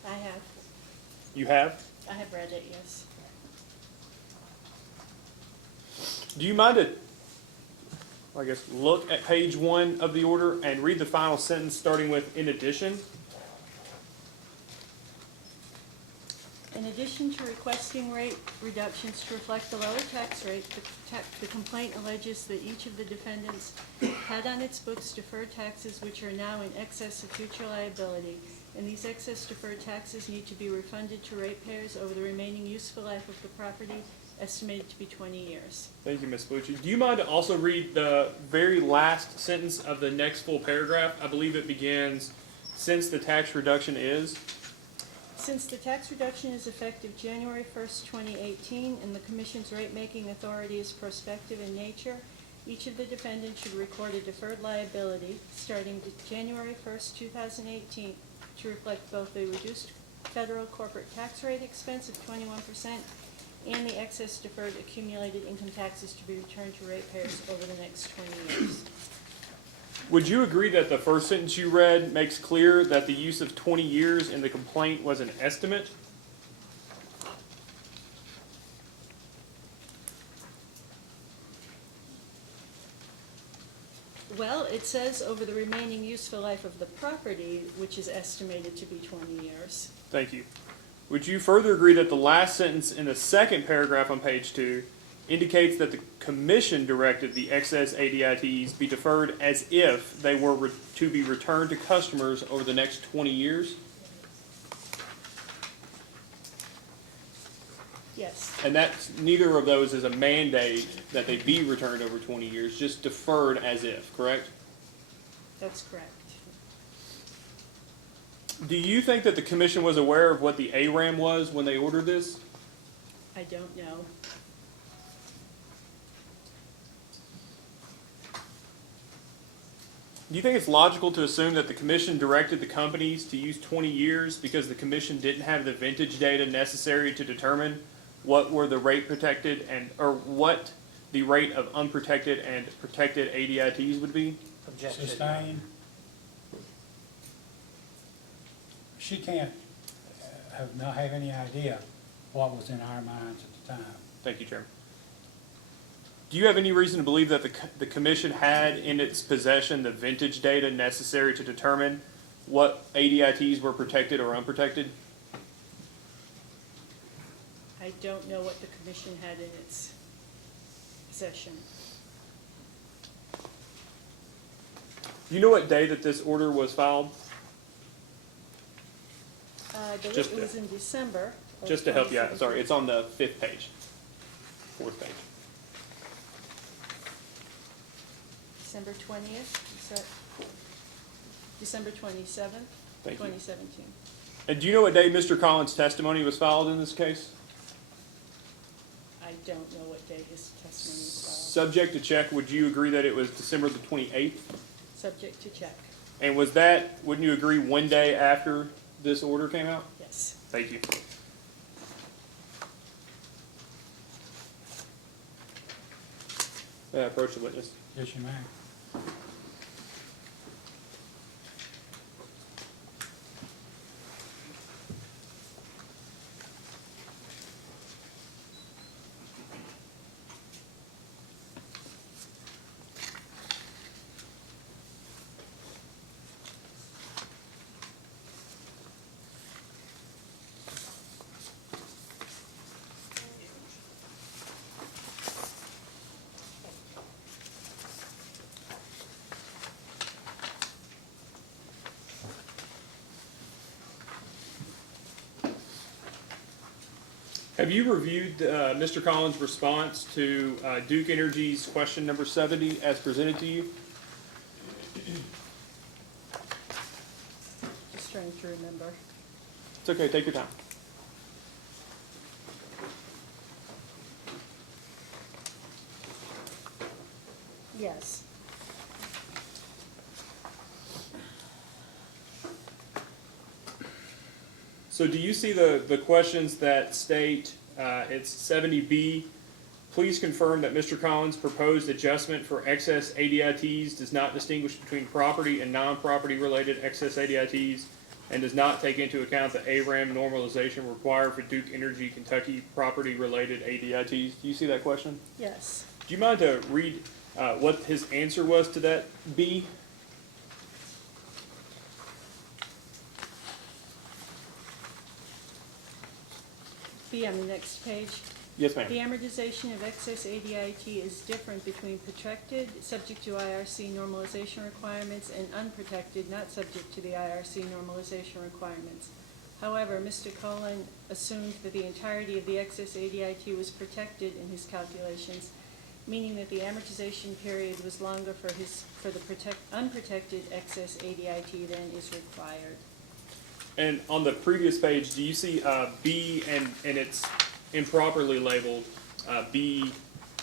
I have. You have? I have read it, yes. Do you mind to, I guess, look at page 1 of the order and read the final sentence starting with "in addition"? In addition to requesting rate reductions to reflect the lower tax rate, the complaint alleges that each of the defendants had on its books deferred taxes which are now in excess of future liability, and these excess deferred taxes need to be refunded to ratepayers over the remaining useful life of the property, estimated to be 20 years. Thank you, Ms. Bellucci. Do you mind to also read the very last sentence of the next full paragraph? I believe it begins, "Since the tax reduction is..." Since the tax reduction is effective January 1st, 2018, and the Commission's rate-making authority is prospective in nature, each of the defendants should record a deferred liability starting January 1st, 2018, to reflect both the reduced federal corporate tax rate expense of 21% and the excess deferred accumulated income taxes to be returned to ratepayers over the next 20 years. Would you agree that the first sentence you read makes clear that the use of 20 years in the complaint was an estimate? Well, it says over the remaining useful life of the property, which is estimated to be 20 years. Thank you. Would you further agree that the last sentence in the second paragraph on page 2 indicates that the Commission directed the excess ADITs be deferred as if they were to be returned to customers over the next 20 years? Yes, And that's, neither of those is a mandate that they be returned over 20 years, just deferred as if, correct? that's correct. Do you think that the Commission was aware of what the ARAM was when they ordered this? I don't know. Do you think it's logical to assume that the Commission directed the companies to use 20 years because the Commission didn't have the vintage data necessary to determine what were the rate protected or what the rate of unprotected and protected ADITs would be? Sustain. She can't not have any idea what was in our minds at the time. Thank you, Chairman. Do you have any reason to believe that the Commission had in its possession the vintage data necessary to determine what ADITs were protected or unprotected? I don't know what the Commission had in its possession. Do you know what day that this order was filed? I believe Just it was in December. of Just to help you out, 2017. sorry, it's on the 5th page, 4th page. December 20th, December 27th, Thank you. 2017. And do you know what day Mr. Collins' testimony was filed in this case? I don't know what day his testimony was filed. Subject to check, would you agree that it was December the 28th? Subject to check, And was that, wouldn't you agree, one day after this order came out? yes. Thank you. Approach the witness. Yes, you may. Have you reviewed Mr. Collins' response to Duke Energy's question number 70 as presented to you? Just trying to remember. It's okay, take your time. Yes. So do you see the questions that state, it's 70B, please confirm that Mr. Collins' proposed adjustment for excess ADITs does not distinguish between property and non-property related excess ADITs and does not take into account the ARAM normalization required for Duke Energy Kentucky property related ADITs? Do you see that question? Yes. Do you mind to read what his answer was to that B? Be on the next page. Yes, ma'am. The amortization of excess ADIT is different between protected, subject to IRC normalization requirements, and unprotected, not subject to the IRC normalization requirements. However, Mr. Cullen assumed that the entirety of the excess ADIT was protected in his calculations, meaning that the amortization period was longer for the unprotected excess ADIT than is required. And on the previous page, do you see B and it's improperly labeled B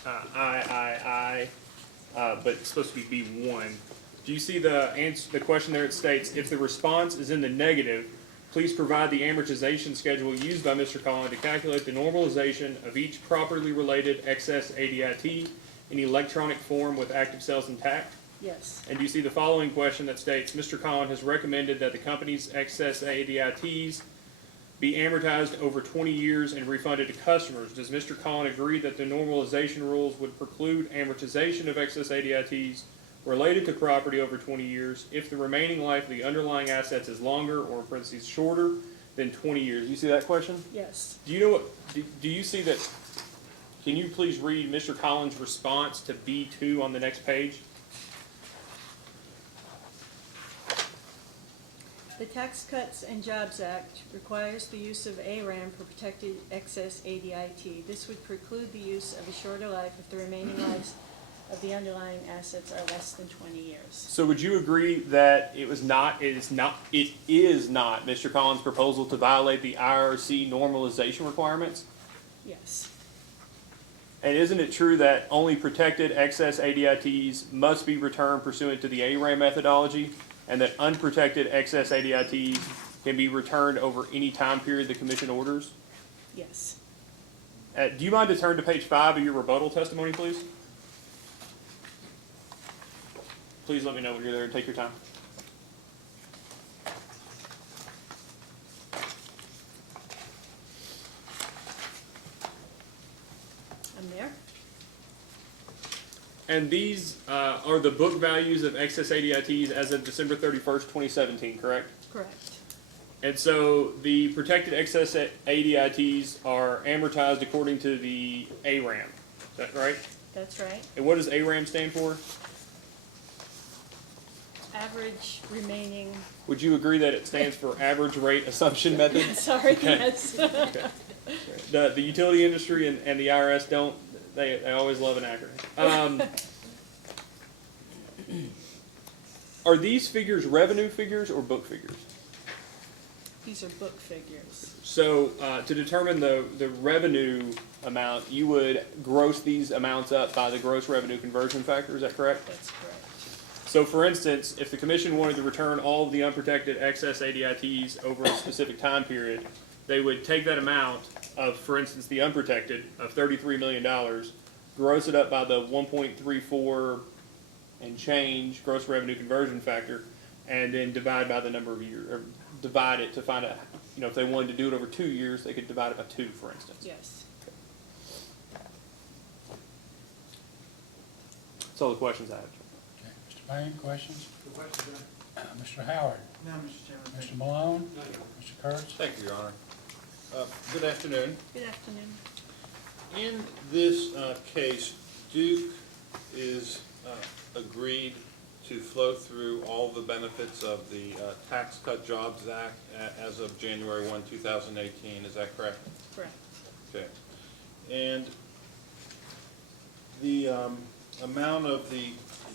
I, but it's supposed to be B1. Do you see the answer, the question there? It states, if the response is in the negative, please provide the amortization schedule used by Mr. Collin to calculate the normalization of each properly related excess ADIT in electronic form with active cells intact. Yes. And do you see the following question that states, Mr. Collin has recommended that the company's excess ADITs be amortized over 20 years and refunded to customers. Does Mr. Collin agree that the normalization rules would preclude amortization of excess ADITs related to property over 20 years if the remaining life of the underlying assets is longer, or in parentheses, shorter than 20 years? You see that question? Yes. Do you know what, do you see that, can you please read Mr. Collins' response to B2 on the next page? The Tax Cuts and Jobs Act requires the use of ARAM for protected excess ADIT. This would preclude the use of a shorter life if the remaining lives of the underlying assets are less than 20 years. So would you agree that it is not Mr. Collins' proposal to violate the IRC normalization requirements? Yes. And isn't it true that only protected excess ADITs must be returned pursuant to the ARAM methodology, and that unprotected excess ADITs can be returned over any time period the commission orders? Yes. Do you mind to turn to page 5 of your rebuttal testimony, please? Please let me know when you're there and take your time. I'm there. And these are the book values of excess ADITs as of December 31st, 2017, correct? Correct. And so the protected excess ADITs are amortized according to the ARAM. Is that right? That's right. And what does ARAM stand for? Average remaining. Would you agree that it stands for Average Rate Assumption Method? Sorry, Okay. yes. Okay. The utility industry and the IRS don't, they always love an acronym. Are these figures revenue figures or book figures? These are book figures. So to determine the revenue amount, you would gross these amounts up by the gross revenue conversion factor, is that correct? That's correct. So for instance, if the commission wanted to return all of the unprotected excess ADITs over a specific time period, they would take that amount of, for instance, the unprotected of $33 million, gross it up by the 1.34 and change gross revenue conversion factor, and then divide by the number of years, or divide it to find out, you know, if they wanted to do it over 2 years, they could divide it by 2, for instance. Yes. That's all the questions I have. Okay, Mr. Payne, questions? Mr. Howard? No, Mr. Chairman. Mr. Malone? Mr. Kurtz? Thank you, Your Honor. Good afternoon. Good afternoon. In this case, Duke is agreed to flow through all the benefits of the Tax Cut Jobs Act as of January 1, 2018. Is that correct? Correct. Okay. And the amount of the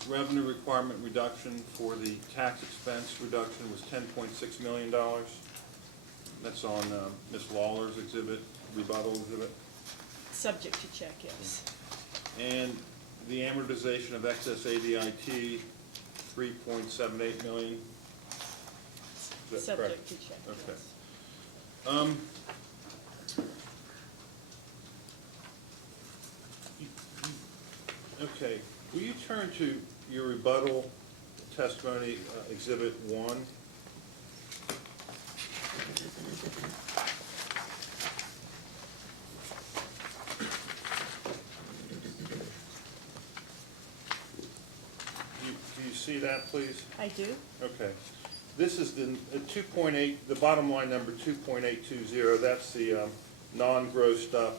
revenue requirement reduction for the tax expense reduction was $10.6 million. That's on Ms. Lawler's exhibit, rebuttal exhibit. Subject to check, yes. And the amortization of excess ADIT, $3.78 million. Is that correct? Subject to check, Okay. yes. Okay, will you turn to your rebuttal testimony, Exhibit 1? Do you see that, please? I do. Okay. This is the 2.8, the bottom line number 2.820, that's the non-grossed up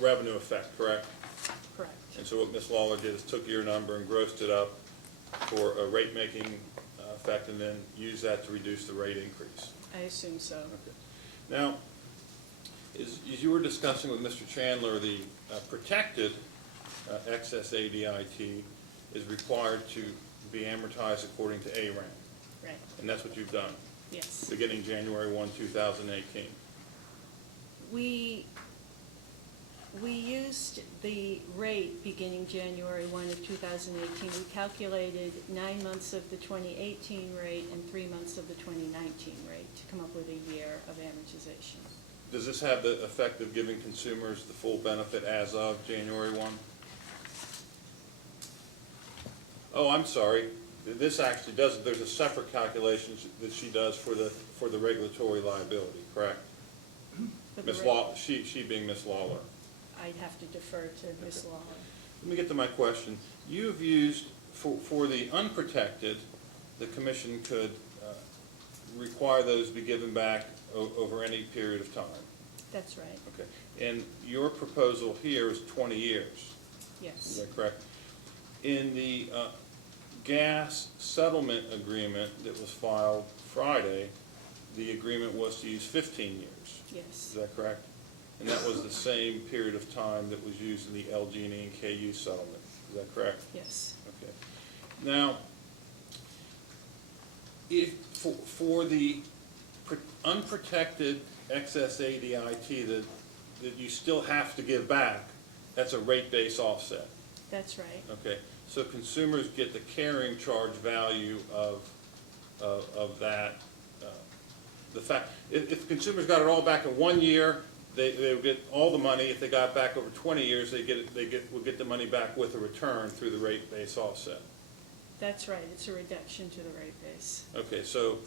revenue effect, correct? Correct. And so what Ms. Lawler did is took your number and grossed it up for a rate-making effect and then used that to reduce the rate increase. I assume so. Okay. Now, as you were discussing with Mr. Chandler, the protected excess ADIT is required to be amortized according to ARAM. Right. And that's what you've done, Yes. beginning January 1, 2018. We used the rate beginning January 1 of 2018. We calculated 9 months of the 2018 rate and 3 months of the 2019 rate to come up with a year of amortization. Does this have the effect of giving consumers the full benefit as of January 1? Oh, I'm sorry. This actually does, there's a separate calculation that she does for the regulatory liability, correct? Ms. Law, she being Ms. Lawler. I'd have to defer to Ms. Lawler. Let me get to my question. You've used, for the unprotected, the commission could require those to be given back over any period of time. That's right. Okay. And your proposal here is 20 years. Yes. Is that correct? In the gas settlement agreement that was filed Friday, the agreement was to use 15 years. Yes. Is that correct? And that was the same period of time that was used in the LG&E and KU settlement. Is that correct? Yes. Okay. Now, if for the unprotected excess ADIT that you still have to give back, that's a rate-based offset. That's right. Okay. So consumers get the carrying charge value of that. The fact, if consumers got it all back in 1 year, they would get all the money. If they got it back over 20 years, would get the money back with a return through the rate base offset. That's right. It's a reduction to the rate base. Okay, so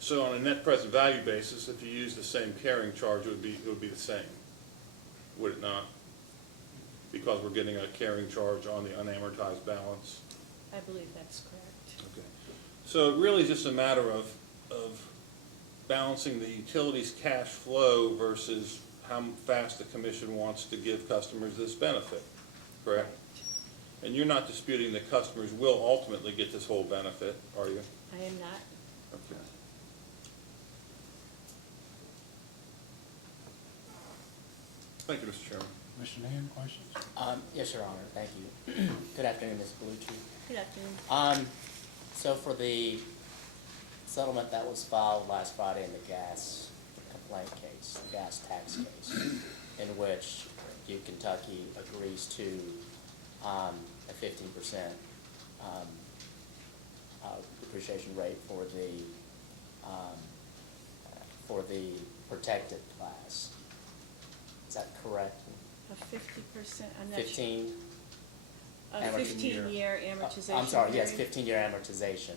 so on a net present value basis, if you use the same carrying charge, it would be the same, would it not? Because we're getting a carrying charge on the unamortized balance. I believe that's correct. Okay. So it really is just a matter of balancing the utilities cash flow versus how fast the commission wants to give customers this benefit, correct? And you're not disputing that customers will ultimately get this whole benefit, are you? I am not. Okay. Thank you, Mr. Chairman. Mr. Nahan, questions? Yes, Your Honor, thank you. Good afternoon, Ms. Bellucci. Good afternoon. So for the settlement that was filed last Friday in the gas complaint case, the gas tax case, in which Duke Kentucky agrees to a 15% depreciation rate for the protected class. Is that correct? A 50%, I'm not sure. 15? A 15-year amortization I'm sorry, yes, period. 15-year amortization.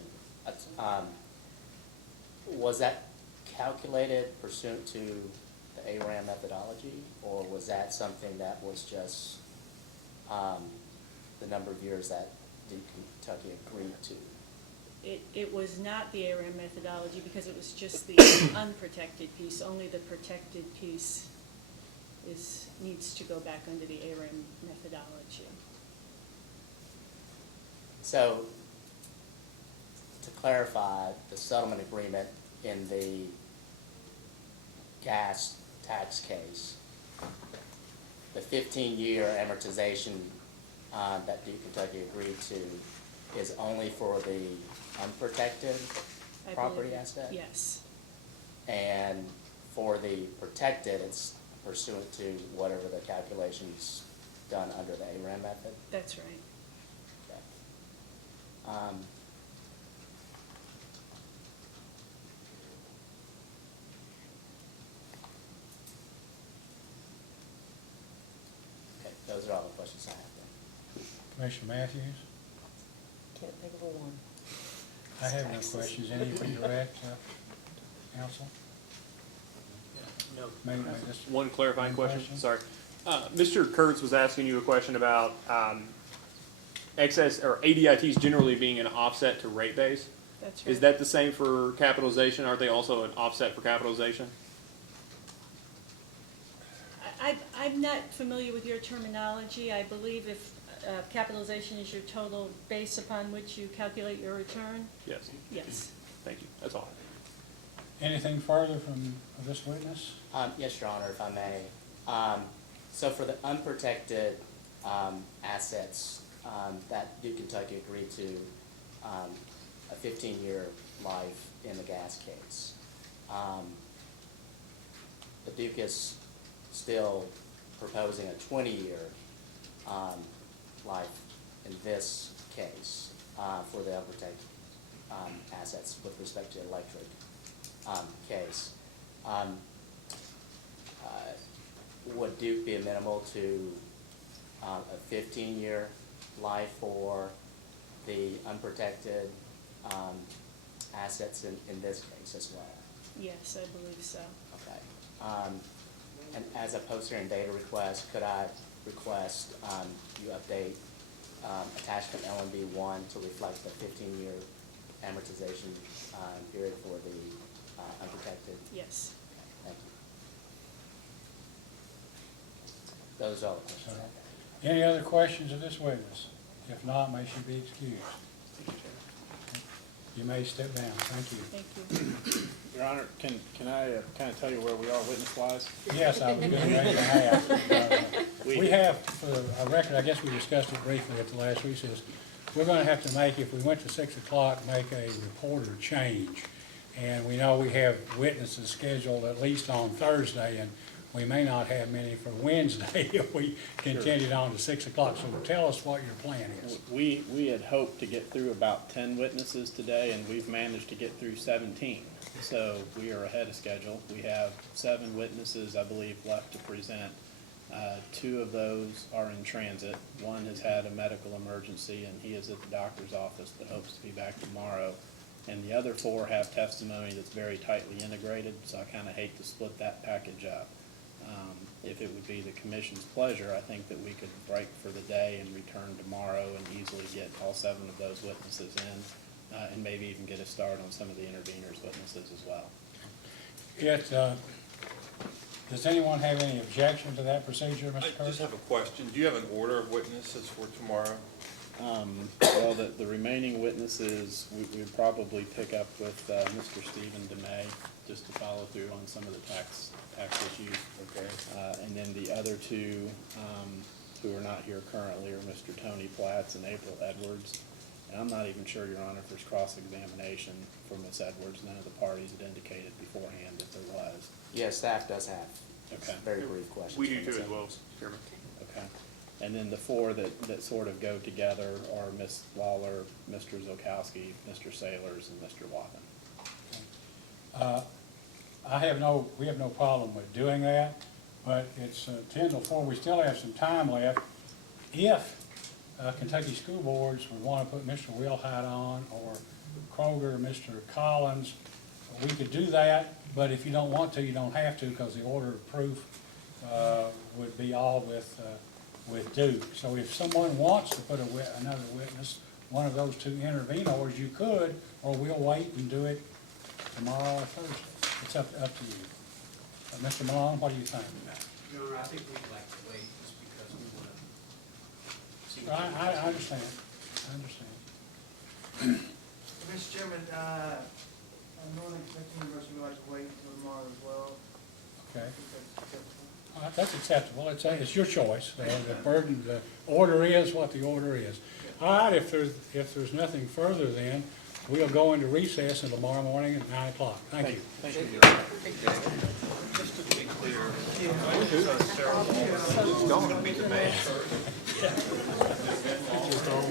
Was that calculated pursuant to the ARAM methodology, or was that something that was just the number of years that Duke Kentucky agreed to? It was not the ARAM methodology because it was just the unprotected piece. Only the protected piece needs to go back under the ARAM methodology. So, to clarify, the settlement agreement in the gas tax case, the 15-year amortization that Duke Kentucky agreed to is only for the unprotected I property believe- asset? Yes, And for the protected, it's pursuant to whatever the calculations done under the ARAM method? that's right. Okay. Okay, those are all the questions I have then. Commissioner Matthews? Can't think of a one. I have no questions. Any for direct, counsel? No. Maybe just One clarifying one question, sorry. Mr. Kurtz was asking you a question about excess, or ADITs generally being an offset to rate base. That's right. Is that the same for capitalization? Aren't they also an offset for capitalization? I'm not familiar with your terminology. I believe if capitalization is your total base upon which you calculate your return, Yes. yes. Thank you, that's all. anything further from this witness? Yes, Your Honor, if I may. So for the unprotected assets that Duke Kentucky agreed to, a 15-year life in the gas case. But Duke is still proposing a 20-year life in this case for the unprotected assets with respect to the electric case. Would Duke be amenable to a 15-year life for the unprotected assets in this case as well? Yes, I believe so. Okay. And as a post-hearing data request, could I request you update attachment LMB 1 to reflect the 15-year amortization period for the unprotected? Yes. Thank you. Those are all the questions I have. Any other questions of this witness? If not, may she be excused. You may step down. Thank you. Thank you. Your Honor, can I kind of tell you where we are witness-wise? Yes, I was getting ready to ask. We have, for a record, I guess we discussed it briefly at the last recess, we're gonna have to make, if we went to 6 o'clock, make a reporter change. And we know we have witnesses scheduled at least on Thursday, and we may not have many for Wednesday if we continued on to 6 o'clock. So tell us what your plan is. We had hoped to get through about 10 witnesses today, and we've managed to get through 17. So we are ahead of schedule. We have 7 witnesses, I believe, left to present. 2 of those are in transit. One has had a medical emergency, and he is at the doctor's office, but hopes to be back tomorrow. And the other 4 have testimony that's very tightly integrated, so I kind of hate to split that package up. If it would be the commission's pleasure, I think that we could break for the day and return tomorrow and easily get all 7 of those witnesses in, and maybe even get a start on some of the interveners' witnesses as well. Does anyone have any objection to that procedure, Mr. I Kirk? just have a question. Do you have an order of witnesses for tomorrow? Well, the remaining witnesses, we would probably pick up with Mr. Stephen DeMay, just to follow through on some of the tax issues. Okay. And then the other 2 who are not here currently are Mr. Tony Platts and April Edwards. And I'm not even sure, Your Honor, if there's cross-examination for Ms. Edwards. None of the parties had indicated beforehand that there was. Yes, staff does have Okay. very brief questions. We do for too Ms. as well, Edwards. Chairman. Okay. And then the 4 that sort of go together are Ms. Lawler, Mr. Zolkowski, Mr. Sailors, and Mr. Wathen. We have no problem with doing that, but it's 10 till 4. We still have some time left. If Kentucky School Boards would want to put Mr. Wilhite on, or Kroger, or Mr. Collins, we could do that, but if you don't want to, you don't have to, because the order of proof would be all with Duke. So if someone wants to put another witness, one of those 2 intervenors, you could, or we'll wait and do it tomorrow or Thursday. It's up to you. Mr. Malone, what do you think? Your Honor, I think we'd like to wait just because we want to see. I understand. Mr. Chairman, I'm not expecting University would like to wait until tomorrow as well. Okay. All right, that's acceptable. It's your choice. The order is what the order is. All right, if there's nothing further then, we'll go into recess until tomorrow morning at 9 o'clock. Thank you. Thank you. Just to be clear, It's going to be the man. It's just on.